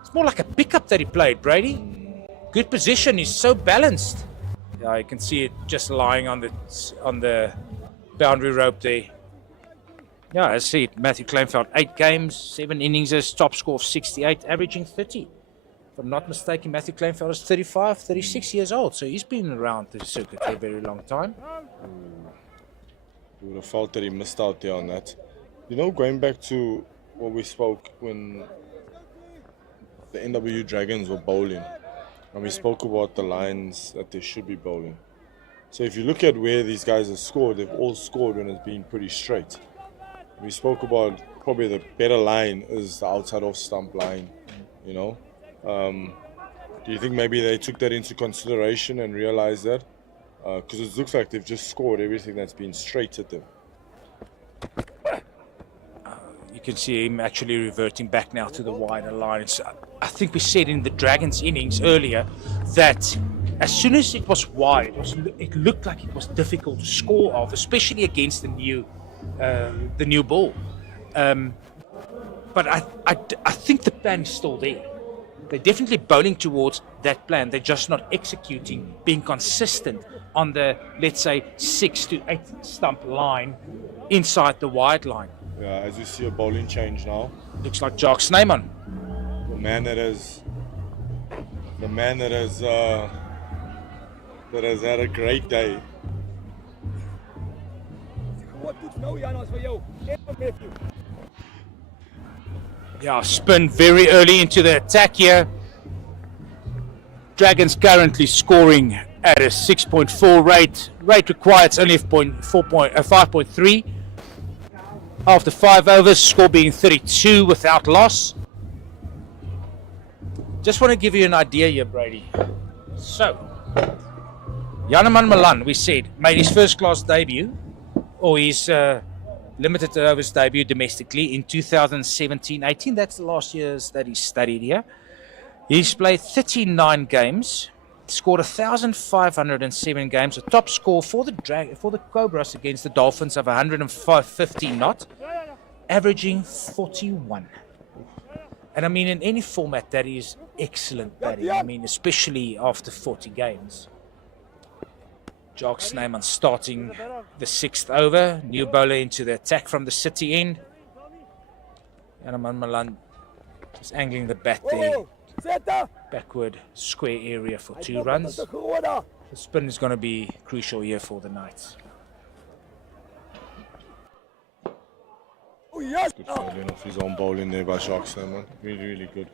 It's more like a pickup that he played, Brady. Good position. He's so balanced. Yeah, you can see it just lying on the boundary rope there. Yeah, I see it. Matthew Kleinveld, 8 games, 7 innings, top score of 68, averaging 30. If I'm not mistaken, Matthew Kleinveld is 35, 36 years old, so he's been around the circuit for a very long time. You would have felt that he missed out there on that. You know, going back to what we spoke when the NWU Dragons were bowling, and we spoke about the lines that they should be bowling. So if you look at where these guys have scored, they've all scored when it's been pretty straight. We spoke about probably the better line is the outside off stump line, you know. Do you think maybe they took that into consideration and realized that? Because it looks like they've just scored everything that's been straight at them. You can see him actually reverting back now to the wider lines. I think we said in the Dragons innings earlier that as soon as it was wide, it looked like it was difficult to score off, especially against the new ball. But I think the plan is still there. They're definitely bowling towards that plan. They're just not executing, being consistent on the, let's say, 6 to 8 stump line inside the wide line. Yeah, as you see a bowling change now. Looks like Jacques Snyman. The man that has that has had a great day. Yeah, spin very early into the attack here. Dragons currently scoring at a 6.4 rate. Rate required is only 5.3. After 5 overs, score being 32 without loss. Just want to give you an idea here, Brady. So, Janneman Malan, we said, made his first class debut, or his limited overs debut domestically in 2017-18. That's the last years that he studied here. He's played 39 games, scored 1,507 games, a top score for the Cobras against the Dolphins of 150 not, averaging 41. And I mean, in any format, that is excellent batting. I mean, especially after 40 games. Jock Snyman starting the 6th over. New bowler into the attack from the city end. Janneman Malan just angling the bat there. Backward square area for 2 runs. The spin is going to be crucial here for the Knights. Good fielding off his own bowling there by Sharks, man. Really, really good.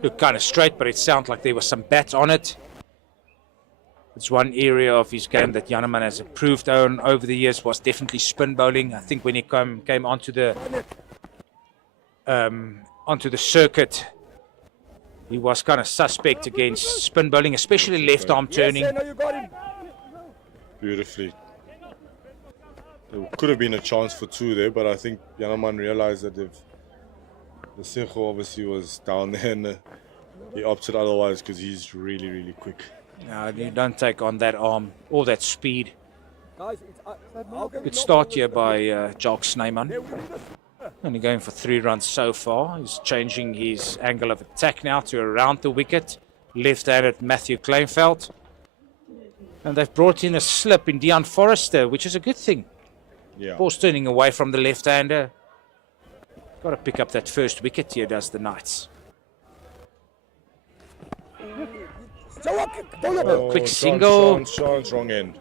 Looked kind of straight, but it sounded like there was some bat on it. It's one area of his game that Janneman has improved on over the years, was definitely spin bowling. I think when he came onto the circuit, he was kind of suspect against spin bowling, especially left arm turning. Beautifully. There could have been a chance for 2 there, but I think Janneman realized that if the Sejo obviously was down there and he opted otherwise because he's really, really quick. No, you don't take on that arm or that speed. Good start here by Jock Snyman. Only going for 3 runs so far. He's changing his angle of attack now to around the wicket. Left-handed Matthew Kleinveld. And they've brought in a slip in Deon Forrester, which is a good thing. Yeah. Ball's turning away from the left-hander. Got to pick up that first wicket here, does the Knights. Oh, quick single. Sean's wrong end.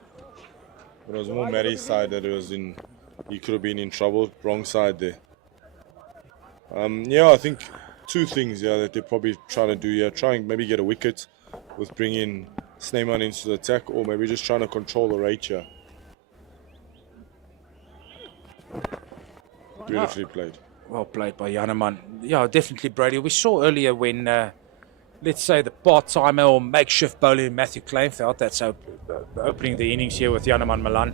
It was more Maddie's side that he could have been in trouble. Wrong side there. Yeah, I think 2 things that they're probably trying to do here. Try and maybe get a wicket with bringing Snyman into the attack, or maybe just trying to control the rate here. Beautifully played. Well played by Janneman. Yeah, definitely, Brady. We saw earlier when, let's say, the part-timer or makeshift bowler Matthew Kleinveld, that's opening the innings here with Janneman Malan.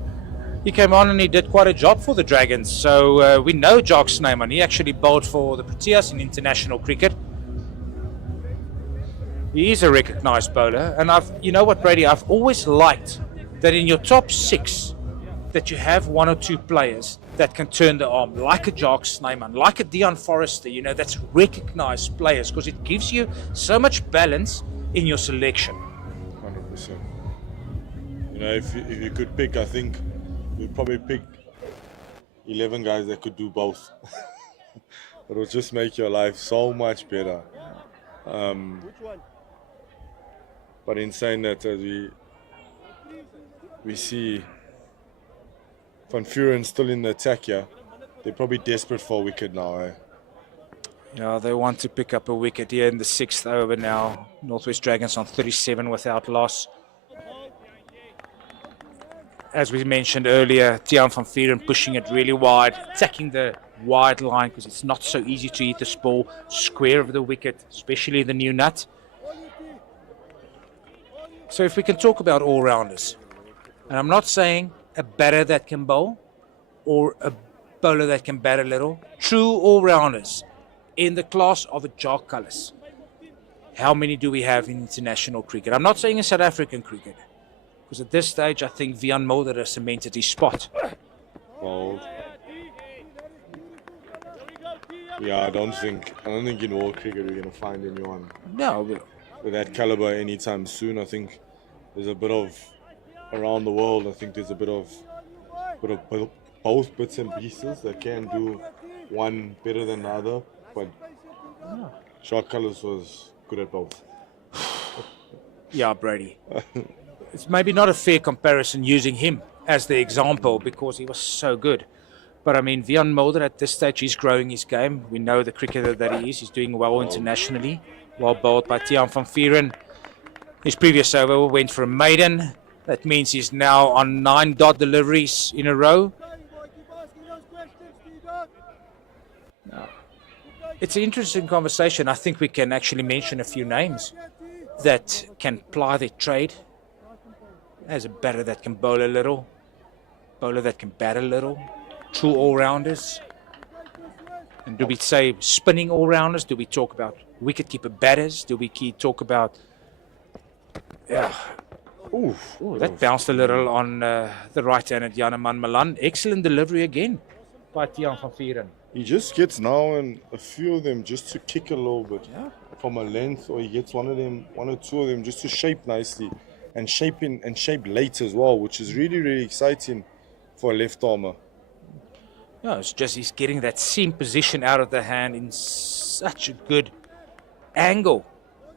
He came on and he did quite a job for the Dragons. So we know Jock Snyman. He actually bowled for the Proteas in international cricket. He is a recognised bowler. And you know what, Brady? I've always liked that in your top 6 that you have 1 or 2 players that can turn the arm, like a Jock Snyman, like a Deon Forrester, that's recognised players, because it gives you so much balance in your selection. 100%. If you could pick, I think you'd probably pick 11 guys that could do both. It will just make your life so much better. But in saying that, we see Van Vuren still in the attack here. They're probably desperate for a wicket now. Yeah, they want to pick up a wicket here in the 6th over now. Northwest Dragons on 37 without loss. As we mentioned earlier, Tiaan van Vuren pushing it really wide, attacking the wide line because it's not so easy to hit this ball square of the wicket, especially the new nut. So if we can talk about all-rounders, and I'm not saying a batter that can bowl or a bowler that can bat a little, true all-rounders in the class of a Jock Cullis. How many do we have in international cricket? I'm not saying in South African cricket, because at this stage I think Vian Mulder has cemented his spot. Bold. Yeah, I don't think in world cricket we're going to find anyone with that caliber anytime soon. I think there's a bit of around the world. I think there's a bit of both bits and pieces. They can do one better than the other, but Jacques Kallis was good at both. Yeah, Brady. It's maybe not a fair comparison using him as the example because he was so good. But I mean, Vian Mulder at this stage, he's growing his game. We know the cricketer that he is. He's doing well internationally. Well bowled by Tiaan van Vuuren. His previous over went for a maiden. That means he's now on 9 dot deliveries in a row. It's an interesting conversation. I think we can actually mention a few names that can ply their trade. There's a batter that can bowl a little, bowler that can bat a little, true all-rounders. And do we say spinning all-rounders? Do we talk about wicket-keeper batters? Do we talk about... Ooh, that bounced a little on the right-handed Janneman Malan. Excellent delivery again by Tiaan van Vuuren. He just gets now and a few of them just to kick a little bit from a length, or he gets one or two of them just to shape nicely and shape late as well, which is really, really exciting for a left armer. No, it's just he's getting that seam position out of the hand in such a good angle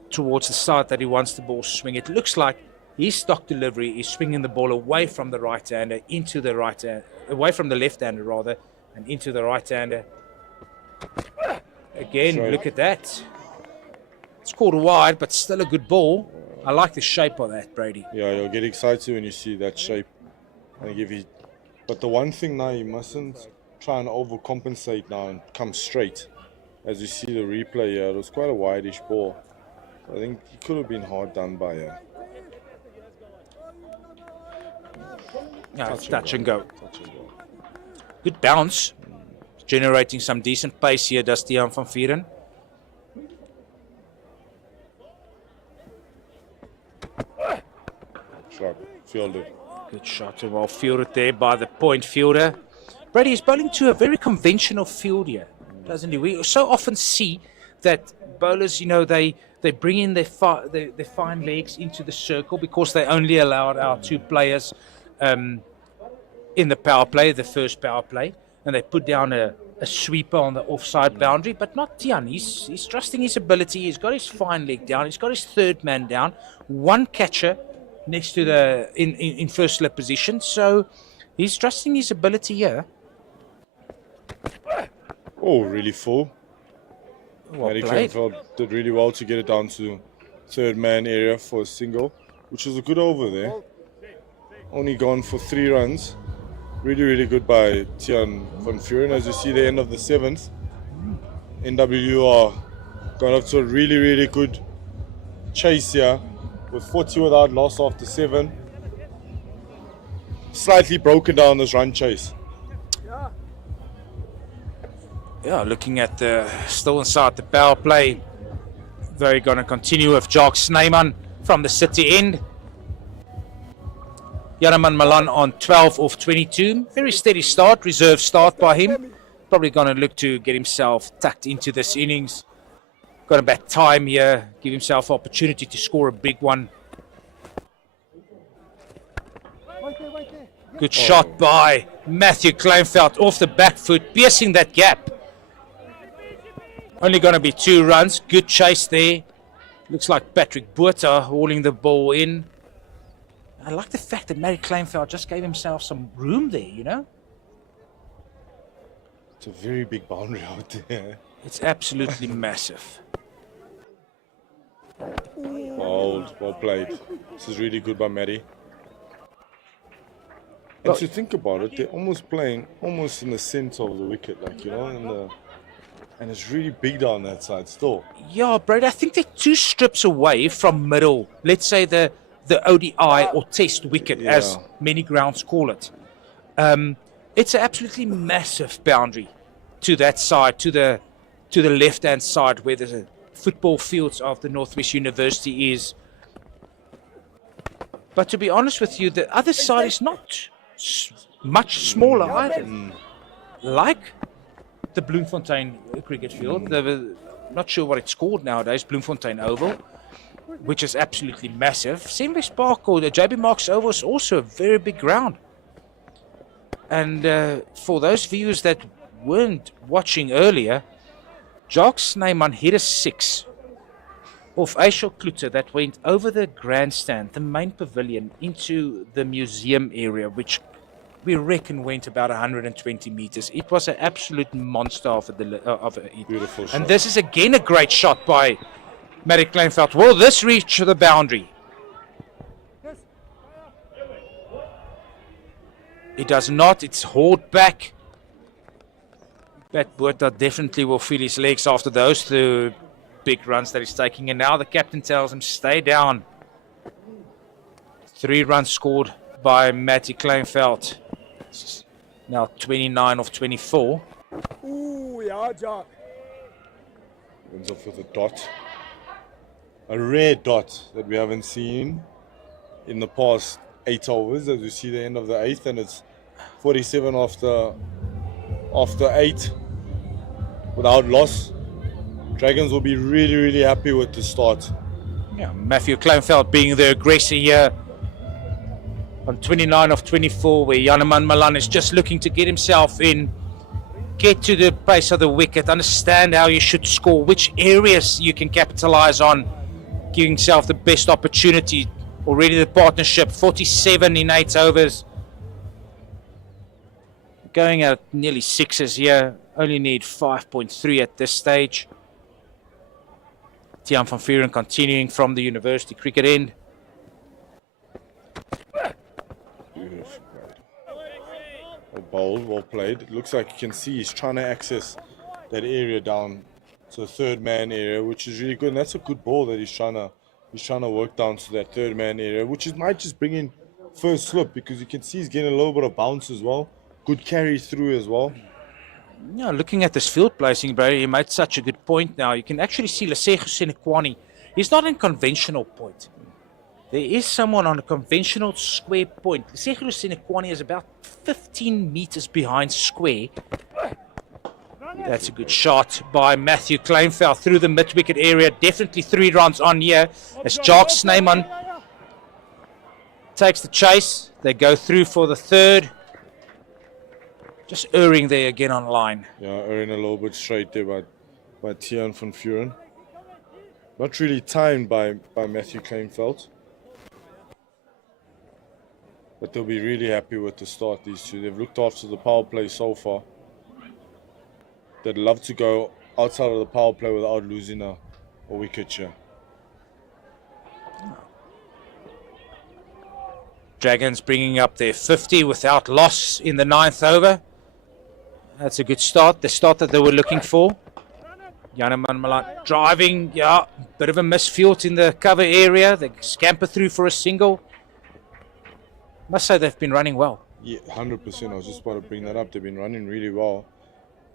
towards the side that he wants the ball to swing. It looks like his stock delivery is swinging the ball away from the right-hander into the right-hander, away from the left-hander rather, and into the right-hander. Again, look at that. It's called wide, but still a good ball. I like the shape of that, Brady. Yeah, you'll get excited when you see that shape. But the one thing now, you mustn't try and overcompensate now and come straight. As you see the replay here, it was quite a wide-ish ball. I think he could have been hard done by here. Yeah, touch and go. Good bounce. Generating some decent pace here, does Tiaan van Vuuren. Shot, fielded. Good shot, and well fielded there by the point fielder. Brady is bowling to a very conventional field here, doesn't he? We so often see that bowlers, they bring in their fine legs into the circle because they only allowed our 2 players in the power play, the first power play, and they put down a sweeper on the offside boundary, but not Tiaan. He's trusting his ability. He's got his fine leg down. He's got his third man down. One catcher next to the in first slip position, so he's trusting his ability here. Oh, really full. Well Matty played. Kleinveld did really well to get it down to third man area for a single, which was a good over there. Only gone for 3 runs. Really, really good by Tiaan van Vuuren. As you see, the end of the 7th. NWU are got up to a really, really good chase here with 40 without loss after 7. Slightly broken down this run chase. Yeah, looking at still inside the power play. They're going to continue with Jacques Snyman from the city end. Janneman Malan on 12 off 22. Very steady start, reserve start by him. Probably going to look to get himself tucked into this innings. Got a bad time here, give himself opportunity to score a big one. Good shot by Matthew Kleinveld off the back foot, piercing that gap. Only going to be 2 runs. Good chase there. Looks like Patrick Botha hauling the ball in. I like the fact that Matty Kleinveld just gave himself some room there, It's a very big boundary out there. It's absolutely massive. Well played. This is really good by Matty. And to think about it, they're almost playing almost in the center of the wicket, and it's really big down that side still. Yeah, Brad, I think they're 2 strips away from middle. Let's say the ODI or test wicket, as many grounds call it. It's an absolutely massive boundary to that side, to the left-hand side where the football fields of the Northwest University is. But to be honest with you, the other side is not much smaller either. Like the Bloemfontein cricket field. Not sure what it's called nowadays, Bloemfontein Oval, which is absolutely massive. Semley Park or the JB Marks Oval is also a very big ground. And for those viewers that weren't watching earlier, Jock Snyman hit a 6 off Aishel Klute that went over the grandstand, the main pavilion, into the museum area, which we reckon went about 120 meters. It was an absolute monster of a hit. Beautiful shot. And this is again a great shot by Matty Kleinveld. Will this reach the boundary? It does not. It's hauled back. Pat Botha definitely will feel his legs after those two big runs that he's taking. And now the captain tells him, stay down. 3 runs scored by Matty Kleinveld. Now 29 of 24. Ooh, yeah, Jack. Ends off with a dot. A rare dot that we haven't seen in the past 8 overs, as we see the end of the 8th, and it's 47 after 8 without loss. Dragons will be really, really happy with the start. Yeah, Matthew Kleinveld being the aggressor here on 29 of 24, where Janeman Malan is just looking to get himself in, get to the base of the wicket, understand how you should score, which areas you can capitalize on, giving himself the best opportunity. Already the partnership, 47 in 8 overs. Going at nearly 6s here, only need 5.3 at this stage. Tiaan van Vuren continuing from the university cricket end. Beautiful. Well bowled, well played. It looks like you can see he's trying to access that area down to the third man area, which is really good. And that's a good ball that he's trying to work down to that third man area, which might just bring in first slip, because you can see he's getting a little bit of bounce as well. Good carry through as well. Yeah, looking at this field placing, Brady, you made such a good point now. You can actually see Lesego Senekwani. He's not in conventional point. There is someone on a conventional square point. Lesego Senekwani is about 15 meters behind square. That's a good shot by Matthew Kleinveld through the mid-wicket area. Definitely 3 runs on here as Jock Snyman takes the chase. They go through for the 3rd. Just erring there again on line. Yeah, erring a little bit straight there by Tiaan van Vuren. Not really timed by Matthew Kleinveld. But they'll be really happy with the start, these two. They've looked after the power play so far. They'd love to go outside of the power play without losing a wicket here. Dragons bringing up their 50 without loss in the 9th over. That's a good start, the start that they were looking for. Janeman Malan driving, yeah, bit of a misfield in the cover area. They scamper through for a single. Must say they've been running well. Yeah, 100%. I was just about to bring that up. They've been running really well,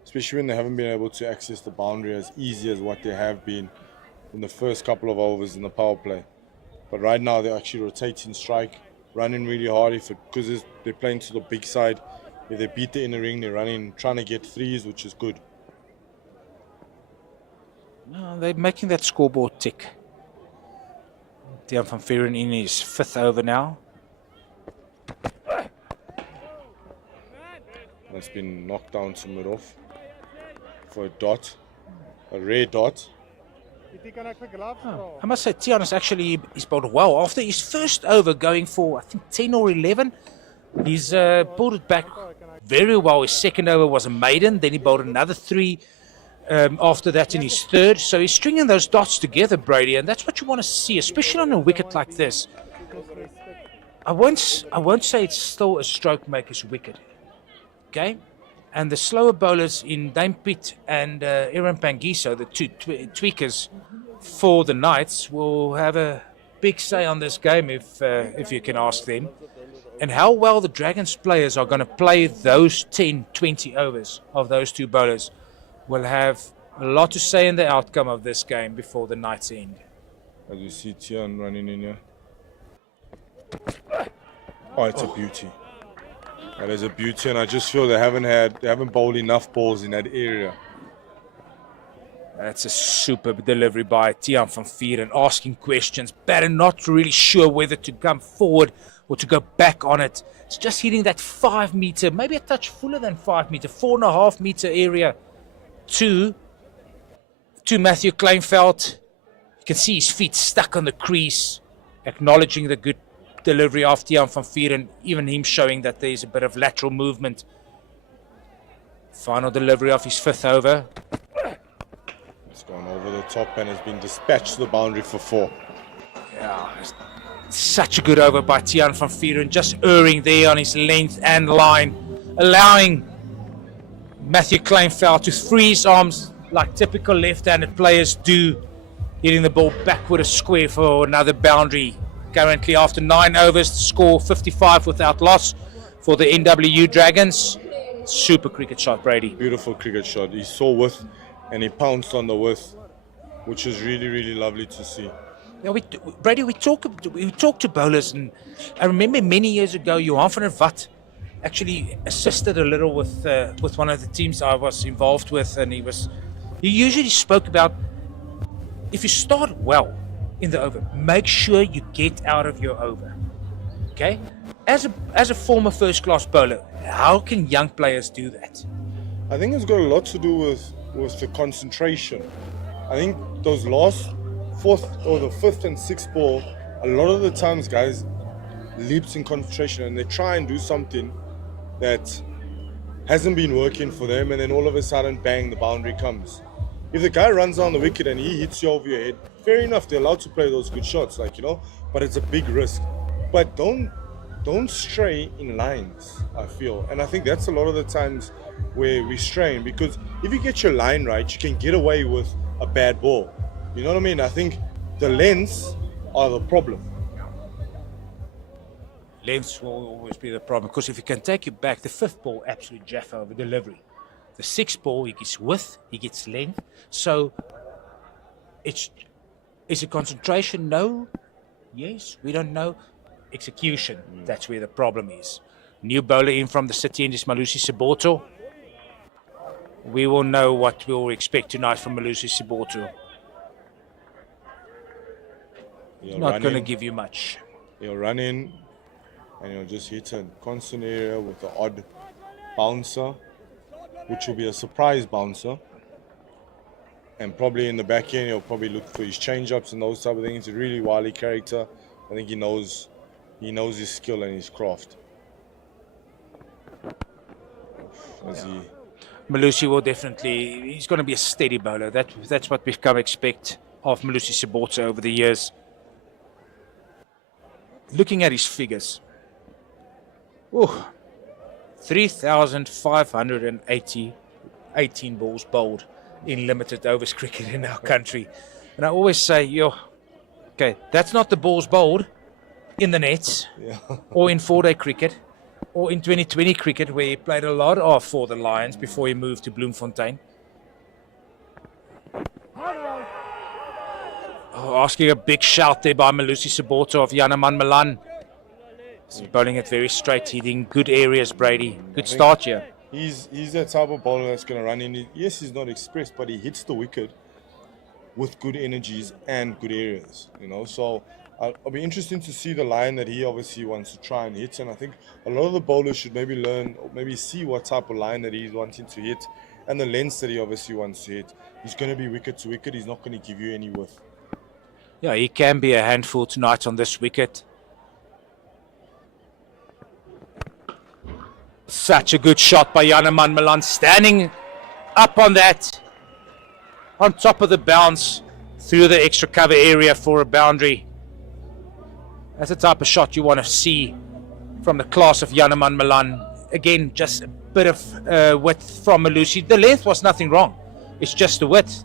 especially when they haven't been able to access the boundary as easy as what they have been in the first couple of overs in the power play. But right now they're actually rotating strike, running really hard because they're playing to the big side. If they beat the inner ring, they're running, trying to get 3s, which is good. No, they're making that scoreboard tick. Tiaan van Vuren in his 5th over now. That's been knocked down to mid-off for a dot, a rare dot. I must say, Tiaan is actually he's bowled well. After his first over going for, I think, 10 or 11, he's bowled it back very well. His second over was a maiden, then he bowled another 3 after that in his 3rd. So he's stringing those dots together, Brady, and that's what you want to see, especially on a wicket like this. I won't say it's still a stroke maker's wicket, okay? And the slower bowlers in Dame Piet and Aaron Pangiso, the 2 tweakers for the Knights, will have a big say on this game if you can ask them. And how well the Dragons players are going to play those 10, 20 overs of those 2 bowlers will have a lot to say in the outcome of this game before the Knights end. As you see Tiaan running in here. Oh, it's a beauty. That is a beauty, and I just feel they haven't bowled enough balls in that area. That's a superb delivery by Tiaan van Vuren, asking questions, batter not really sure whether to come forward or to go back on it. It's just hitting that 5 meter, maybe a touch fuller than 5 meter, 4.5 meter area to Matthew Kleinveld. You can see his feet stuck on the crease, acknowledging the good delivery of Tiaan van Vuuren, even him showing that there's a bit of lateral movement. Final delivery of his 5th over. It's gone over the top and has been dispatched to the boundary for 4. Yeah, such a good over by Tiaan van Vuuren, just erring there on his length and line, allowing Matthew Kleinveld to free his arms like typical left-handed players do, hitting the ball backward a square for another boundary. Currently, after 9 overs, the score 55 without loss for the NWU Dragons. Super cricket shot, Brady. Beautiful cricket shot. He saw width and he pounced on the width, which was really, really lovely to see. Now, Brady, we talk to bowlers, and I remember many years ago, Johan van der Walt actually assisted a little with one of the teams I was involved with, and he usually spoke about, if you start well in the over, make sure you get out of your over. Okay? As a former first-class bowler, how can young players do that? I think it's got a lot to do with the concentration. I think those last 4th or the 5th and 6th ball, a lot of the times guys leaps in concentration and they try and do something that hasn't been working for them, and then all of a sudden, bang, the boundary comes. If the guy runs down the wicket and he hits you over your head, fair enough, they're allowed to play those good shots, but it's a big risk. But don't stray in lines, I feel. And I think that's a lot of the times where we strain, because if you get your line right, you can get away with a bad ball. You know what I mean? I think the lengths are the problem. Lengths will always be the problem, because if he can take you back, the 5th ball, absolute Jaffa over delivery. The 6th ball, he gets width, he gets length. So, is it concentration? No. Yes, we don't know. Execution, that's where the problem is. New bowler in from the city, and is Malusi Siboto. We will know what we'll expect tonight from Malusi Siboto. Not going to give you much. He'll run in and he'll just hit a constant area with the odd bouncer, which will be a surprise bouncer. And probably in the back end, he'll probably look for his change-ups and those type of things. He's a really wily character. I think he knows his skill and his craft. Malusi will definitely, he's going to be a steady bowler. That's what we've come expect of Malusi Siboto over the years. Looking at his figures, 3,580, 18 balls bowled in limited overs cricket in our country. And I always say, okay, that's not the balls bowled in the nets, or in 4-day cricket, or in 2020 cricket, where he played a lot of for the Lions before he moved to Bloemfontein. Asking a big shout there by Malusi Siboto of Janneman Milan. He's bowling it very straight, hitting good areas, Brady. Good start here. He's that type of bowler that's going to run in. Yes, he's not expressed, but he hits the wicket with good energies and good areas, So I'll be interested to see the line that he obviously wants to try and hit. And I think a lot of the bowlers should maybe learn, or maybe see what type of line that he's wanting to hit and the lengths that he obviously wants to hit. He's going to be wicket to wicket. He's not going to give you any width. Yeah, he can be a handful tonight on this wicket. Such a good shot by Janneman Milan, standing up on that, on top of the bounce, through the extra cover area for a boundary. That's the type of shot you want to see from the class of Janneman Milan. Again, just a bit of width from Malusi. The length was nothing wrong. It's just the width.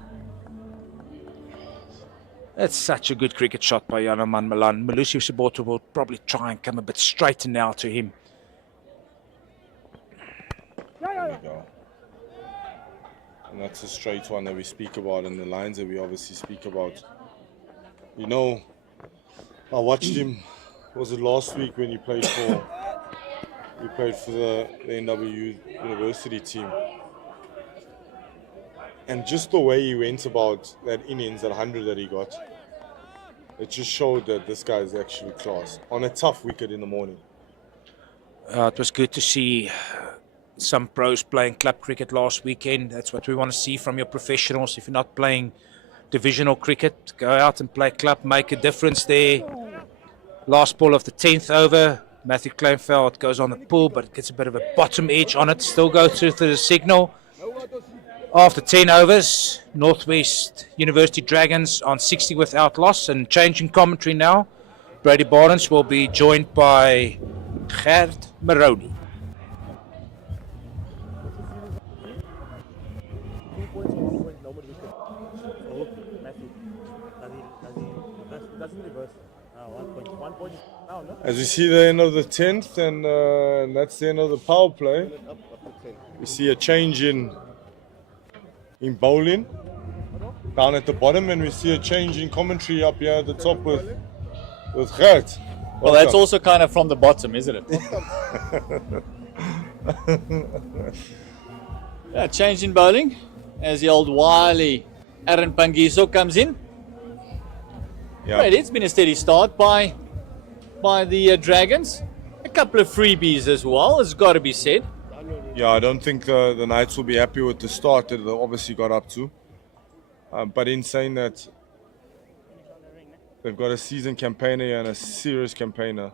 That's such a good cricket shot by Janneman Milan. Malusi Siboto will probably try and come a bit straighter now to him. There we go. And that's a straight one that we speak about, and the lines that we obviously speak about. I watched him, was it last week when he played for the NWU university team. And just the way he went about that innings, that 100 that he got, it just showed that this guy is actually class on a tough wicket in the morning. It was good to see some pros playing club cricket last weekend. That's what we want to see from your professionals. If you're not playing divisional cricket, go out and play club, make a difference there. Last ball of the 10th over, Matthew Kleinveld goes on the pull, but gets a bit of a bottom edge on it. Still goes through the signal. After 10 overs, Northwest University Dragons on 60 without loss. And changing commentary now, Brady Barnes will be joined by Gert Maroney. As we see the end of the 10th, and that's the end of the power play. We see a change in bowling down at the bottom, and we see a change in commentary up here at the top with Gert. Well, that's also kind of from the bottom, isn't it? Yeah, change in bowling as the old wily Aaron Pangiso comes in. Yeah. Right, it's been a steady start by the Dragons. A couple of freebies as well, it's got to be said. Yeah, I don't think the Knights will be happy with the start that they obviously got up to. But in saying that, they've got a seasoned campaigner and a serious campaigner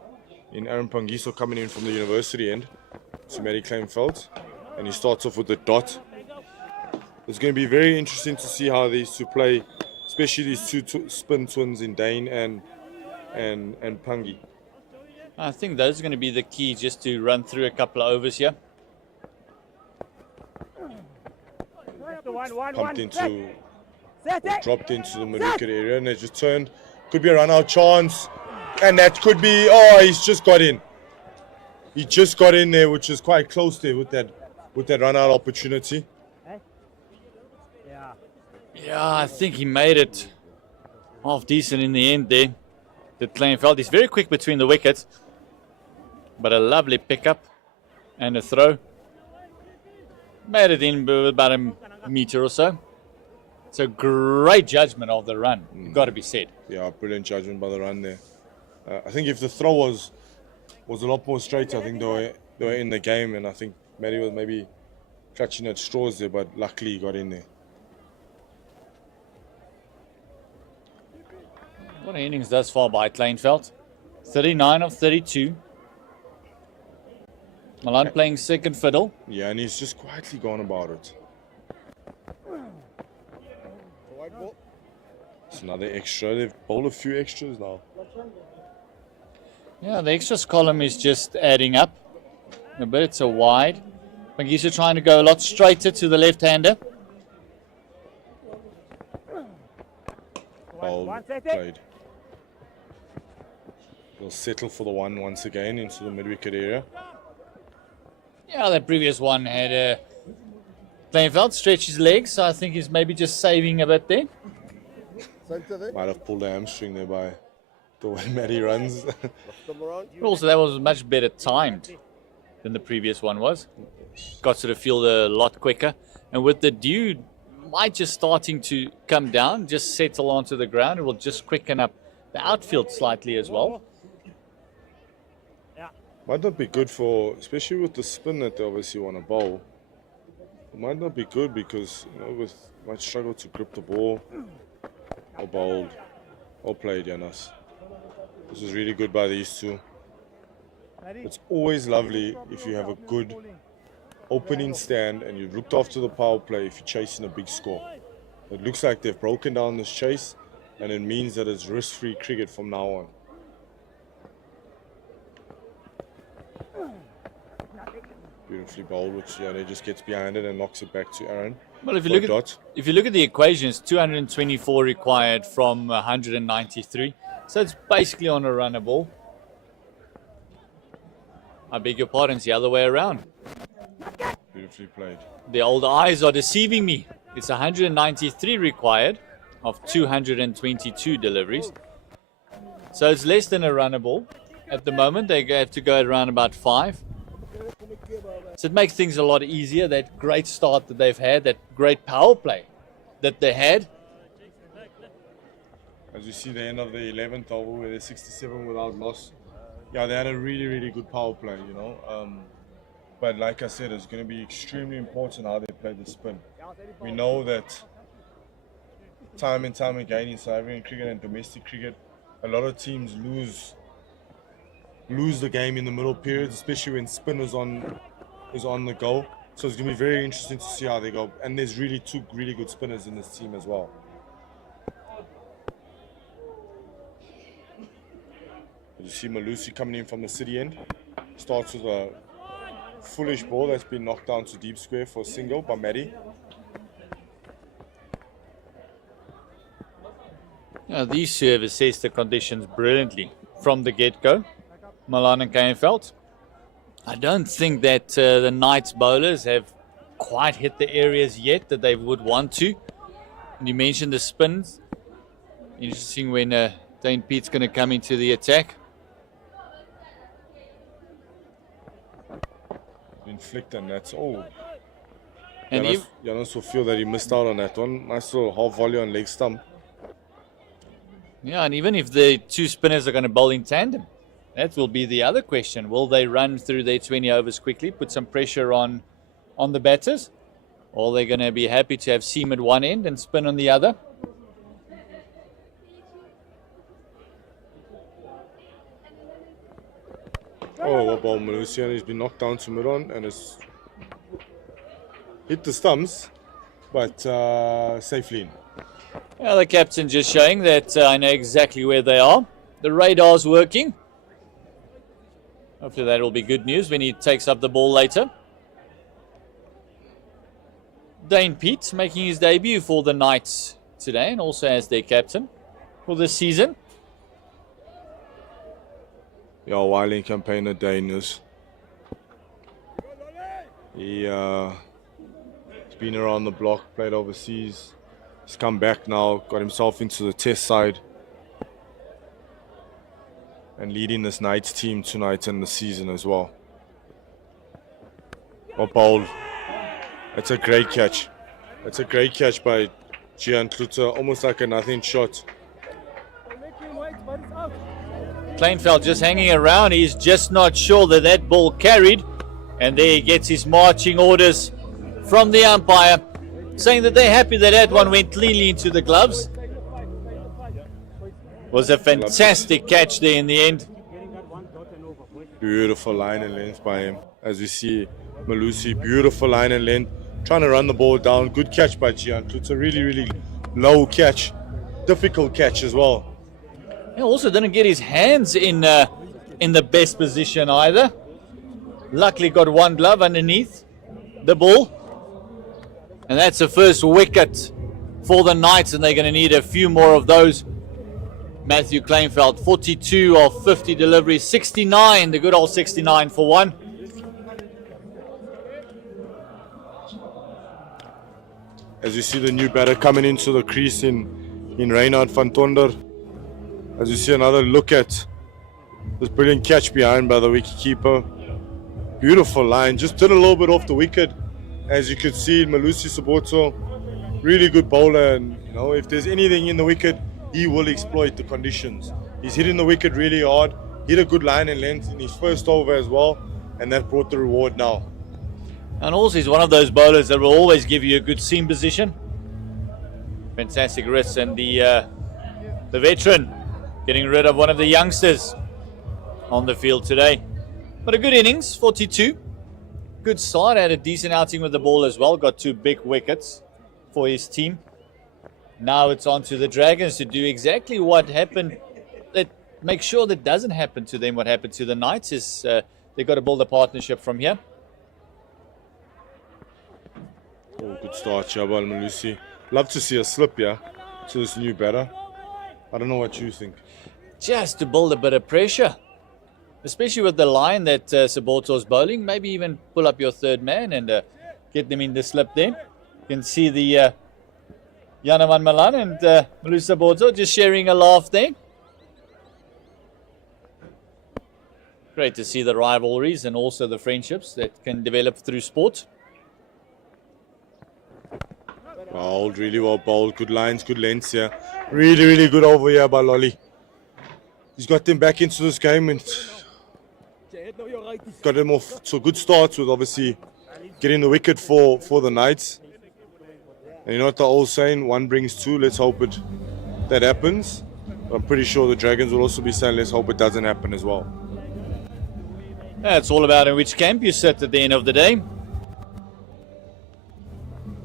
in Aaron Pangiso coming in from the university end. So Matty Kleinveld, and he starts off with the dot. It's going to be very interesting to see how these two play, especially these two spin twins in Dane and Pangi. I think those are going to be the key, just to run through a couple of overs here. Pumped into, or dropped into the mid-wicket area, and they just turned. Could be a run-out chance, and that could be, oh, he's just got in. He just got in there, which is quite close there with that run-out opportunity. Yeah, I think he made it half decent in the end there. The Kleinveld, he's very quick between the wickets, but a lovely pickup and a throw. Made it in about a meter or so. It's a great judgment of the run, got to be said. Yeah, brilliant judgment by the run there. I think if the throw was a lot more straight, I think they were in the game, and I think Matty was maybe clutching at straws there, but luckily he got in there. What an innings thus far by Kleinveld. 39 of 32. Milan playing second fiddle. Yeah, and he's just quietly gone about it. It's another extra. They've bowled a few extras now. Yeah, the extras column is just adding up a bit. It's a wide. Pangiso trying to go a lot straighter to the left-hander. Ball played. They'll settle for the one once again into the mid-wicket area. Yeah, that previous one had Kleinveld stretch his legs, so I think he's maybe just saving a bit there. Might have pulled a hamstring there by the way Matty runs. Also, that was much better timed than the previous one was. Got to the field a lot quicker. And with the dew might just starting to come down, just settle onto the ground, it will just quicken up the outfield slightly as well. Might not be good for, especially with the spin that they obviously want to bowl. It might not be good because, might struggle to grip the ball. Or bowled, or played, Janas. This is really good by these two. It's always lovely if you have a good opening stand and you've looked after the power play if you're chasing a big score. It looks like they've broken down this chase, and it means that it's risk-free cricket from now on. Beautifully bowled, which they just gets behind it and knocks it back to Aaron. Well, if you look at the equations, 224 required from 193, so it's basically on a runner ball. I beg your pardon, it's the other way around. Beautifully played. The old eyes are deceiving me. It's 193 required of 222 deliveries, so it's less than a runner ball. At the moment, they have to go at around about 5. So it makes things a lot easier. That great start that they've had, that great power play that they had. As you see the end of the 11th over where they're 67 without loss. Yeah, they had a really, really good power play, you know. But like I said, it's going to be extremely important how they play the spin. We know that time and time again in South African cricket and domestic cricket, a lot of teams lose the game in the middle period, especially when spin is on the go. So it's going to be very interesting to see how they go. And there's really two really good spinners in this team as well. You see Malusi coming in from the city end. Starts with a foolish ball that's been knocked down to deep square for a single by Maddie. Yeah, these two have assessed the conditions brilliantly from the get-go, Malan and Kainveld. I don't think that the Knights bowlers have quite hit the areas yet that they would want to. And you mentioned the spins. Interesting when Dane Pete's going to come into the attack. Been flicked and that's all. And Janos will feel that he missed out on that one. Nice little half volley on leg stump. yeah, and even if the two spinners are going to bowl in tandem, that will be the other question. Will they run through their 20 overs quickly, put some pressure on the batters? Or are they going to be happy to have seam at one end and spin on the other? Oh, what ball Malusi, and he's been knocked down to mid-on and it's hit the stumps, but safely in. Yeah, the captain just showing that I know exactly where they are. The radar's working. Hopefully that will be good news when he takes up the ball later. Dane Pete making his debut for the Knights today and also as their captain for this season. Yeah, Wiley campaigner Daniels. He's been around the block, played overseas. He's come back now, got himself into the test side. And leading this Knights team tonight in the season as well. Oh, bowled. That's a great catch. That's a great catch by Gian Kluter, almost like a nothing shot. Kleinveld just hanging around. He's just not sure that that ball carried. And there he gets his marching orders from the umpire, saying that they're happy that that one went cleanly into the gloves. Was a fantastic catch there in the end. Beautiful line and length by him. As we see Malusi, beautiful line and length. Trying to run the ball down. Good catch by Gian. It's a really, really low catch. Difficult catch as well. He also didn't get his hands in the best position either. Luckily got one glove underneath the ball. And that's the first wicket for the Knights, and they're going to need a few more of those. Matthew Kleinveld, 42 of 50 deliveries, 69, the good old 69 for one. As you see the new batter coming into the crease in Reinhard van Tonder. As you see another look at this brilliant catch behind by the wicketkeeper. Beautiful line, just did a little bit off the wicket. As you could see, Malusi Soboto, really good bowler, and you know, if there's anything in the wicket, he will exploit the conditions. He's hitting the wicket really hard, hit a good line and length in his first over as well, and that brought the reward now. And also he's one of those bowlers that will always give you a good seam position. Fantastic wrists, and the veteran getting rid of one of the youngsters on the field today. But a good innings, 42. Good start, had a decent outing with the ball as well. Got 2 big wickets for his team. Now it's on to the Dragons to do exactly what happened. That make sure that doesn't happen to them. What happened to the Knights is they've got to build a partnership from here. Oh, good start, Jabal Malusi. Love to see a slip here to this new batter. I don't know what you think. Just to build a bit of pressure, especially with the line that Soboto's bowling. Maybe even pull up your third man and get them in the slip there. You can see the Janaman Malan and Malusi Soboto just sharing a laugh there. Great to see the rivalries and also the friendships that can develop through sport. Bowled, really well bowled. Good lines, good lengths here. Really, really good over here by Lolly. He's got them back into this game and got them off to a good start with obviously getting the wicket for the Knights. And you know what the old saying, one brings two. Let's hope that happens. But I'm pretty sure the Dragons will also be saying, let's hope it doesn't happen as well. Yeah, it's all about in which camp you sit at the end of the day.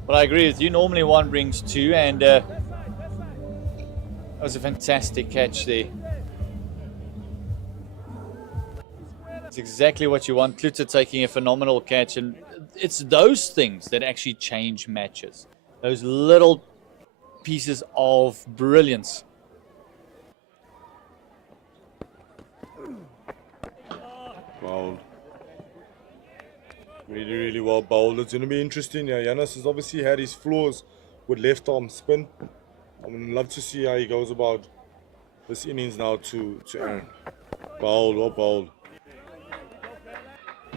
But I agree with you. Normally one brings two, and that was a fantastic catch there. It's exactly what you want. Klute taking a phenomenal catch, and it's those things that actually change matches. Those little pieces of brilliance. Bowled. Really, really well bowled. It's going to be interesting. Yeah, Giannis has obviously had his flaws with left arm spin. I would love to see how he goes about this innings now to Aaron. Bowled, well bowled.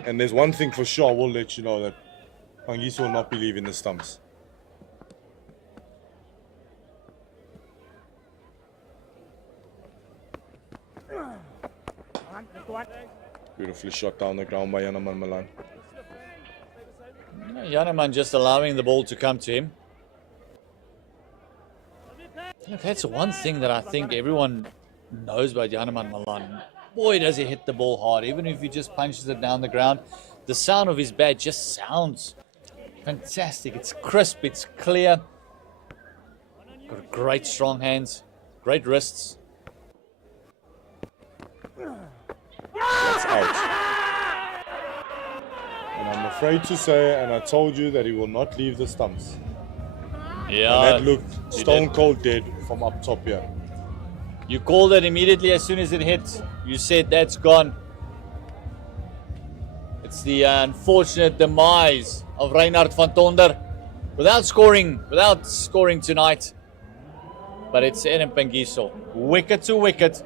And there's one thing for sure, I will let you know that Pangiso will not be leaving the stumps. Beautifully shot down the ground by Janneman Malan. Janneman just allowing the ball to come to him. Look, that's one thing that I think everyone knows about Janneman Malan. Boy, does he hit the ball hard. Even if he just punches it down the ground, the sound of his bat just sounds fantastic. It's crisp, it's clear. Got great strong hands, great wrists. That's out. And I'm afraid to say, and I told you that he will not leave the stumps. Yeah, and that looked stone cold dead from up top here. You called it immediately as soon as it hit. You said that's gone. It's the unfortunate demise of Reinhard van Tonder without scoring tonight. But it's Aaron Pangiso, wicket to wicket.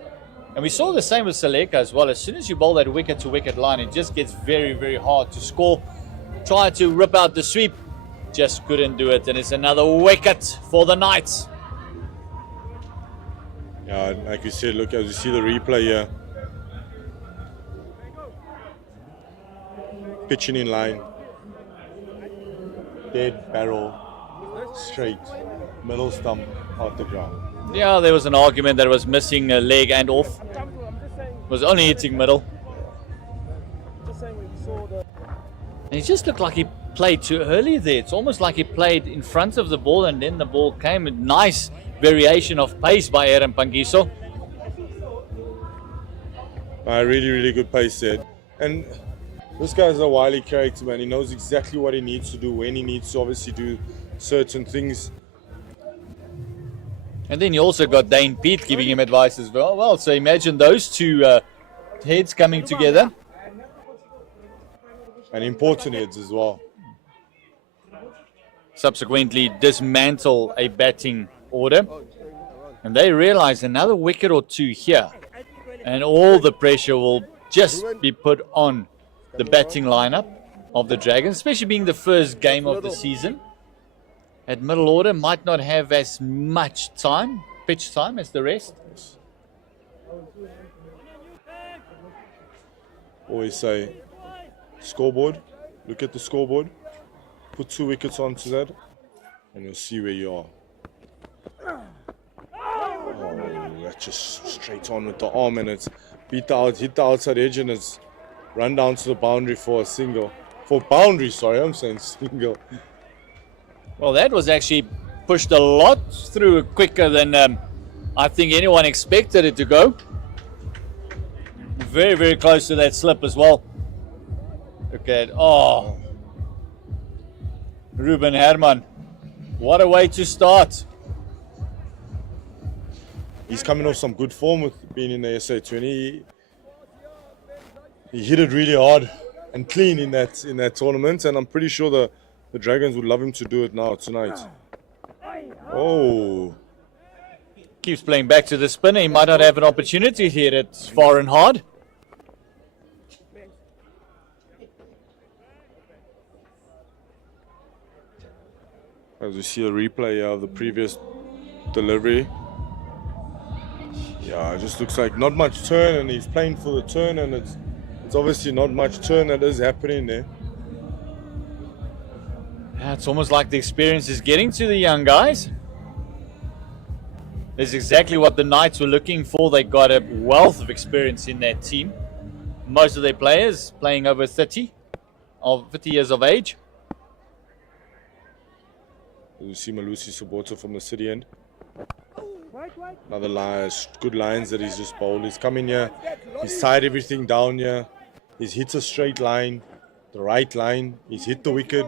And we saw the same with Seleka as well. As soon as you bowl that wicket to wicket line, it just gets very, very hard to score. Tried to rip out the sweep, just couldn't do it. And it's another wicket for the Knights. Yeah, like you said, look, as you see the replay here. Pitching in line. Dead barrel. Straight. Middle stump out the ground. Yeah, there was an argument that it was missing a leg and off. It was only hitting middle. And he just looked like he played too early there. It's almost like he played in front of the ball and then the ball came. A nice variation of pace by Aaron Pangiso. Really, really good pace there. And this guy's a wily character, man. He knows exactly what he needs to do, when he needs to obviously do certain things. And then you also got Dane Pete giving him advice as well. So imagine those two heads coming together. And important heads as well. Subsequently dismantle a batting order. And they realize another wicket or two here. And all the pressure will just be put on the batting lineup of the Dragons, especially being the first game of the season. At middle order, might not have as much time, pitch time, as the rest. Always say, scoreboard, look at the scoreboard, put 2 wickets onto that, and you'll see where you are. Oh, that's just straight on with the arm, and it's hit the outside edge, and it's run down to the boundary for a single. I'm saying single. Well, that was actually pushed a lot through quicker than I think anyone expected it to go. Very, very close to that slip as well. Look at, Ruben Herman. What a way to start. He's coming off some good form with being in the SA20. He hit it really hard and clean in that tournament, and I'm pretty sure the Dragons would love him to do it now, tonight. Oh. Keeps playing back to the spinner. He might not have an opportunity here. It's far and hard. As we see a replay of the previous delivery. Yeah, it just looks like not much turn, and he's playing for the turn, and it's obviously not much turn that is happening there. Yeah, it's almost like the experience is getting to the young guys. That's exactly what the Knights were looking for. They got a wealth of experience in their team. Most of their players playing over 50 years of age. You see Malusi Soboto from the city end. Another line, good lines that he's just bowled. He's come in here, he's tied everything down here. He's hit a straight line, the right line. He's hit the wicket,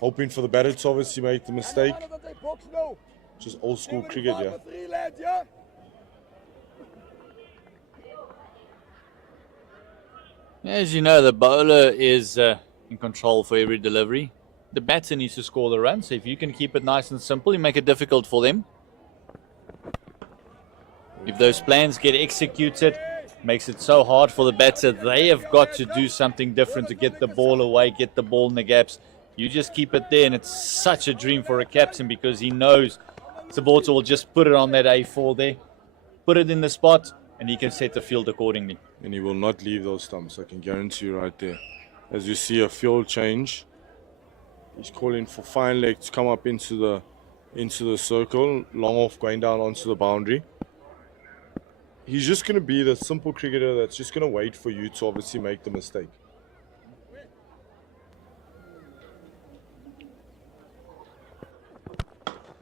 hoping for the batter to obviously make the mistake. Just old school cricket, yeah. As you know, the bowler is in control for every delivery. The batter needs to score the run, so if you can keep it nice and simple, you make it difficult for them. If those plans get executed, makes it so hard for the batter. They have got to do something different to get the ball away, get the ball in the gaps. You just keep it there, and it's such a dream for a captain because he knows Soboto will just put it on that A4 there, put it in the spot, and he can set the field accordingly. And he will not leave those stumps, I can guarantee you right there. As you see a field change, he's calling for fine leg to come up into the circle, long off going down onto the boundary. He's just going to be the simple cricketer that's just going to wait for you to obviously make the mistake.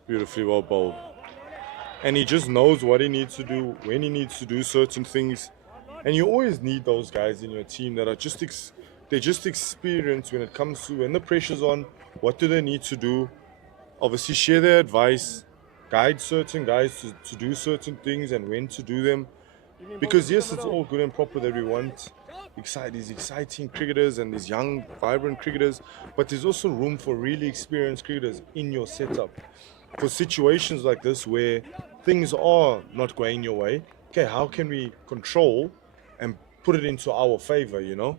Beautifully well bowled. And he just knows what he needs to do, when he needs to do certain things. And you always need those guys in your team that are just they're just experienced when it comes to when the pressure's on, what do they need to do. Obviously share their advice, guide certain guys to do certain things and when to do them. Because yes, it's all good and proper that we want these exciting cricketers and these young, vibrant cricketers, but there's also room for really experienced cricketers in your setup. For situations like this where things are not going your way, okay, how can we control and put it into our favor, you know?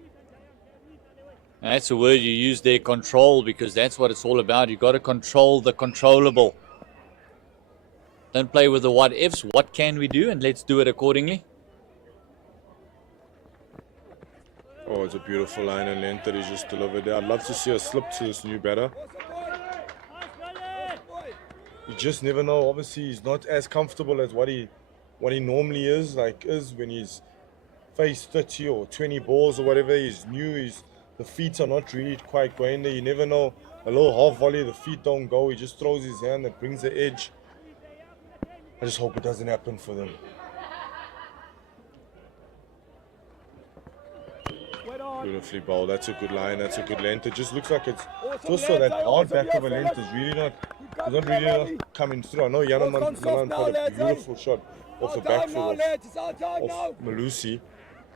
That's a word you use there, control, because that's what it's all about. You've got to control the controllable. Don't play with the what ifs. What can we do? And let's do it accordingly. Oh, it's a beautiful line and length that he's just delivered there. I'd love to see a slip to this new batter. You just never know. Obviously, he's not as comfortable as what he normally is when he's faced 30 or 20 balls or whatever. He's new. The feet are not really quite going there. You never know. A little half volley, the feet don't go. He just throws his hand that brings the edge. I just hope it doesn't happen for them. Beautifully bowled. That's a good line. That's a good length. It just looks like it's also that hard back of a length is really not coming through. I know Yanaman put a beautiful shot off the back foot of Malusi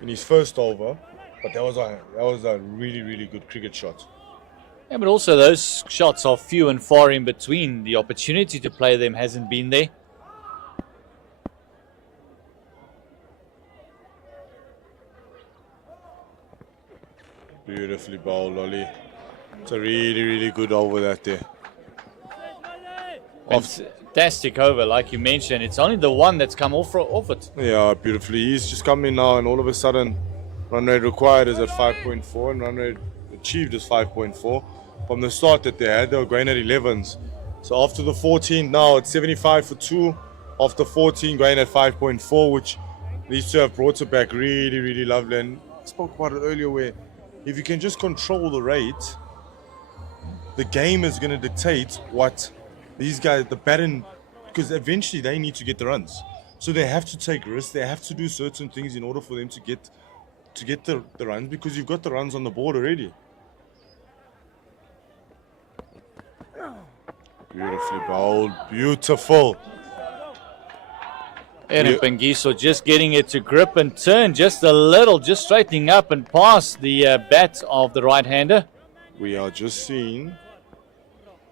in his first over, but that was a really, really good cricket shot. Yeah, but also those shots are few and far in between. The opportunity to play them hasn't been there. Beautifully bowled, Lolly. It's a really, really good over that there. Fantastic over, like you mentioned. It's only the one that's come off it. Yeah, beautifully. He's just come in now, and all of a sudden, run rate required is at 5.4, and run rate achieved is 5.4. From the start that they were going at 11s. So after the 14, now it's 75 for 2. After 14, going at 5.4, which these two have brought it back really, really lovely. And I spoke about it earlier where if you can just control the rate, the game is going to dictate what these guys, the batting, because eventually they need to get the runs. So they have to take risks. They have to do certain things in order for them to get the runs, because you've got the runs on the board already. Beautifully bowled. Beautiful. Aaron Pengiso just getting it to grip and turn just a little, just straightening up and past the bat of the right-hander. We are just seeing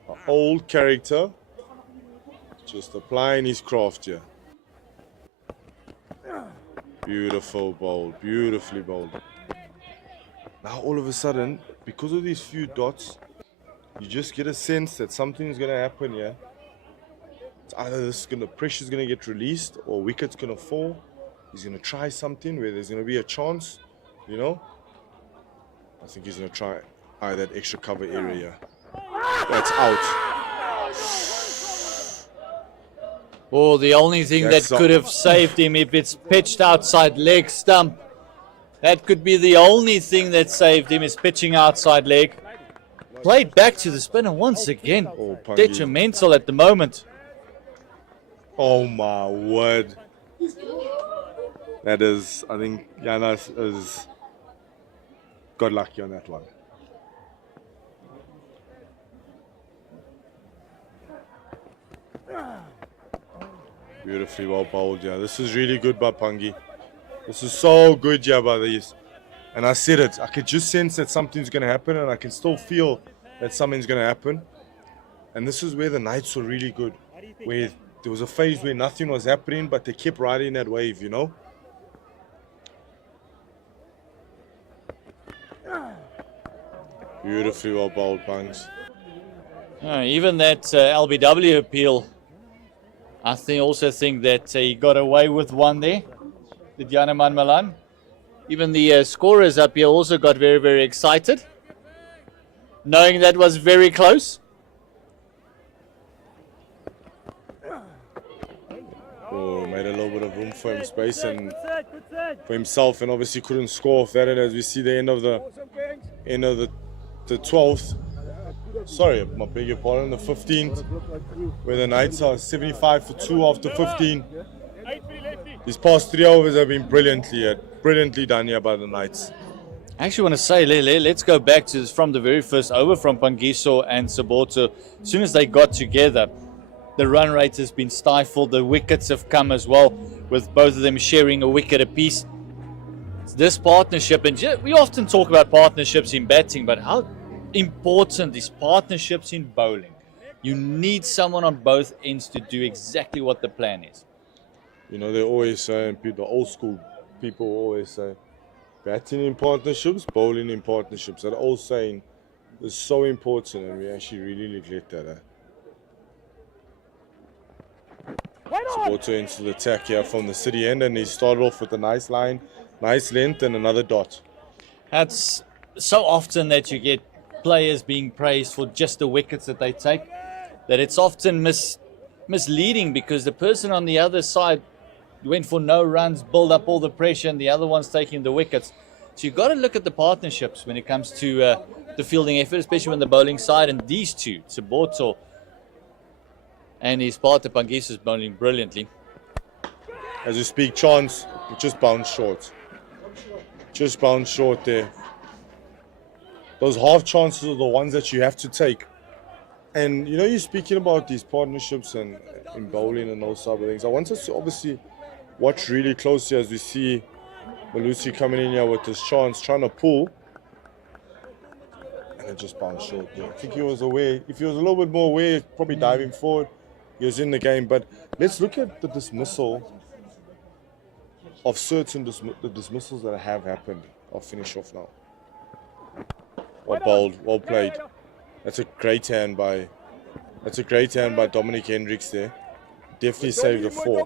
an old character just applying his craft here. Beautiful bowled, beautifully bowled. Now all of a sudden, because of these few dots, you just get a sense that something's going to happen here. It's either pressure's going to get released or wicket's going to fall. He's going to try something where there's going to be a chance, you know. I think he's going to try that extra cover area. That's out. Oh, the only thing That's that could have saved him if it's pitched outside leg stump. That could be the only thing that saved him, is pitching outside leg. Played back to the spinner once again. Oh, Pangi. Detrimental at the moment. Oh my word. That is, I think Yana has got lucky on that one. Beautifully well bowled, yeah. This is really good by Pangi. This is so good, yeah, by these. And I said it, I could just sense that something's going to happen, and I can still feel that something's going to happen. And this is where the Knights were really good, where there was a phase where nothing was happening, but they kept riding that wave, you know. Beautifully well bowled, Bangs. Even that LBW appeal, I also think that he got away with one there, did Janeman Malan. Even the scorers up here also got very, very excited, knowing that was very close. Oh, made a little bit of room for him, space and for himself, and obviously couldn't score off that. And as we see the end of the 12th, sorry, my beg your pardon, the 15th, where the Knights are 75 for 2 after 15. These past 3 overs have been brilliantly done here by the Knights. I actually want to say, Lele, let's go back to this from the very first over from Pangiso and Saboto. As soon as they got together, the run rate has been stifled. The wickets have come as well, with both of them sharing a wicket apiece. This partnership, and we often talk about partnerships in batting, but how important is partnerships in bowling? You need someone on both ends to do exactly what the plan is. You know, they always say, and the old school people always say, batting in partnerships, bowling in partnerships. That old saying is so important, and we actually really neglect that. Saboto into the attack here from the city end, and he started off with a nice line, nice length, and another dot. That's so often that you get players being praised for just the wickets that they take, that it's often misleading, because the person on the other side went for no runs, build up all the pressure, and the other one's taking the wickets. So you've got to look at the partnerships when it comes to the fielding effort, especially when the bowling side, and these two, Saboto and his partner Pangiso, is bowling brilliantly. As you speak, chance, just bounced short. Just bounced short there. Those half chances are the ones that you have to take. And you know, you're speaking about these partnerships and in bowling and those type of things. I want us to obviously watch really closely as we see Malusi coming in here with this chance, trying to pull. And it just bounced short there. I think he was aware. If he was a little bit more aware, probably diving forward, he was in the game. But let's look at the dismissal of certain the dismissals that have happened. I'll finish off now. Well bowled, well played. That's a great hand by Dominic Hendricks there. Definitely saved the 4.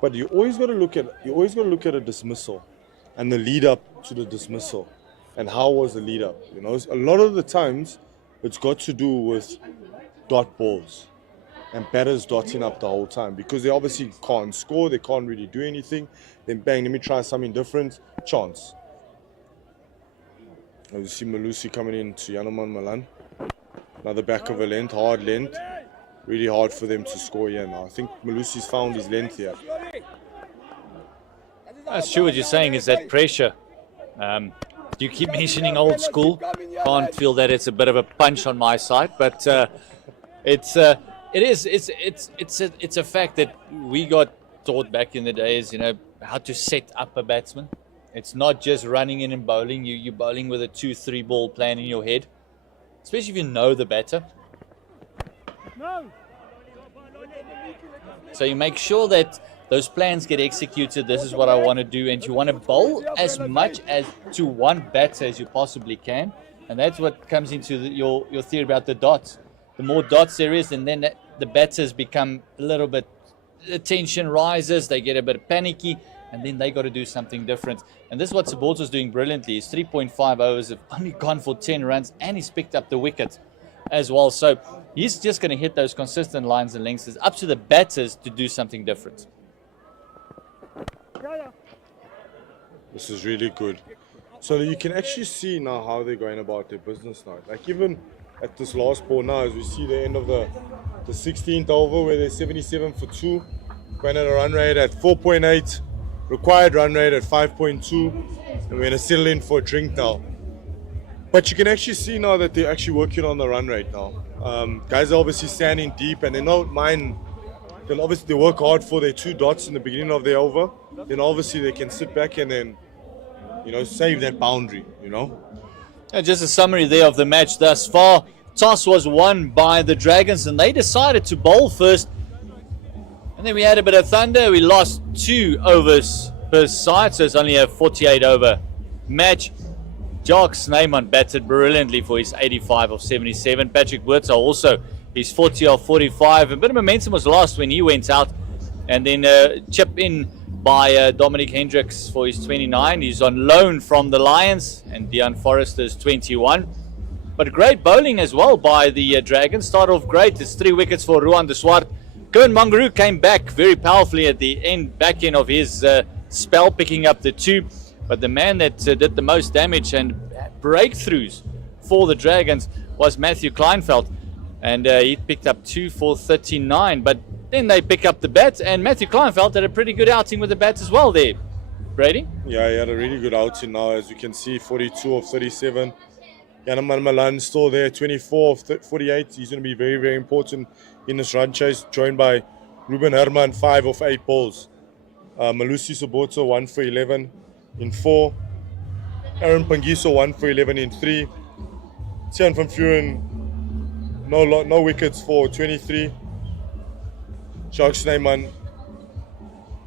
But you always got to look at a dismissal and the lead up to the dismissal, and how was the lead up. You know, a lot of the times it's got to do with dot balls and batters dotting up the whole time, because they obviously can't score, they can't really do anything. Then bang, let me try something different. Chance. As you see Malusi coming in to Janeman Malan. Another back of a length, hard length. Really hard for them to score here now. I think Malusi's found his length here. That's true. What you're saying is that pressure. You keep mentioning old school. Can't feel that it's a bit of a punch on my side, but it's a fact that we got taught back in the days. You know, how to set up a batsman. It's not just running in and bowling. You're bowling with a 2-3 ball plan in your head, especially if you know the batter. So you make sure that those plans get executed. This is what I want to do, and you want to bowl as much as to one batter as you possibly can, And that's what comes into your theory about the dots. The more dots there is, and then the batters become a little bit, the tension rises, they get a bit panicky, and then they got to do something different. And this is what Saborto's doing brilliantly. His 3.5 overs have only gone for 10 runs, and he's picked up the wicket as well. So he's just going to hit those consistent lines and lengths. It's up to the batters to do something different. This is really good. So you can actually see now how they're going about their business now. Like even at this last ball now, as we see the end of the 16th over where they're 77 for 2, going at a run rate at 4.8, required run rate at 5.2, and we're going to settle in for a drink now. But you can actually see now that they're actually working on the run rate now. Guys are obviously standing deep, and they don't mind. They work hard for their 2 dots in the beginning of their over. Then obviously they can sit back and then, save that boundary, And just a summary there of the match thus far. Toss was won by the Dragons, and they decided to bowl first. And then we had a bit of thunder. We lost 2 overs per side, so it's only a 48 over match. Jock Snyman batted brilliantly for his 85 of 77. Patrick Wirtz also his 40 of 45. A bit of momentum was lost when he went out. And then chip in by Dominic Hendricks for his 29. He's on loan from the Lions, and Deon Forrester's 21. But great bowling as well by the Dragons. Start off great. It's 3 wickets for Ruan de Swart. Kern Mangaroo came back very powerfully at the back end of his spell, picking up the 2. But the man that did the most damage and breakthroughs for the Dragons was Matthew Kleinfeld. And he picked up 2 for 39. But then they pick up the bat, and Matthew Kleinfeld had a pretty good outing with the bat as well there. Brady? Yeah, he had a really good outing now, as you can see, 42 of 37. Yanaman Malan still there, 24 of 48. He's going to be very, very important in this run chase, joined by Ruben Herman, 5 of 8 balls. Malusi Soboto, 1 for 11 in 4. Aaron Pangiso, 1 for 11 in 3. Tian van Vuren, no wickets for 23. Jacques Snyman,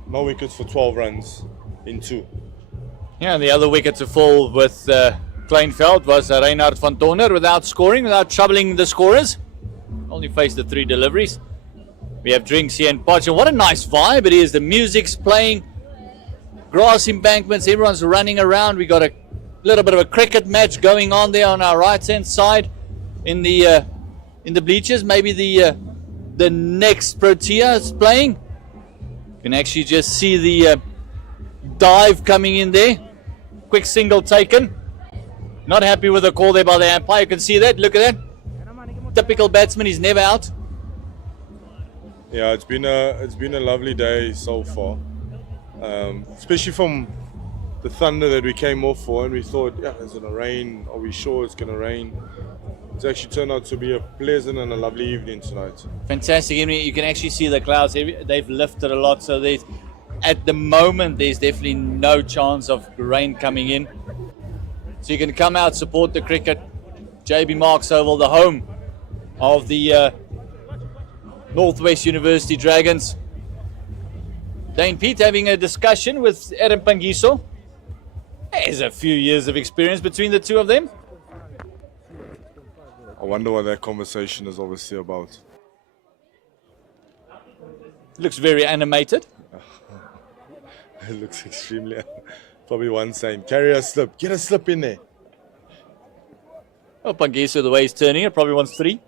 no wickets for 12 runs in 2. Yeah, and the other wicket to fall with Kleinfeld was Reinhard van Tonner without scoring, without troubling the scorers. Only faced the 3 deliveries. We have drinks here in Potch, and what a nice vibe it is. The music's playing, grass embankments, everyone's running around. We got a little bit of a cricket match going on there on our right-hand side in the bleachers. Maybe the next Protea is playing. You can actually just see the dive coming in there. Quick single taken. Not happy with the call there by the umpire. You can see that. Look at that. Typical batsman. He's never out. Yeah, it's been a lovely day so far. Especially from the thunder that we came off for, and we thought, yeah, it's gonna rain. Are we sure it's gonna rain? It's actually turned out to be a pleasant and a lovely evening tonight. Fantastic evening. You can actually see the clouds. They've lifted a lot, so at the moment there's definitely no chance of rain coming in. So you can come out, support the cricket. JB Marks Oval, the home of the Northwest University Dragons. Dane Pete having a discussion with Aaron Pangiso. There's a few years of experience between the two of them. I wonder what that conversation is obviously about. Looks very animated. It looks extremely... Probably one saying, carry a slip. Get a slip in there. Well, Pangiso, the way he's turning it, probably wants 3.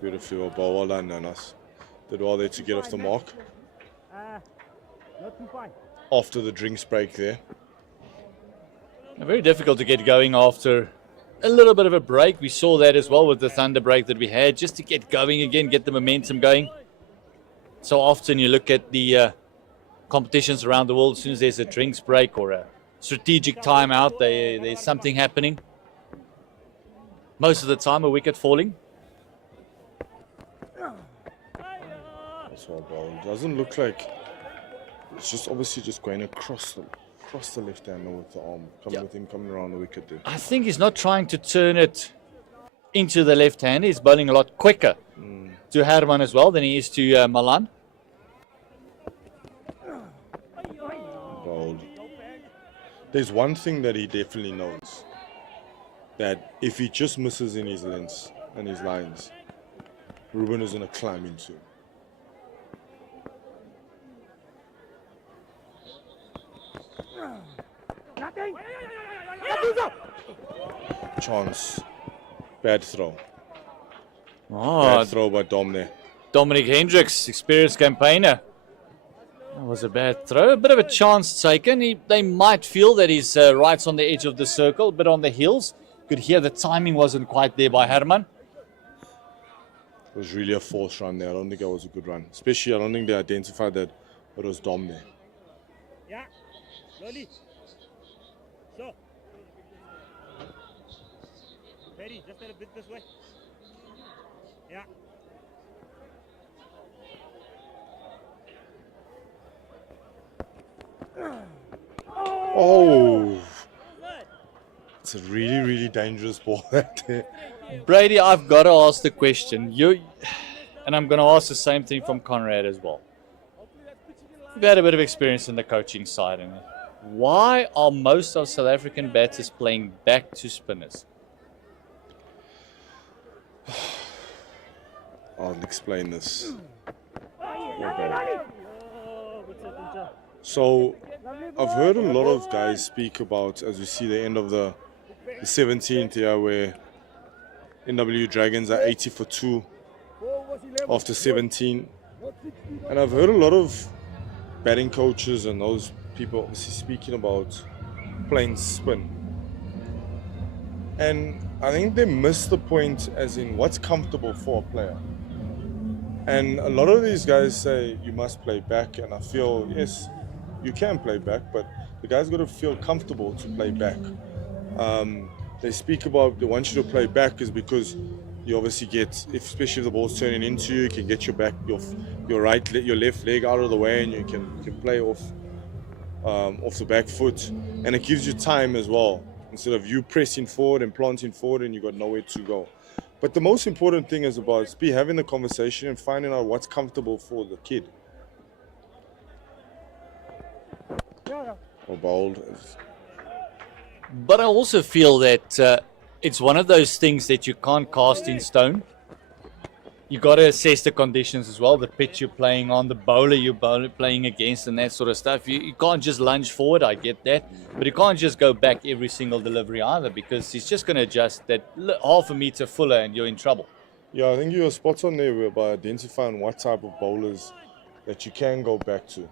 Beautiful ball, well done, Nanas. Did well there to get off the mark. After the drinks break there. Very difficult to get going after a little bit of a break. We saw that as well with the thunder break that we had, just to get going again, get the momentum going. So often you look at the competitions around the world, as soon as there's a drinks break or a strategic timeout, there's something happening. Most of the time a wicket falling. That's well bowled. It doesn't look like it's just obviously just going across the left hander with the arm, with him coming around the wicket there. I think he's not trying to turn it into the left hand. He's bowling a lot quicker to Herman as well than he is to Milan. Bold. There's one thing that he definitely knows. That if he just misses in his lengths and his lines, Ruben is going to climb into him. Chance. Bad throw. Bad throw by Dom there. Dominic Hendricks, experienced campaigner. That was a bad throw. A bit of a chance taken. They might feel that he's right on the edge of the circle, but on the heels. Could hear the timing wasn't quite there by Herman. It was really a forced run there. I don't think that was a good run. Especially, I don't think they identified that it was Dom there. Yeah, slowly. So. Ready, just a bit this way. Yeah. Oh! It's a really, really dangerous ball that there. Brady, I've got to ask the question. And I'm going to ask the same thing from Conrad as well. You've had a bit of experience in the coaching side. And why are most of South African batters playing back to spinners? I'll explain this. So, I've heard a lot of guys speak about, as we see the end of the 17th year, where NWU Dragons are 80 for 2 after 17. And I've heard a lot of batting coaches and those people obviously speaking about playing spin. And I think they miss the point as in what's comfortable for a player. And a lot of these guys say you must play back, and I feel, yes, you can play back, but the guy's got to feel comfortable to play back. They speak about they want you to play back is because you obviously get, especially if the ball's turning into you can get your back, your left leg out of the way, and you can play off the back foot, and it gives you time as well instead of you pressing forward and planting forward and you got nowhere to go. But the most important thing is about having the conversation and finding out what's comfortable for the kid. Or bold. But I also feel that it's one of those things that you can't cast in stone. You got to assess the conditions as well, the pitch you're playing on, the bowler you're playing against, and that sort of stuff. You can't just lunge forward, I get that, but you can't just go back every single delivery either, because he's just going to adjust that half a meter fuller and you're in trouble. Yeah, I think you're spot on there by identifying what type of bowlers that you can go back to.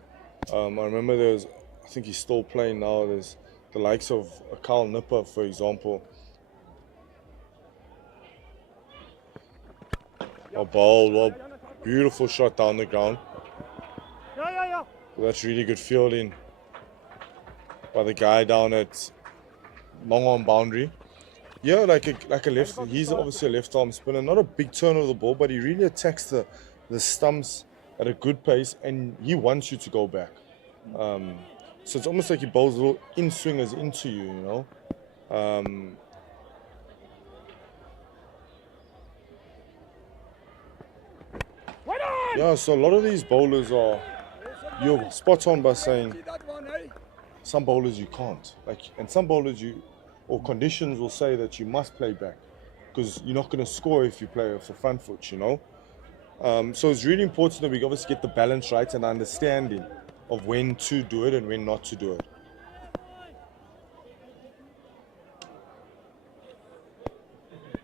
I remember I think he's still playing now, there's the likes of Carl Nipper, for example. A ball, beautiful shot down the ground. So that's really good fielding by the guy down at long on boundary. Yeah, like a left. He's obviously a left arm spinner. Not a big turn of the ball, but he really attacks the stumps at a good pace, and he wants you to go back. So it's almost like he bowls little in swingers into you, you know. Yeah, so a lot of these bowlers you're spot on by saying some bowlers you can't. And some bowlers or conditions will say that you must play back because you're not going to score if you play off the front foot, you know. So it's really important that we obviously get the balance right and understanding of when to do it and when not to do it.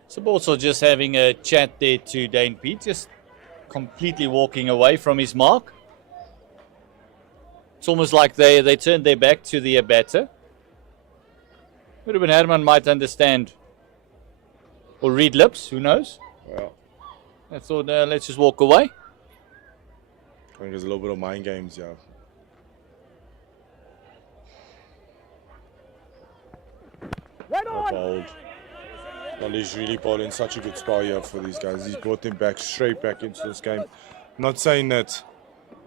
So also just having a chat there to Dane Pete, just completely walking away from his mark. It's almost like they turned their back to the batter. Ruben Herman might understand or read lips, who knows? Yeah. I thought, let's just walk away. I think there's a little bit of mind games, yeah. Bold. Well, he's really bowling such a good spell here for these guys. He's brought them back straight back into this game. Not saying that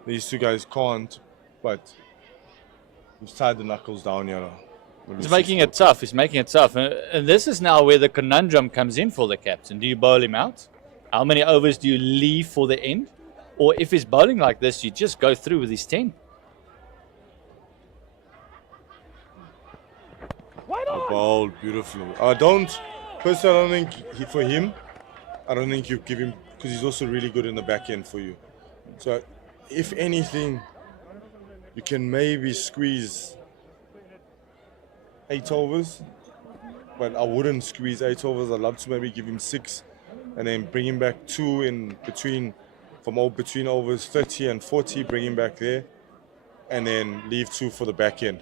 these two guys can't, but he's tied the knuckles down here. He's making it tough. And this is now where the conundrum comes in for the captain. Do you bowl him out? How many overs do you leave for the end? Or if he's bowling like this, you just go through with his 10. Bowled beautifully. Personally, I don't think for him, I don't think you give him, because he's also really good in the back end for you. So, if anything, you can maybe squeeze 8 overs, but I wouldn't squeeze 8 overs. I'd love to maybe give him 6 and then bring him back 2 in between, between overs 30 and 40, bring him back there, and then leave 2 for the back end.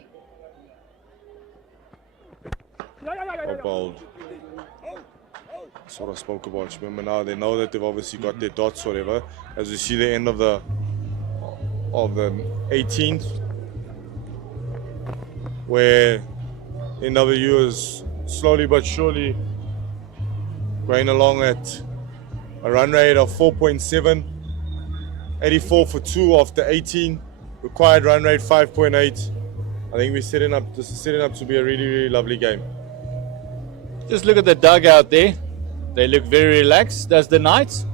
Bowled. That's what I spoke about. Remember, now they know that they've obviously got their dots, whatever. As you see the end of the 18th, where NWU is slowly but surely going along at a run rate of 4.7, 84 for 2 after 18, required run rate 5.8. I think this is setting up to be a really, really lovely game. Just look at the dugout there. They look very relaxed. Does the Knights?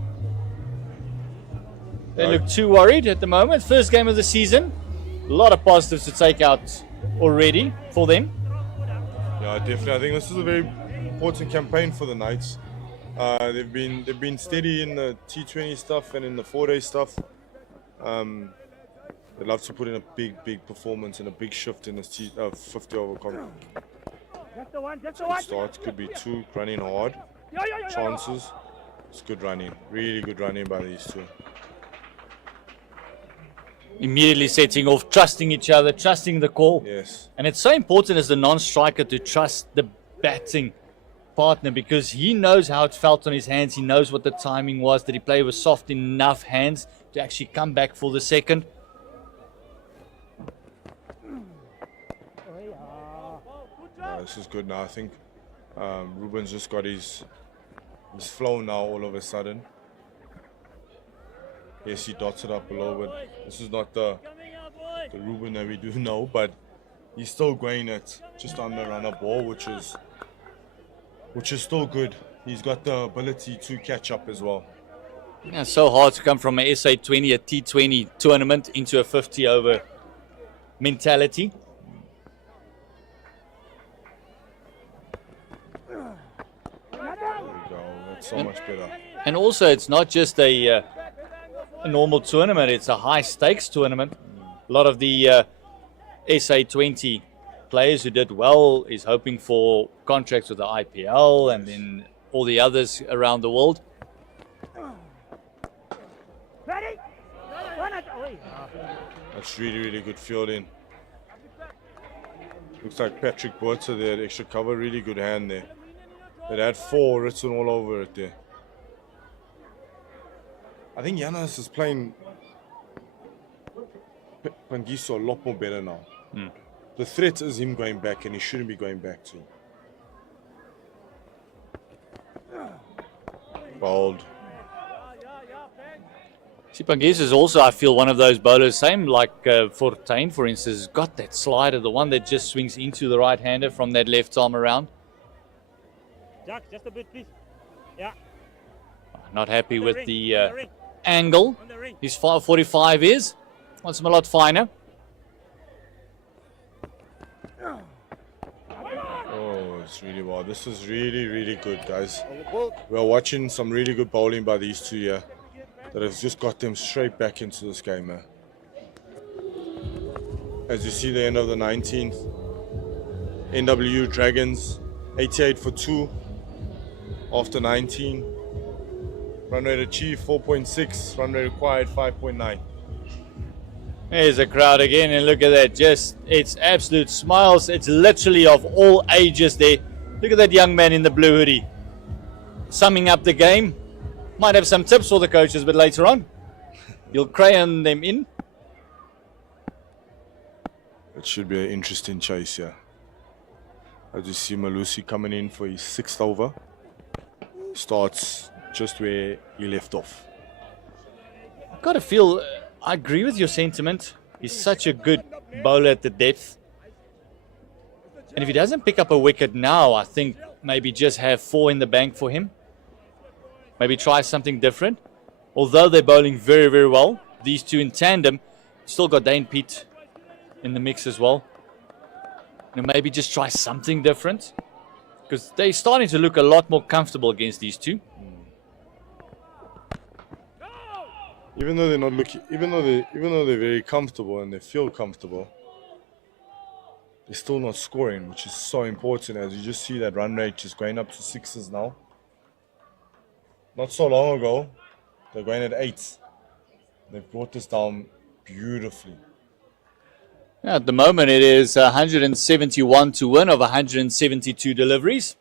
They look too worried at the moment. First game of the season. A lot of positives to take out already for them. Yeah, definitely. I think this is a very important campaign for the Knights. They've been steady in the T20 stuff and in the 4-day stuff. They'd love to put in a big performance and a big shift in this 50-over competition. Good starts, could be 2 running hard. Chances. It's good running. Really good running by these 2. Immediately setting off, trusting each other, trusting the call. Yes. And it's so important as the non-striker to trust the batting partner, because he knows how it felt on his hands. He knows what the timing was. Did he play with soft enough hands to actually come back for the second? This is good now. I think Ruben's just got his flow now all of a sudden. Yes, he dots it up a little bit. This is not the Ruben that we do know, but he's still going at just under run-up ball, which is still good. He's got the ability to catch up as well. Yeah, it's so hard to come from a SA20, a T20 tournament into a 50-over mentality. So much better. And also, it's not just a normal tournament, it's a high stakes tournament. A lot of the SA20 players who did well is hoping for contracts with the IPL and then all the others around the world. That's really good fielding. Looks like Patrick Botha there, extra cover, really good hand there. It had 4 written all over it there. I think Giannis is playing Pangiso a lot more better now. The threat is him going back, and he shouldn't be going back too. Bowled. Pangiso is also, I feel, one of those bowlers, same like Fortuin, for instance, has got that slider, the one that just swings into the right-hander from that left arm around. Jack, just a bit, please. Yeah. Not happy with the angle. He's 45 is. Wants him a lot finer. Oh, it's really well. This is really good, guys. We're watching some really good bowling by these 2 here that have just got them straight back into this game, man. As you see, the end of the 19th. NWU Dragons, 88 for 2 after 19. Run rate achieved 4.6, run rate required 5.9. There's a crowd again, and look at that. Just, it's absolute smiles. It's literally of all ages there. Look at that young man in the blue hoodie. Summing up the game. Might have some tips for the coaches, but later on, you'll crayon them in. It should be an interesting chase here. As you see Malusi coming in for his 6th over. Starts just where he left off. I've got to feel, I agree with your sentiment. He's such a good bowler at the depth. And if he doesn't pick up a wicket now, I think maybe just have 4 in the bank for him. Maybe try something different. Although they're bowling very, very well, these two in tandem, still got Dane Pete in the mix as well. Maybe just try something different, because they're starting to look a lot more comfortable against these two. Even though they're not looking, even though they're very comfortable and they feel comfortable, they're still not scoring, which is so important. As you just see that run rate just going up to 6s now. Not so long ago, they're going at 8s. They've brought this down beautifully. Yeah, at the moment, it is 171 to win of 172 deliveries.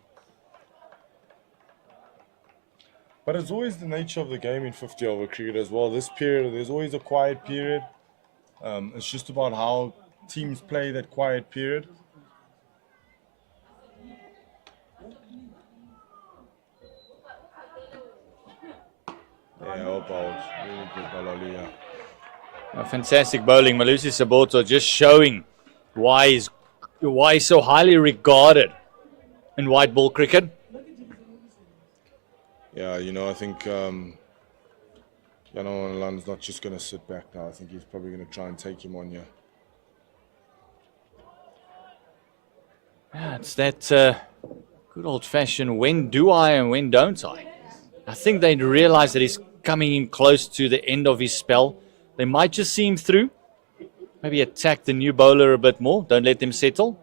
But it's always the nature of the game in 50-over cricket as well. This period, there's always a quiet period. It's just about how teams play that quiet period. Yeah, well bowled. Really good by Lolly, yeah. Fantastic bowling. Malusi Saboto just showing why he's so highly regarded in white ball cricket. Yeah, you know, I think Jano Malan's not just going to sit back now. I think he's probably going to try and take him on here. Yeah, it's that good old-fashioned when do I and when don't I. I think they realize that he's coming in close to the end of his spell. They might just see him through. Maybe attack the new bowler a bit more. Don't let them settle.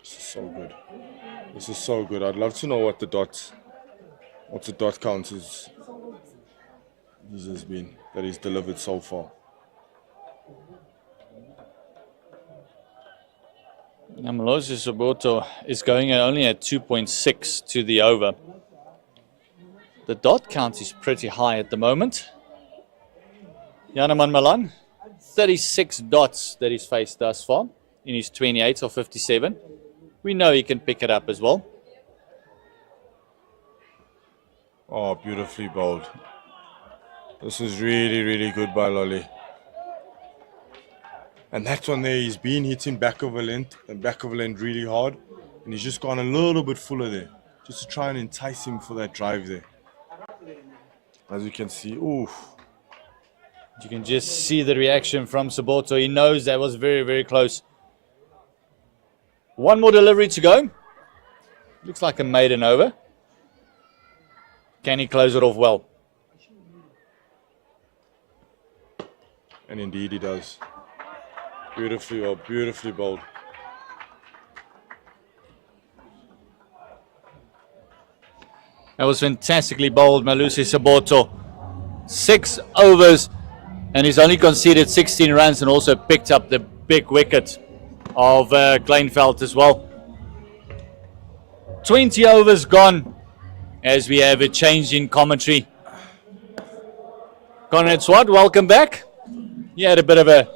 This is so good. This is so good. I'd love to know what the dot count is. This has been that he's delivered so far. Malosi Saboto is going only at 2.6 to the over. The dot count is pretty high at the moment. Janaman Malan, 36 dots that he's faced thus far in his 28 or 57. We know he can pick it up as well. Oh, beautifully bowled. This is really, really good by Lolly. And that one there, he's been hitting back of a length really hard. And he's just gone a little bit fuller there, just to try and entice him for that drive there. As you can see, oof. You can just see the reaction from Saboto. He knows that was very, very close. One more delivery to go. Looks like a maiden over. Can he close it off well? And indeed he does. Beautifully well, beautifully bowled. That was fantastically bowled, Malusi Saboto. 6 overs, and he's only conceded 16 runs and also picked up the big wicket of Kleinveld as well. 20 overs gone as we have a change in commentary. Conrad Swart, welcome back. You had a bit of a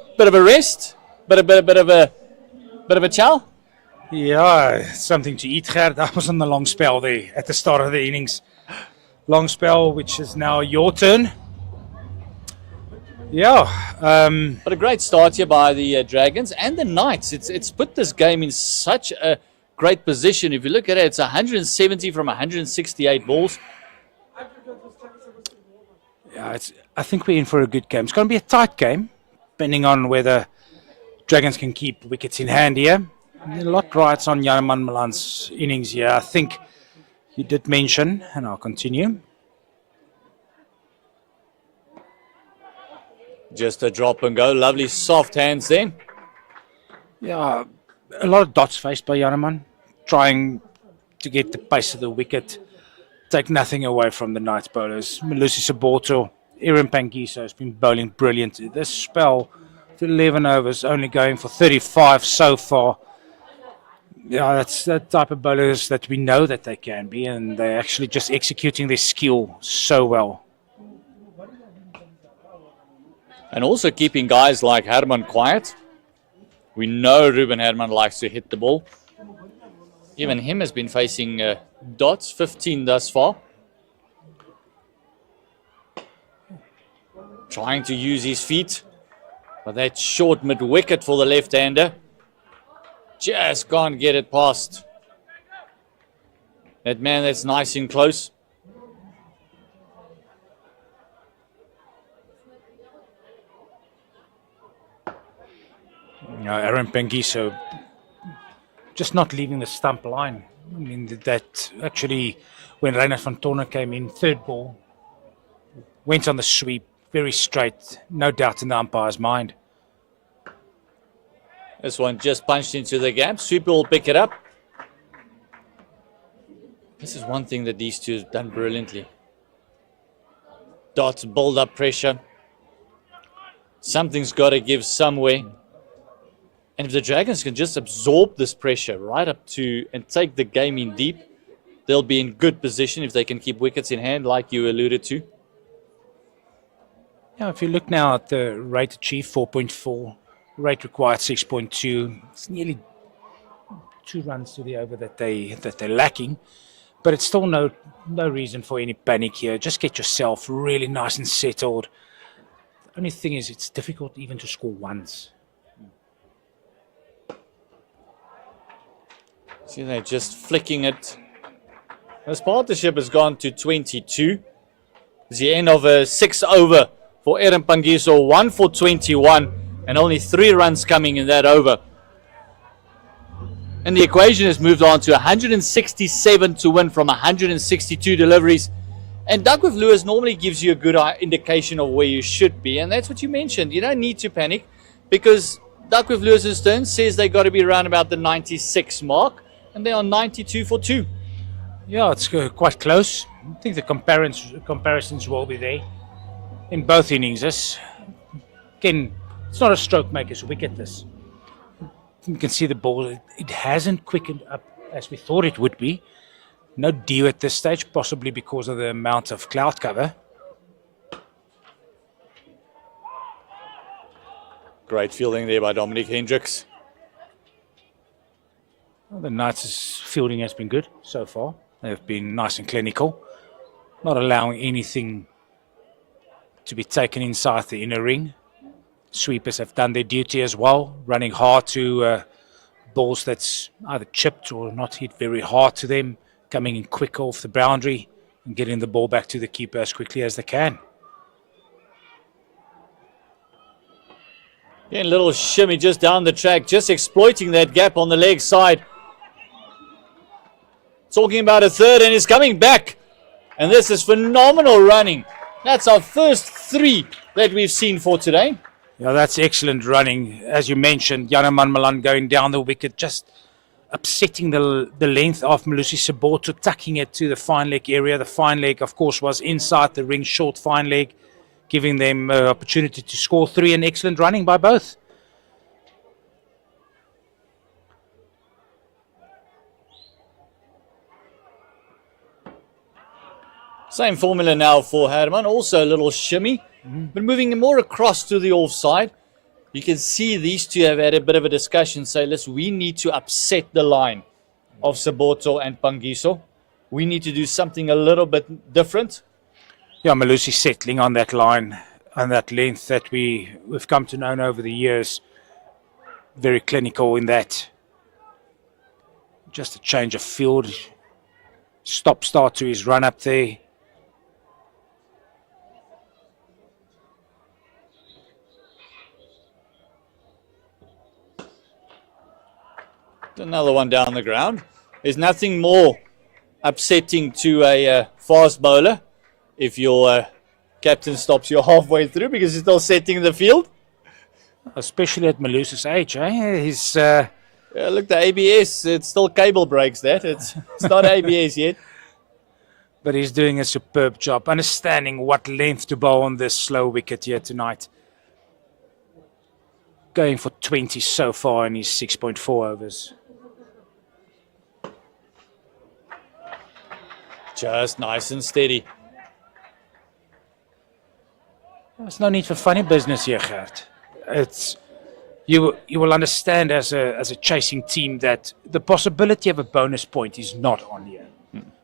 rest, bit of a chow. Yeah, something to eat, Gert. I was on the long spell there at the start of the innings. Long spell, which is now your turn. Yeah. But a great start here by the Dragons and the Knights. It's put this game in such a great position. If you look at it, it's 170 from 168 balls. Yeah, I think we're in for a good game. It's going to be a tight game, depending on whether Dragons can keep wickets in hand here. A lot rides on Janaman Malan's innings here. I think you did mention, and I'll continue. Just a drop and go. Lovely soft hands then. Yeah, a lot of dots faced by Janaman, trying to get the pace of the wicket, take nothing away from the Knights bowlers. Malusi Saboto, Aaron Pangiso has been bowling brilliantly. This spell, 11 overs, only going for 35 so far. Yeah, that's the type of bowlers that we know that they can be, and they're actually just executing their skill so well. And also keeping guys like Herman quiet. We know Ruben Herman likes to hit the ball. Even him has been facing dots, 15 thus far. Trying to use his feet. But that short mid-wicket for the left-hander. Just can't get it past. That man that's nice and close. Aaron Pangiso just not leaving the stump line. I mean, that actually, when Reinhard van Torne came in, third ball, went on the sweep, very straight, no doubt in the umpire's mind. This one just punched into the gap. Sweeper will pick it up. This is one thing that these two have done brilliantly. Dots build up pressure. Something's got to give somewhere. And if the Dragons can just absorb this pressure right up to and take the game in deep, they'll be in good position if they can keep wickets in hand, like you alluded to. Yeah, if you look now at the rate achieved, 4.4, rate required 6.2, it's nearly 2 runs to the over that they're lacking. But it's still no reason for any panic here. Just get yourself really nice and settled. The only thing is it's difficult even to score once. See, they're just flicking it. This partnership has gone to 22. It's the end of a 6 over for Aaron Pangiso, 1 for 21, and only 3 runs coming in that over. And the equation has moved on to 167 to win from 162 deliveries. And Duckworth Lewis normally gives you a good indication of where you should be, and that's what you mentioned. You don't need to panic because Duckworth Lewis's turn says they got to be around about the 96 mark. And they are 92 for 2. Yeah, it's quite close. I think the comparisons will be there in both innings. Again, it's not a stroke maker's wicket, this. You can see the ball. It hasn't quickened up as we thought it would be. No dew at this stage, possibly because of the amount of cloud cover. Great fielding there by Dominic Hendricks. Well, the Knights' fielding has been good so far. They've been nice and clinical, not allowing anything to be taken inside the inner ring. Sweepers have done their duty as well, running hard to balls that's either chipped or not hit very hard to them, coming in quick off the boundary and getting the ball back to the keeper as quickly as they can. Yeah, a little shimmy just down the track, just exploiting that gap on the leg side. Talking about a third, and he's coming back. And this is phenomenal running. That's our first 3 that we've seen for today. Yeah, that's excellent running. As you mentioned, Janaman Malan going down the wicket, just upsetting the length of Malusi Saboto, tucking it to the fine leg area. The fine leg, of course, was inside the ring, short fine leg, giving them opportunity to score 3, and excellent running by both. Same formula now for Herman, also a little shimmy, but moving more across to the offside. You can see these two have had a bit of a discussion, say, listen, we need to upset the line of Saboto and Pangiso. We need to do something a little bit different. Yeah, Malusi settling on that line, on that length that we've come to know over the years. Very clinical in that. Just a change of field. Stop-start to his run up there. Another one down the ground. There's nothing more upsetting to a fast bowler if your captain stops you halfway through because he's still setting the field. Especially at Malusi's age, eh? He's... Yeah, look, the ABS, it's still cable breaks that. It's not ABS yet. But he's doing a superb job, understanding what length to bowl on this slow wicket here tonight. Going for 20 so far in his 6.4 overs. Just nice and steady. There's no need for funny business here, Gert. It's you will understand as a chasing team that the possibility of a bonus point is not on here.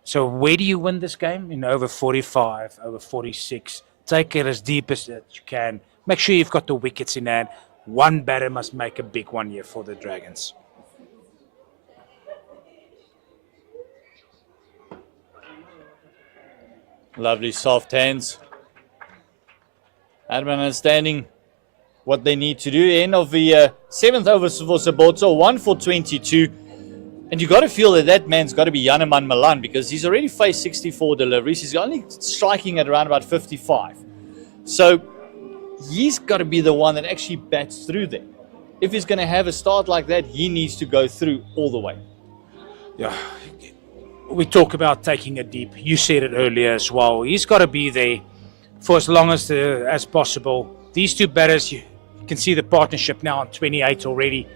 So where do you win this game? In over 45, over 46. Take it as deep as you can. Make sure you've got the wickets in hand. One batter must make a big one here for the Dragons. Lovely soft hands. Herman understanding what they need to do. End of the 7th over for Saboto, 1 for 22. And you got to feel that that man's got to be Janeman Milan, because he's already faced 64 deliveries. He's only striking at around about 55. So he's got to be the one that actually bats through there. If he's going to have a start like that, he needs to go through all the way. Yeah, we talk about taking it deep. You said it earlier as well. He's got to be there for as long as possible. These two batters, you can see the partnership now on 28 already.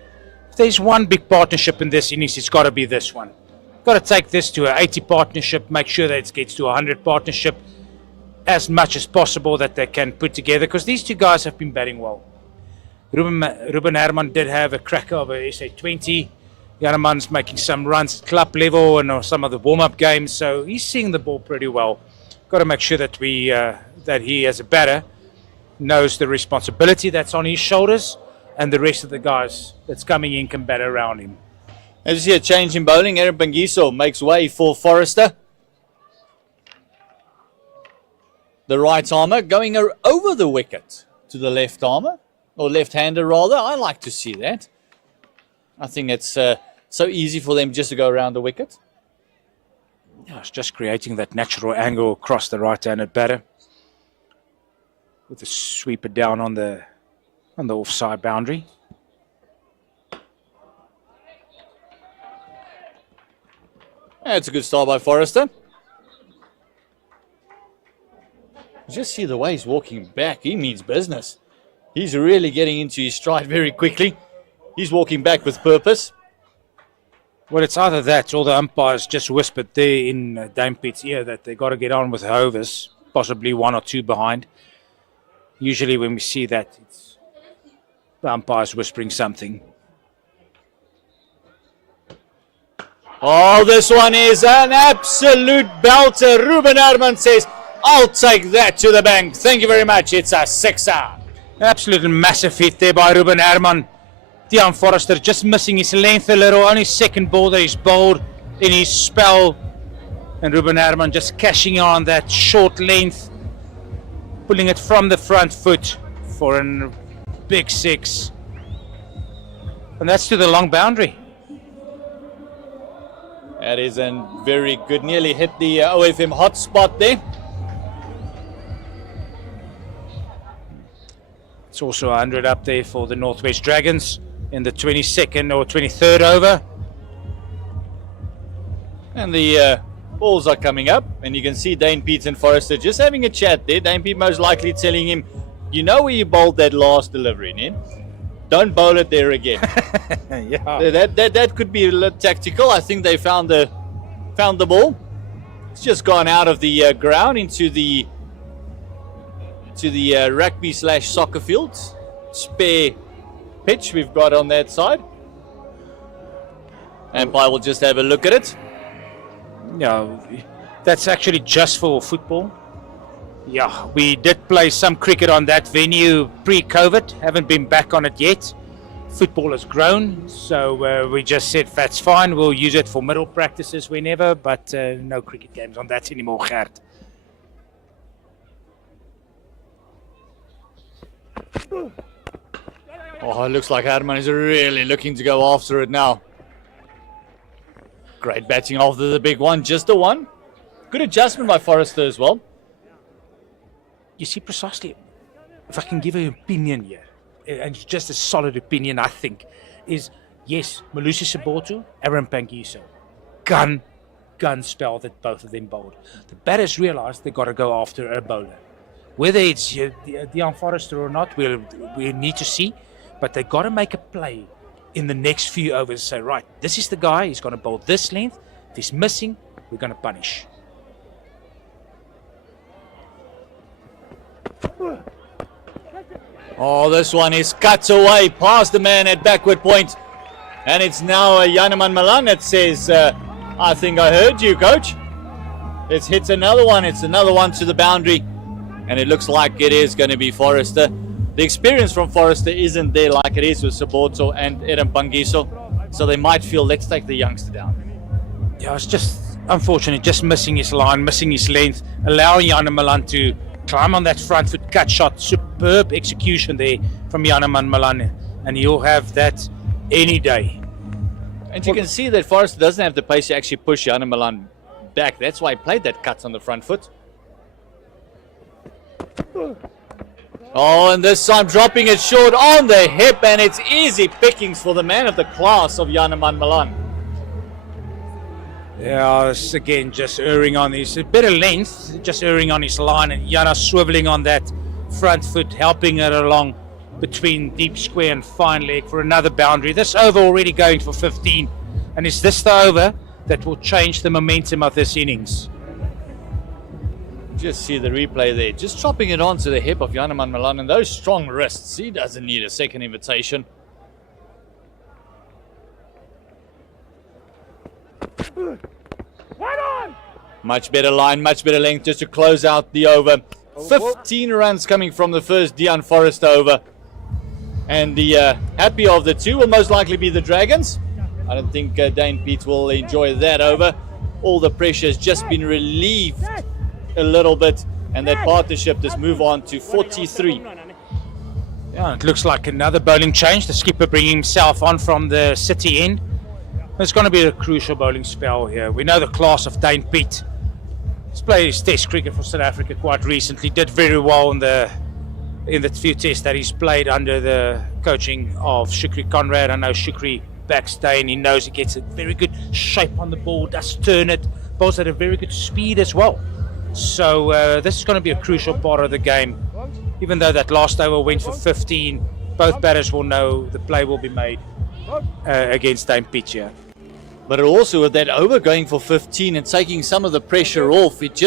If there's one big partnership in this innings, it's got to be this one. Got to take this to an 80 partnership, make sure that it gets to a 100 partnership as much as possible that they can put together, because these two guys have been batting well. Ruben Herman did have a cracker of a SA 20. Janeman's making some runs at club level and some of the warm-up games, so he's seeing the ball pretty well. Got to make sure that that he, as a batter, knows the responsibility that's on his shoulders, and the rest of the guys that's coming in can bat around him. As you see a change in bowling, Aaron Pangiso makes way for Forrester. The right armer going over the wicket to the left armer, or left-hander rather. I like to see that. I think it's so easy for them just to go around the wicket. Yeah, it's just creating that natural angle across the right-handed batter with the sweeper down on the offside boundary. That's a good start by Forrester. Just see the way he's walking back. He means business. He's really getting into his stride very quickly. He's walking back with purpose. Well, it's either that or the umpires just whispered there in Dame Pete's ear that they got to get on with the overs, possibly 1 or 2 behind. Usually when we see that, it's the umpire's whispering something. Oh, this one is an absolute belter. Ruben Herman says, I'll take that to the bank. Thank you very much. It's a sixer. Absolute massive hit there by Ruben Herman. Deon Forrester just missing his length a little. Only second ball that he's bowled in his spell. And Ruben Herman just cashing on that short length, pulling it from the front foot for a big 6. And that's to the long boundary. That is a very good, nearly hit the OFM hot spot there. It's also 100 up there for the Northwest Dragons in the 22nd or 23rd over. And the balls are coming up, and you can see Dane Pete and Forrester just having a chat there. Dane Pete most likely telling him, you know where you bowled that last delivery, Nen? Don't bowl it there again. Yeah. That could be a little tactical. I think they found the ball. It's just gone out of the ground into the rugby/soccer field. Spare pitch we've got on that side. Umpire will just have a look at it. No, that's actually just for football. Yeah, we did play some cricket on that venue pre-COVID. Haven't been back on it yet. Football has grown, so we just said that's fine. We'll use it for middle practices whenever, but no cricket games on that anymore, Gert. Oh, it looks like Herman is really looking to go after it now. Great batting after the big one, just a one. Good adjustment by Forrester as well. You see, precisely, if I can give an opinion here, and it's just a solid opinion, I think, is yes, Malusi Sabotu, Aaron Pangiso, gun spell that both of them bowled. The batters realised they got to go after a bowler. Whether it's Deon Forrester or not, we need to see, but they got to make a play in the next few overs. Say, right, this is the guy, he's going to bowl this length. If he's missing, we're going to punish. Oh, this one is cut away past the man at backward point. And it's now Janeman Milan that says, I think I heard you, coach. It's hit another one. It's another one to the boundary. And it looks like it is going to be Forrester. The experience from Forrester isn't there like it is with Saboto and Aaron Pangiso. So they might feel, let's take the youngster down. Yeah, it's just unfortunately just missing his line, missing his length, allowing Jan Milan to climb on that front foot cut shot. Superb execution there from Jan Milan, and he'll have that any day. And you can see that Forrester doesn't have the pace to actually push Jan Milan back. That's why he played that cut on the front foot. Oh, and this time dropping it short on the hip, and it's easy pickings for the man of the class of Jan Milan. Yeah, it's again just erring on his a bit of length, just erring on his line, and Jana swiveling on that front foot, helping it along between deep square and fine leg for another boundary. This over already going for 15, and is this the over that will change the momentum of this innings? Just see the replay there, just chopping it onto the hip of Jan Milan, and those strong wrists. He doesn't need a second invitation. Much better line, much better length just to close out the over. 15 runs coming from the first Deon Forrester over. And the happier of the two will most likely be the Dragons. I don't think Dane Pete will enjoy that over. All the pressure has just been relieved a little bit, and that partnership just move on to 43. Yeah, it looks like another bowling change. The skipper bringing himself on from the city end. It's going to be a crucial bowling spell here. We know the class of Dane Pete. He's played his test cricket for South Africa quite recently. Did very well in the few tests that he's played under the coaching of Shukri Conrad. I know Shukri backs Dane. He knows he gets a very good shape on the ball, does turn it, bowls at a very good speed as well. So this is going to be a crucial part of the game. Even though that last over went for 15, both batters will know the play will be made against Dane Pete here. But also with that over going for 15 and taking some of the pressure off, it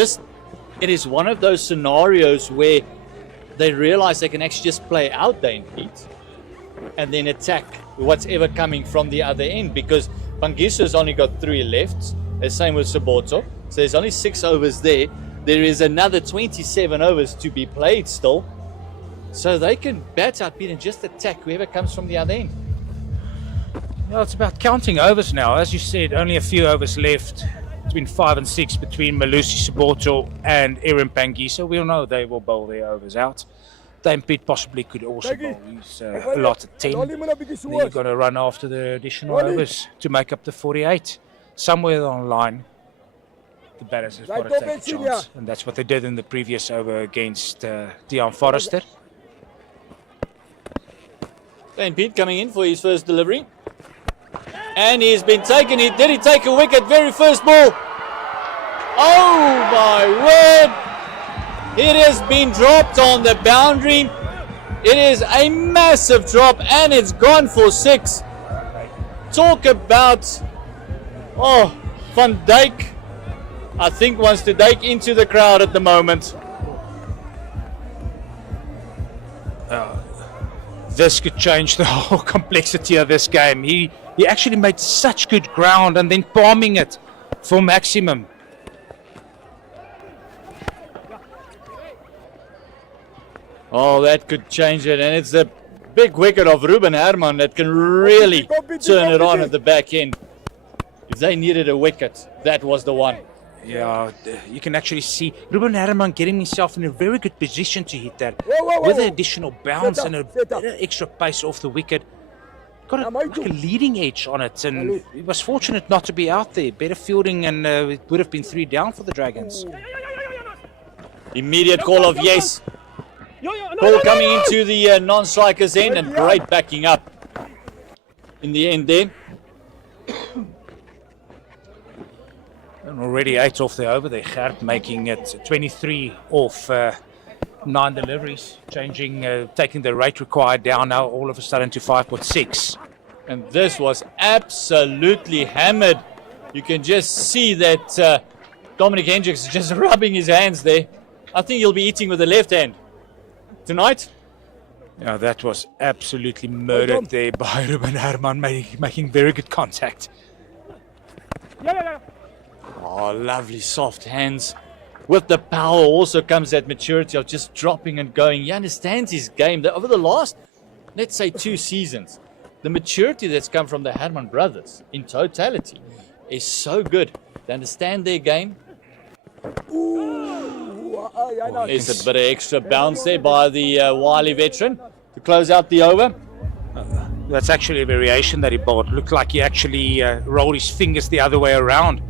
is one of those scenarios where they realize they can actually just play out Dane Pete and then attack what's ever coming from the other end, because Pangiso has only got 3 left, the same with Soboto, so there's only 6 overs there. There is another 27 overs to be played still, so they can bat out Pete and just attack whoever comes from the other end. Well, it's about counting overs now. As you said, only a few overs left, between 5 and 6 between Malusi Soboto and Aaron Pangiso. We all know they will bowl their overs out. Dane Pete possibly could also bowl. He's a lot at 10. Then you're going to run after the additional overs to make up the 48. Somewhere on the line, the batters have got to take a chance. And that's what they did in the previous over against Deon Forrester. Dane Pete coming in for his first delivery. And he's been taken. Did he take a wicket? Very first ball. Oh my word. It has been dropped on the boundary. It is a massive drop, and it's gone for 6. Talk about, Van Dijk, I think wants to dike into the crowd at the moment. This could change the whole complexity of this game. He actually made such good ground and then palming it for maximum. Oh, that could change it, and it's a big wicket of Ruben Herman that can really turn it on at the back end. If they needed a wicket, that was the one. Yeah, you can actually see Ruben Herman getting himself in a very good position to hit that. With an additional bounce and a bit of extra pace off the wicket. Got like a leading edge on it, and he was fortunate not to be out there. Better fielding, and it would have been 3 down for the Dragons. Immediate call of yes. Ball coming into the non-strikers end, and great backing up in the end there. And already 8 off the over there, Gert making it 23 off 9 deliveries, changing, taking the rate required down now all of a sudden to 5.6. And this was absolutely hammered. You can just see that Dominic Hendricks is just rubbing his hands there. I think he'll be eating with the left hand tonight. Yeah, that was absolutely murdered there by Ruben Herman, making very good contact. Oh, lovely soft hands. With the power also comes that maturity of just dropping and going. He understands his game. Over the last, let's say, 2 seasons, the maturity that's come from the Herman brothers in totality is so good. They understand their game. There's a bit of extra bounce there by the wily veteran to close out the over. That's actually a variation that he bought. Looked like he actually rolled his fingers the other way around.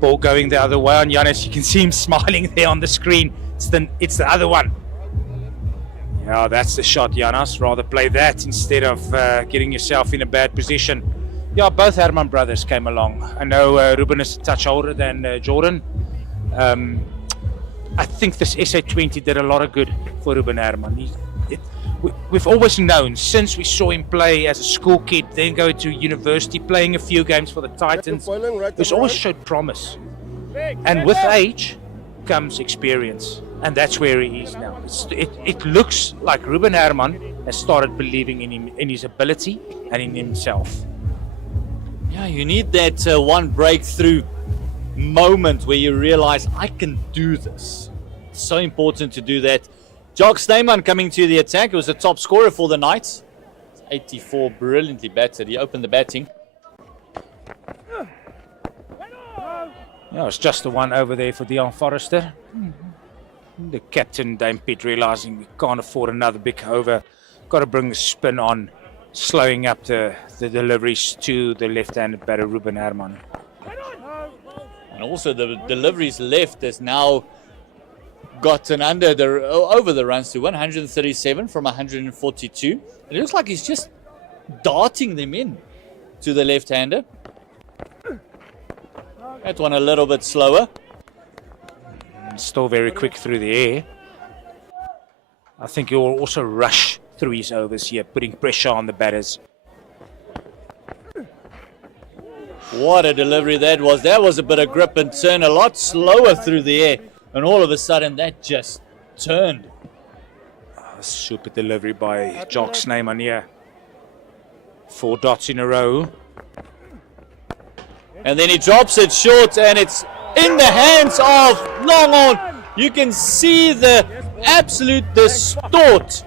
Ball going the other way on Giannis. You can see him smiling there on the screen. It's the other one. Yeah, that's the shot, Giannis. Rather play that instead of getting yourself in a bad position. Yeah, both Herman brothers came along. I know Ruben is a touch older than Jordan. I think this SA20 did a lot of good for Ruben Herman. We've always known, since we saw him play as a school kid, then go to university, playing a few games for the Titans, he's always showed promise. And with age comes experience. And that's where he is now. It looks like Ruben Herman has started believing in him, in his ability and in himself. Yeah, you need that one breakthrough moment where you realize, I can do this. It's so important to do that. Jock Snyman coming to the attack. It was the top scorer for the Knights. 84, brilliantly batted. He opened the batting. Yeah, it's just the one over there for Dion Forrester. The captain, Dame Pete, realizing we can't afford another big over. Got to bring the spin on, slowing up the deliveries to the left-handed batter, Ruben Herman. And also the deliveries left has now gotten over the runs to 137 from 142. It looks like he's just darting them in to the left-hander. That one a little bit slower. Still very quick through the air. I think he will also rush through his overs here, putting pressure on the batters. What a delivery that was. That was a bit of grip and turn, a lot slower through the air. And all of a sudden, that just turned. Super delivery by Jock Snyman here. 4 dots in a row. And then he drops it short, and it's in the hands of long on. You can see the absolute distort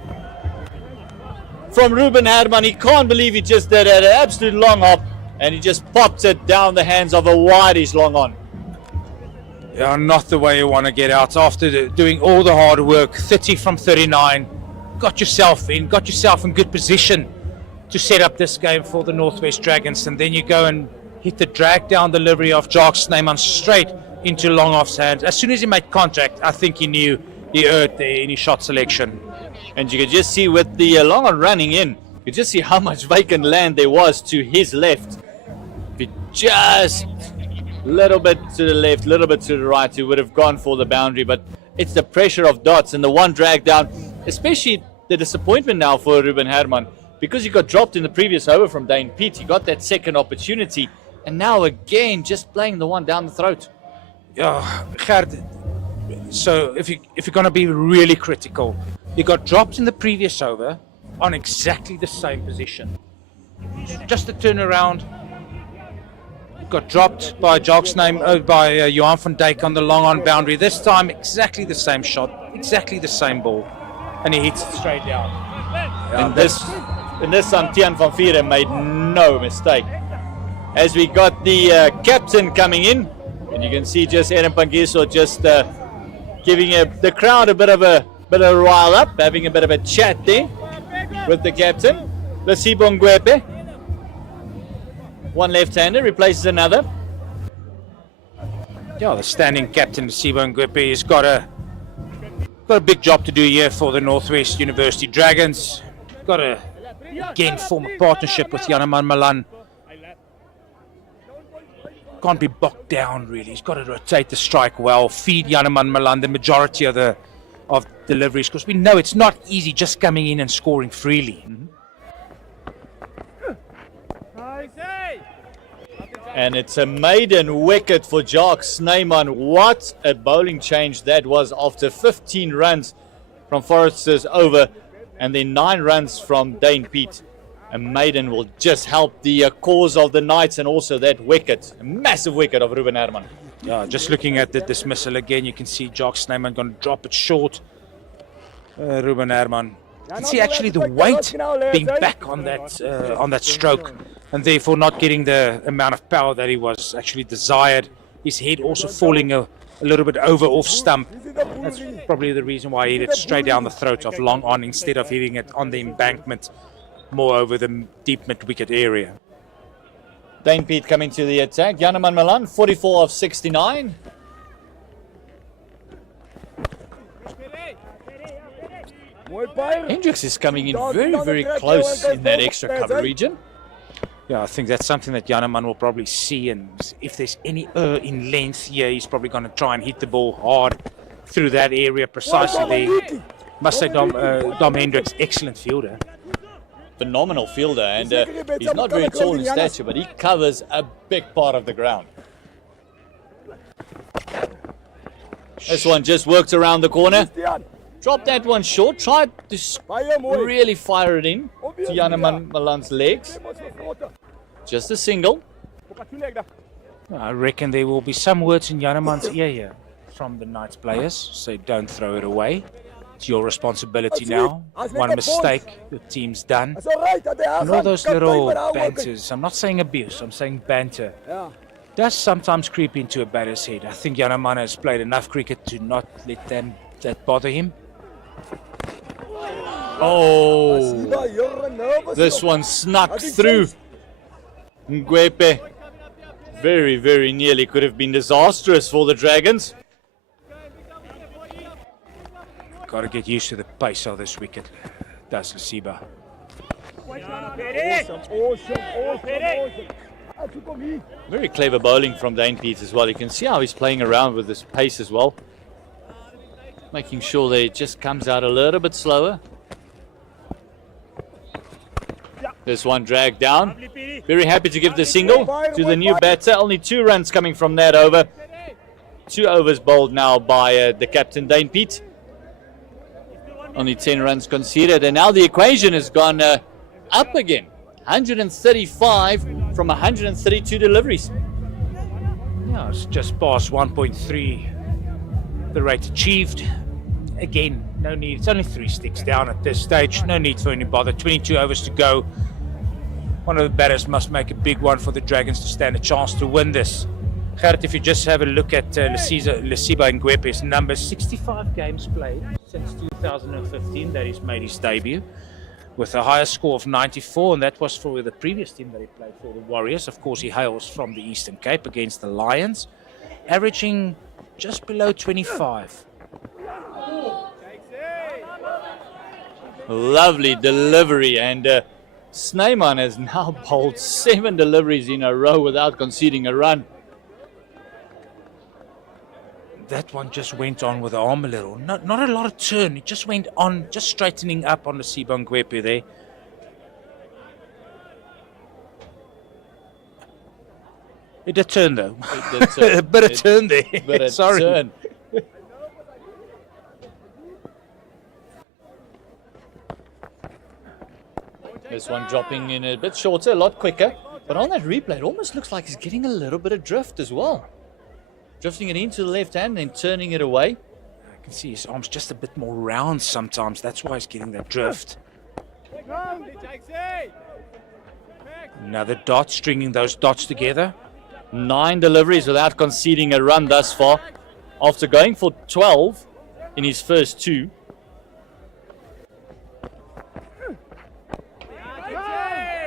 from Ruben Herman. He can't believe he just did an absolute long hop, and he just popped it down the hands of a wideish long on. Yeah, not the way you want to get out after doing all the hard work. 30 from 39. Got yourself in good position to set up this game for the Northwest Dragons, and then you go and hit the drag down delivery of Jock Snyman straight into Longoff's hands. As soon as he made contact, I think he knew he erred there in his shot selection. And you could just see with the long on running in, you could just see how much vacant land there was to his left. If he just little bit to the left, little bit to the right, he would have gone for the boundary. But it's the pressure of dots and the one drag down, especially the disappointment now for Ruben Herman, because he got dropped in the previous over from Dane Pete. He got that second opportunity, and now again just playing the one down the throat. Yeah, Gert, so if you're going to be really critical, he got dropped in the previous over on exactly the same position. Just a turnaround. Got dropped by Jock's name, by Johan van Dijk on the long on boundary. This time, exactly the same shot, exactly the same ball, and he hits it straight down. And this time, Tian van Vieren made no mistake. As we got the captain coming in, and you can see just Aaron Pangiso just giving the crowd a bit of a rile up, having a bit of a chat there with the captain. Lasibo Ngwepe. One left-hander replaces another. Yeah, the standing captain, Lasibo Ngwepe, has got a big job to do here for the Northwest University Dragons. Got to again form a partnership with Janeman Malan. Can't be bogged down really. He's got to rotate the strike well, feed Janeman Malan the majority of deliveries, because we know it's not easy just coming in and scoring freely. And it's a maiden wicket for Jock Snyman. What a bowling change that was after 15 runs from Forrester's over and then 9 runs from Dane Pete. A maiden will just help the cause of the Knights, and also that wicket, a massive wicket of Ruben Herman. Yeah, just looking at the dismissal again, you can see Jock Snyman going to drop it short. Ruben Herman. You can see actually the weight being back on that stroke. and therefore not getting the amount of power that he was actually desired. His head also falling a little bit over off stump. That's probably the reason why he hit it straight down the throat of long on instead of hitting it on the embankment, more over the deep mid-wicket area. Dane Pete coming to the attack. Janeman Malan, 44 of 69. Hendricks is coming in very, very close in that extra cover region. Yeah, I think that's something that Janeman will probably see, and if there's any in length, yeah, he's probably going to try and hit the ball hard through that area precisely there. Must say Dom Hendricks, excellent fielder. Phenomenal fielder, and he's not very tall in stature, but he covers a big part of the ground. This one just worked around the corner. Dropped that one short, tried to really fire it in to Janeman Malan's legs. Just a single. I reckon there will be some words in Janeman's ear here from the Knights players. So don't throw it away. It's your responsibility now. One mistake, the team's done. And all those little banters, I'm not saying abuse, I'm saying banter, does sometimes creep into a batter's head. I think Janeman has played enough cricket to not let that bother him. Oh, this one snuck through. Ngwepe very, very nearly could have been disastrous for the Dragons. Got to get used to the pace of this wicket, does Lesiba. Very clever bowling from Dane Pete as well. You can see how he's playing around with this pace as well. Making sure that it just comes out a little bit slower. This one dragged down. Very happy to give the single to the new batter. Only 2 runs coming from that over. 2 overs bowled now by the captain, Dane Pete. Only 10 runs conceded, and now the equation has gone up again. 135 from 132 deliveries. Yeah, it's just past 1.3 the rate achieved. Again, no need. It's only 3 sticks down at this stage. No need for any bother. 22 overs to go. One of the batters must make a big one for the Dragons to stand a chance to win this. Gerrit, if you just have a look at Lesiba Ngwepe's numbers, 65 games played since 2015 that he's made his debut, with a higher score of 94, and that was for the previous team that he played for, the Warriors. Of course, he hails from the Eastern Cape against the Lions, averaging just below 25. Lovely delivery, and Snyman has now bowled 7 deliveries in a row without conceding a run. That one just went on with the arm a little. Not a lot of turn. It just went on, just straightening up on the Lesiba Ngwepe there. It did turn though. It did turn. A bit of turn there. But it Sorry. turned. This one dropping in a bit shorter, a lot quicker. But on that replay, it almost looks like he's getting a little bit of drift as well. Drifting it into the left hand and turning it away. I can see his arms just a bit more round sometimes. That's why he's getting that drift. Another dot, stringing those dots together. 9 deliveries without conceding a run thus far. After going for 12 in his first 2.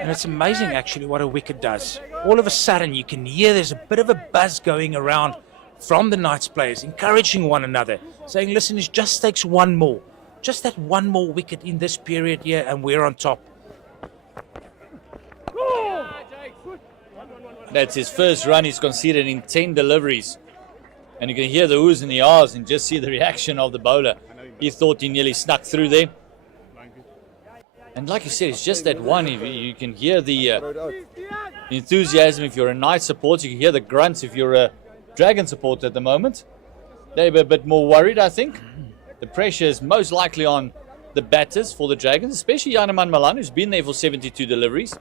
And it's amazing actually what a wicket does. All of a sudden you can hear there's a bit of a buzz going around from the Knights players, encouraging one another, saying, listen, it just takes one more. Just that one more wicket in this period here and we're on top. That's his first run he's conceded in 10 deliveries. And you can hear the oohs and the ahs and just see the reaction of the bowler. He thought he nearly snuck through there. And like you said, it's just that one. You can hear the enthusiasm if you're a Knights supporter. You can hear the grunts if you're a Dragon supporter at the moment. They're a bit more worried, I think. The pressure is most likely on the batters for the Dragons, especially Janeman Malan, who's been there for 72 deliveries.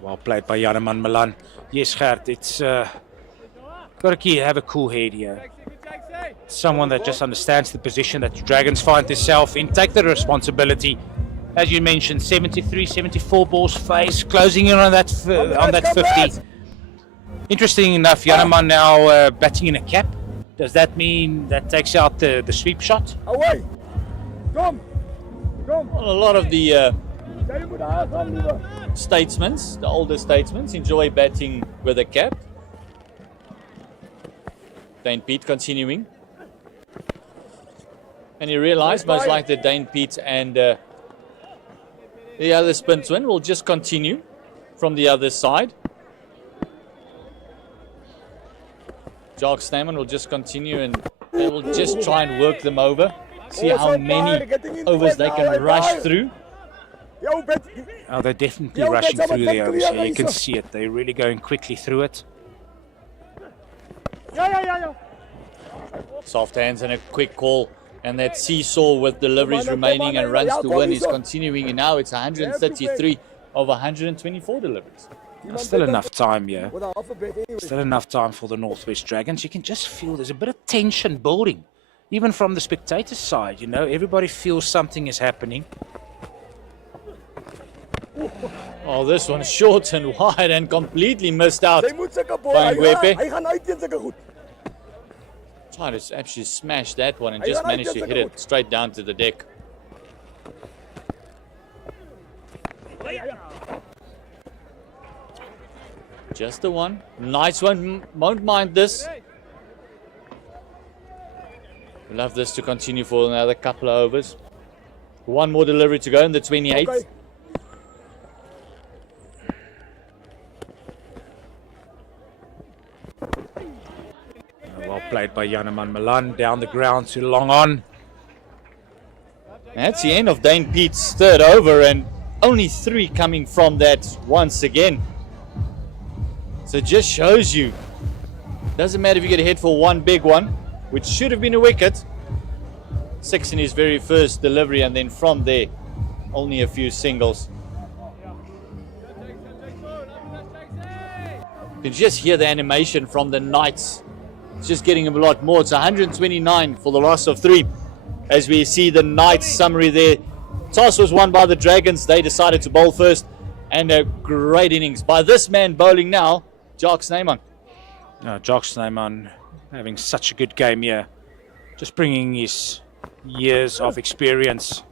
Well played by Janeman Malan. Yes, Gert, it's got to have a cool head here. Someone that just understands the position that the Dragons find themselves in, take the responsibility as you mentioned, 73, 74 balls faced, closing in on that 50. Interesting enough, Janneman now batting in a cap. Does that mean that takes out the sweep shot? Away! Come! Come! Well, a lot of the statesmen, the older statesmen, enjoy batting with a cap. Dane Pete continuing. And you realize most likely Dane Pete and the other spin twin will just continue from the other side. Jock Snyman will just continue and they will just try and work them over. See how many overs they can rush through. Oh, they're definitely rushing through the overs here. You can see it. They're really going quickly through it. Soft hands and a quick call. And that seesaw with deliveries remaining and runs to win is continuing. And now it's 133 of 124 deliveries. Still enough time here. Still enough time for the Northwest Dragons. You can just feel there's a bit of tension building. Even from the spectators' side, you know, everybody feels something is happening. Oh, this one's short and wide and completely missed out by Ngwepe. Tried to actually smash that one and just managed to hit it straight down to the deck. Just the one. Nice one. Won't mind this. Love this to continue for another couple of overs. One more delivery to go in the 28th. Okay. Well played by Janneman Malan. Down the ground to long on. That's the end of Dane Pete's third over and only 3 coming from that once again. So it just shows you, doesn't matter if you get a hit for one big one, which should have been a wicket. 6 in his very first delivery, and then from there, only a few singles. You can just hear the animation from the Knights. It's just getting a lot more. It's 129 for the loss of 3. As we see the Knights summary there. Toss was won by the Dragons. They decided to bowl first. And a great innings by this man bowling now, Jock Snyman. Jock Snyman having such a good game here. Just bringing his years of experience.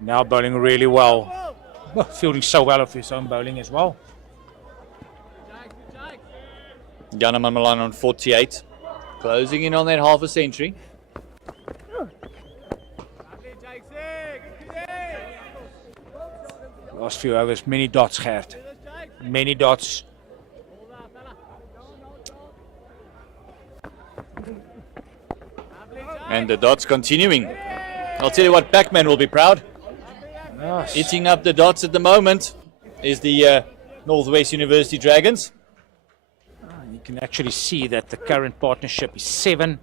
Now bowling really well. Fielding so well of his own bowling as well. Janneman Malan on 48. Closing in on that half a century. Last few overs, many dots, Gert. Many dots. And the dots continuing. I'll tell you what, Pac-Man will be proud. Nice. Eating up the dots at the moment is the Northwest University Dragons. You can actually see that the current partnership is 7.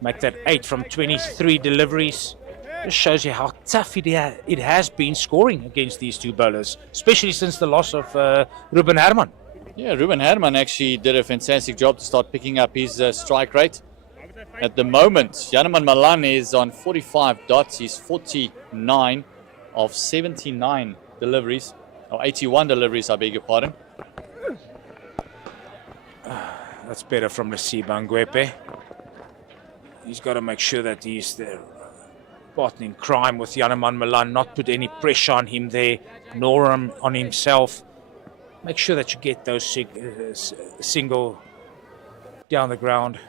Make that 8 from 23 deliveries. Just shows you how tough it has been scoring against these two bowlers, especially since the loss of Ruben Herman. Yeah, Ruben Herman actually did a fantastic job to start picking up his strike rate. At the moment, Janneman Malan is on 45 dots. He's 49 of 79 deliveries, or 81 deliveries, I beg your pardon. That's better from Nasiba Ngwepe. He's got to make sure that he's there. Partner in crime with Janneman Malan, not put any pressure on him there, nor on himself. Make sure that you get those single down the ground.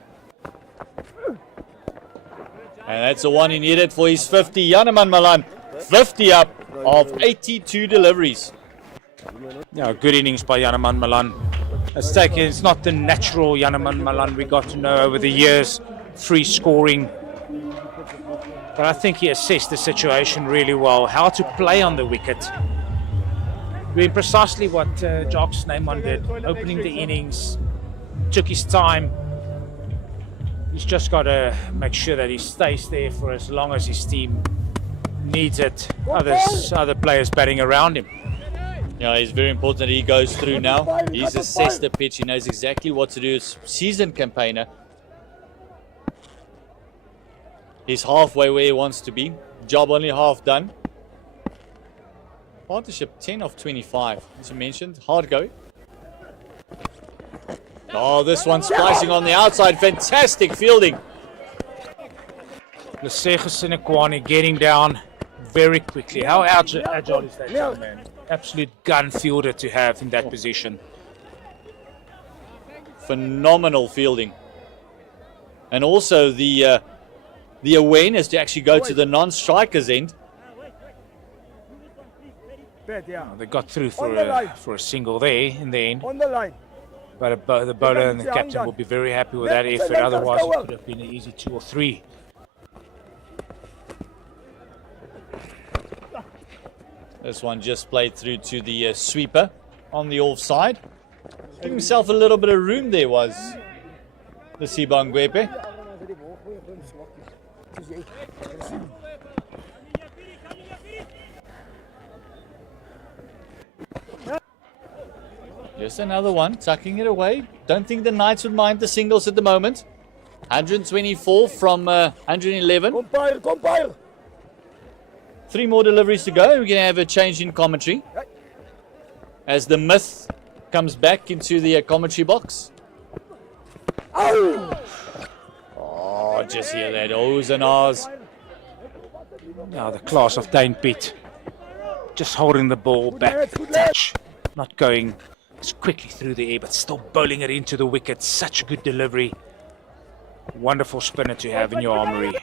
And that's the one he needed for his 50. Janneman Malan, 50 up of 82 deliveries. Yeah, good innings by Janneman Malan. It's not the natural Janneman Malan we got to know over the years, free scoring. But I think he assessed the situation really well, how to play on the wicket. Doing precisely what Jock Snyman did, opening the innings, took his time. He's just got to make sure that he stays there for as long as his team needs it. Other players batting around him. Yeah, it's very important that he goes through now. He's assessed the pitch. He knows exactly what to do. As seasoned campaigner. He's halfway where he wants to be. Job only half done. Partnership 10 of 25, as you mentioned. Hard go. Oh, this one splicing on the outside. Fantastic fielding. Lesego Sinekwani getting down very quickly. How agile is that young man? Absolute gun fielder to have in that position. Phenomenal fielding. And also the awareness to actually go to the non-striker's end. They got through for a single there in the end. On the line. But the bowler and the captain will be very happy with that effort. Otherwise, it could have been an easy 2 or 3. This one just played through to the sweeper on the offside. Giving himself a little bit of room there was the Sibangwepe. Just another one, tucking it away. Don't think the Knights would mind the singles at the moment. 124 from 111. Compile. 3 more deliveries to go. We're going to have a change in commentary as the myth comes back into the commentary box. Oh, just hear that ohs and ahs. Now the class of Dane Piet just holding the ball back, touch, not going as quickly through the air, but still bowling it into the wicket. Such a good delivery. Wonderful spinner to have in your armory.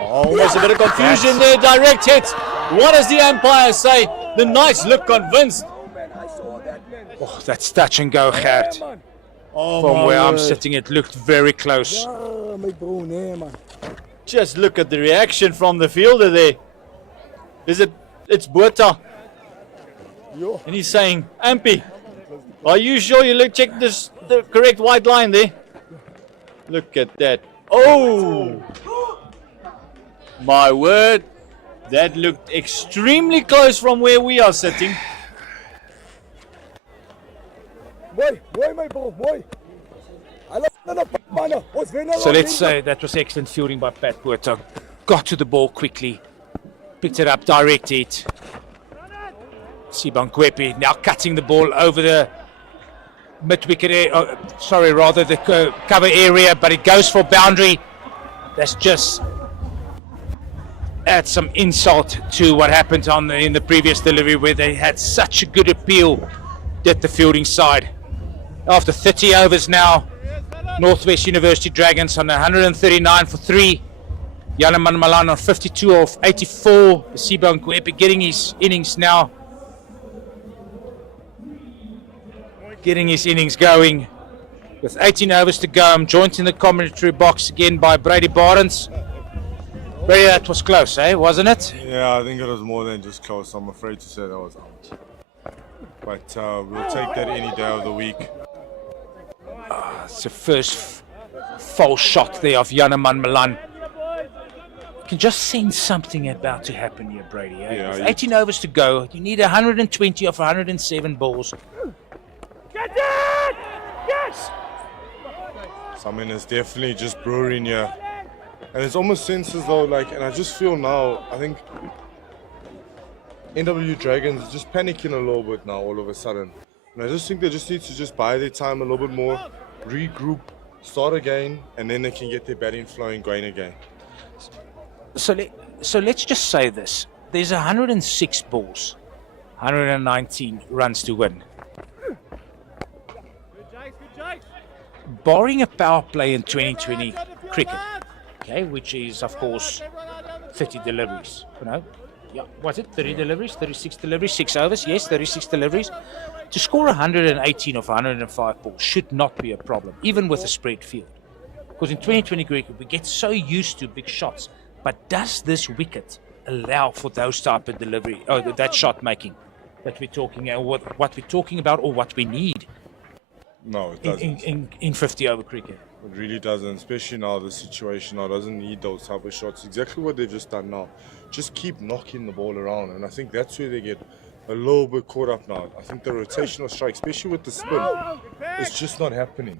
Almost a bit of confusion there. Direct hit. What does the umpire say? The Knights look convinced. Oh, that's touch and go, Gert. From where I'm sitting, it looked very close. Just look at the reaction from the fielder there. It's Botha. And he's saying, Ampy, are you sure you checked the correct white line there? Look at that. Oh! My word. That looked extremely close from where we are sitting. So let's say that was excellent fielding by Pat Botha. Got to the ball quickly. Picked it up, direct hit. Sibangwepe now cutting the ball over the mid-wicket area, the cover area, but it goes for boundary. That's just add some insult to what happened in the previous delivery, where they had such a good appeal at the fielding side. After 30 overs now, Northwest University Dragons on 139 for 3. Yanaman Malan on 52 of 84. Sibangwepe getting his innings now. Getting his innings going. With 18 overs to go, I'm joined in the commentary box again by Brady Barnes. Brady, that was close, wasn't it? Yeah, I think it was more than just close. I'm afraid to say that was out. But we'll take that any day of the week. It's the first false shot there of Yanaman Malan. You can just sense something about to happen here, Brady. Yeah, with 18 overs to go, you need 120 of 107 balls. Get it! Yes! Something is definitely just brewing here. And it's almost seems as though, and I just feel now, I think NWU Dragons is just panicking a little bit now all of a sudden. And I just think they just need to just buy their time a little bit more, regroup, start again, and then they can get their batting flowing going again. So let's just say this. There's 106 balls, 119 runs to win. Barring a power play in 2020 cricket, which is, of course, 30 deliveries. Was it 30 deliveries, 36 deliveries, 6 overs? Yes, 36 deliveries. To score 118 of 105 balls should not be a problem, even with a spread field. Because in 2020 cricket, we get so used to big shots. But does this wicket allow for those type of delivery, that shot making that we're talking about, what we're talking about, or what we need? No, it doesn't. In 50 over cricket. It really doesn't, especially now the situation now doesn't need those type of shots. Exactly what they've just done now. Just keep knocking the ball around, and I think that's where they get a little bit caught up now. I think the rotational strike, especially with the spin, is just not happening.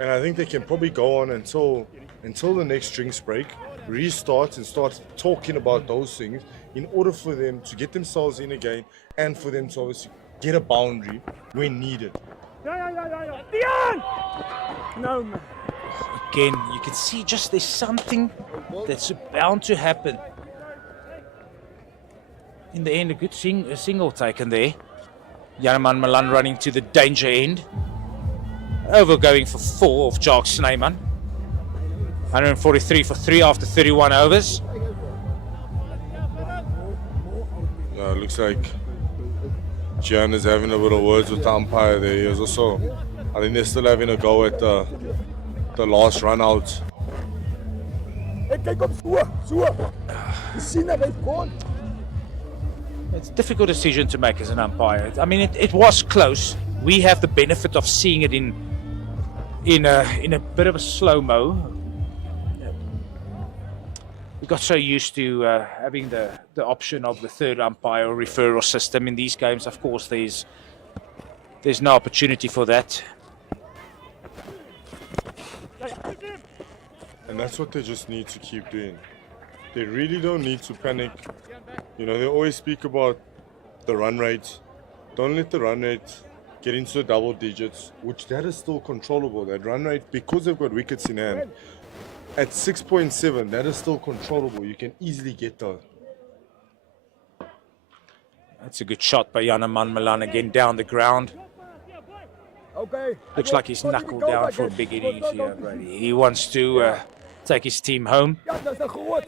And I think they can probably go on until the next drinks break, restart and start talking about those things in order for them to get themselves in again and for them to obviously get a boundary when needed. No, man. Again, you can see just there's something that's bound to happen. In the end, a good single taken there. Janeman Milan running to the danger end. Over going for 4 of Jacques Snyman. 143 for 3 after 31 overs. Looks like Gian is having a bit of words with the umpire there. He was also, I think they're still having a go at the last run out. It's a difficult decision to make as an umpire. I mean, it was close. We have the benefit of seeing it in a bit of a slow-mo. We got so used to having the option of the third umpire referral system in these games. Of course, there's no opportunity for that. And that's what they just need to keep doing. They really don't need to panic. You know, they always speak about the run rate. Don't let the run rate get into the double digits, which that is still controllable. That run rate, because they've got wickets in hand, at 6.7, that is still controllable. You can easily get that. That's a good shot by Janeman Milan again down the ground. Okay. Looks like he's knuckled down for a big innings here, Brady. He wants to take his team home.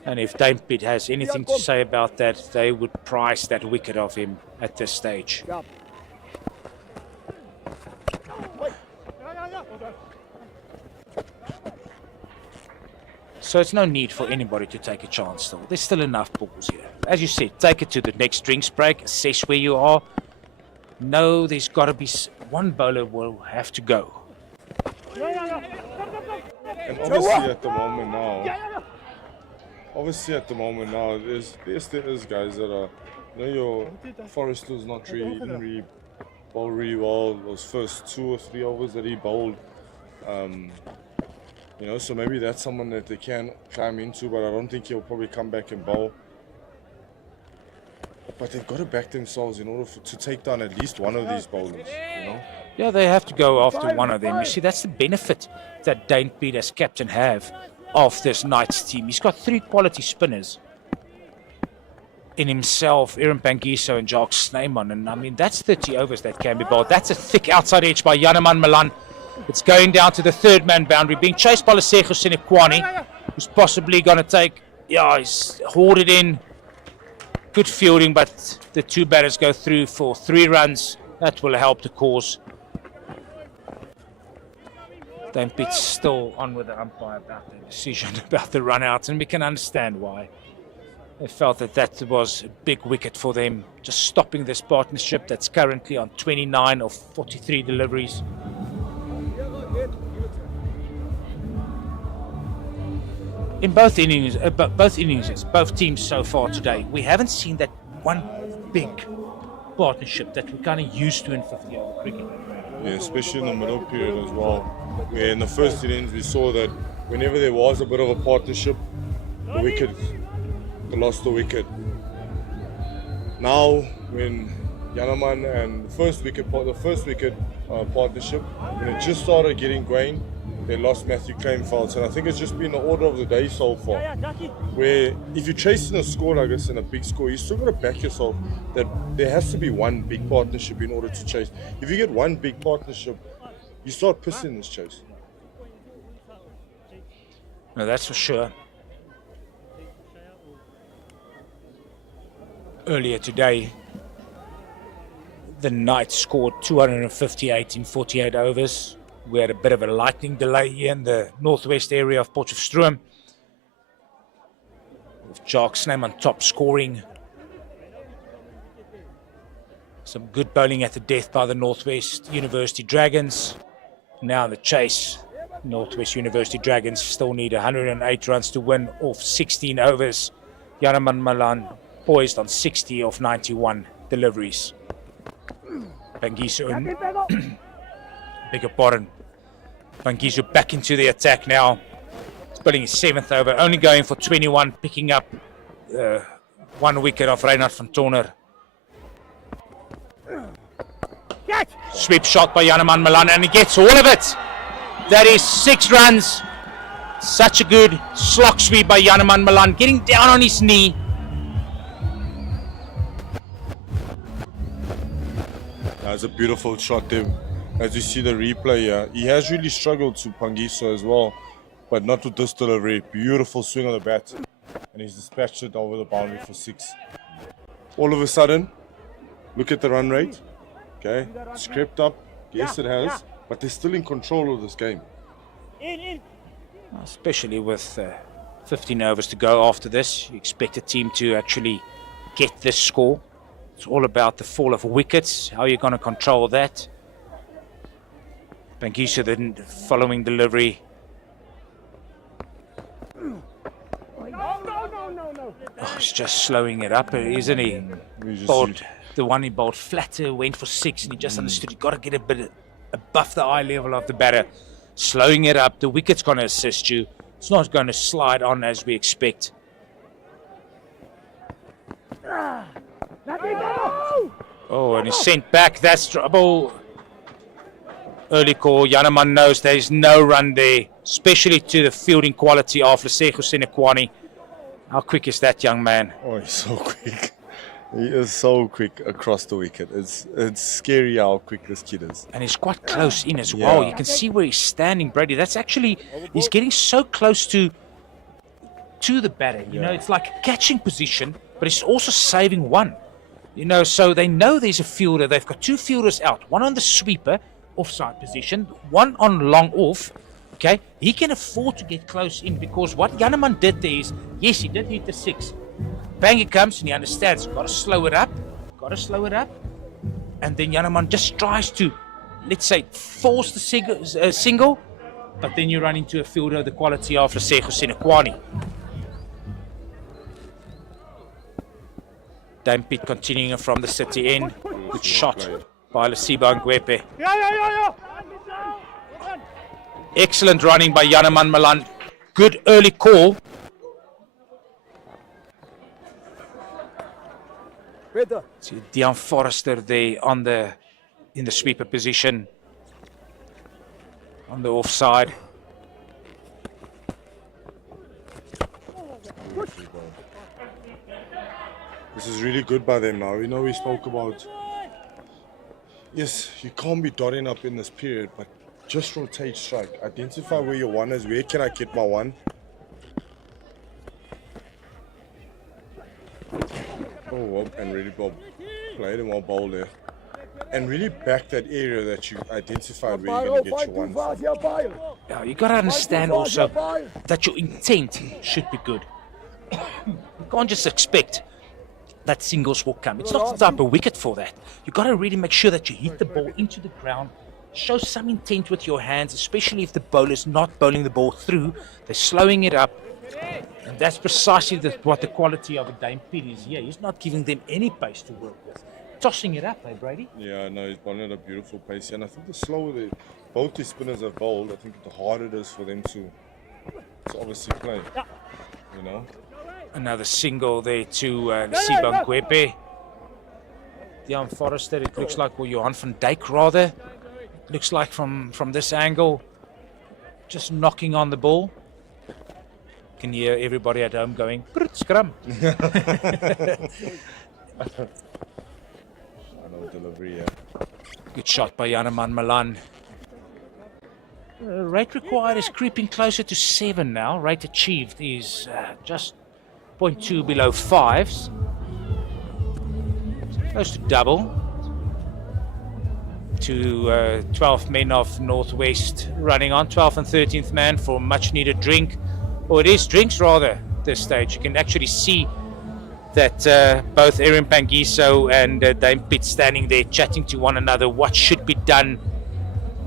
And if Dame Piet has anything to say about that, they would prize that wicket of him at this stage. So it's no need for anybody to take a chance still. There's still enough balls here. As you said, take it to the next drinks break, assess where you are. No, there's got to be one bowler will have to go. And obviously at the moment now, there's guys that are, you know, your Forrester's not really, he didn't really bowl really well those first 2 or 3 overs that he bowled. You know, so maybe that's someone that they can climb into, but I don't think he'll probably come back and bowl. But they've got to back themselves in order to take down at least one of these bowlers, you know? Yeah, they have to go after one of them. You see, that's the benefit that Dane Piet as captain have of this Knights team. He's got 3 quality spinners in himself, Aaron Pangiso and Jacques Snyman. And I mean, that's 30 overs that can be bowled. That's a thick outside edge by Janeman Milan. It's going down to the 3rd man boundary, being chased by Lesego Senekwani, who's possibly going to take, he's hoarded in. Good fielding, but the 2 batters go through for 3 runs. That will help the cause. Dane Piet's still on with the umpire about the decision about the run out, and we can understand why. They felt that was a big wicket for them, just stopping this partnership that's currently on 29 of 43 deliveries. In both innings, both teams so far today, we haven't seen that one big partnership that we're kind of used to in 50-over cricket. Yeah, especially in the middle period as well. Where in the first innings we saw that whenever there was a bit of a partnership, they lost the wicket. Now, when Janeman and the first wicket partnership, when it just started getting going, they lost Matthew Kleinfeldt, and I think it's just been the order of the day so far. Where if you're chasing a score like this and a big score, you still got to back yourself that there has to be one big partnership in order to chase. If you get one big partnership, you start pissing this chase. No, that's for sure. Earlier today, the Knights scored 258 in 48 overs. We had a bit of a lightning delay here in the northwest area of Potchefstroom, with Jacques Snyman top scoring. Some good bowling at the death by the Northwest University Dragons. Now the chase. Northwest University Dragons still need 108 runs to win off 16 overs. Janeman Milan poised on 60 of 91 deliveries. Pangiso, bigger pardon. Pangiso back into the attack now. Spilling his 7th over, only going for 21, picking up 1 wicket of Reinhard van Toner. Sweep shot by Janeman Malan, and he gets all of it. That is 6 runs. Such a good slog sweep by Janeman Malan, getting down on his knee. That's a beautiful shot there. As you see the replay here, he has really struggled to Pangiso as well, but not with this delivery. Beautiful swing on the bat, and he's dispatched it over the boundary for 6. All of a sudden, look at the run rate. Okay, it's crept up. Yes, it has, but they're still in control of this game. Especially with 15 overs to go after this, you expect a team to actually get this score. It's all about the fall of wickets, how you're going to control that. Pangiso then following delivery. Oh, he's just slowing it up, isn't he? Bowled, the one he bowled flatter, went for 6, and he just understood you've got to get a bit above the eye level of the batter. Slowing it up, the wicket's going to assist you. It's not going to slide on as we expect. Oh, and he's sent back. That's trouble. Early call. Janeman knows there's no run there, especially to the fielding quality of Lesego Senekwani. How quick is that young man? Oh, he's so quick. He is so quick across the wicket. It's scary how quick this kid is. And he's quite close in as well. You can see where he's standing, Brady. That's actually, he's getting so close to the batter. You know, it's like a catching position, but it's also saving one. You know, so they know there's a fielder. They've got 2 fielders out. One on the sweeper, offside position. One on long off. Okay, he can afford to get close in because what Janeman did there is, yes, he did hit the 6. Bang, he comes and he understands. Got to slow it up. And then Janeman just tries to, let's say, force the single. But then you run into a fielder the quality of Lesego Senekwani. Dame Piet continuing from the city end. Good shot by Lesiba Ngwepe. Excellent running by Janeman Malan. Good early call. See Dion Forrester there in the sweeper position on the offside. This is really good by them now. You know, we spoke about, yes, you can't be dotting up in this period, but just rotate strike. Identify where your 1 is. Where can I get my 1? Oh, well, and really played him well bowl there. And really back that area that you identified where you're going to get your 1 from. Yeah, you got to understand also that your intent should be good. You can't just expect that singles will come. It's not the type of wicket for that. You got to really make sure that you hit the ball into the ground. Show some intent with your hands, especially if the bowler's not bowling the ball through. They're slowing it up. And that's precisely what the quality of a Dame Piet is here. He's not giving them any pace to work with. Tossing it up, Brady? Yeah, no, he's bowling at a beautiful pace. And I think the slower both these spinners have bowled, I think the harder it is for them to obviously play. You know? Another single there to Lesiba Ngwepe. Dion Forrester, it looks like, or Johan van Dijk rather. Looks like from this angle, just knocking on the ball. Can hear everybody at home going, scrum. I know delivery, yeah. Good shot by Janeman Malan. Rate required is creeping closer to 7 now. Rate achieved is just 0.2 below 5s. Close to double. To 12th men of Northwest running on. 12th and 13th man for much needed drink. Or it is drinks rather at this stage. You can actually see that both Aaron Pangiso and Dame Piet standing there chatting to one another. What should be done?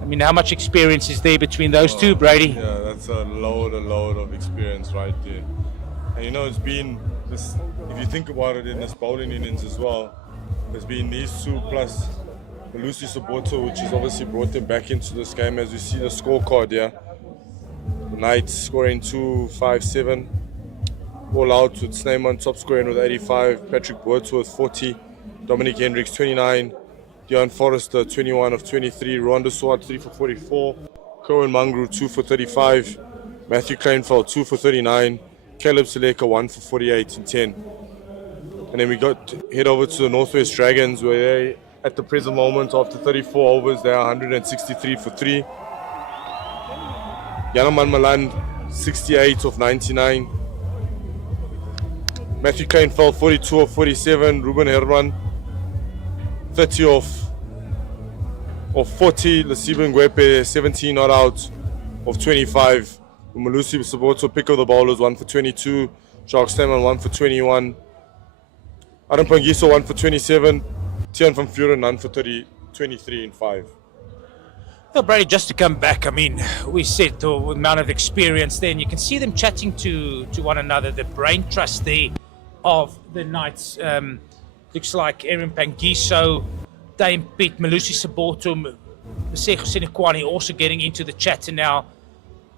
I mean, how much experience is there between those two, Brady? Yeah, that's a load of experience right there. And you know, it's been this, if you think about it in this bowling innings as well, there's been these two plus Lucy Soboto, which has obviously brought them back into this game. As you see the scorecard here, the Knight scoring 257. All out with Snyman top scoring with 85. Patrick Wordsworth 40. Dominic Hendricks 29. Dion Forrester 21 of 23. Rwanda Swart 3 for 44. Cohen Mangru 2 for 35. Matthew Kleinfeld 2 for 39. Caleb Seleka 1 for 48 and 10. And then we head over to the Northwest Dragons, where they, at the present moment, after 34 overs, they are 163 for 3. Yanaman Malan 68 of 99. Matthew Kleinfeld 42 of 47. Ruben Herman 30 of 40. Lasiba Ngwepe 17 not out of 25. Malusi Saboto pick of the bowlers 1 for 22. Jacques Stamman 1 for 21. Adam Pangiso 1 for 27. Tian van Vuren none for 23 and 5. Well, Brady, just to come back, I mean, we said the amount of experience there, and you can see them chatting to one another. The brain trust there of the Knights. Looks like Aaron Pangiso, Dame Piet, Malusi Sabotum, Masego Sinekwani also getting into the chat. And now,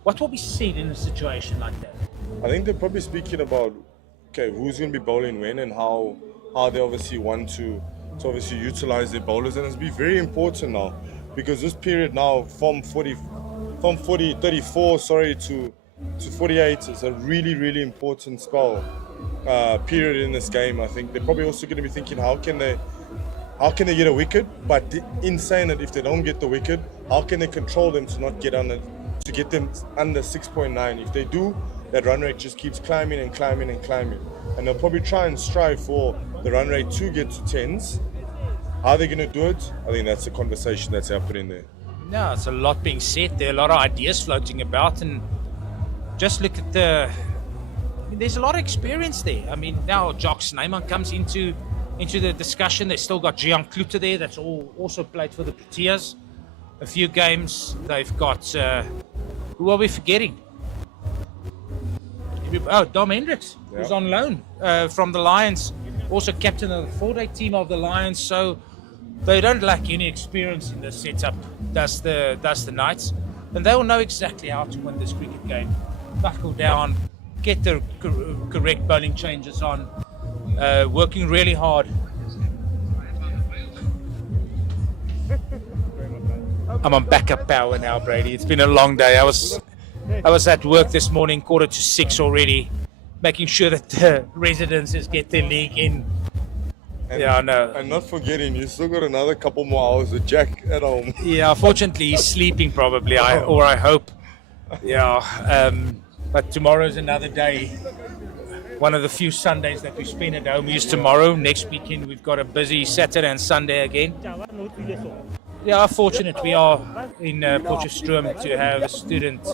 what will be said in a situation like that? I think they're probably speaking about, okay, who's going to be bowling when and how they obviously want to obviously utilize their bowlers. And it's be very important now, because this period now from 34 to 48 is a really, really important spell period in this game. I think they're probably also going to be thinking, how can they get a wicket? But in saying that, if they don't get the wicket, how can they control them to not get under, to get them under 6.9? If they do, that run rate just keeps climbing and climbing and climbing, and they'll probably try and strive for the run rate to get to 10s. How they're going to do it, I think that's a conversation that's happening there. No, it's a lot being said. There are a lot of ideas floating about, and just look at there's a lot of experience there. I mean, now Jacques Snyman comes into the discussion. They've still got Gian Klute there, that's also played for the Proteas a few games. They've got, who are we forgetting? Oh, Dom Hendricks, who's on loan from the Lions, also captain of the 4-day team of the Lions. So they don't lack any experience in this setup. That's the Knights, and they will know exactly how to win this cricket game. Buckle down, get the correct bowling changes on, working really hard. I'm on backup power now, Brady. It's been a long day. I was at work this morning, 5:45 already, making sure that the residences get their league in. And, yeah, I know. And not forgetting, you still got another couple more hours with Jack at home. Yeah, fortunately he's sleeping probably, I hope. Yeah, but tomorrow's another day. One of the few Sundays that we spend at home is tomorrow. Next weekend we've got a busy Saturday and Sunday again. Yeah, how fortunate we are in Potchefstroom to have a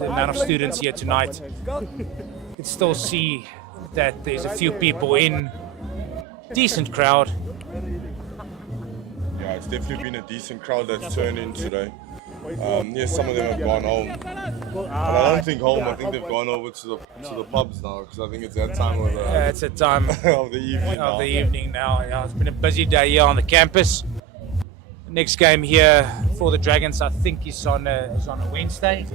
amount of students here tonight. You can still see that there's a few people in. Decent crowd. Yeah, it's definitely been a decent crowd that's turned in today. Yes, some of them have gone home. And I don't think home, I think they've gone over to the pubs now, because I think it's that time of the, It's a time of the evening now. Yeah, it's been a busy day here on the campus. Next game here for the Dragons, I think, is on a Wednesday.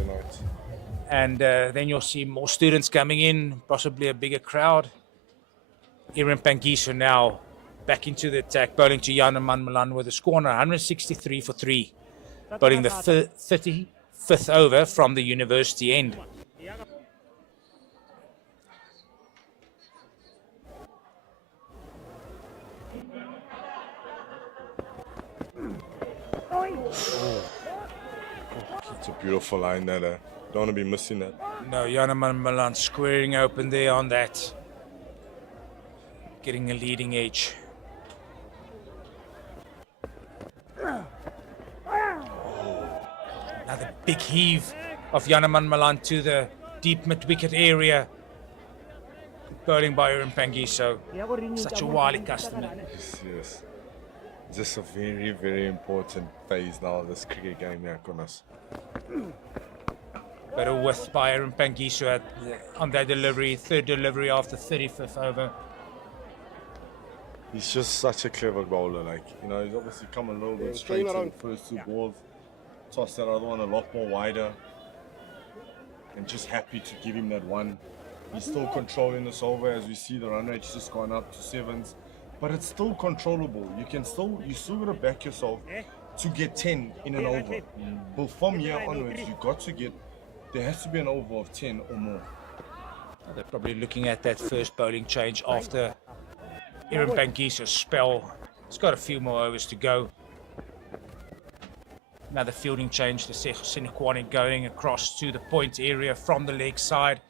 And then you'll see more students coming in, possibly a bigger crowd. Aaron Pangiso now back into the attack, bowling to Yanaman Malan with a score on 163 for 3, bowling the 35th over from the university end. It's a beautiful line there. Don't want to be missing that. No, Yanaman Malan squaring open there on that. Getting a leading edge. Another big heave of Yanaman Malan to the deep mid-wicket area. Bowling by Aaron Pangiso. Such a wily customer. Yes. Just a very, very important phase now of this cricket game here, Konas. But a width by Aaron Pangiso on that delivery, third delivery after 35th over. He's just such a clever bowler. He's obviously come a little bit straight to the first two balls. Tossed that other one a lot more wider. and just happy to give him that one. He's still controlling this over. As we see, the run rate's just gone up to 7s, but it's still controllable. You still got to back yourself to get 10 in an over. But from here onwards, there has to be an over of 10 or more. They're probably looking at that first bowling change after Aaron Bangisa's spell. He's got a few more overs to go. Another fielding change to Sinequani going across to the point area from the leg side.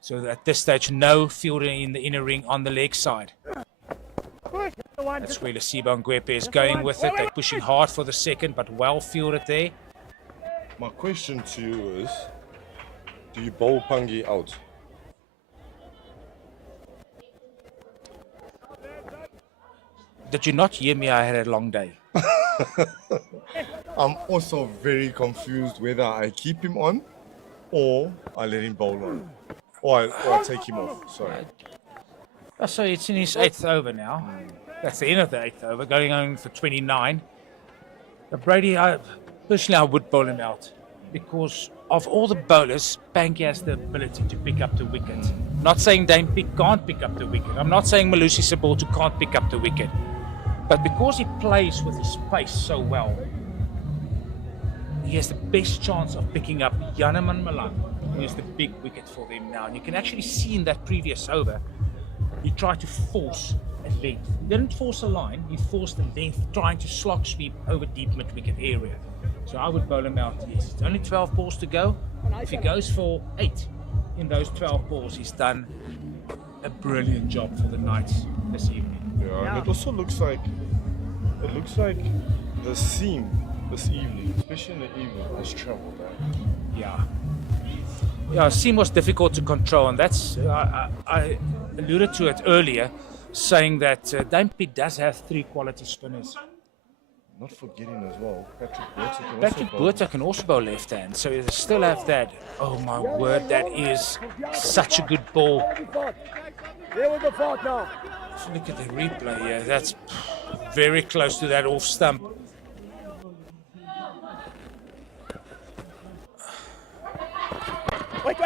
So at this stage, no fielding in the inner ring on the leg side. That's where Lesiba Ngwepe is going with it. They're pushing hard for the second, but well fielded there. My question to you is, do you bowl Pangi out? Did you not hear me? I had a long day. I'm also very confused whether I keep him on or I let him bowl on. Or I take him off, sorry. So it's in his 8th over now. That's the end of the 8th over, going on for 29. But Brady, personally I would bowl him out because of all the bowlers, Pangi has the ability to pick up the wicket. Not saying Dame Pick can't pick up the wicket. I'm not saying Malusi Saboltu can't pick up the wicket. But because he plays with his pace so well, he has the best chance of picking up Yanaman Malan, who is the big wicket for them now. And you can actually see in that previous over, he tried to force a length. He didn't force a line, he forced a length, trying to slog sweep over deep mid-wicket area. So I would bowl him out, yes. It's only 12 balls to go. If he goes for 8 in those 12 balls, he's done a brilliant job for the Knights this evening. Yeah, and it also looks like the seam this evening, especially in the evening, has travelled out. Yeah, seam was difficult to control, and that's I alluded to it earlier, saying that Dame Pitt does have 3 quality spinners. Not forgetting as well, Patrick Botha can also bowl left hand, so they still have that. Oh my word, that is such a good ball. If you look at the replay here, that's very close to that off stump. Wait.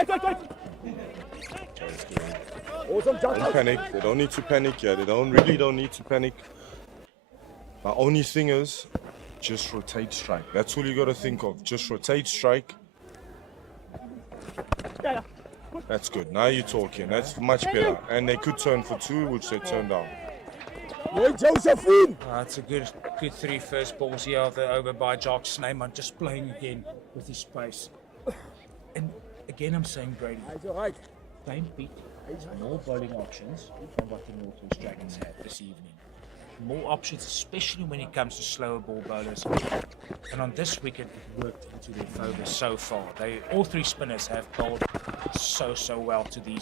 Don't panic. They don't need to panic yet. They really don't need to panic. My only thing is, just rotate strike. That's all you got to think of. Just rotate strike. That's good. Now you're talking. That's much better. And they could turn for 2, which they turned down. It's a good 3 first balls here over by Jock Snyman, just playing again with his pace. And again, I'm saying, Brady, Dame Pitt has more bowling options than what the Northwest Dragons had this evening. More options, especially when it comes to slower ball bowlers. And on this wicket, it worked into their favour so far. All 3 spinners have bowled so well to the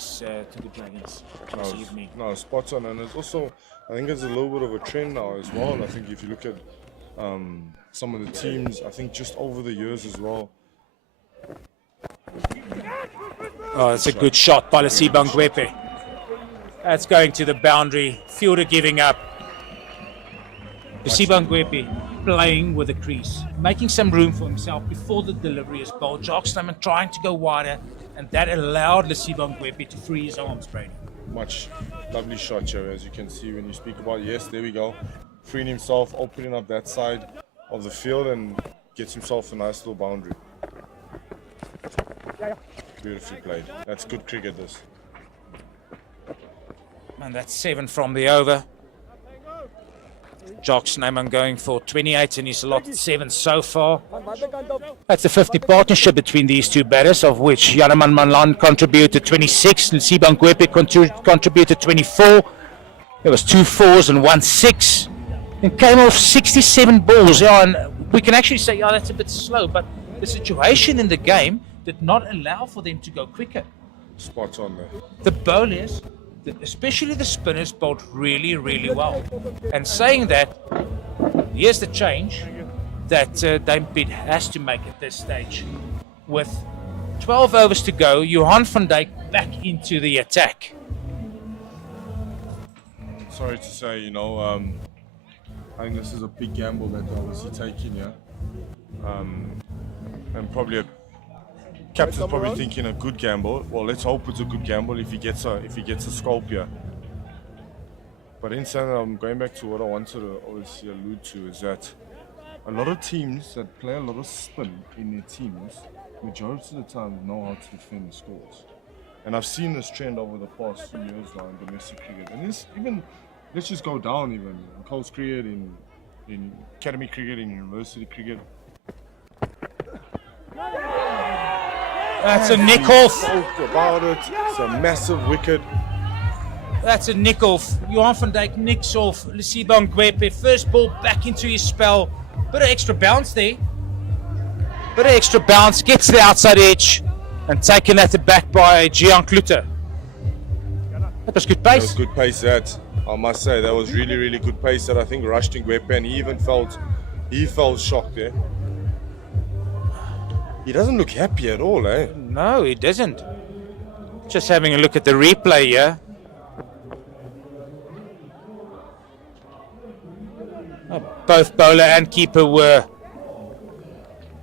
Dragons this evening. No, spot on. And it's also, I think it's a little bit of a trend now as well. I think if you look at some of the teams, I think just over the years as well. Oh, that's a good shot by Lesiba Ngwepe. That's going to the boundary. Fielder giving up. Lesiba Ngwepe playing with the crease, making some room for himself before the delivery is bowled. Jock Snyman trying to go wider, and that allowed Lesiba Ngwepe to free his arms, Brady. Much lovely shot here, as you can see when you speak about. Yes, there we go. Freeing himself, opening up that side of the field, and gets himself a nice little boundary. Beautifully played. That's good cricket, this. And that's 7 from the over. Jock Snyman going for 28 and he's allotted 7 so far. That's a 50 partnership between these 2 batters, of which Yanaman Malan contributed 26 and Lesiba Ngwepe contributed 24. There was 2 4s and 1 6. And came off 67 balls. Yeah, and we can actually say, that's a bit slow, but the situation in the game did not allow for them to go quicker. Spot on there. The bowlers, especially the spinners, bowled really well. And saying that, here's the change that Dame Pitt has to make at this stage. With 12 overs to go, Johan van Dijk back into the attack. Sorry to say, I think this is a big gamble that they're obviously taking here. And probably captain's probably thinking a good gamble. Well, let's hope it's a good gamble if he gets a sculpt here. But in saying that, I'm going back to what I wanted to obviously allude to, is that a lot of teams that play a lot of spin in their teams, majority of the time know how to defend the scores. And I've seen this trend over the past few years now in domestic cricket. And this even, let's just go down even in coast cricket, in academy cricket, in university cricket. That's a nick off. About it. It's a massive wicket. That's a nick off. Johan van Dijk nicks off Lesiba Ngwepe. First ball back into his spell. Bit of extra bounce there. Bit of extra bounce. Gets the outside edge. And taken at the back by Gian Kluter. That was good pace. That was good pace, that. I must say, that was really, really good pace that I think rushed Ngwepe, and he even felt shocked there. He doesn't look happy at all, eh? No, he doesn't. Just having a look at the replay here. Both bowler and keeper were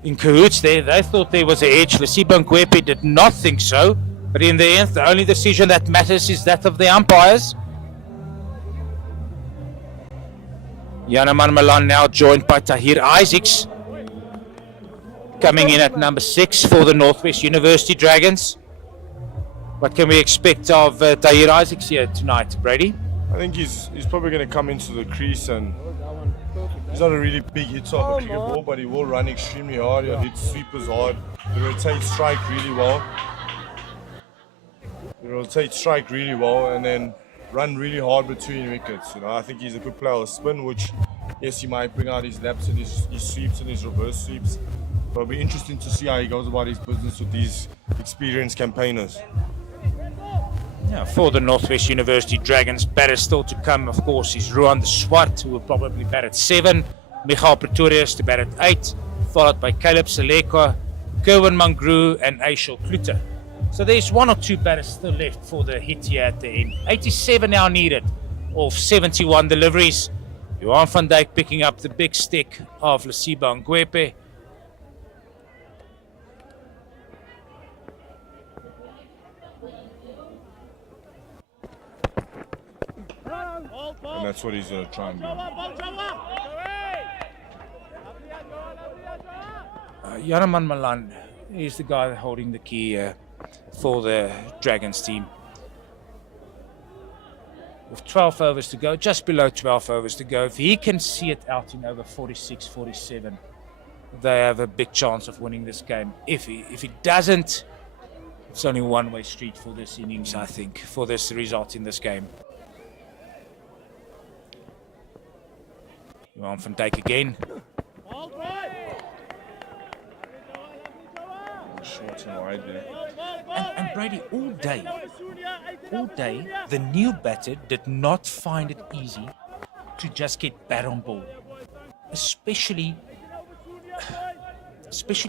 in cahoots there. They thought there was an edge. Lesiba Ngwepe did not think so. But in the end, the only decision that matters is that of the umpires. Yanaman Malan now joined by Tahir Isaacs, coming in at number 6 for the Northwest University Dragons. What can we expect of Tahir Isaacs here tonight, Brady? I think he's probably going to come into the crease, and he's not a really big hitter of a cricket ball, but he will run extremely hard. He'll hit sweepers hard. He rotates strike really well. And then run really hard between wickets. You know, I think he's a good player with spin, which, yes, he might bring out his laps and his sweeps and his reverse sweeps. But it'll be interesting to see how he goes about his business with these experienced campaigners. Yeah, for the Northwest University Dragons, batters still to come, of course, is Ruan de Swart, who will probably bat at 7, Michael Pretorius to bat at 8, followed by Caleb Seleka, Kerwin Mangru and Aishel Kluter. So there's 1 or 2 batters still left for the hit here at the end. 87 now needed of 71 deliveries. Johan van Dijk picking up the big stick of Lesiba Ngwepe. And that's what he's going to try and do. Yanaman Malan is the guy holding the key for the Dragons team. With 12 overs to go, just below 12 overs to go, if he can see it out in over 46, 47, they have a big chance of winning this game. If he doesn't, it's only one-way street for this innings, I think, for this result in this game. Johan van Dijk again. Short and wide there. And Brady, all day, the new batter did not find it easy to just get bat on ball, especially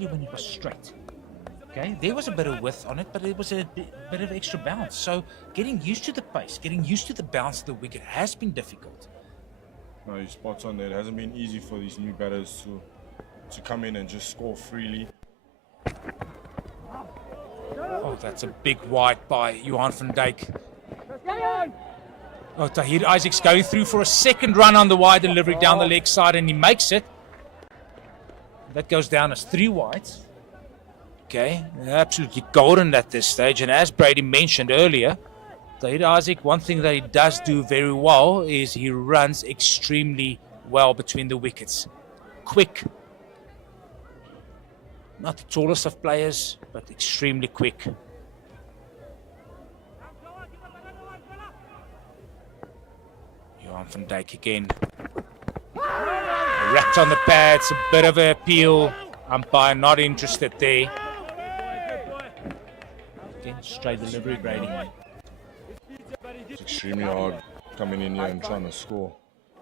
when it was straight. Okay, there was a bit of width on it, but it was a bit of extra bounce. So getting used to the pace, getting used to the bounce of the wicket has been difficult. No, you're spot on there. It hasn't been easy for these new batters to come in and just score freely. Oh, that's a big wide by Johan van Dijk. Oh, Tahir Isaacs going through for a second run on the wide delivery down the leg side, and he makes it. That goes down as 3 wides. Okay, absolutely golden at this stage. And as Brady mentioned earlier, Tahir Isaac, one thing that he does do very well is he runs extremely well between the wickets. Quick. Not the tallest of players, but extremely quick. Johan van Dijk again. Wrapped on the pads, a bit of an appeal. Umpire not interested there. Again, straight delivery, Brady. It's extremely hard coming in here and trying to score.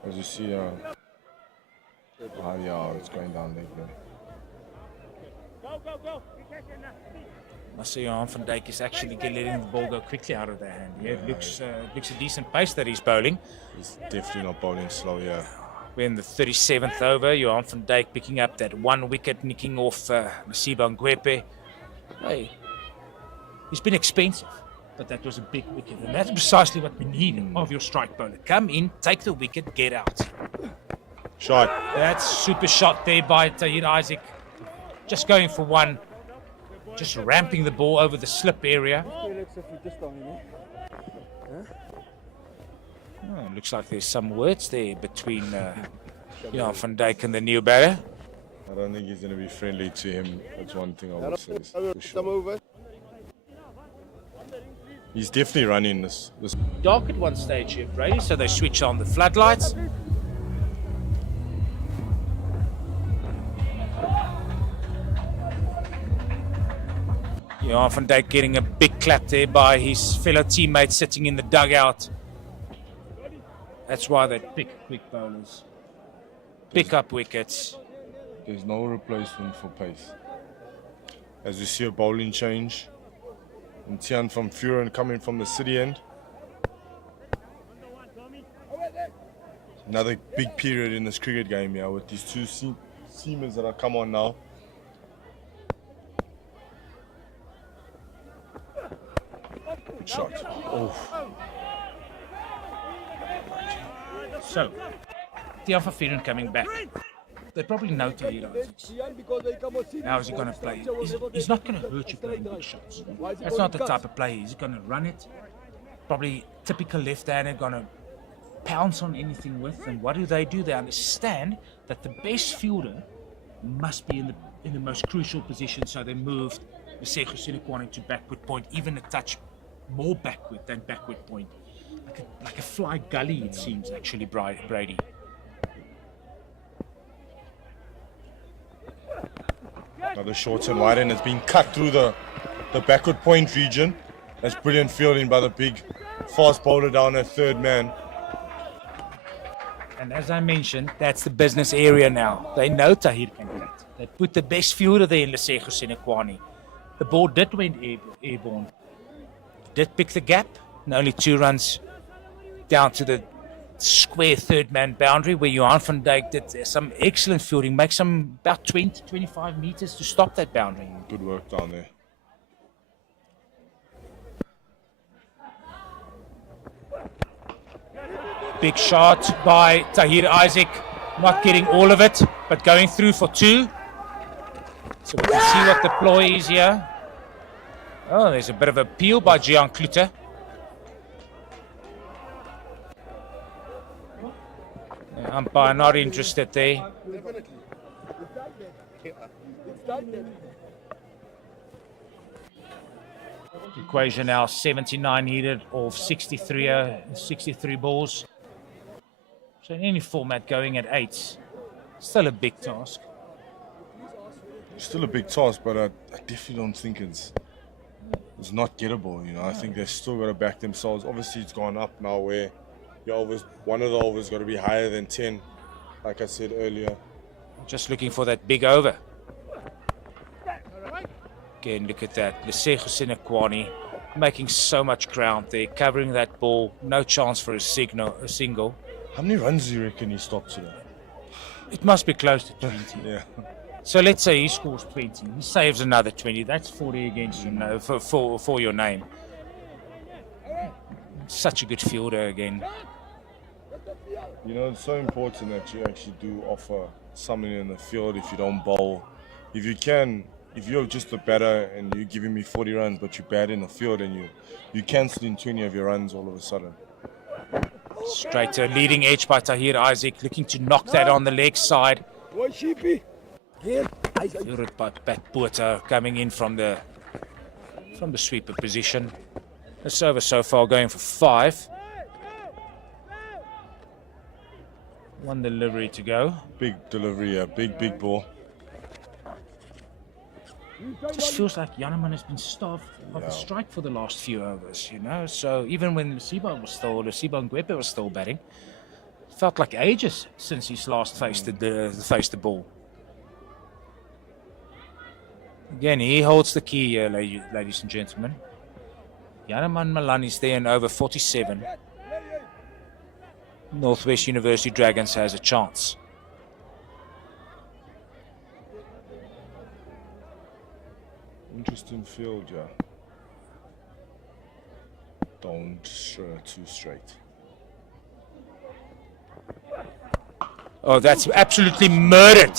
As you see, yeah, it's going down there. I see Johan van Dijk is actually letting the ball go quickly out of their hand. Yeah, it looks a decent pace that he's bowling. He's definitely not bowling slow, yeah. We're in the 37th over. Johan van Dijk picking up that 1 wicket, nicking off Lesiba Ngwepe. Hey, he's been expensive, but that was a big wicket, and that's precisely what we need of your strike bowler. Come in, take the wicket, get out. Shot. That's super shot there by Tahir Isaac. Just going for one, just ramping the ball over the slip area. Oh, looks like there's some words there between Jan van Dijk and the new batter. I don't think he's going to be friendly to him. That's one thing I would say. For sure. He's definitely running this. Dark at one stage here, Brady, so they switch on the floodlights. Jan van Dijk getting a big clap there by his fellow teammates sitting in the dugout. That's why they pick quick bowlers. Pick up wickets. There's no replacement for pace. As you see a bowling change. And Tian from Furen coming from the city end. Another big period in this cricket game here with these two seamers that have come on now. Good shot. Oh. So, Tian van Vuren coming back. They probably know Tahir Isaac. How is he going to play? He's not going to hurt you playing big shots. That's not the type of play. He's going to run it. Probably typical left-hander, going to pounce on anything with. And what do? They understand that the best fielder must be in the most crucial position. So they moved Lesego Sinequane to backward point, even a touch more backward than backward point. Like a fly gully, it seems, actually, Brady. Another short and wide end has been cut through the backward point region. That's brilliant fielding by the big fast bowler down at third man. And as I mentioned, that's the business area now. They know Tahir can cut. They put the best fielder there in Lesego Sinequane. The ball did went airborne. Did pick the gap, and only 2 runs down to the square third man boundary where Johan van Dijk did some excellent fielding, makes some about 20-25 meters to stop that boundary. Good work down there. Big shot by Tahir Isaac, not getting all of it, but going through for 2. So we can see what the ploy is here. Oh, there's a bit of a peel by Gian Kluter. Umpire not interested there. Equation now 79 needed of 63 balls. So in any format going at 8, still a big task. Still a big task, but I definitely don't think it's not gettable. You know, I think they've still got to back themselves. Obviously, it's gone up now where one of the overs got to be higher than 10, like I said earlier. Just looking for that big over. Again, look at that. Lesego Sinequane making so much ground there, covering that ball. No chance for a single. How many runs do you reckon he stopped today? It must be close to 20. Yeah. So let's say he scores 20. He saves another 20. That's 40 against you, for your name. Such a good fielder again. You know, it's so important that you actually do offer something in the field if you don't bowl. If you're just a batter and you're giving me 40 runs, but you bat in the field and you cancelling 20 of your runs all of a sudden. Straight to a leading edge by Tahir Isaac, looking to knock that on the leg side. Fielded by Pat Botha coming in from the sweeper position. This over so far going for 5. 1 delivery to go. Big delivery, yeah. Big ball. Just feels like Janneman has been starved of a strike for the last few overs, you know. So even when Lesibo Ngwepe was still batting, it felt like ages since he's last faced the ball. Again, he holds the key here, ladies and gentlemen. Janneman Malani's there in over 47. Northwest University Dragons has a chance. Interesting field, yeah. Don't too straight. Oh, that's absolutely murdered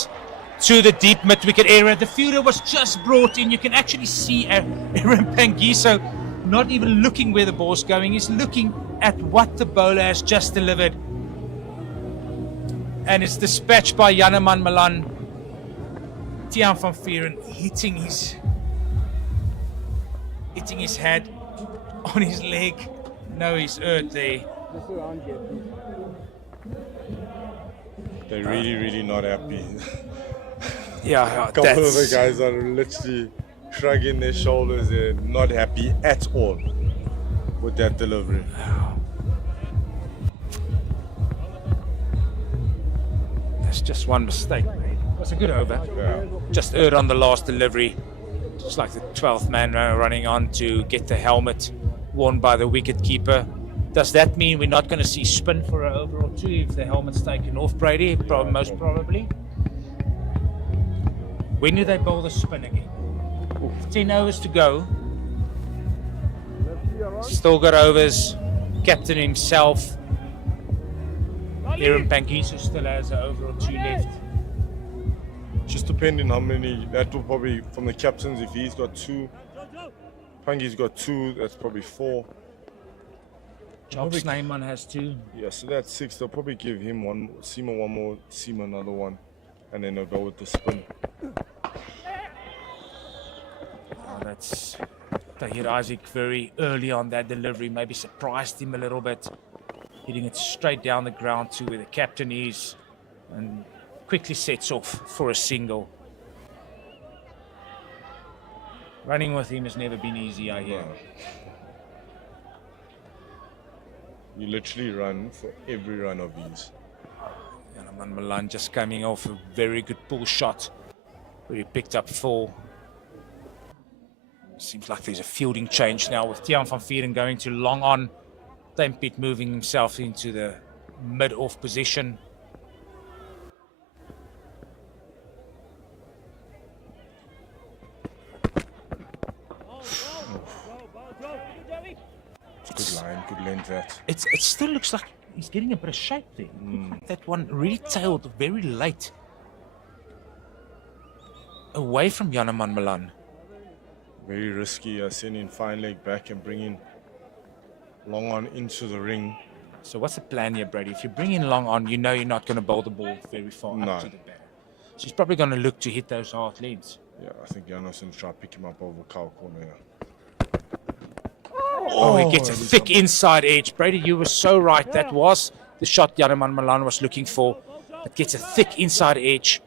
to the deep mid-wicket area. The fielder was just brought in. You can actually see Aaron Pangiso not even looking where the ball's going. He's looking at what the bowler has just delivered. And it's dispatched by Janneman Malan. Tiaan van Vuuren hitting his head on his leg. No, he's hurt there. They're really not happy. Yeah, A couple of the guys are literally shrugging their shoulders. They're not happy at all with that delivery. That's just one mistake, mate. It was a good over. Yeah. Just erred on the last delivery. Just like the 12th man running on to get the helmet worn by the wicket keeper. Does that mean we're not going to see spin for an over or two if the helmet's taken off, Brady? Most probably. When do they bowl the spin again? 10 overs to go. Still got overs. Captain himself. Aaron Pangiso still has an over or two left. Just depending how many, that will probably, from the captains, if he's got 2, Pangi's got 2, that's probably 4. Job Snyman has 2. Yeah, so that's 6. They'll probably give him one, Seema one more, Seema another one, and then they'll go with the spin. Oh, that's Tahir Isaac very early on that delivery, maybe surprised him a little bit. Hitting it straight down the ground to where the captain is and quickly sets off for a single. Running with him has never been easy, I hear. You literally run for every run of these. Janneman Malan just coming off a very good pull shot where he picked up 4. Seems like there's a fielding change now with Tiaan van Vuuren going to long on. Dame Piet moving himself into the mid-off position. Good line, good length that. It still looks like he's getting a bit of shape there. That one really tailed very late. Away from Janneman Malan. Very risky, sending fine leg back and bringing long on into the ring. So what's the plan here, Brady? If you bring in long on, you know you're not going to bowl the ball very far up to the bat. So he's probably going to look to hit those hard lengths. Yeah, I think Janneman's trying to pick him up over cow corner. Yeah. Oh, he gets a thick inside edge. Brady, you were so right. That was the shot Janneman Malan was looking for. It gets a thick inside edge.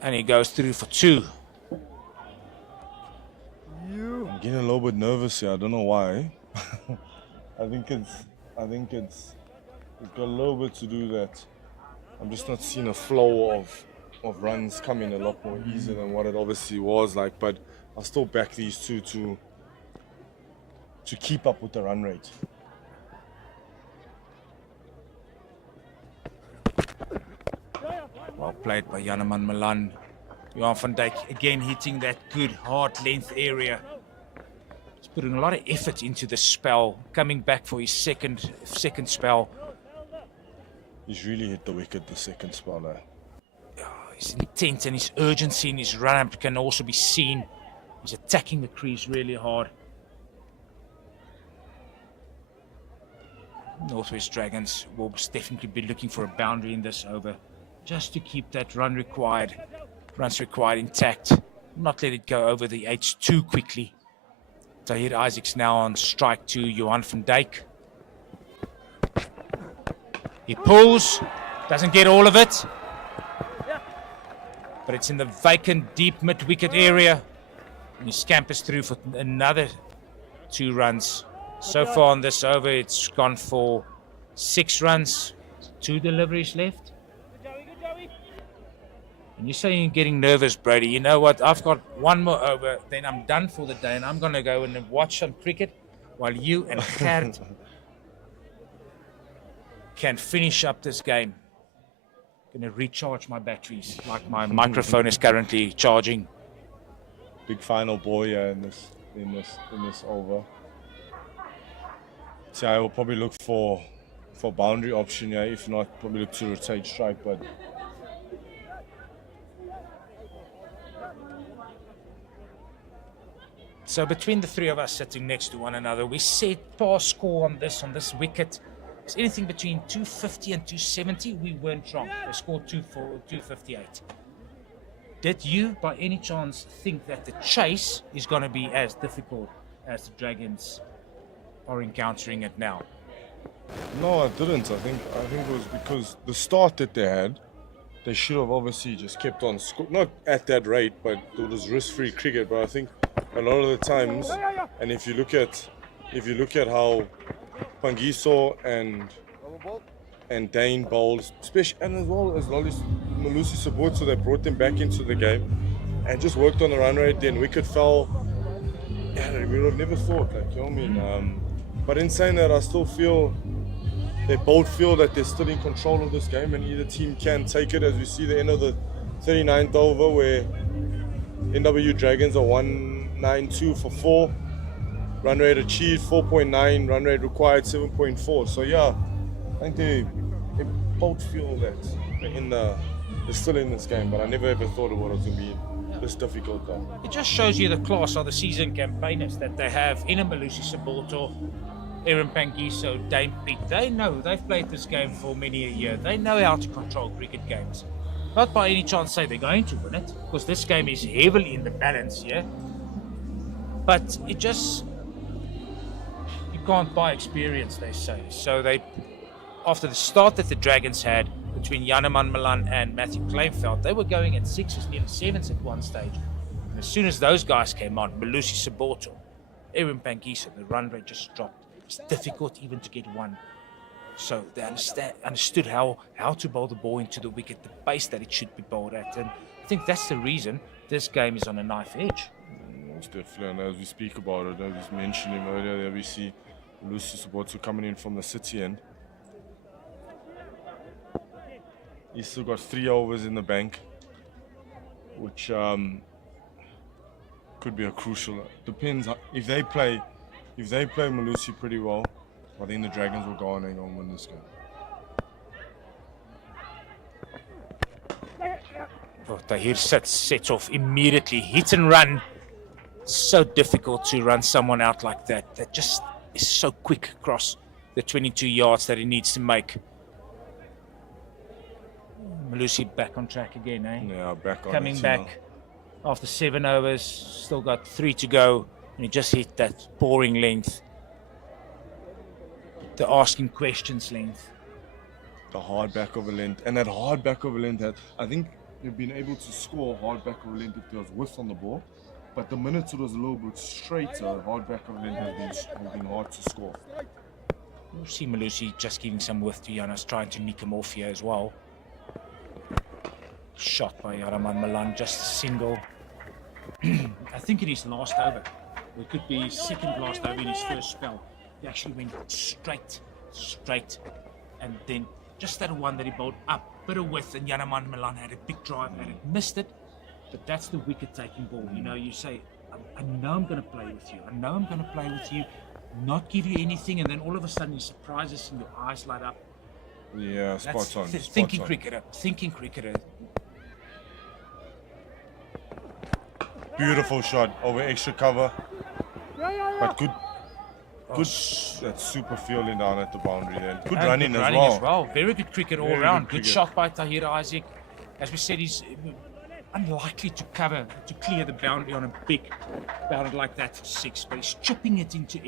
And he goes through for 2. I'm getting a little bit nervous here. I don't know why. I think it's got a little bit to do that. I'm just not seeing a flow of runs coming a lot more easier than what it obviously was like. But I'll still back these two to keep up with the run rate. Well played by Janneman Malan. Johan van Dijk again hitting that good hard length area. He's putting a lot of effort into the spell, coming back for his second spell. He's really hit the wicket the second spell there. His intent and his urgency in his run-up can also be seen. He's attacking the crease really hard. Northwest Dragons will definitely be looking for a boundary in this over, just to keep that runs required intact. Not let it go over the H too quickly. Tahir Isaac's now on strike to Johan van Dijk. He pulls, doesn't get all of it, but it's in the vacant deep mid-wicket area. And he scampers through for another 2 runs. So far on this over, it's gone for 6 runs, 2 deliveries left. And you're saying you're getting nervous, Brady. You know what? I've got 1 more over, then I'm done for the day, and I'm going to go and watch some cricket while you and Gert can finish up this game. Going to recharge my batteries, like my microphone is currently charging. big final ball here in this over. So I will probably look for boundary option here. If not, probably look to rotate strike. But So between the three of us sitting next to one another, we said par score on this wicket. It's anything between 250 and 270. We weren't wrong. They scored 258. Did you, by any chance, think that the chase is going to be as difficult as the Dragons are encountering it now? no, I didn't. I think it was because the start that they had, they should have obviously just kept on not at that rate, but it was risk-free cricket. But I think a lot of the times, and if you look at how Pangiso and Dane bowls, especially, and as well as Malusi support, so they brought them back into the game and just worked on the run rate. Then wicket fell. Yeah, we would have never thought, like, you know what I mean. But in saying that, I still feel they both feel that they're still in control of this game, and either team can take it. As we see the end of the 39th over, where NWU Dragons are 192 for 4. Run rate achieved 4.9, run rate required 7.4. So yeah, I think they both feel that they're still in this game, but I never ever thought it was going to be this difficult though. It just shows you the class of the seasoned campaigners that they have in a Malusi Saboto, Aaron Pangiso, Dame Pete. They know, they've played this game for many a year. They know how to control cricket games. Not by any chance say they're going to win it, because this game is heavily in the balance here. But it just, you can't buy experience, they say. So they, after the start that the Dragons had between Janneman Malan and Matthew Kleinveld, they were going at 6s, even 7s at one stage. And as soon as those guys came on, Malusi Saboto, Aaron Pangiso, the run rate just dropped. It's difficult even to get one. So they understood how to bowl the ball into the wicket, the pace that it should be bowled at. And I think that's the reason this game is on a knife edge. Most definitely, and as we speak about it, as we mentioned him earlier, there we see Malusi Saboto coming in from the City end. He's still got 3 overs in the bank, which could be a crucial. Depends if they play Malusi pretty well. I think the Dragons will go on and win this game. Oh, Tahir sets off immediately, hit and run. So difficult to run someone out like that. That just is so quick across the 22 yards that he needs to make. Malusi back on track again, eh? Yeah, back on coming back after 7 overs, still got 3 to go, and he just hit that boring length. The asking questions length. The hard back of a length, and that hard back of a length, I think they've been able to score a hard back of a length if there was width on the ball. But the minute it was a little bit straighter, hard back of a length has been hard to score. We'll see Malusi just giving some width to Giannis, trying to nick him off here as well. Shot by Janneman Malan, just a single. I think in his last over, it could be second last over in his first spell. He actually went straight, and then just that one that he bowled up, bit of width, and Janneman Malan had a big drive and it missed it. But that's the wicket-taking ball. You know, you say, I know I'm going to play with you. I know I'm going to play with you, not give you anything, and then all of a sudden you surprise us and your eyes light up. Yeah, spot on. Thinking cricketer. Beautiful shot over extra cover, but good. That's super fielding down at the boundary then. Good running as well. Very good cricket all round. Good shot by Tahir Isaac. As we said, he's unlikely to clear the boundary on a big boundary like that for 6, but he's chipping it into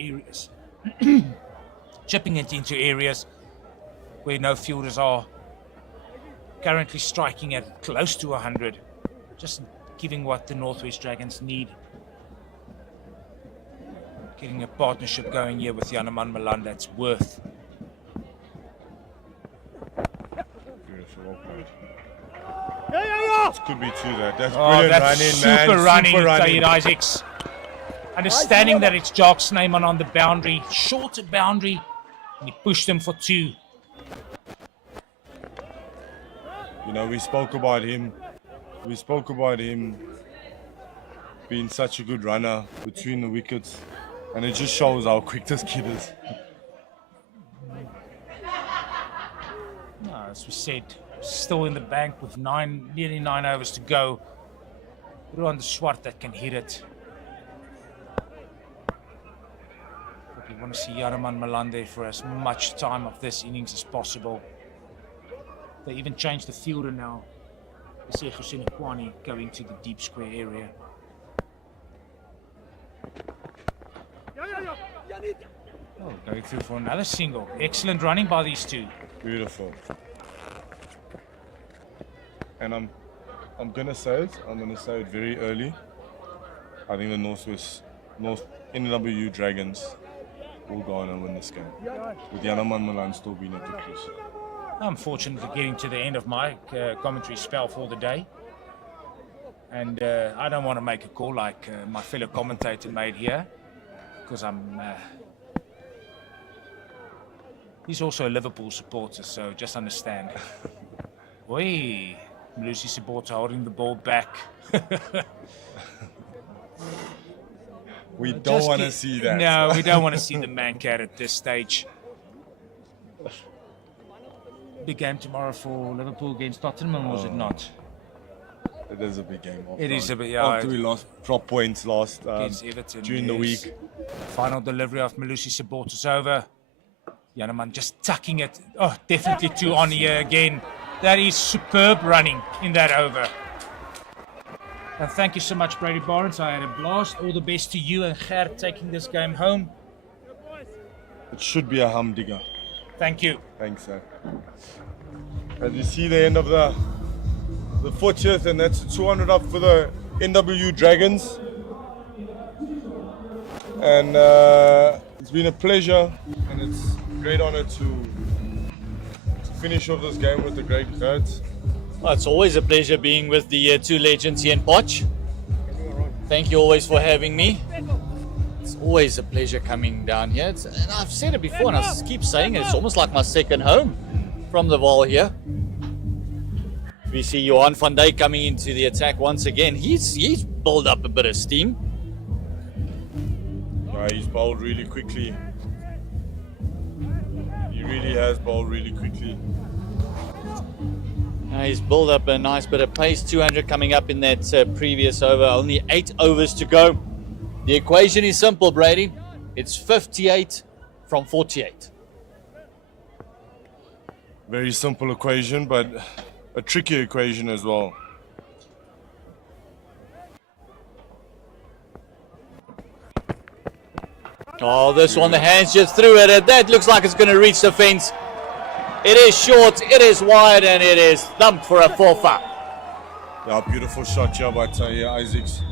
areas. Where no fielders are. Currently striking at close to 100. Just giving what the Northwest Dragons need. Getting a partnership going here with Janneman Malan that's worth. Beautiful, well played. This could be 2 there. That's brilliant that's running, super man. running, Super running. Tahir Isaacs. Understanding that it's Jock's name on the boundary, shorter boundary, and he pushed him for 2. You know, we spoke about him been such a good runner between the wickets, and it just shows how quick this kid is. No, as we said, still in the bank with nearly 9 overs to go. Ruan de Swart that can hit it. But we want to see Yaraman Malande for as much time of this innings as possible. They even changed the fielder now. We see Hussein Kwani going to the deep square area. Oh, going through for another single. Excellent running by these two. Beautiful. And I'm gonna say it. I'm gonna say it very early. I think the North NWU Dragons will go on and win this game, with Yanaman Milan still being at the crease. I'm fortunately getting to the end of my commentary spell for the day. And I don't want to make a call like my fellow commentator made here, because he's also a Liverpool supporter, so just understand. Oi, Malusi supporter holding the ball back. We don't want to see that. No, we don't want to see the man-cat at this stage. Big game tomorrow for Liverpool against Tottenham, or was it not? It is a big game. It is a bit, yeah. After we lost drop points Against Everton, during the week. Final delivery of Malusi supporters over. Yanaman just tucking it. Oh, definitely two on here again. That is superb running in that over. And thank you so much, Brady Barnes. I had a blast. All the best to you and Gert taking this game home. It should be a humdinger. Thank you. Thanks, sir. As you see the end of the 40th, and that's 200 up for the NWU Dragons. And it's been a pleasure, and it's a great honor to finish off this game with the great Gert. Well, it's always a pleasure being with the two legends here in Potch. Thank you always for having me. It's always a pleasure coming down here. And I've said it before, and I keep saying it. It's almost like my second home from the Val here. We see Johan van Dijk coming into the attack once again. He's built up a bit of steam. He's bowled really quickly. He really has bowled really quickly. He's built up a nice bit of pace. 200 coming up in that previous over. Only 8 overs to go. The equation is simple, Brady. It's 58 from 48. Very simple equation, but a tricky equation as well. Oh, this one, the hands just threw it. That looks like it's going to reach the fence. It is short, it is wide, and it is thumped for a 4-4. Yeah, beautiful shot here by Tahir Isaacs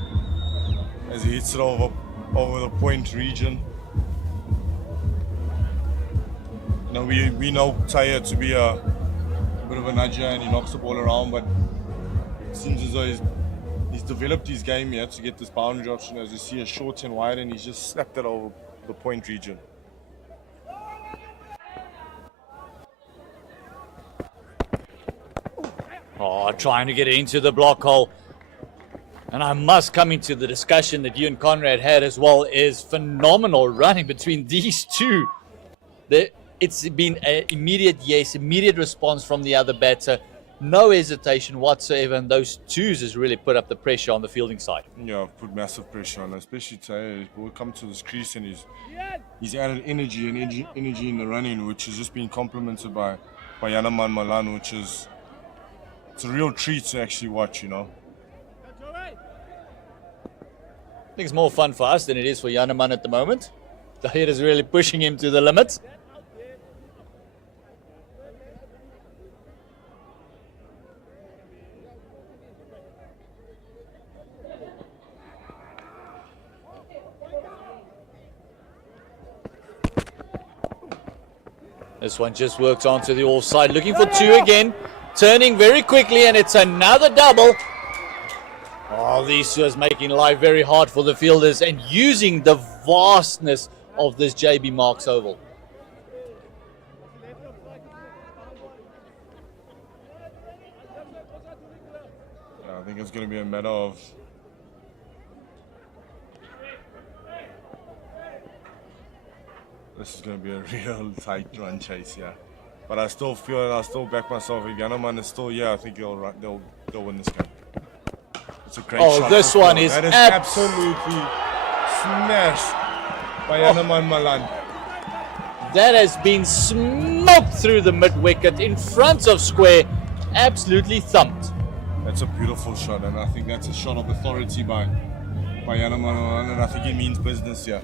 as he hits it over the point region. You know, we know Tahir to be a bit of a nudger, and he knocks the ball around, but it seems as though he's developed his game here to get this boundary option. As you see, a short and wide, and he's just snapped it over the point region. Oh, trying to get it into the block hole. And I must come into the discussion that you and Conrad had as well, is phenomenal running between these two. It's been an immediate response from the other batter. No hesitation whatsoever, and those twos has really put up the pressure on the fielding side. Yeah, I've put massive pressure on, especially Tahir. He'll come to this crease and he's added energy in the running, which has just been complemented by Yanaman Malan, which is it's a real treat to actually watch, you know. I think it's more fun for us than it is for Yanaman at the moment. Tahir is really pushing him to the limit. This one just works onto the offside, looking for two again, turning very quickly, and it's another double. Oh, these two is making life very hard for the fielders and using the vastness of this JB Marks Oval. I think it's going to be a matter of this is going to be a real tight run chase, yeah. But I still feel and I still back myself. If Yanaman is still here, I think they'll win this game. It's a great shot. This one is that is absolutely smashed by Yanaman Malan. That has been smoked through the mid wicket in front of square. Absolutely thumped. That's a beautiful shot, and I think that's a shot of authority by Yanaman Malan, and I think he means business here.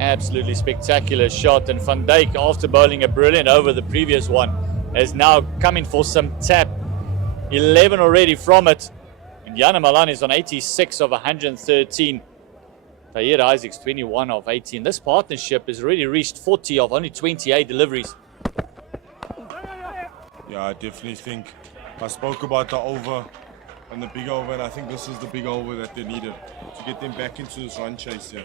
Absolutely spectacular shot, and Van Dijk, after bowling a brilliant over the previous one, is now coming for some tap. 11 already from it, and Yana Malan is on 86 of 113. Tahir Isaacs 21 of 18. This partnership has already reached 40 of only 28 deliveries. Yeah, I definitely think I spoke about the over and the big over, and I think this is the big over that they needed to get them back into this run chase here.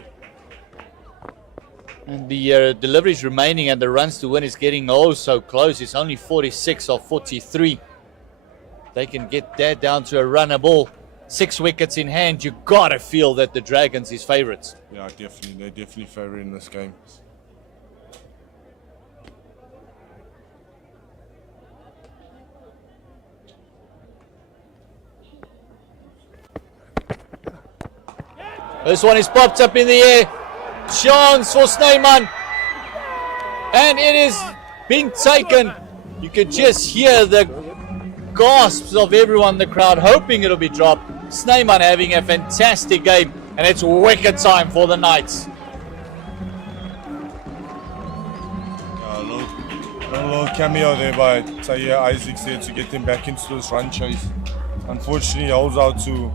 And the deliveries remaining and the runs to win is getting oh so close. It's only 46 of 43. They can get that down to a runner ball. 6 wickets in hand. You gotta feel that the Dragons is favourites. Yeah, definitely. They're definitely favourite in this game. This one is popped up in the air. Chance for Snyman. And it is being taken. You can just hear the gasps of everyone in the crowd hoping it'll be dropped. Snyman having a fantastic game, and it's wicket time for the Knights. A little cameo there by Tahir Isaacs there to get them back into this run chase. Unfortunately, he holds out to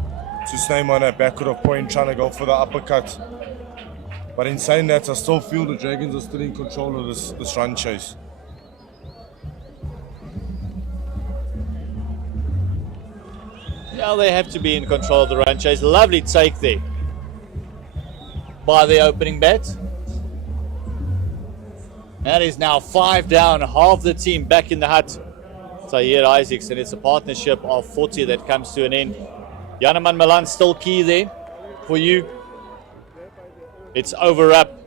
Snyman at backward of point, trying to go for the uppercut. But in saying that, I still feel the Dragons are still in control of this run chase. Yeah, they have to be in control of the run chase. Lovely take there by the opening bat. That is now 5 down, half the team back in the hut. Tahir Isaacs, and it's a partnership of 40 that comes to an end. Yanaman Malan still key there for you. It's over up.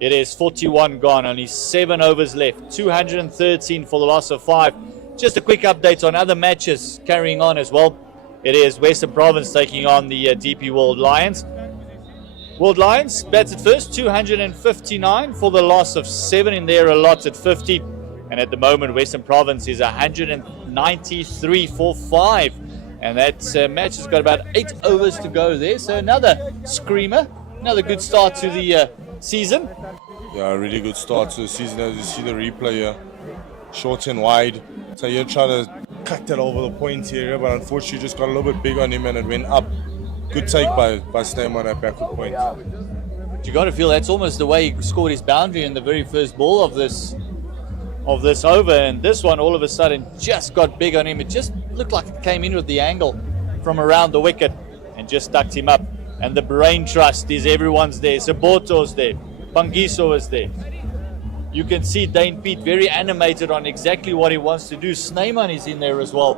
It is 41 gone, only 7 overs left. 213 for the loss of 5. Just a quick update on other matches carrying on as well. It is Western Province taking on the DP World Lions. World Lions batted first, 259 for the loss of 7 in their allotted 50. And at the moment, Western Province is 193 for 5. And that match has got about 8 overs to go there. So another screamer, another good start to the season. Yeah, a really good start to the season as you see the replay here. Short and wide. So you try to cut that over the point area, but unfortunately just got a little bit big on him and it went up. Good take by Snyman at backward point. You got to feel that's almost the way he scored his boundary in the very first ball of this over, and this one all of a sudden just got big on him. It just looked like it came in with the angle from around the wicket and just stuck him up. And the brain trust is everyone's there. Saboto's there. Pangiso is there. You can see Dane Pete very animated on exactly what he wants to do. Snyman is in there as well.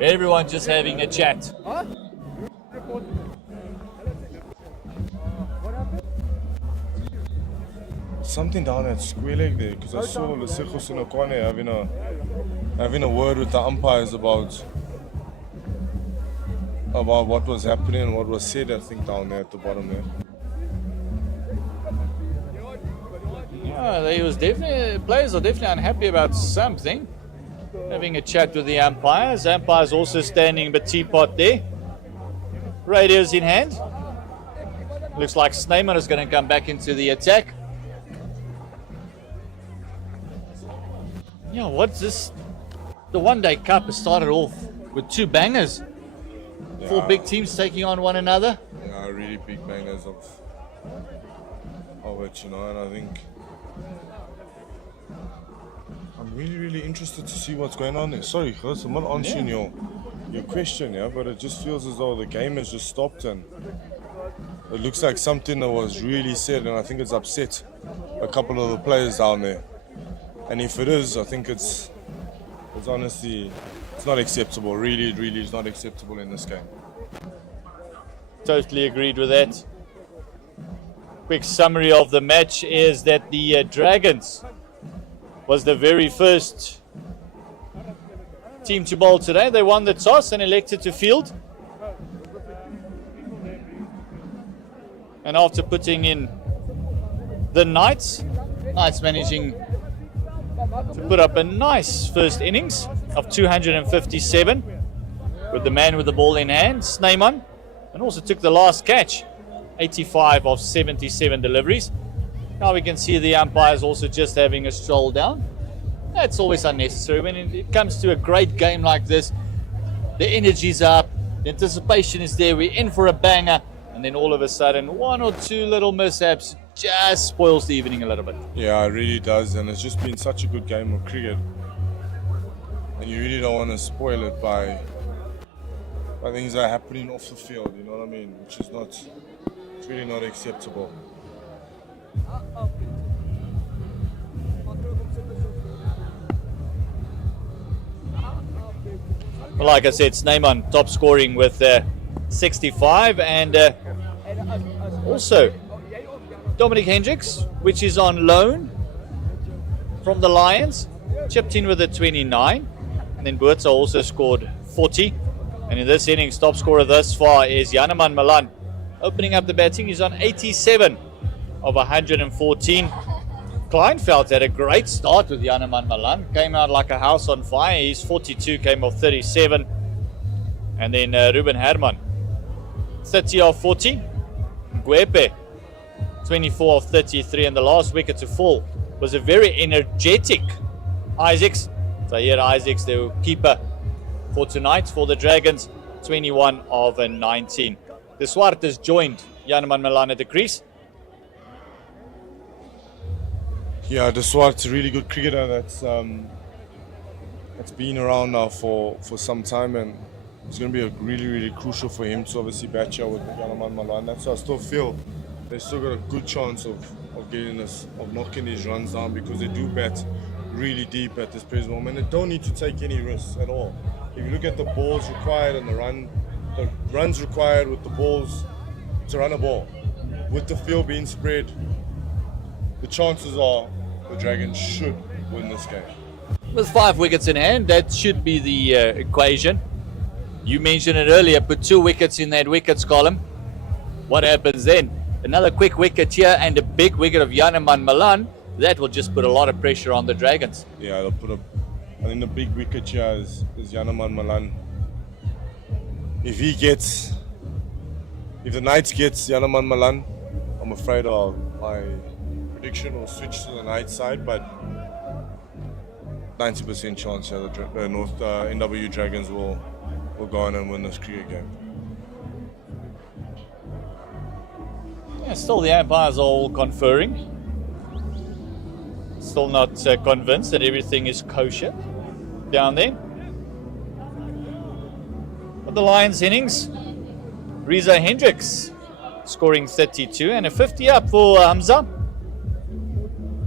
Everyone just having a chat. Something down at square leg there, because I saw Lesego Sinokwane having a word with the umpires about what was happening and what was said, I think, down there at the bottom there. Yeah, players are definitely unhappy about something. Having a chat with the umpires. Umpires also standing in the teapot there. Radios in hand. Looks like Snyman is going to come back into the attack. Yeah, what's this? The One Day Cup has started off with 2 bangers. Yeah. 4 big teams taking on one another. Yeah, really big bangers of it, you know, and I think I'm really interested to see what's going on there. Sorry, Chris, I'm not answering your question, yeah, but it just feels as though the game has just stopped and it looks like something that was really said, and I think it's upset a couple of the players down there. And if it is, I think it's honestly, it's not acceptable. Really is not acceptable in this game. Totally agreed with that. Quick summary of the match is that the Dragons was the very first team to bowl today. They won the toss and elected to field. And after putting in the Knights managing to put up a nice first innings of 257 with the man with the ball in hand, Snyman, and also took the last catch, 85 of 77 deliveries. Now we can see the umpires also just having a stroll down. That's always unnecessary. When it comes to a great game like this, the energy's up, the anticipation is there, we're in for a banger, and then all of a sudden, one or two little mishaps just spoils the evening a little bit. Yeah, it really does, and it's just been such a good game of cricket. And you really don't want to spoil it by things that are happening off the field, you know what I mean? Which is not, it's really not acceptable. Well, like I said, Snyman top scoring with 65, and also Dominic Hendricks, which is on loan from the Lions, chipped in with a 29, and then Boertse also scored 40. And in this innings, top scorer thus far is Janneman Malan. Opening up the batting, he's on 87 of 114. Kleinveld had a great start with Janneman Malan. Came out like a house on fire. He's 42, came off 37. And then Ruben Herman, 30 of 40. Guepe, 24 of 33. And the last wicket to fall was a very energetic Isaacs. Tahir Isaacs, the keeper for tonight for the Dragons, 21 of 19. The Swart has joined Janneman Malan at the crease. Yeah, De Swart's a really good cricketer that's been around now for some time, and it's going to be really crucial for him to obviously batch out with Janneman Malan. That's why I still feel they still got a good chance of getting this, of knocking these runs down, because they do bat really deep at this present moment. They don't need to take any risks at all. If you look at the balls required and the runs required with the balls to run a ball, with the field being spread, the chances are the Dragons should win this game. With 5 wickets in hand, that should be the equation. You mentioned it earlier, put 2 wickets in that wickets column. What happens then? Another quick wicket here and a big wicket of Janneman Malan. That will just put a lot of pressure on the Dragons. Yeah, they'll put I think the big wicket here is Janneman Malan. If the Knights gets Janneman Malan, I'm afraid my prediction will switch to the Knights side, but 90% chance the NWU Dragons will go on and win this cricket game. Yeah, still the umpires are all conferring. Still not convinced that everything is kosher down there. But the Lions innings, Reza Hendricks scoring 32 and a 50 up for Hamza.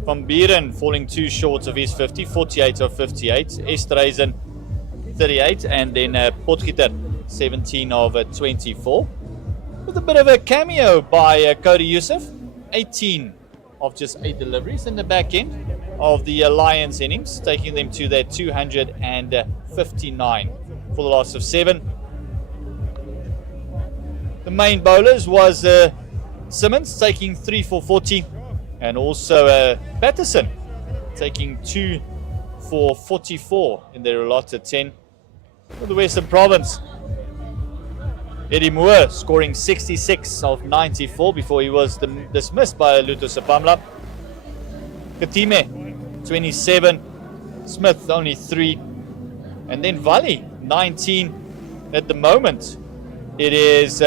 Van Buren falling 2 short of his 50, 48 of 58. Esterhuizen 38, and then Potgieter 17 of 24. With a bit of a cameo by Cody Youssef, 18 of just 8 deliveries in the back end of the Lions innings, taking them to their 259 for the loss of 7. The main bowlers was Simmons taking 3 for 40, and also Patterson taking 2 for 44 in their allotted 10. For the Western Province, Eddie Moore scoring 66 of 94 before he was dismissed by Luto Sapamla. Katime 27, Smith only 3, and then Valley 19. At the moment it is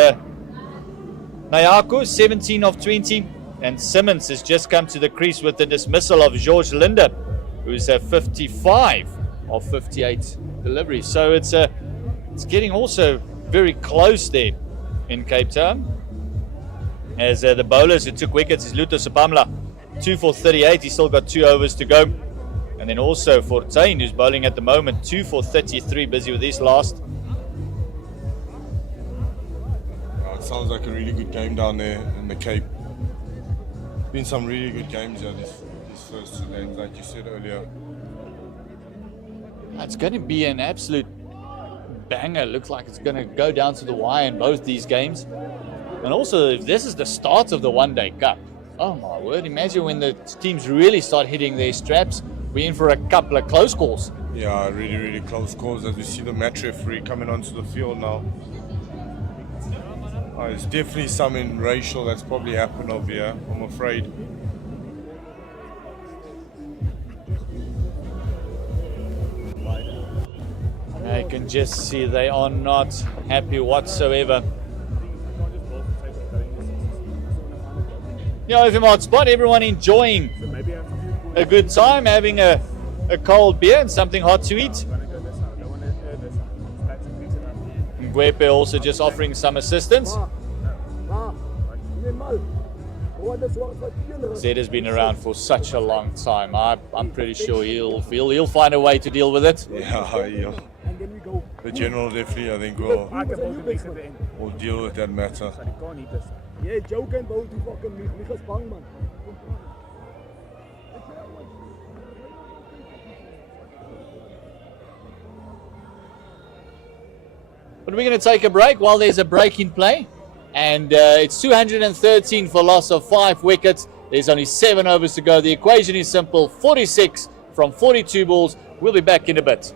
Nayako 17 of 20, and Simmons has just come to the crease with the dismissal of George Linder, who's 55 of 58 deliveries. So it's getting also very close there in Cape Town, as the bowlers who took wickets is Luto Sapamla, 2 for 38. He's still got 2 overs to go. And then also Fortuin, who's bowling at the moment, 2 for 33, busy with his last. It sounds like a really good game down there in the Cape. been some really good games here these first 2 games, like you said earlier. It's going to be an absolute banger. Looks like it's going to go down to the wire in both these games. And also, if this is the start of the one-day cup, oh my word, imagine when the teams really start hitting their straps, we're in for a couple of close calls. Yeah, really, really close calls as we see the match referee coming onto the field now. There's definitely something racial that's probably happened over here, I'm afraid. I can just see they are not happy whatsoever. Yeah, if I'm on spot, everyone enjoying a good time, having a cold beer and something hot to eat. Ngwepe also just offering some assistance. Zed has been around for such a long time. I'm pretty sure he'll find a way to deal with it. Yeah. The general definitely, I think, will deal with that matter. Yeah, joking about die fucking Michael Spang, man. But we're going to take a break while there's a break in play. And it's 213 for loss of 5 wickets. There's only 7 overs to go. The equation is simple. 46 from 42 balls. We'll be back in a bit.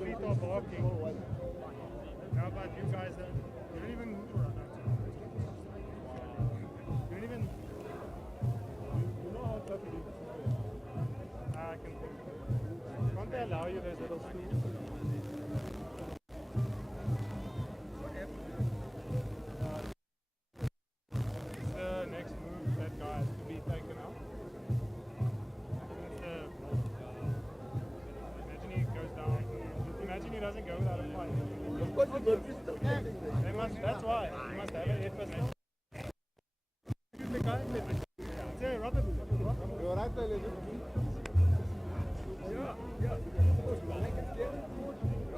Feet are barking. How about you guys? You don't even. You don't even. You know how tough it is. I can think. Can't they allow you those little stools?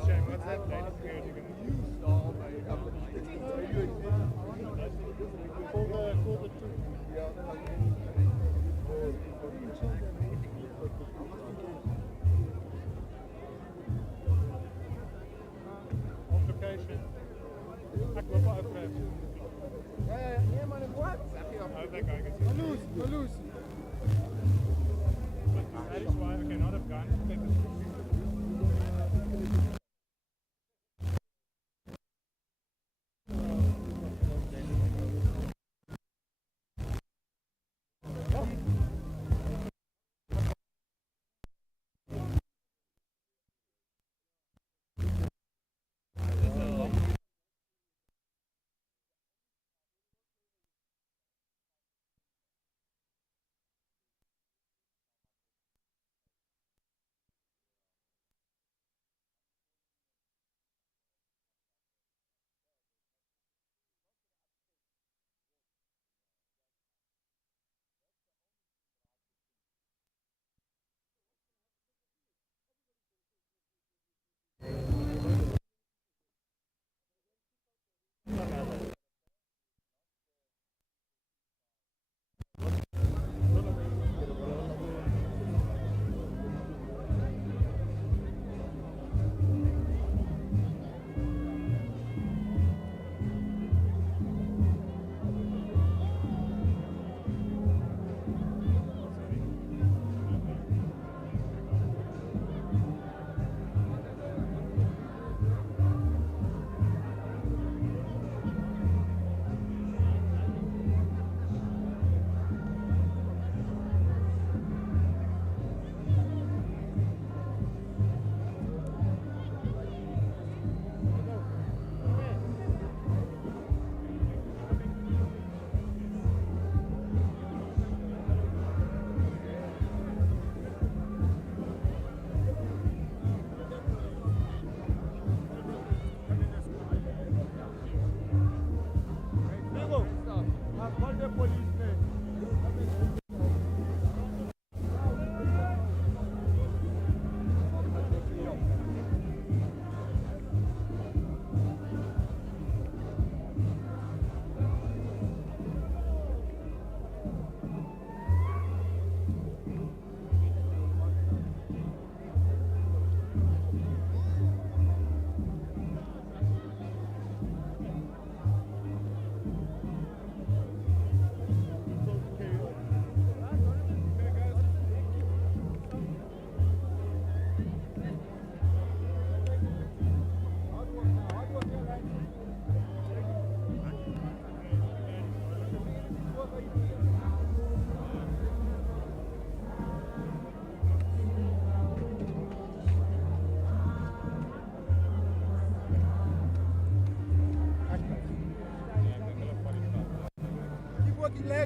Shame, what's that play? Security gonna Altercation. Ek loop maar uit. Nee, maar wat? How that guy gets hit. Loose. That is why, okay, not a gun.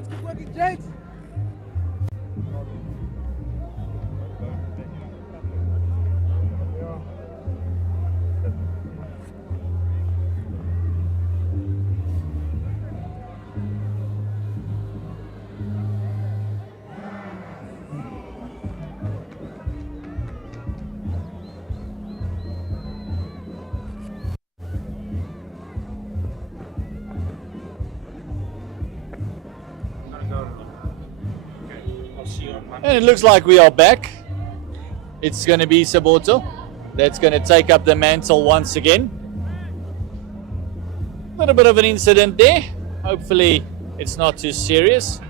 Keep working, James. And it looks like we are back. It's going to be Saboto that's going to take up the mantle once again. A little bit of an incident there. Hopefully it's not too serious.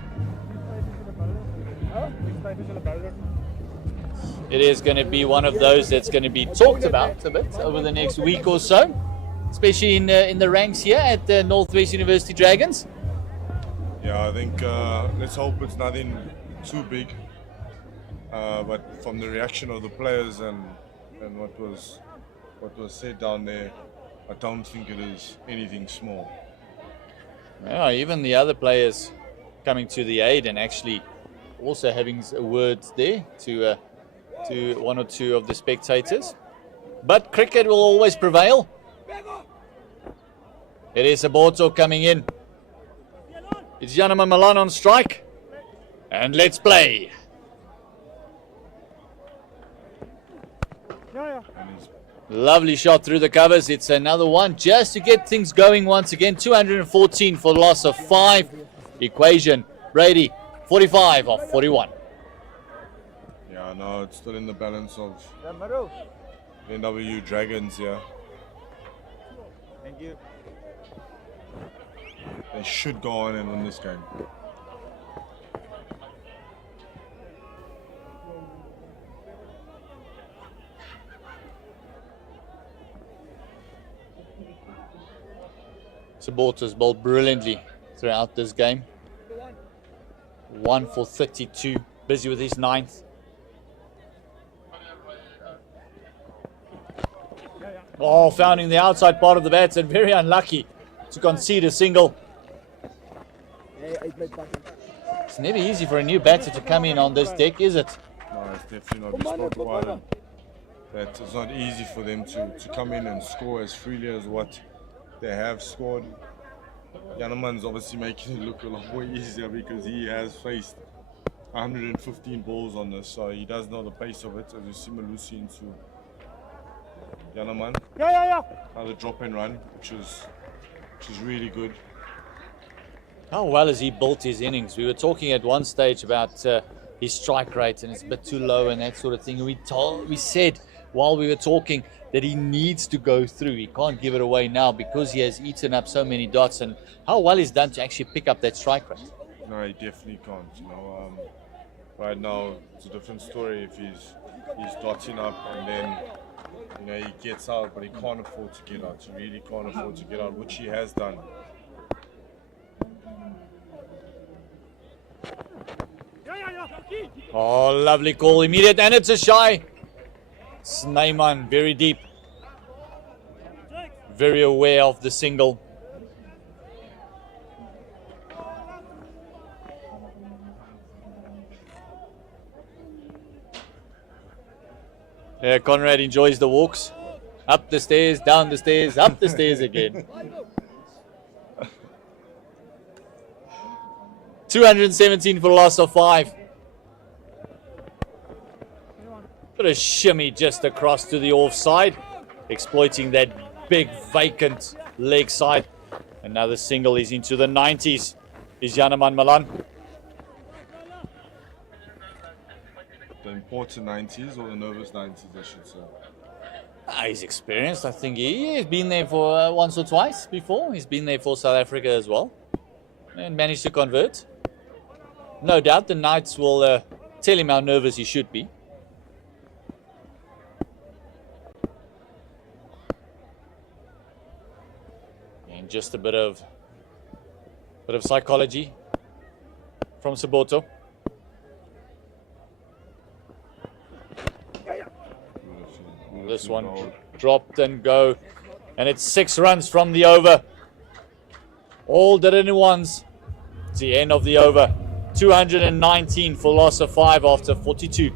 It is going to be one of those that's going to be talked about a bit over the next week or so, especially in the ranks here at the Northwest University Dragons. Yeah, I think let's hope it's nothing too big. But from the reaction of the players and what was said down there, I don't think it is anything small. Yeah, even the other players coming to the aid and actually also having words there to one or two of the spectators. But cricket will always prevail. It is Aborto coming in. It's Janeman Milan on strike. And let's play. Lovely shot through the covers. It's another one just to get things going once again. 214 for loss of 5. Equation. Brady, 45 off 41. Yeah, no, it's still in the balance of NWU Dragons, yeah. Thank you. They should go on and win this game. Saborta's bowled brilliantly throughout this game. 1 for 32. Busy with his 9th. Oh, founding the outside part of the bats and very unlucky to concede a single. It's never easy for a new batter to come in on this deck, is it? No, it's definitely not. We spoke about it. That it's not easy for them to come in and score as freely as what they have scored. Janeman's obviously making it look a lot more easier because he has faced 115 balls on this, so he does know the pace of it. As you see Malusi into Janeman. Another drop and run, which is really good. How well has he built his innings? We were talking at one stage about his strike rate and it's a bit too low and that sort of thing. We said while we were talking that he needs to go through. He can't give it away now because he has eaten up so many dots. And how well he's done to actually pick up that strike rate. No, he definitely can't. You know, right now it's a different story if he's dotting up and then he gets out, but he can't afford to get out. He really can't afford to get out, which he has done. Oh, lovely call, immediate, and it's a shy. Snyman, very deep. Very aware of the single. Yeah, Conrad enjoys the walks. Up the stairs, down the stairs, up the stairs again. 217 for a loss of 5. Bit of shimmy just across to the offside, exploiting that big vacant leg side. Another single is into the 90s. Is Janeman Milan. The important 90s or the nervous 90s, I should say. He's experienced. I think he's been there for once or twice before. He's been there for South Africa as well and managed to convert. No doubt the Knights will tell him how nervous he should be. And just a bit of psychology from Saboto. This one dropped and go. And it's 6 runs from the over. All did it in ones. It's the end of the over. 219 for loss of 5 after 42.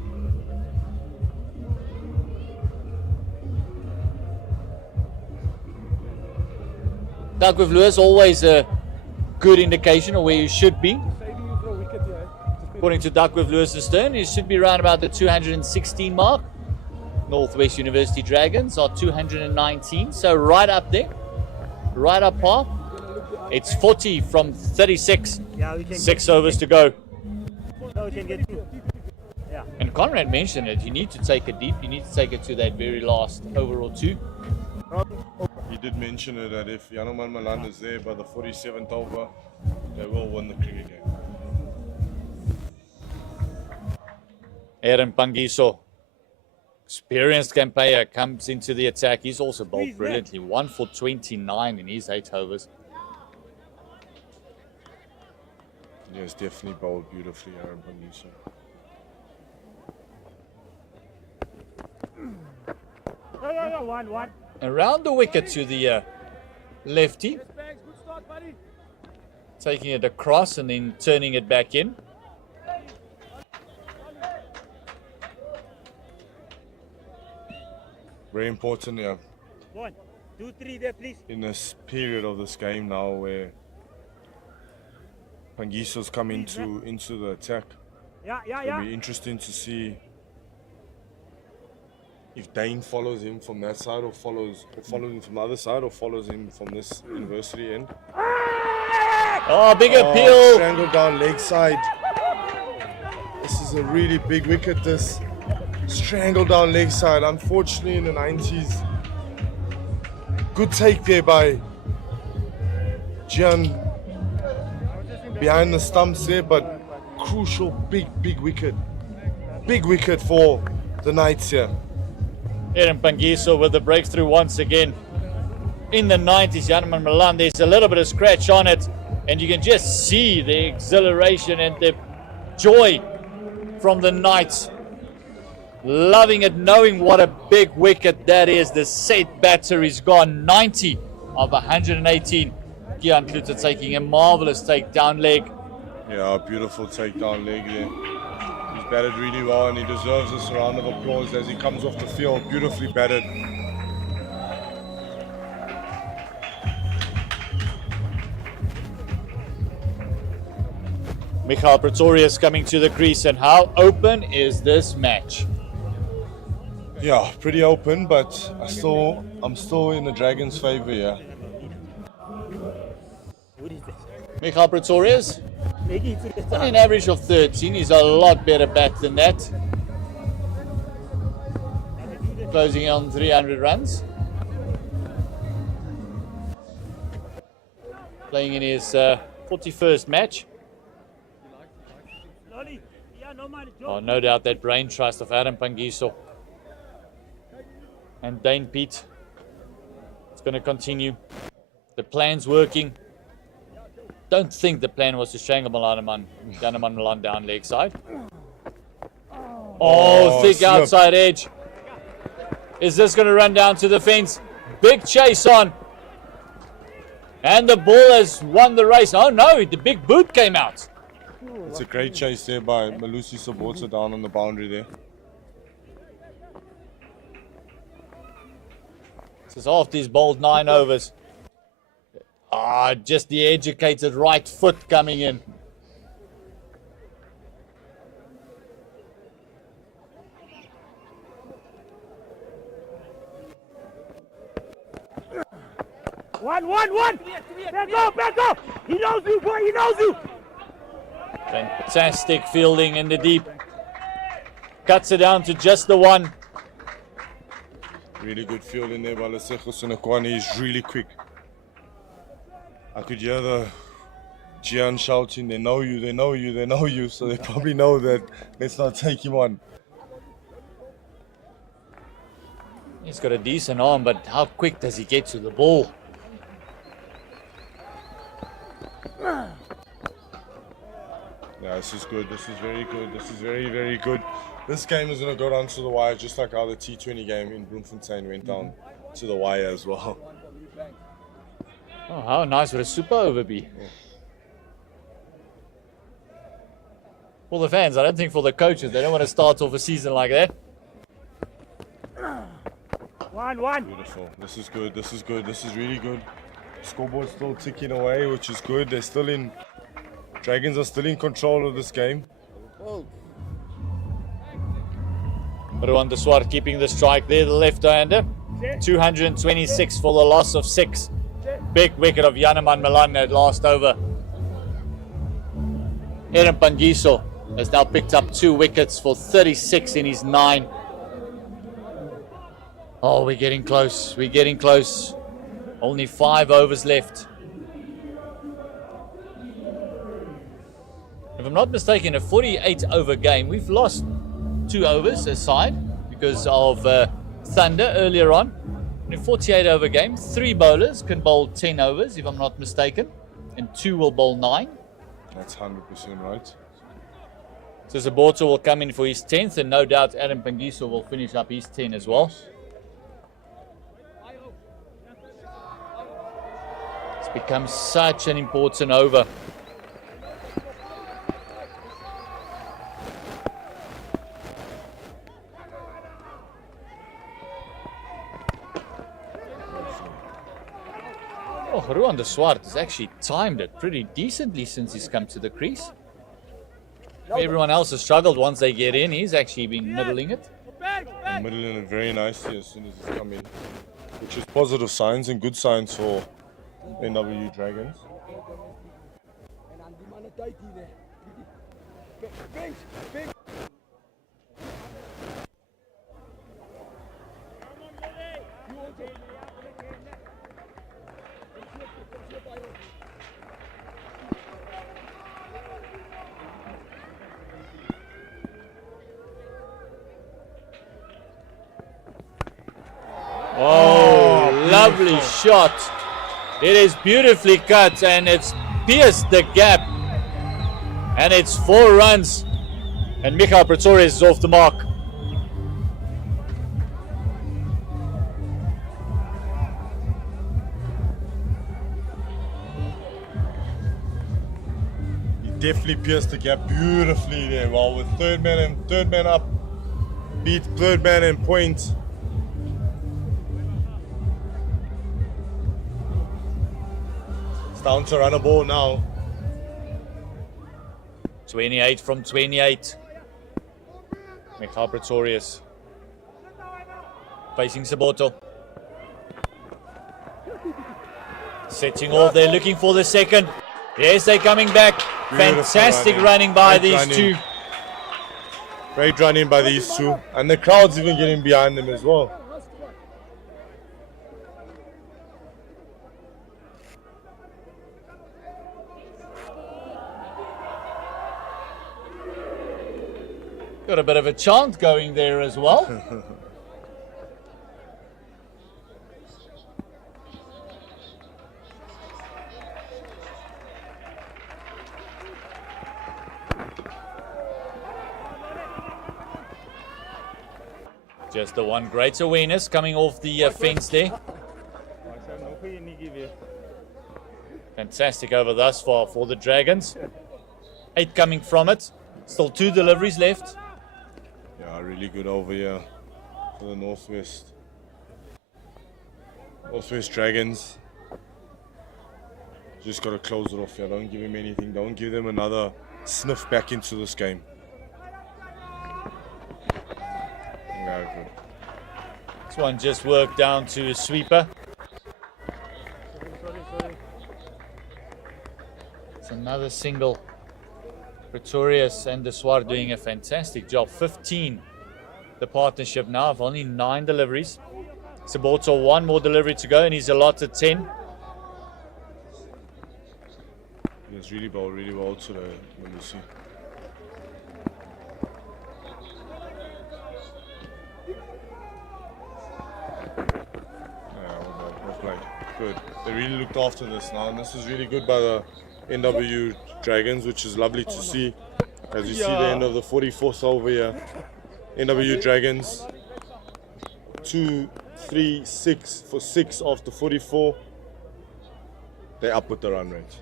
Duckworth Lewis, always a good indication of where you should be. According to Duckworth Lewis's turn, you should be around about the 216 mark. Northwest University Dragons are 219, so right up there, right up par. It's 40 from 36. 6 overs to go. And Conrad mentioned it. You need to take it deep. You need to take it to that very last over or 2. He did mention it that if Janeman Milan is there by the 47th over, they will win the cricket game. Aaron Pangiso, experienced campaigner, comes into the attack. He's also bowled brilliantly. 1 for 29 in his 8 overs. Yes, definitely bowled beautifully, Aaron Pangiso. Around the wicket to the lefty. Taking it across and then turning it back in. Very important, yeah. 1, 2, 3 there, please. In this period of this game now where Pangiso's come into the attack. It'll be interesting to see if Dane follows him from that side or follows him from the other side or follows him from this university end. Oh, big appeal. Strangled down leg side. This is a really big wicket, this. Strangled down leg side. Unfortunately in the 90s. Good take there by Gian behind the stumps there, but crucial big wicket. Big wicket for the Knights here. Aaron Pangiso with the breakthrough once again. In the 90s, Janneman Milan, there's a little bit of scratch on it, and you can just see the exhilaration and the joy from the Knights. Loving it, knowing what a big wicket that is. The set batter is gone, 90 of 118. Gian Klute taking a marvelous take down leg. Yeah, beautiful takedown leg there. He's batted really well and he deserves this round of applause as he comes off the field. Beautifully batted. Michael Pretorius coming to the crease, and how open is this match? Yeah, pretty open, but I'm still in the Dragons' favour here. Michael Pretorius, on an average of 13, he's a lot better bat than that. Closing on 300 runs. Playing in his 41st match. Oh, no doubt that brain trust of Adam Pangiso and Dane Pete. It's going to continue. The plan's working. Don't think the plan was to strangle Janneman Milan down leg side. Oh, thick slip. outside edge. Is this going to run down to the fence? Big chase on. And the ball has won the race. Oh no, the big boot came out. It's a great chase there by Malusi Sobota down on the boundary there. This is after he's bowled 9 overs. Just the educated right foot coming in. One. Back up. He knows you, boy. He knows you. Fantastic fielding in the deep. Cuts it down to just the one. Really good fielding there by Lesego Sinekwani. He's really quick. I could hear the Gian shouting, they know you, they know you, they know you. So they probably know that let's not take him on. He's got a decent arm, but how quick does he get to the ball? Yeah, this is good. This is very good. This is very, very good. This game is going to go down to the wire, just like how the T20 game in Bloemfontein went down to the wire as well. Oh, how nice would a super over be? Yeah. For the fans, I don't think for the coaches. They don't want to start off a season like that. One. Beautiful. This is good. This is good. This is really good. Scoreboard's still ticking away, which is good. They're still in. Dragons are still in control of this game. Ruan de Swart keeping the strike there, the left-hander. 226 for the loss of 6. Big wicket of Janneman Milan at last over. Aaron Pangiso has now picked up 2 wickets for 36 in his 9. Oh, we're getting close. We're getting close. Only 5 overs left. If I'm not mistaken, a 48-over game. We've lost 2 overs aside because of Thunder earlier on. In a 48-over game, 3 bowlers can bowl 10 overs, if I'm not mistaken, and 2 will bowl 9. That's 100% right. So Zabota will come in for his 10th, and no doubt Adam Pangiso will finish up his 10 as well. It's become such an important over. Oh, Ruan de Swart has actually timed it pretty decently since he's come to the crease. Everyone else has struggled once they get in. He's actually been middling it. Middling it very nicely as soon as he's come in, which is positive signs and good signs for NWU Dragons. Oh, lovely shot. It is beautifully cut and it's pierced the gap. And it's 4 runs. And Michael Pretorius is off the mark. He definitely pierced the gap beautifully there. While with third man up, beat third man in point. Down to run a ball now. 28 from 28. Michael Pretorius facing Saboto. Setting off, they're looking for the second. Yes, they're coming back. Beautiful Fantastic running by Great these running. two. Great running by these two. And the crowd's even getting behind them as well. Got a bit of a chant going there as well. Just the one great awareness coming off the fence there. Fantastic over thus far for the Dragons. 8 coming from it. Still 2 deliveries left. Yeah, really good over here for the Northwest Dragons. Just got to close it off here. Don't give him anything. Don't give them another sniff back into this game. Yeah, good. This one just worked down to a sweeper. It's another single. Pretorius and de Swart doing a fantastic job. 15 the partnership now of only 9 deliveries. Saboto 1 more delivery to go and he's allotted 10. He's really well today. Let me see. Well played. Good. They really looked after this now, and this is really good by the NWU Dragons, which is lovely to see. As you see the end of the 44th over here. NWU Dragons 2, 3, 6 for 6 after 44. They're up with the run rate.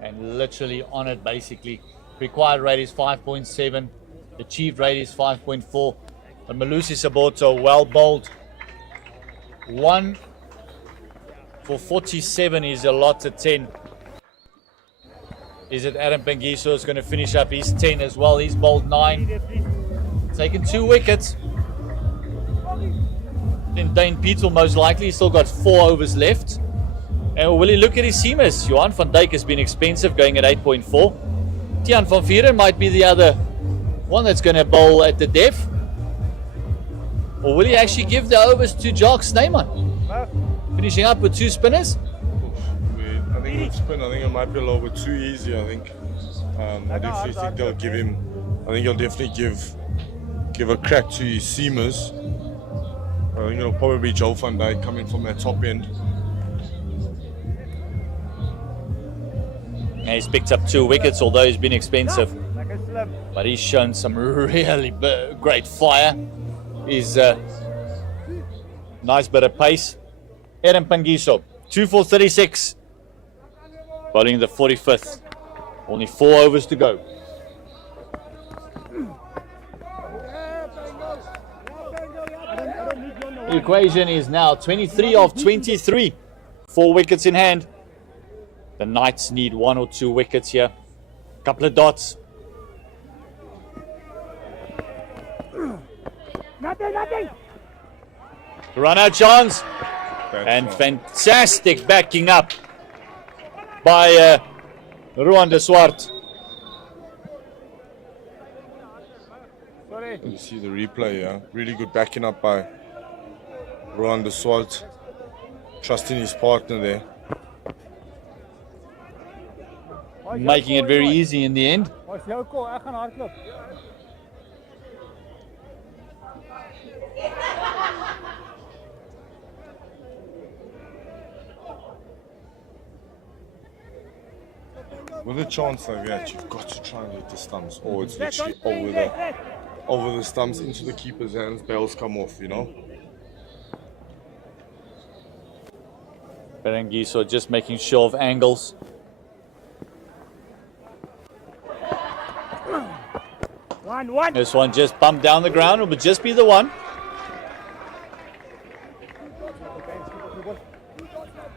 And literally on it basically. Required rate is 5.7. Achieved rate is 5.4. But Malusi Saboto well bowled. 1 for 47 is allotted 10. Is it Adam Pangiso is going to finish up his 10 as well? He's bowled 9. Taken 2 wickets. Then Dane Piet will most likely still got 4 overs left. And will he look at his seamers? Johan van Dijk has been expensive, going at 8.4. Tiaan van Vieren might be the other one that's going to bowl at the depth. Or will he actually give the overs to Jacques Snyman? Finishing up with 2 spinners. I think with spin, I think it might be a little bit too easy. I think I definitely think they'll give him. I think he'll definitely give a crack to his seamers. I think it'll probably be Joe van Dijk coming from that top end. And he's picked up 2 wickets, although he's been expensive. But he's shown some really great fire. He's nice bit of pace. Adam Pangiso, 2 for 36. Bowling the 45th. Only 4 overs to go. The equation is now 23 of 23. 4 wickets in hand. The Knights need 1 or 2 wickets here. Couple of dots. Nothing. Run out chance. And fantastic backing up by Ruan de Swart. You see the replay, yeah? Really good backing up by Ruan de Swart. Trusting his partner there. Making it very easy in the end. With a chance like that, you've got to try and hit the stumps, or it's literally over the stumps into the keeper's hands, bails come off, you know? Berenguiso just making sure of angles. One. This one just bumped down the ground. It would just be the one.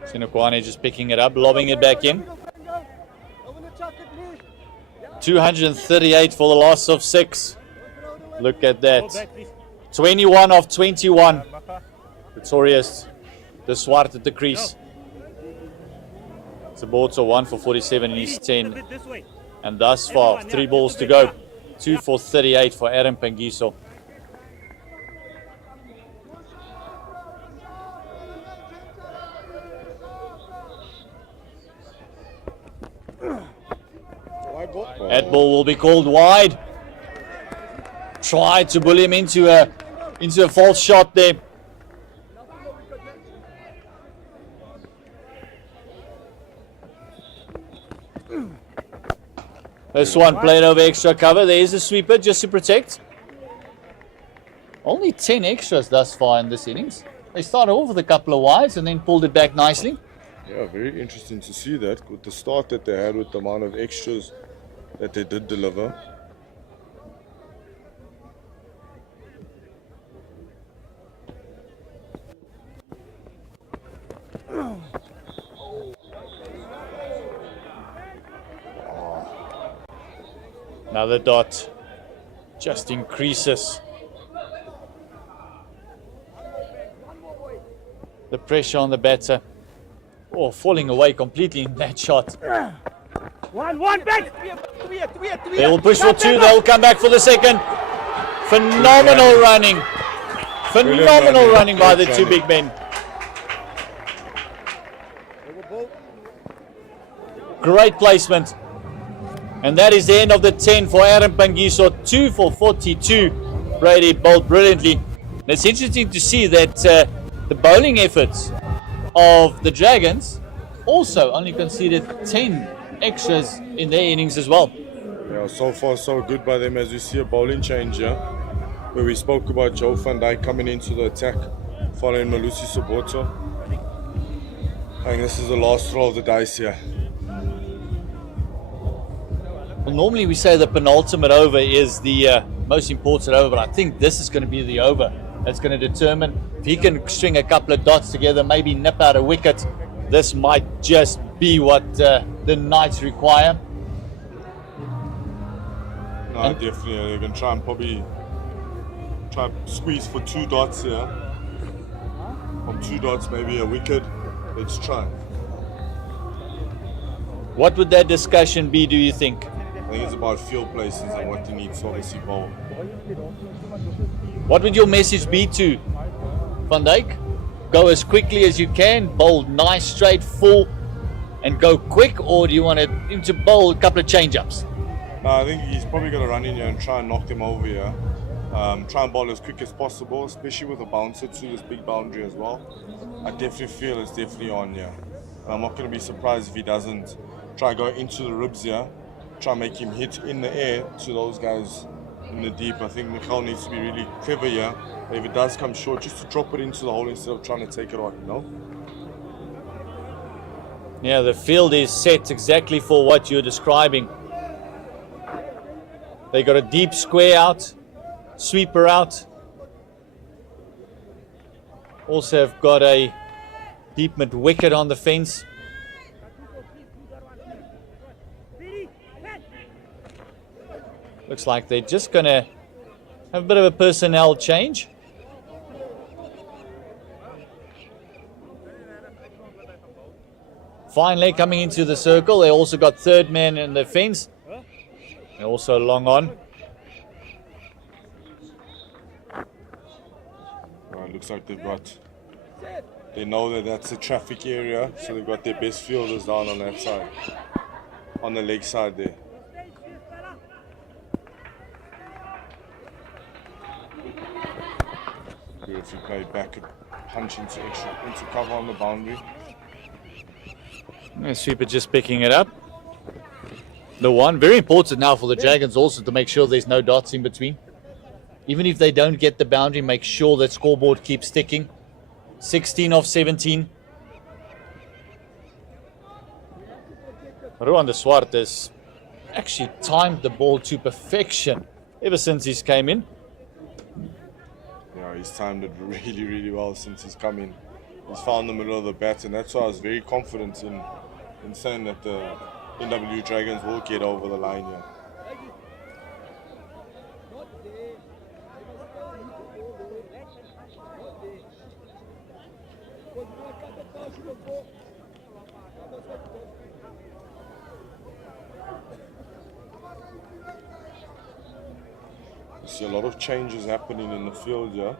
Sinokwane just picking it up, lobbing it back in. 238 for the loss of 6. Look at that. 21 of 21. Victorious. De Swart at the crease. Saborto 1 for 47 in his 10. And thus far, 3 balls to go. 2 for 38 for Aaron Pangiso. That ball will be called wide. Tried to bully him into a false shot there. This one played over extra cover. There is a sweeper just to protect. Only 10 extras thus far in this innings. They started off with a couple of wides and then pulled it back nicely. Yeah, very interesting to see that with the start that they had, with the amount of extras that they did deliver. Another dot just increases the pressure on the batter. Oh, falling away completely in that shot. One back. They will push for 2. They will come back for the second. Phenomenal running. Phenomenal running by the 2 big men. Great placement. And that is the end of the 10 for Aaron Pangiso. 2 for 42. Brady bowled brilliantly. And it's interesting to see that the bowling efforts of the Dragons also only conceded 10 extras in their innings as well. Yeah, so far so good by them, as we see a bowling change here, where we spoke about Joe van Dijk coming into the attack following Malusi Soboto. I think this is the last throw of the dice here. Well, normally we say the penultimate over is the most important over, but I think this is going to be the over that's going to determine if he can string a couple of dots together, maybe nip out a wicket. This might just be what the Knights require. No, definitely. They're going to try and probably squeeze for 2 dots here. From 2 dots, maybe a wicket. Let's try. What would that discussion be, do you think? I think it's about field places and what he needs to obviously bowl. What would your message be to Van Dijk? Go as quickly as you can, bowl nice, straight, full, and go quick, or do you want him to bowl a couple of change-ups? No, I think he's probably going to run in here and try and knock them over here. Try and bowl as quick as possible, especially with a bouncer to this big boundary as well. I definitely feel it's definitely on here. And I'm not going to be surprised if he doesn't try go into the ribs here, try and make him hit in the air to those guys in the deep. I think Michael needs to be really clever here. If it does come short, just to drop it into the hole instead of trying to take it on, you know? Yeah, the field is set exactly for what you're describing. They got a deep square out, sweeper out. Also have got a Deep mid wicket on the fence. Looks like they're just going to have a bit of a personnel change. Finally coming into the circle. They also got third man in the fence. They're also long on. Looks like they know that that's a traffic area, so they've got their best fielders down on that side, on the leg side there. Beautifully played back, punch into cover on the boundary. And Sweeper just picking it up. The one, very important now for the Dragons also to make sure there's no dots in between. Even if they don't get the boundary, make sure that scoreboard keeps ticking. 16 of 17. Ruan de Swart has actually timed the ball to perfection ever since he's came in. Yeah, he's timed it really, really well since he's come in. He's found the middle of the bat, and that's why I was very confident in saying that the NWU Dragons will get over the line here. You see a lot of changes happening in the field here.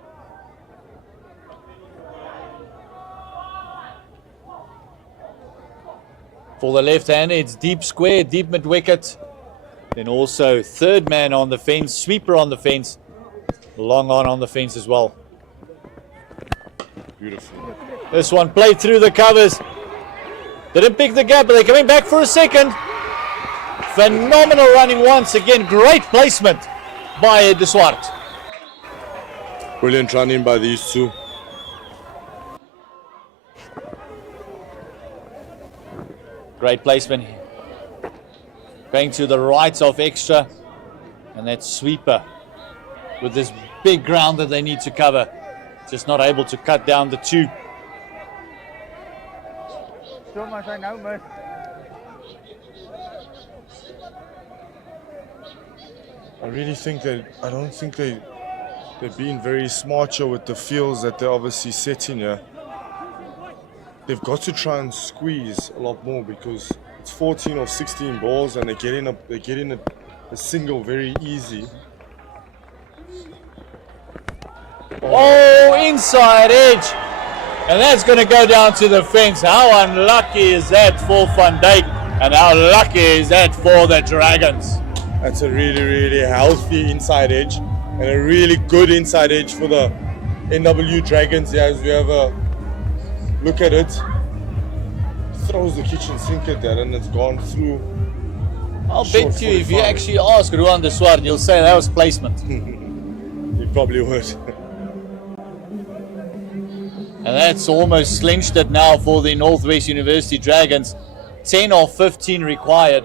For the left-hander, it's deep square, deep mid-wicket. Then also third man on the fence, sweeper on the fence, long on the fence as well. Beautiful. This one played through the covers. Didn't pick the gap, but they're coming back for a second. Phenomenal running once again. Great placement by de Swart. Brilliant running by these two. Great placement. Going to the right of extra. And that's sweeper with this big ground that they need to cover. Just not able to cut down the two. I really think that I don't think they're being very smart here with the fields that they're obviously setting here. They've got to try and squeeze a lot more because it's 14 of 16 balls and they're getting a single very easy. Oh, inside edge. And that's going to go down to the fence. How unlucky is that for Van Dijk? And how lucky is that for the Dragons? That's a really, really healthy inside edge and a really good inside edge for the NWU Dragons. Yeah, as we have a look at it, throws the kitchen sink at that and it's gone through. I'll bet you if you actually ask Ruan de Swart, you'll say that was placement. He probably would. And that's almost clinched it now for the Northwest University Dragons. 10 of 15 required.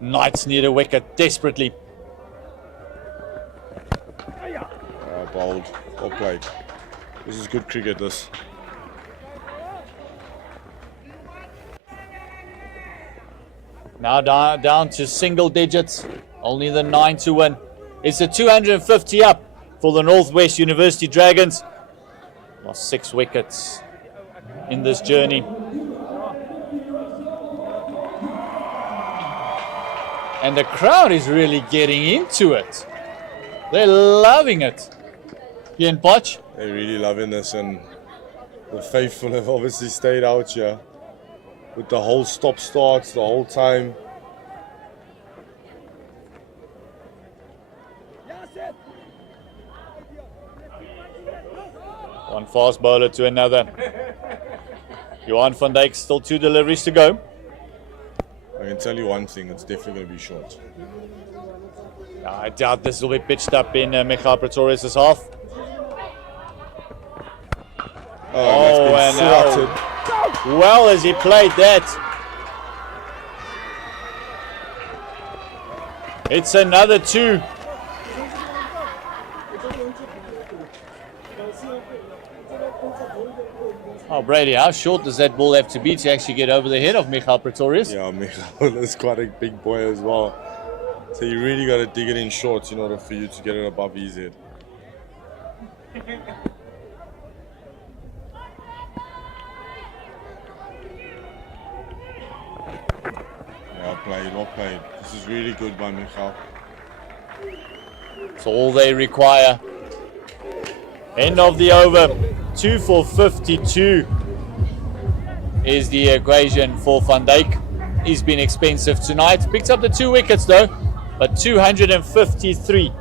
Knights need a wicket desperately. Bowled, well played. This is good cricket, this. Now down to single digits. Only the 9 to win. It's a 250 up for the Northwest University Dragons. Lost 6 wickets in this journey. And the crowd is really getting into it. They're loving it. Ian Potch? They're really loving this, and the faithful have obviously stayed out here with the whole stop-starts the whole time. One fast bowler to another. Johan van Dijk, still 2 deliveries to go. I can tell you one thing, it's definitely going to be short. I doubt this will be pitched up in Michael Pretorius' half. Oh, and how well as he played that. It's another 2. Oh, Brady, how short does that ball have to be to actually get over the head of Michael Pretorius? Yeah, Michael is quite a big boy as well. So you really got to dig it in short in order for you to get it above his head. Well played, well played. This is really good by Michael. It's all they require. End of the over. 2 for 52 is the equation for Van Dijk. He's been expensive tonight. Picked up the 2 wickets though, but 253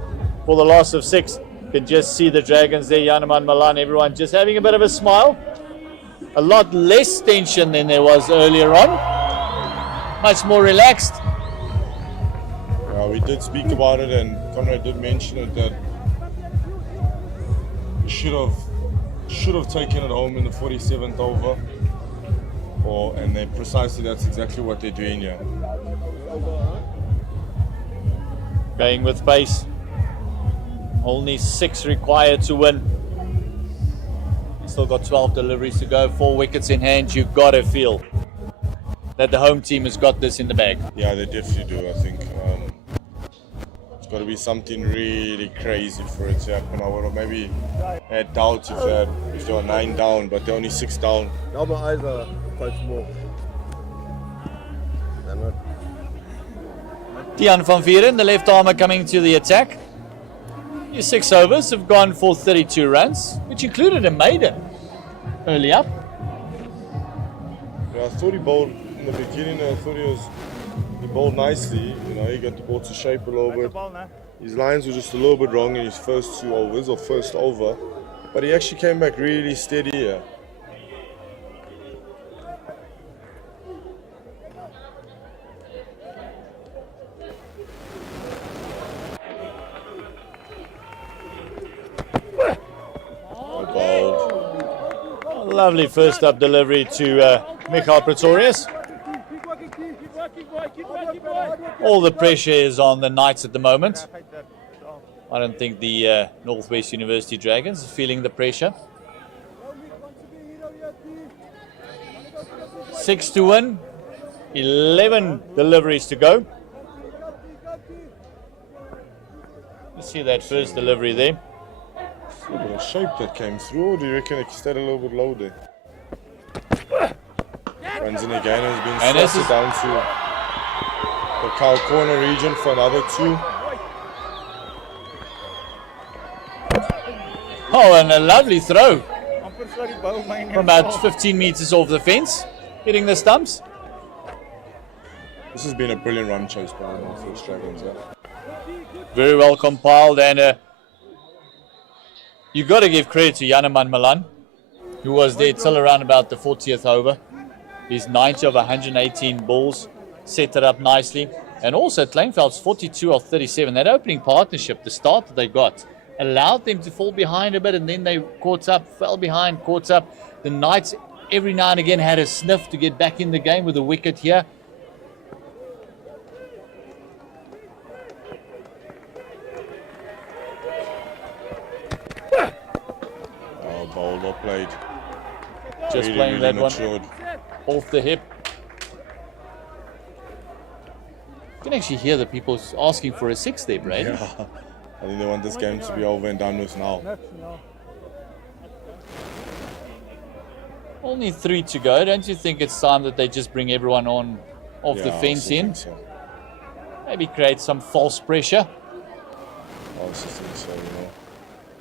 for the loss of 6. You can just see the Dragons there, Janeman Malan, everyone just having a bit of a smile. A lot less tension than there was earlier on. Much more relaxed. Yeah, we did speak about it, and Conrad did mention it that we should have taken it home in the 47th over. And then precisely that's exactly what they're doing here. Going with pace. Only 6 required to win. Still got 12 deliveries to go, 4 wickets in hand. You've got to feel that the home team has got this in the bag. Yeah, they definitely do, I think. It's got to be something really crazy for it to happen. I would have maybe had doubts if they were 9 down, but they're only 6 down. Now my eyes are quite small. Tiaan van Vieren, the left armer, coming to the attack. His 6 overs have gone for 32 runs, which included a maiden early up. Yeah, I thought he bowled in the beginning. I thought he bowled nicely. You know, he got the ball to shape a little bit. His lines were just a little bit wrong in his first 2 overs or first over, but he actually came back really steady here. Lovely first up delivery to Michael Pretorius. All the pressure is on the Knights at the moment. I don't think the Northwest University Dragons are feeling the pressure. 6 to win, 11 deliveries to go. You see that first delivery there. A bit of shape that came through, or do you reckon it stayed a little bit low there? Runs in again, has been slotted down to the cow corner region for another 2. Oh, and a lovely throw from about 15 meters off the fence, hitting the stumps. This has been a brilliant run chase by the Northwest Dragons. Yeah? Very well compiled, and you got to give credit to Janeman Malan, who was there till around about the 40th over. He's 90 of 118 balls, set it up nicely. And also Kleinveld's 42 of 37. That opening partnership, the start that they got, allowed them to fall behind a bit, and then they caught up, fell behind, caught up. The Knights every now and again had a sniff to get back in the game with a wicket here. Bowled or played. Just really, playing really that matured. One off the hip. You can actually hear the people asking for a 6 there, Brady. Yeah. I think they want this game to be over and done with now. Only 3 to go. Don't you think it's time that they just bring everyone on off the fence in? So. Maybe create some false pressure. I also think so, you know.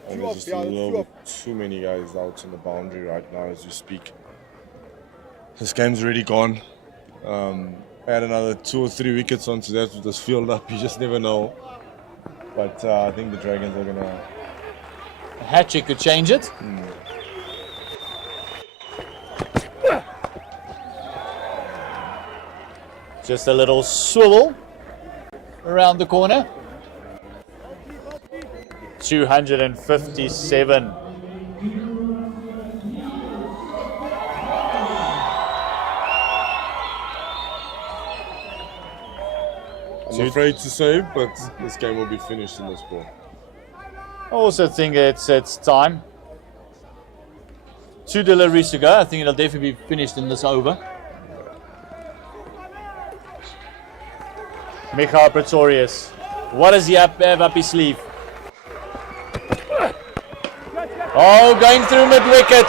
And there's just a little bit too many guys out on the boundary right now as we speak. This game's already gone. Add another 2 or 3 wickets onto that with this field up, you just never know. But I think the Dragons are gonna... A hat-trick could change it. Just a little swivel around the corner. 257. I'm afraid to say, but this game will be finished in this ball. I also think it's time 2 deliveries to go. I think it'll definitely be finished in this over. Michael Pretorius. What does he have up his sleeve? Oh, going through mid-wicket.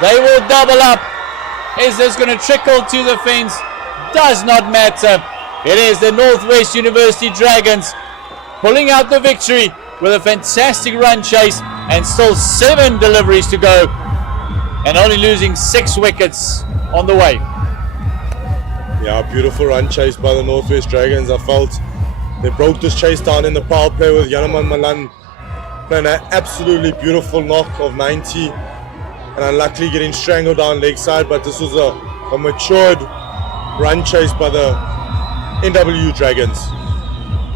They will double up. Is this going to trickle to the fence? Does not matter. It is the Northwest University Dragons pulling out the victory with a fantastic run chase and still 7 deliveries to go and only losing 6 wickets on the way. Yeah, beautiful run chase by the Northwest Dragons. I felt they broke this chase down in the power play with Yanaman Malan playing an absolutely beautiful knock of 90 and unluckily getting strangled down leg side, but this was a matured run chase by the NWU Dragons.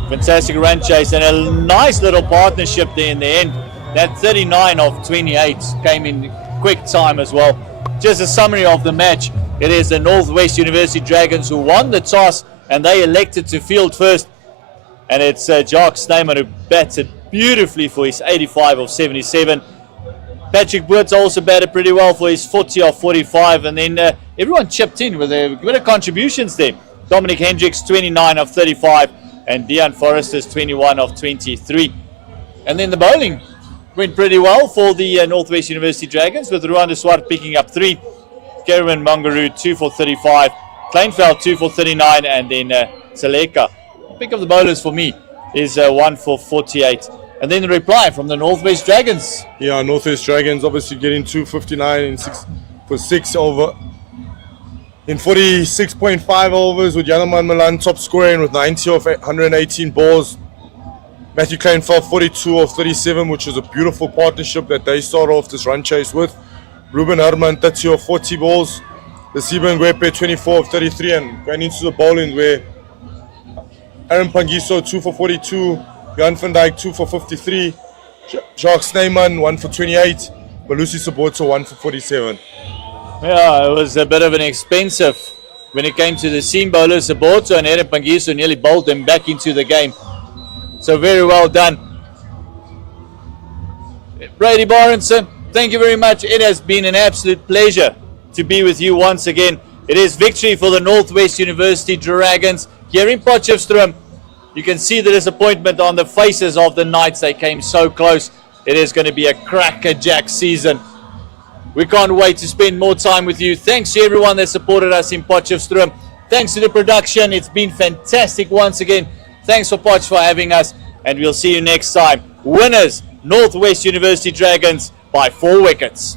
Fantastic run chase and a nice little partnership there in the end. That 39 of 28 came in quick time as well. Just a summary of the match. It is the Northwest University Dragons who won the toss and they elected to field first. And it's Jock Snyman who batted beautifully for his 85 of 77. Patrick Boerts also batted pretty well for his 40 of 45. And then everyone chipped in with a bit of contributions there. Dominic Hendricks 29 of 35 and Dean Forrester's 21 of 23. And then the bowling went pretty well for the Northwest University Dragons with Rwanda Swart picking up 3. Kerwin Mangaroo 2 for 35. Kleinveld 2 for 39 and then Seleka. Pick of the bowlers for me is 1 for 48. And then the reply from the Northwest Dragons. Yeah, Northwest Dragons obviously getting 259 in 6 over. In 46.5 overs with Yanaman Malan top scoring with 90 of 118 balls. Matthew Kleinveld 42 of 37, which is a beautiful partnership that they start off this run chase with. Ruben Herman 30 of 40 balls. The Siba Ngwepe 24 of 33 and going into the bowling where Aaron Pangiso 2 for 42, Jan van Dijk 2 for 53, Jacques Snyman 1 for 28, Malusi Soboto 1 for 47. Yeah, it was a bit of an expensive when it came to the seam bowlers. Soboto and Aaron Pangiso nearly bowled them back into the game. So very well done. Brady Barrenson, thank you very much. It has been an absolute pleasure to be with you once again. It is victory for the Northwest University Dragons here in Potchefstroom. You can see the disappointment on the faces of the Knights. They came so close. It is going to be a crackerjack season. We can't wait to spend more time with you. Thanks to everyone that supported us in Potchefstroom. Thanks to the production. It's been fantastic once again. Thanks for Potch for having us. And we'll see you next time. Winners, Northwest University Dragons by 4 wickets.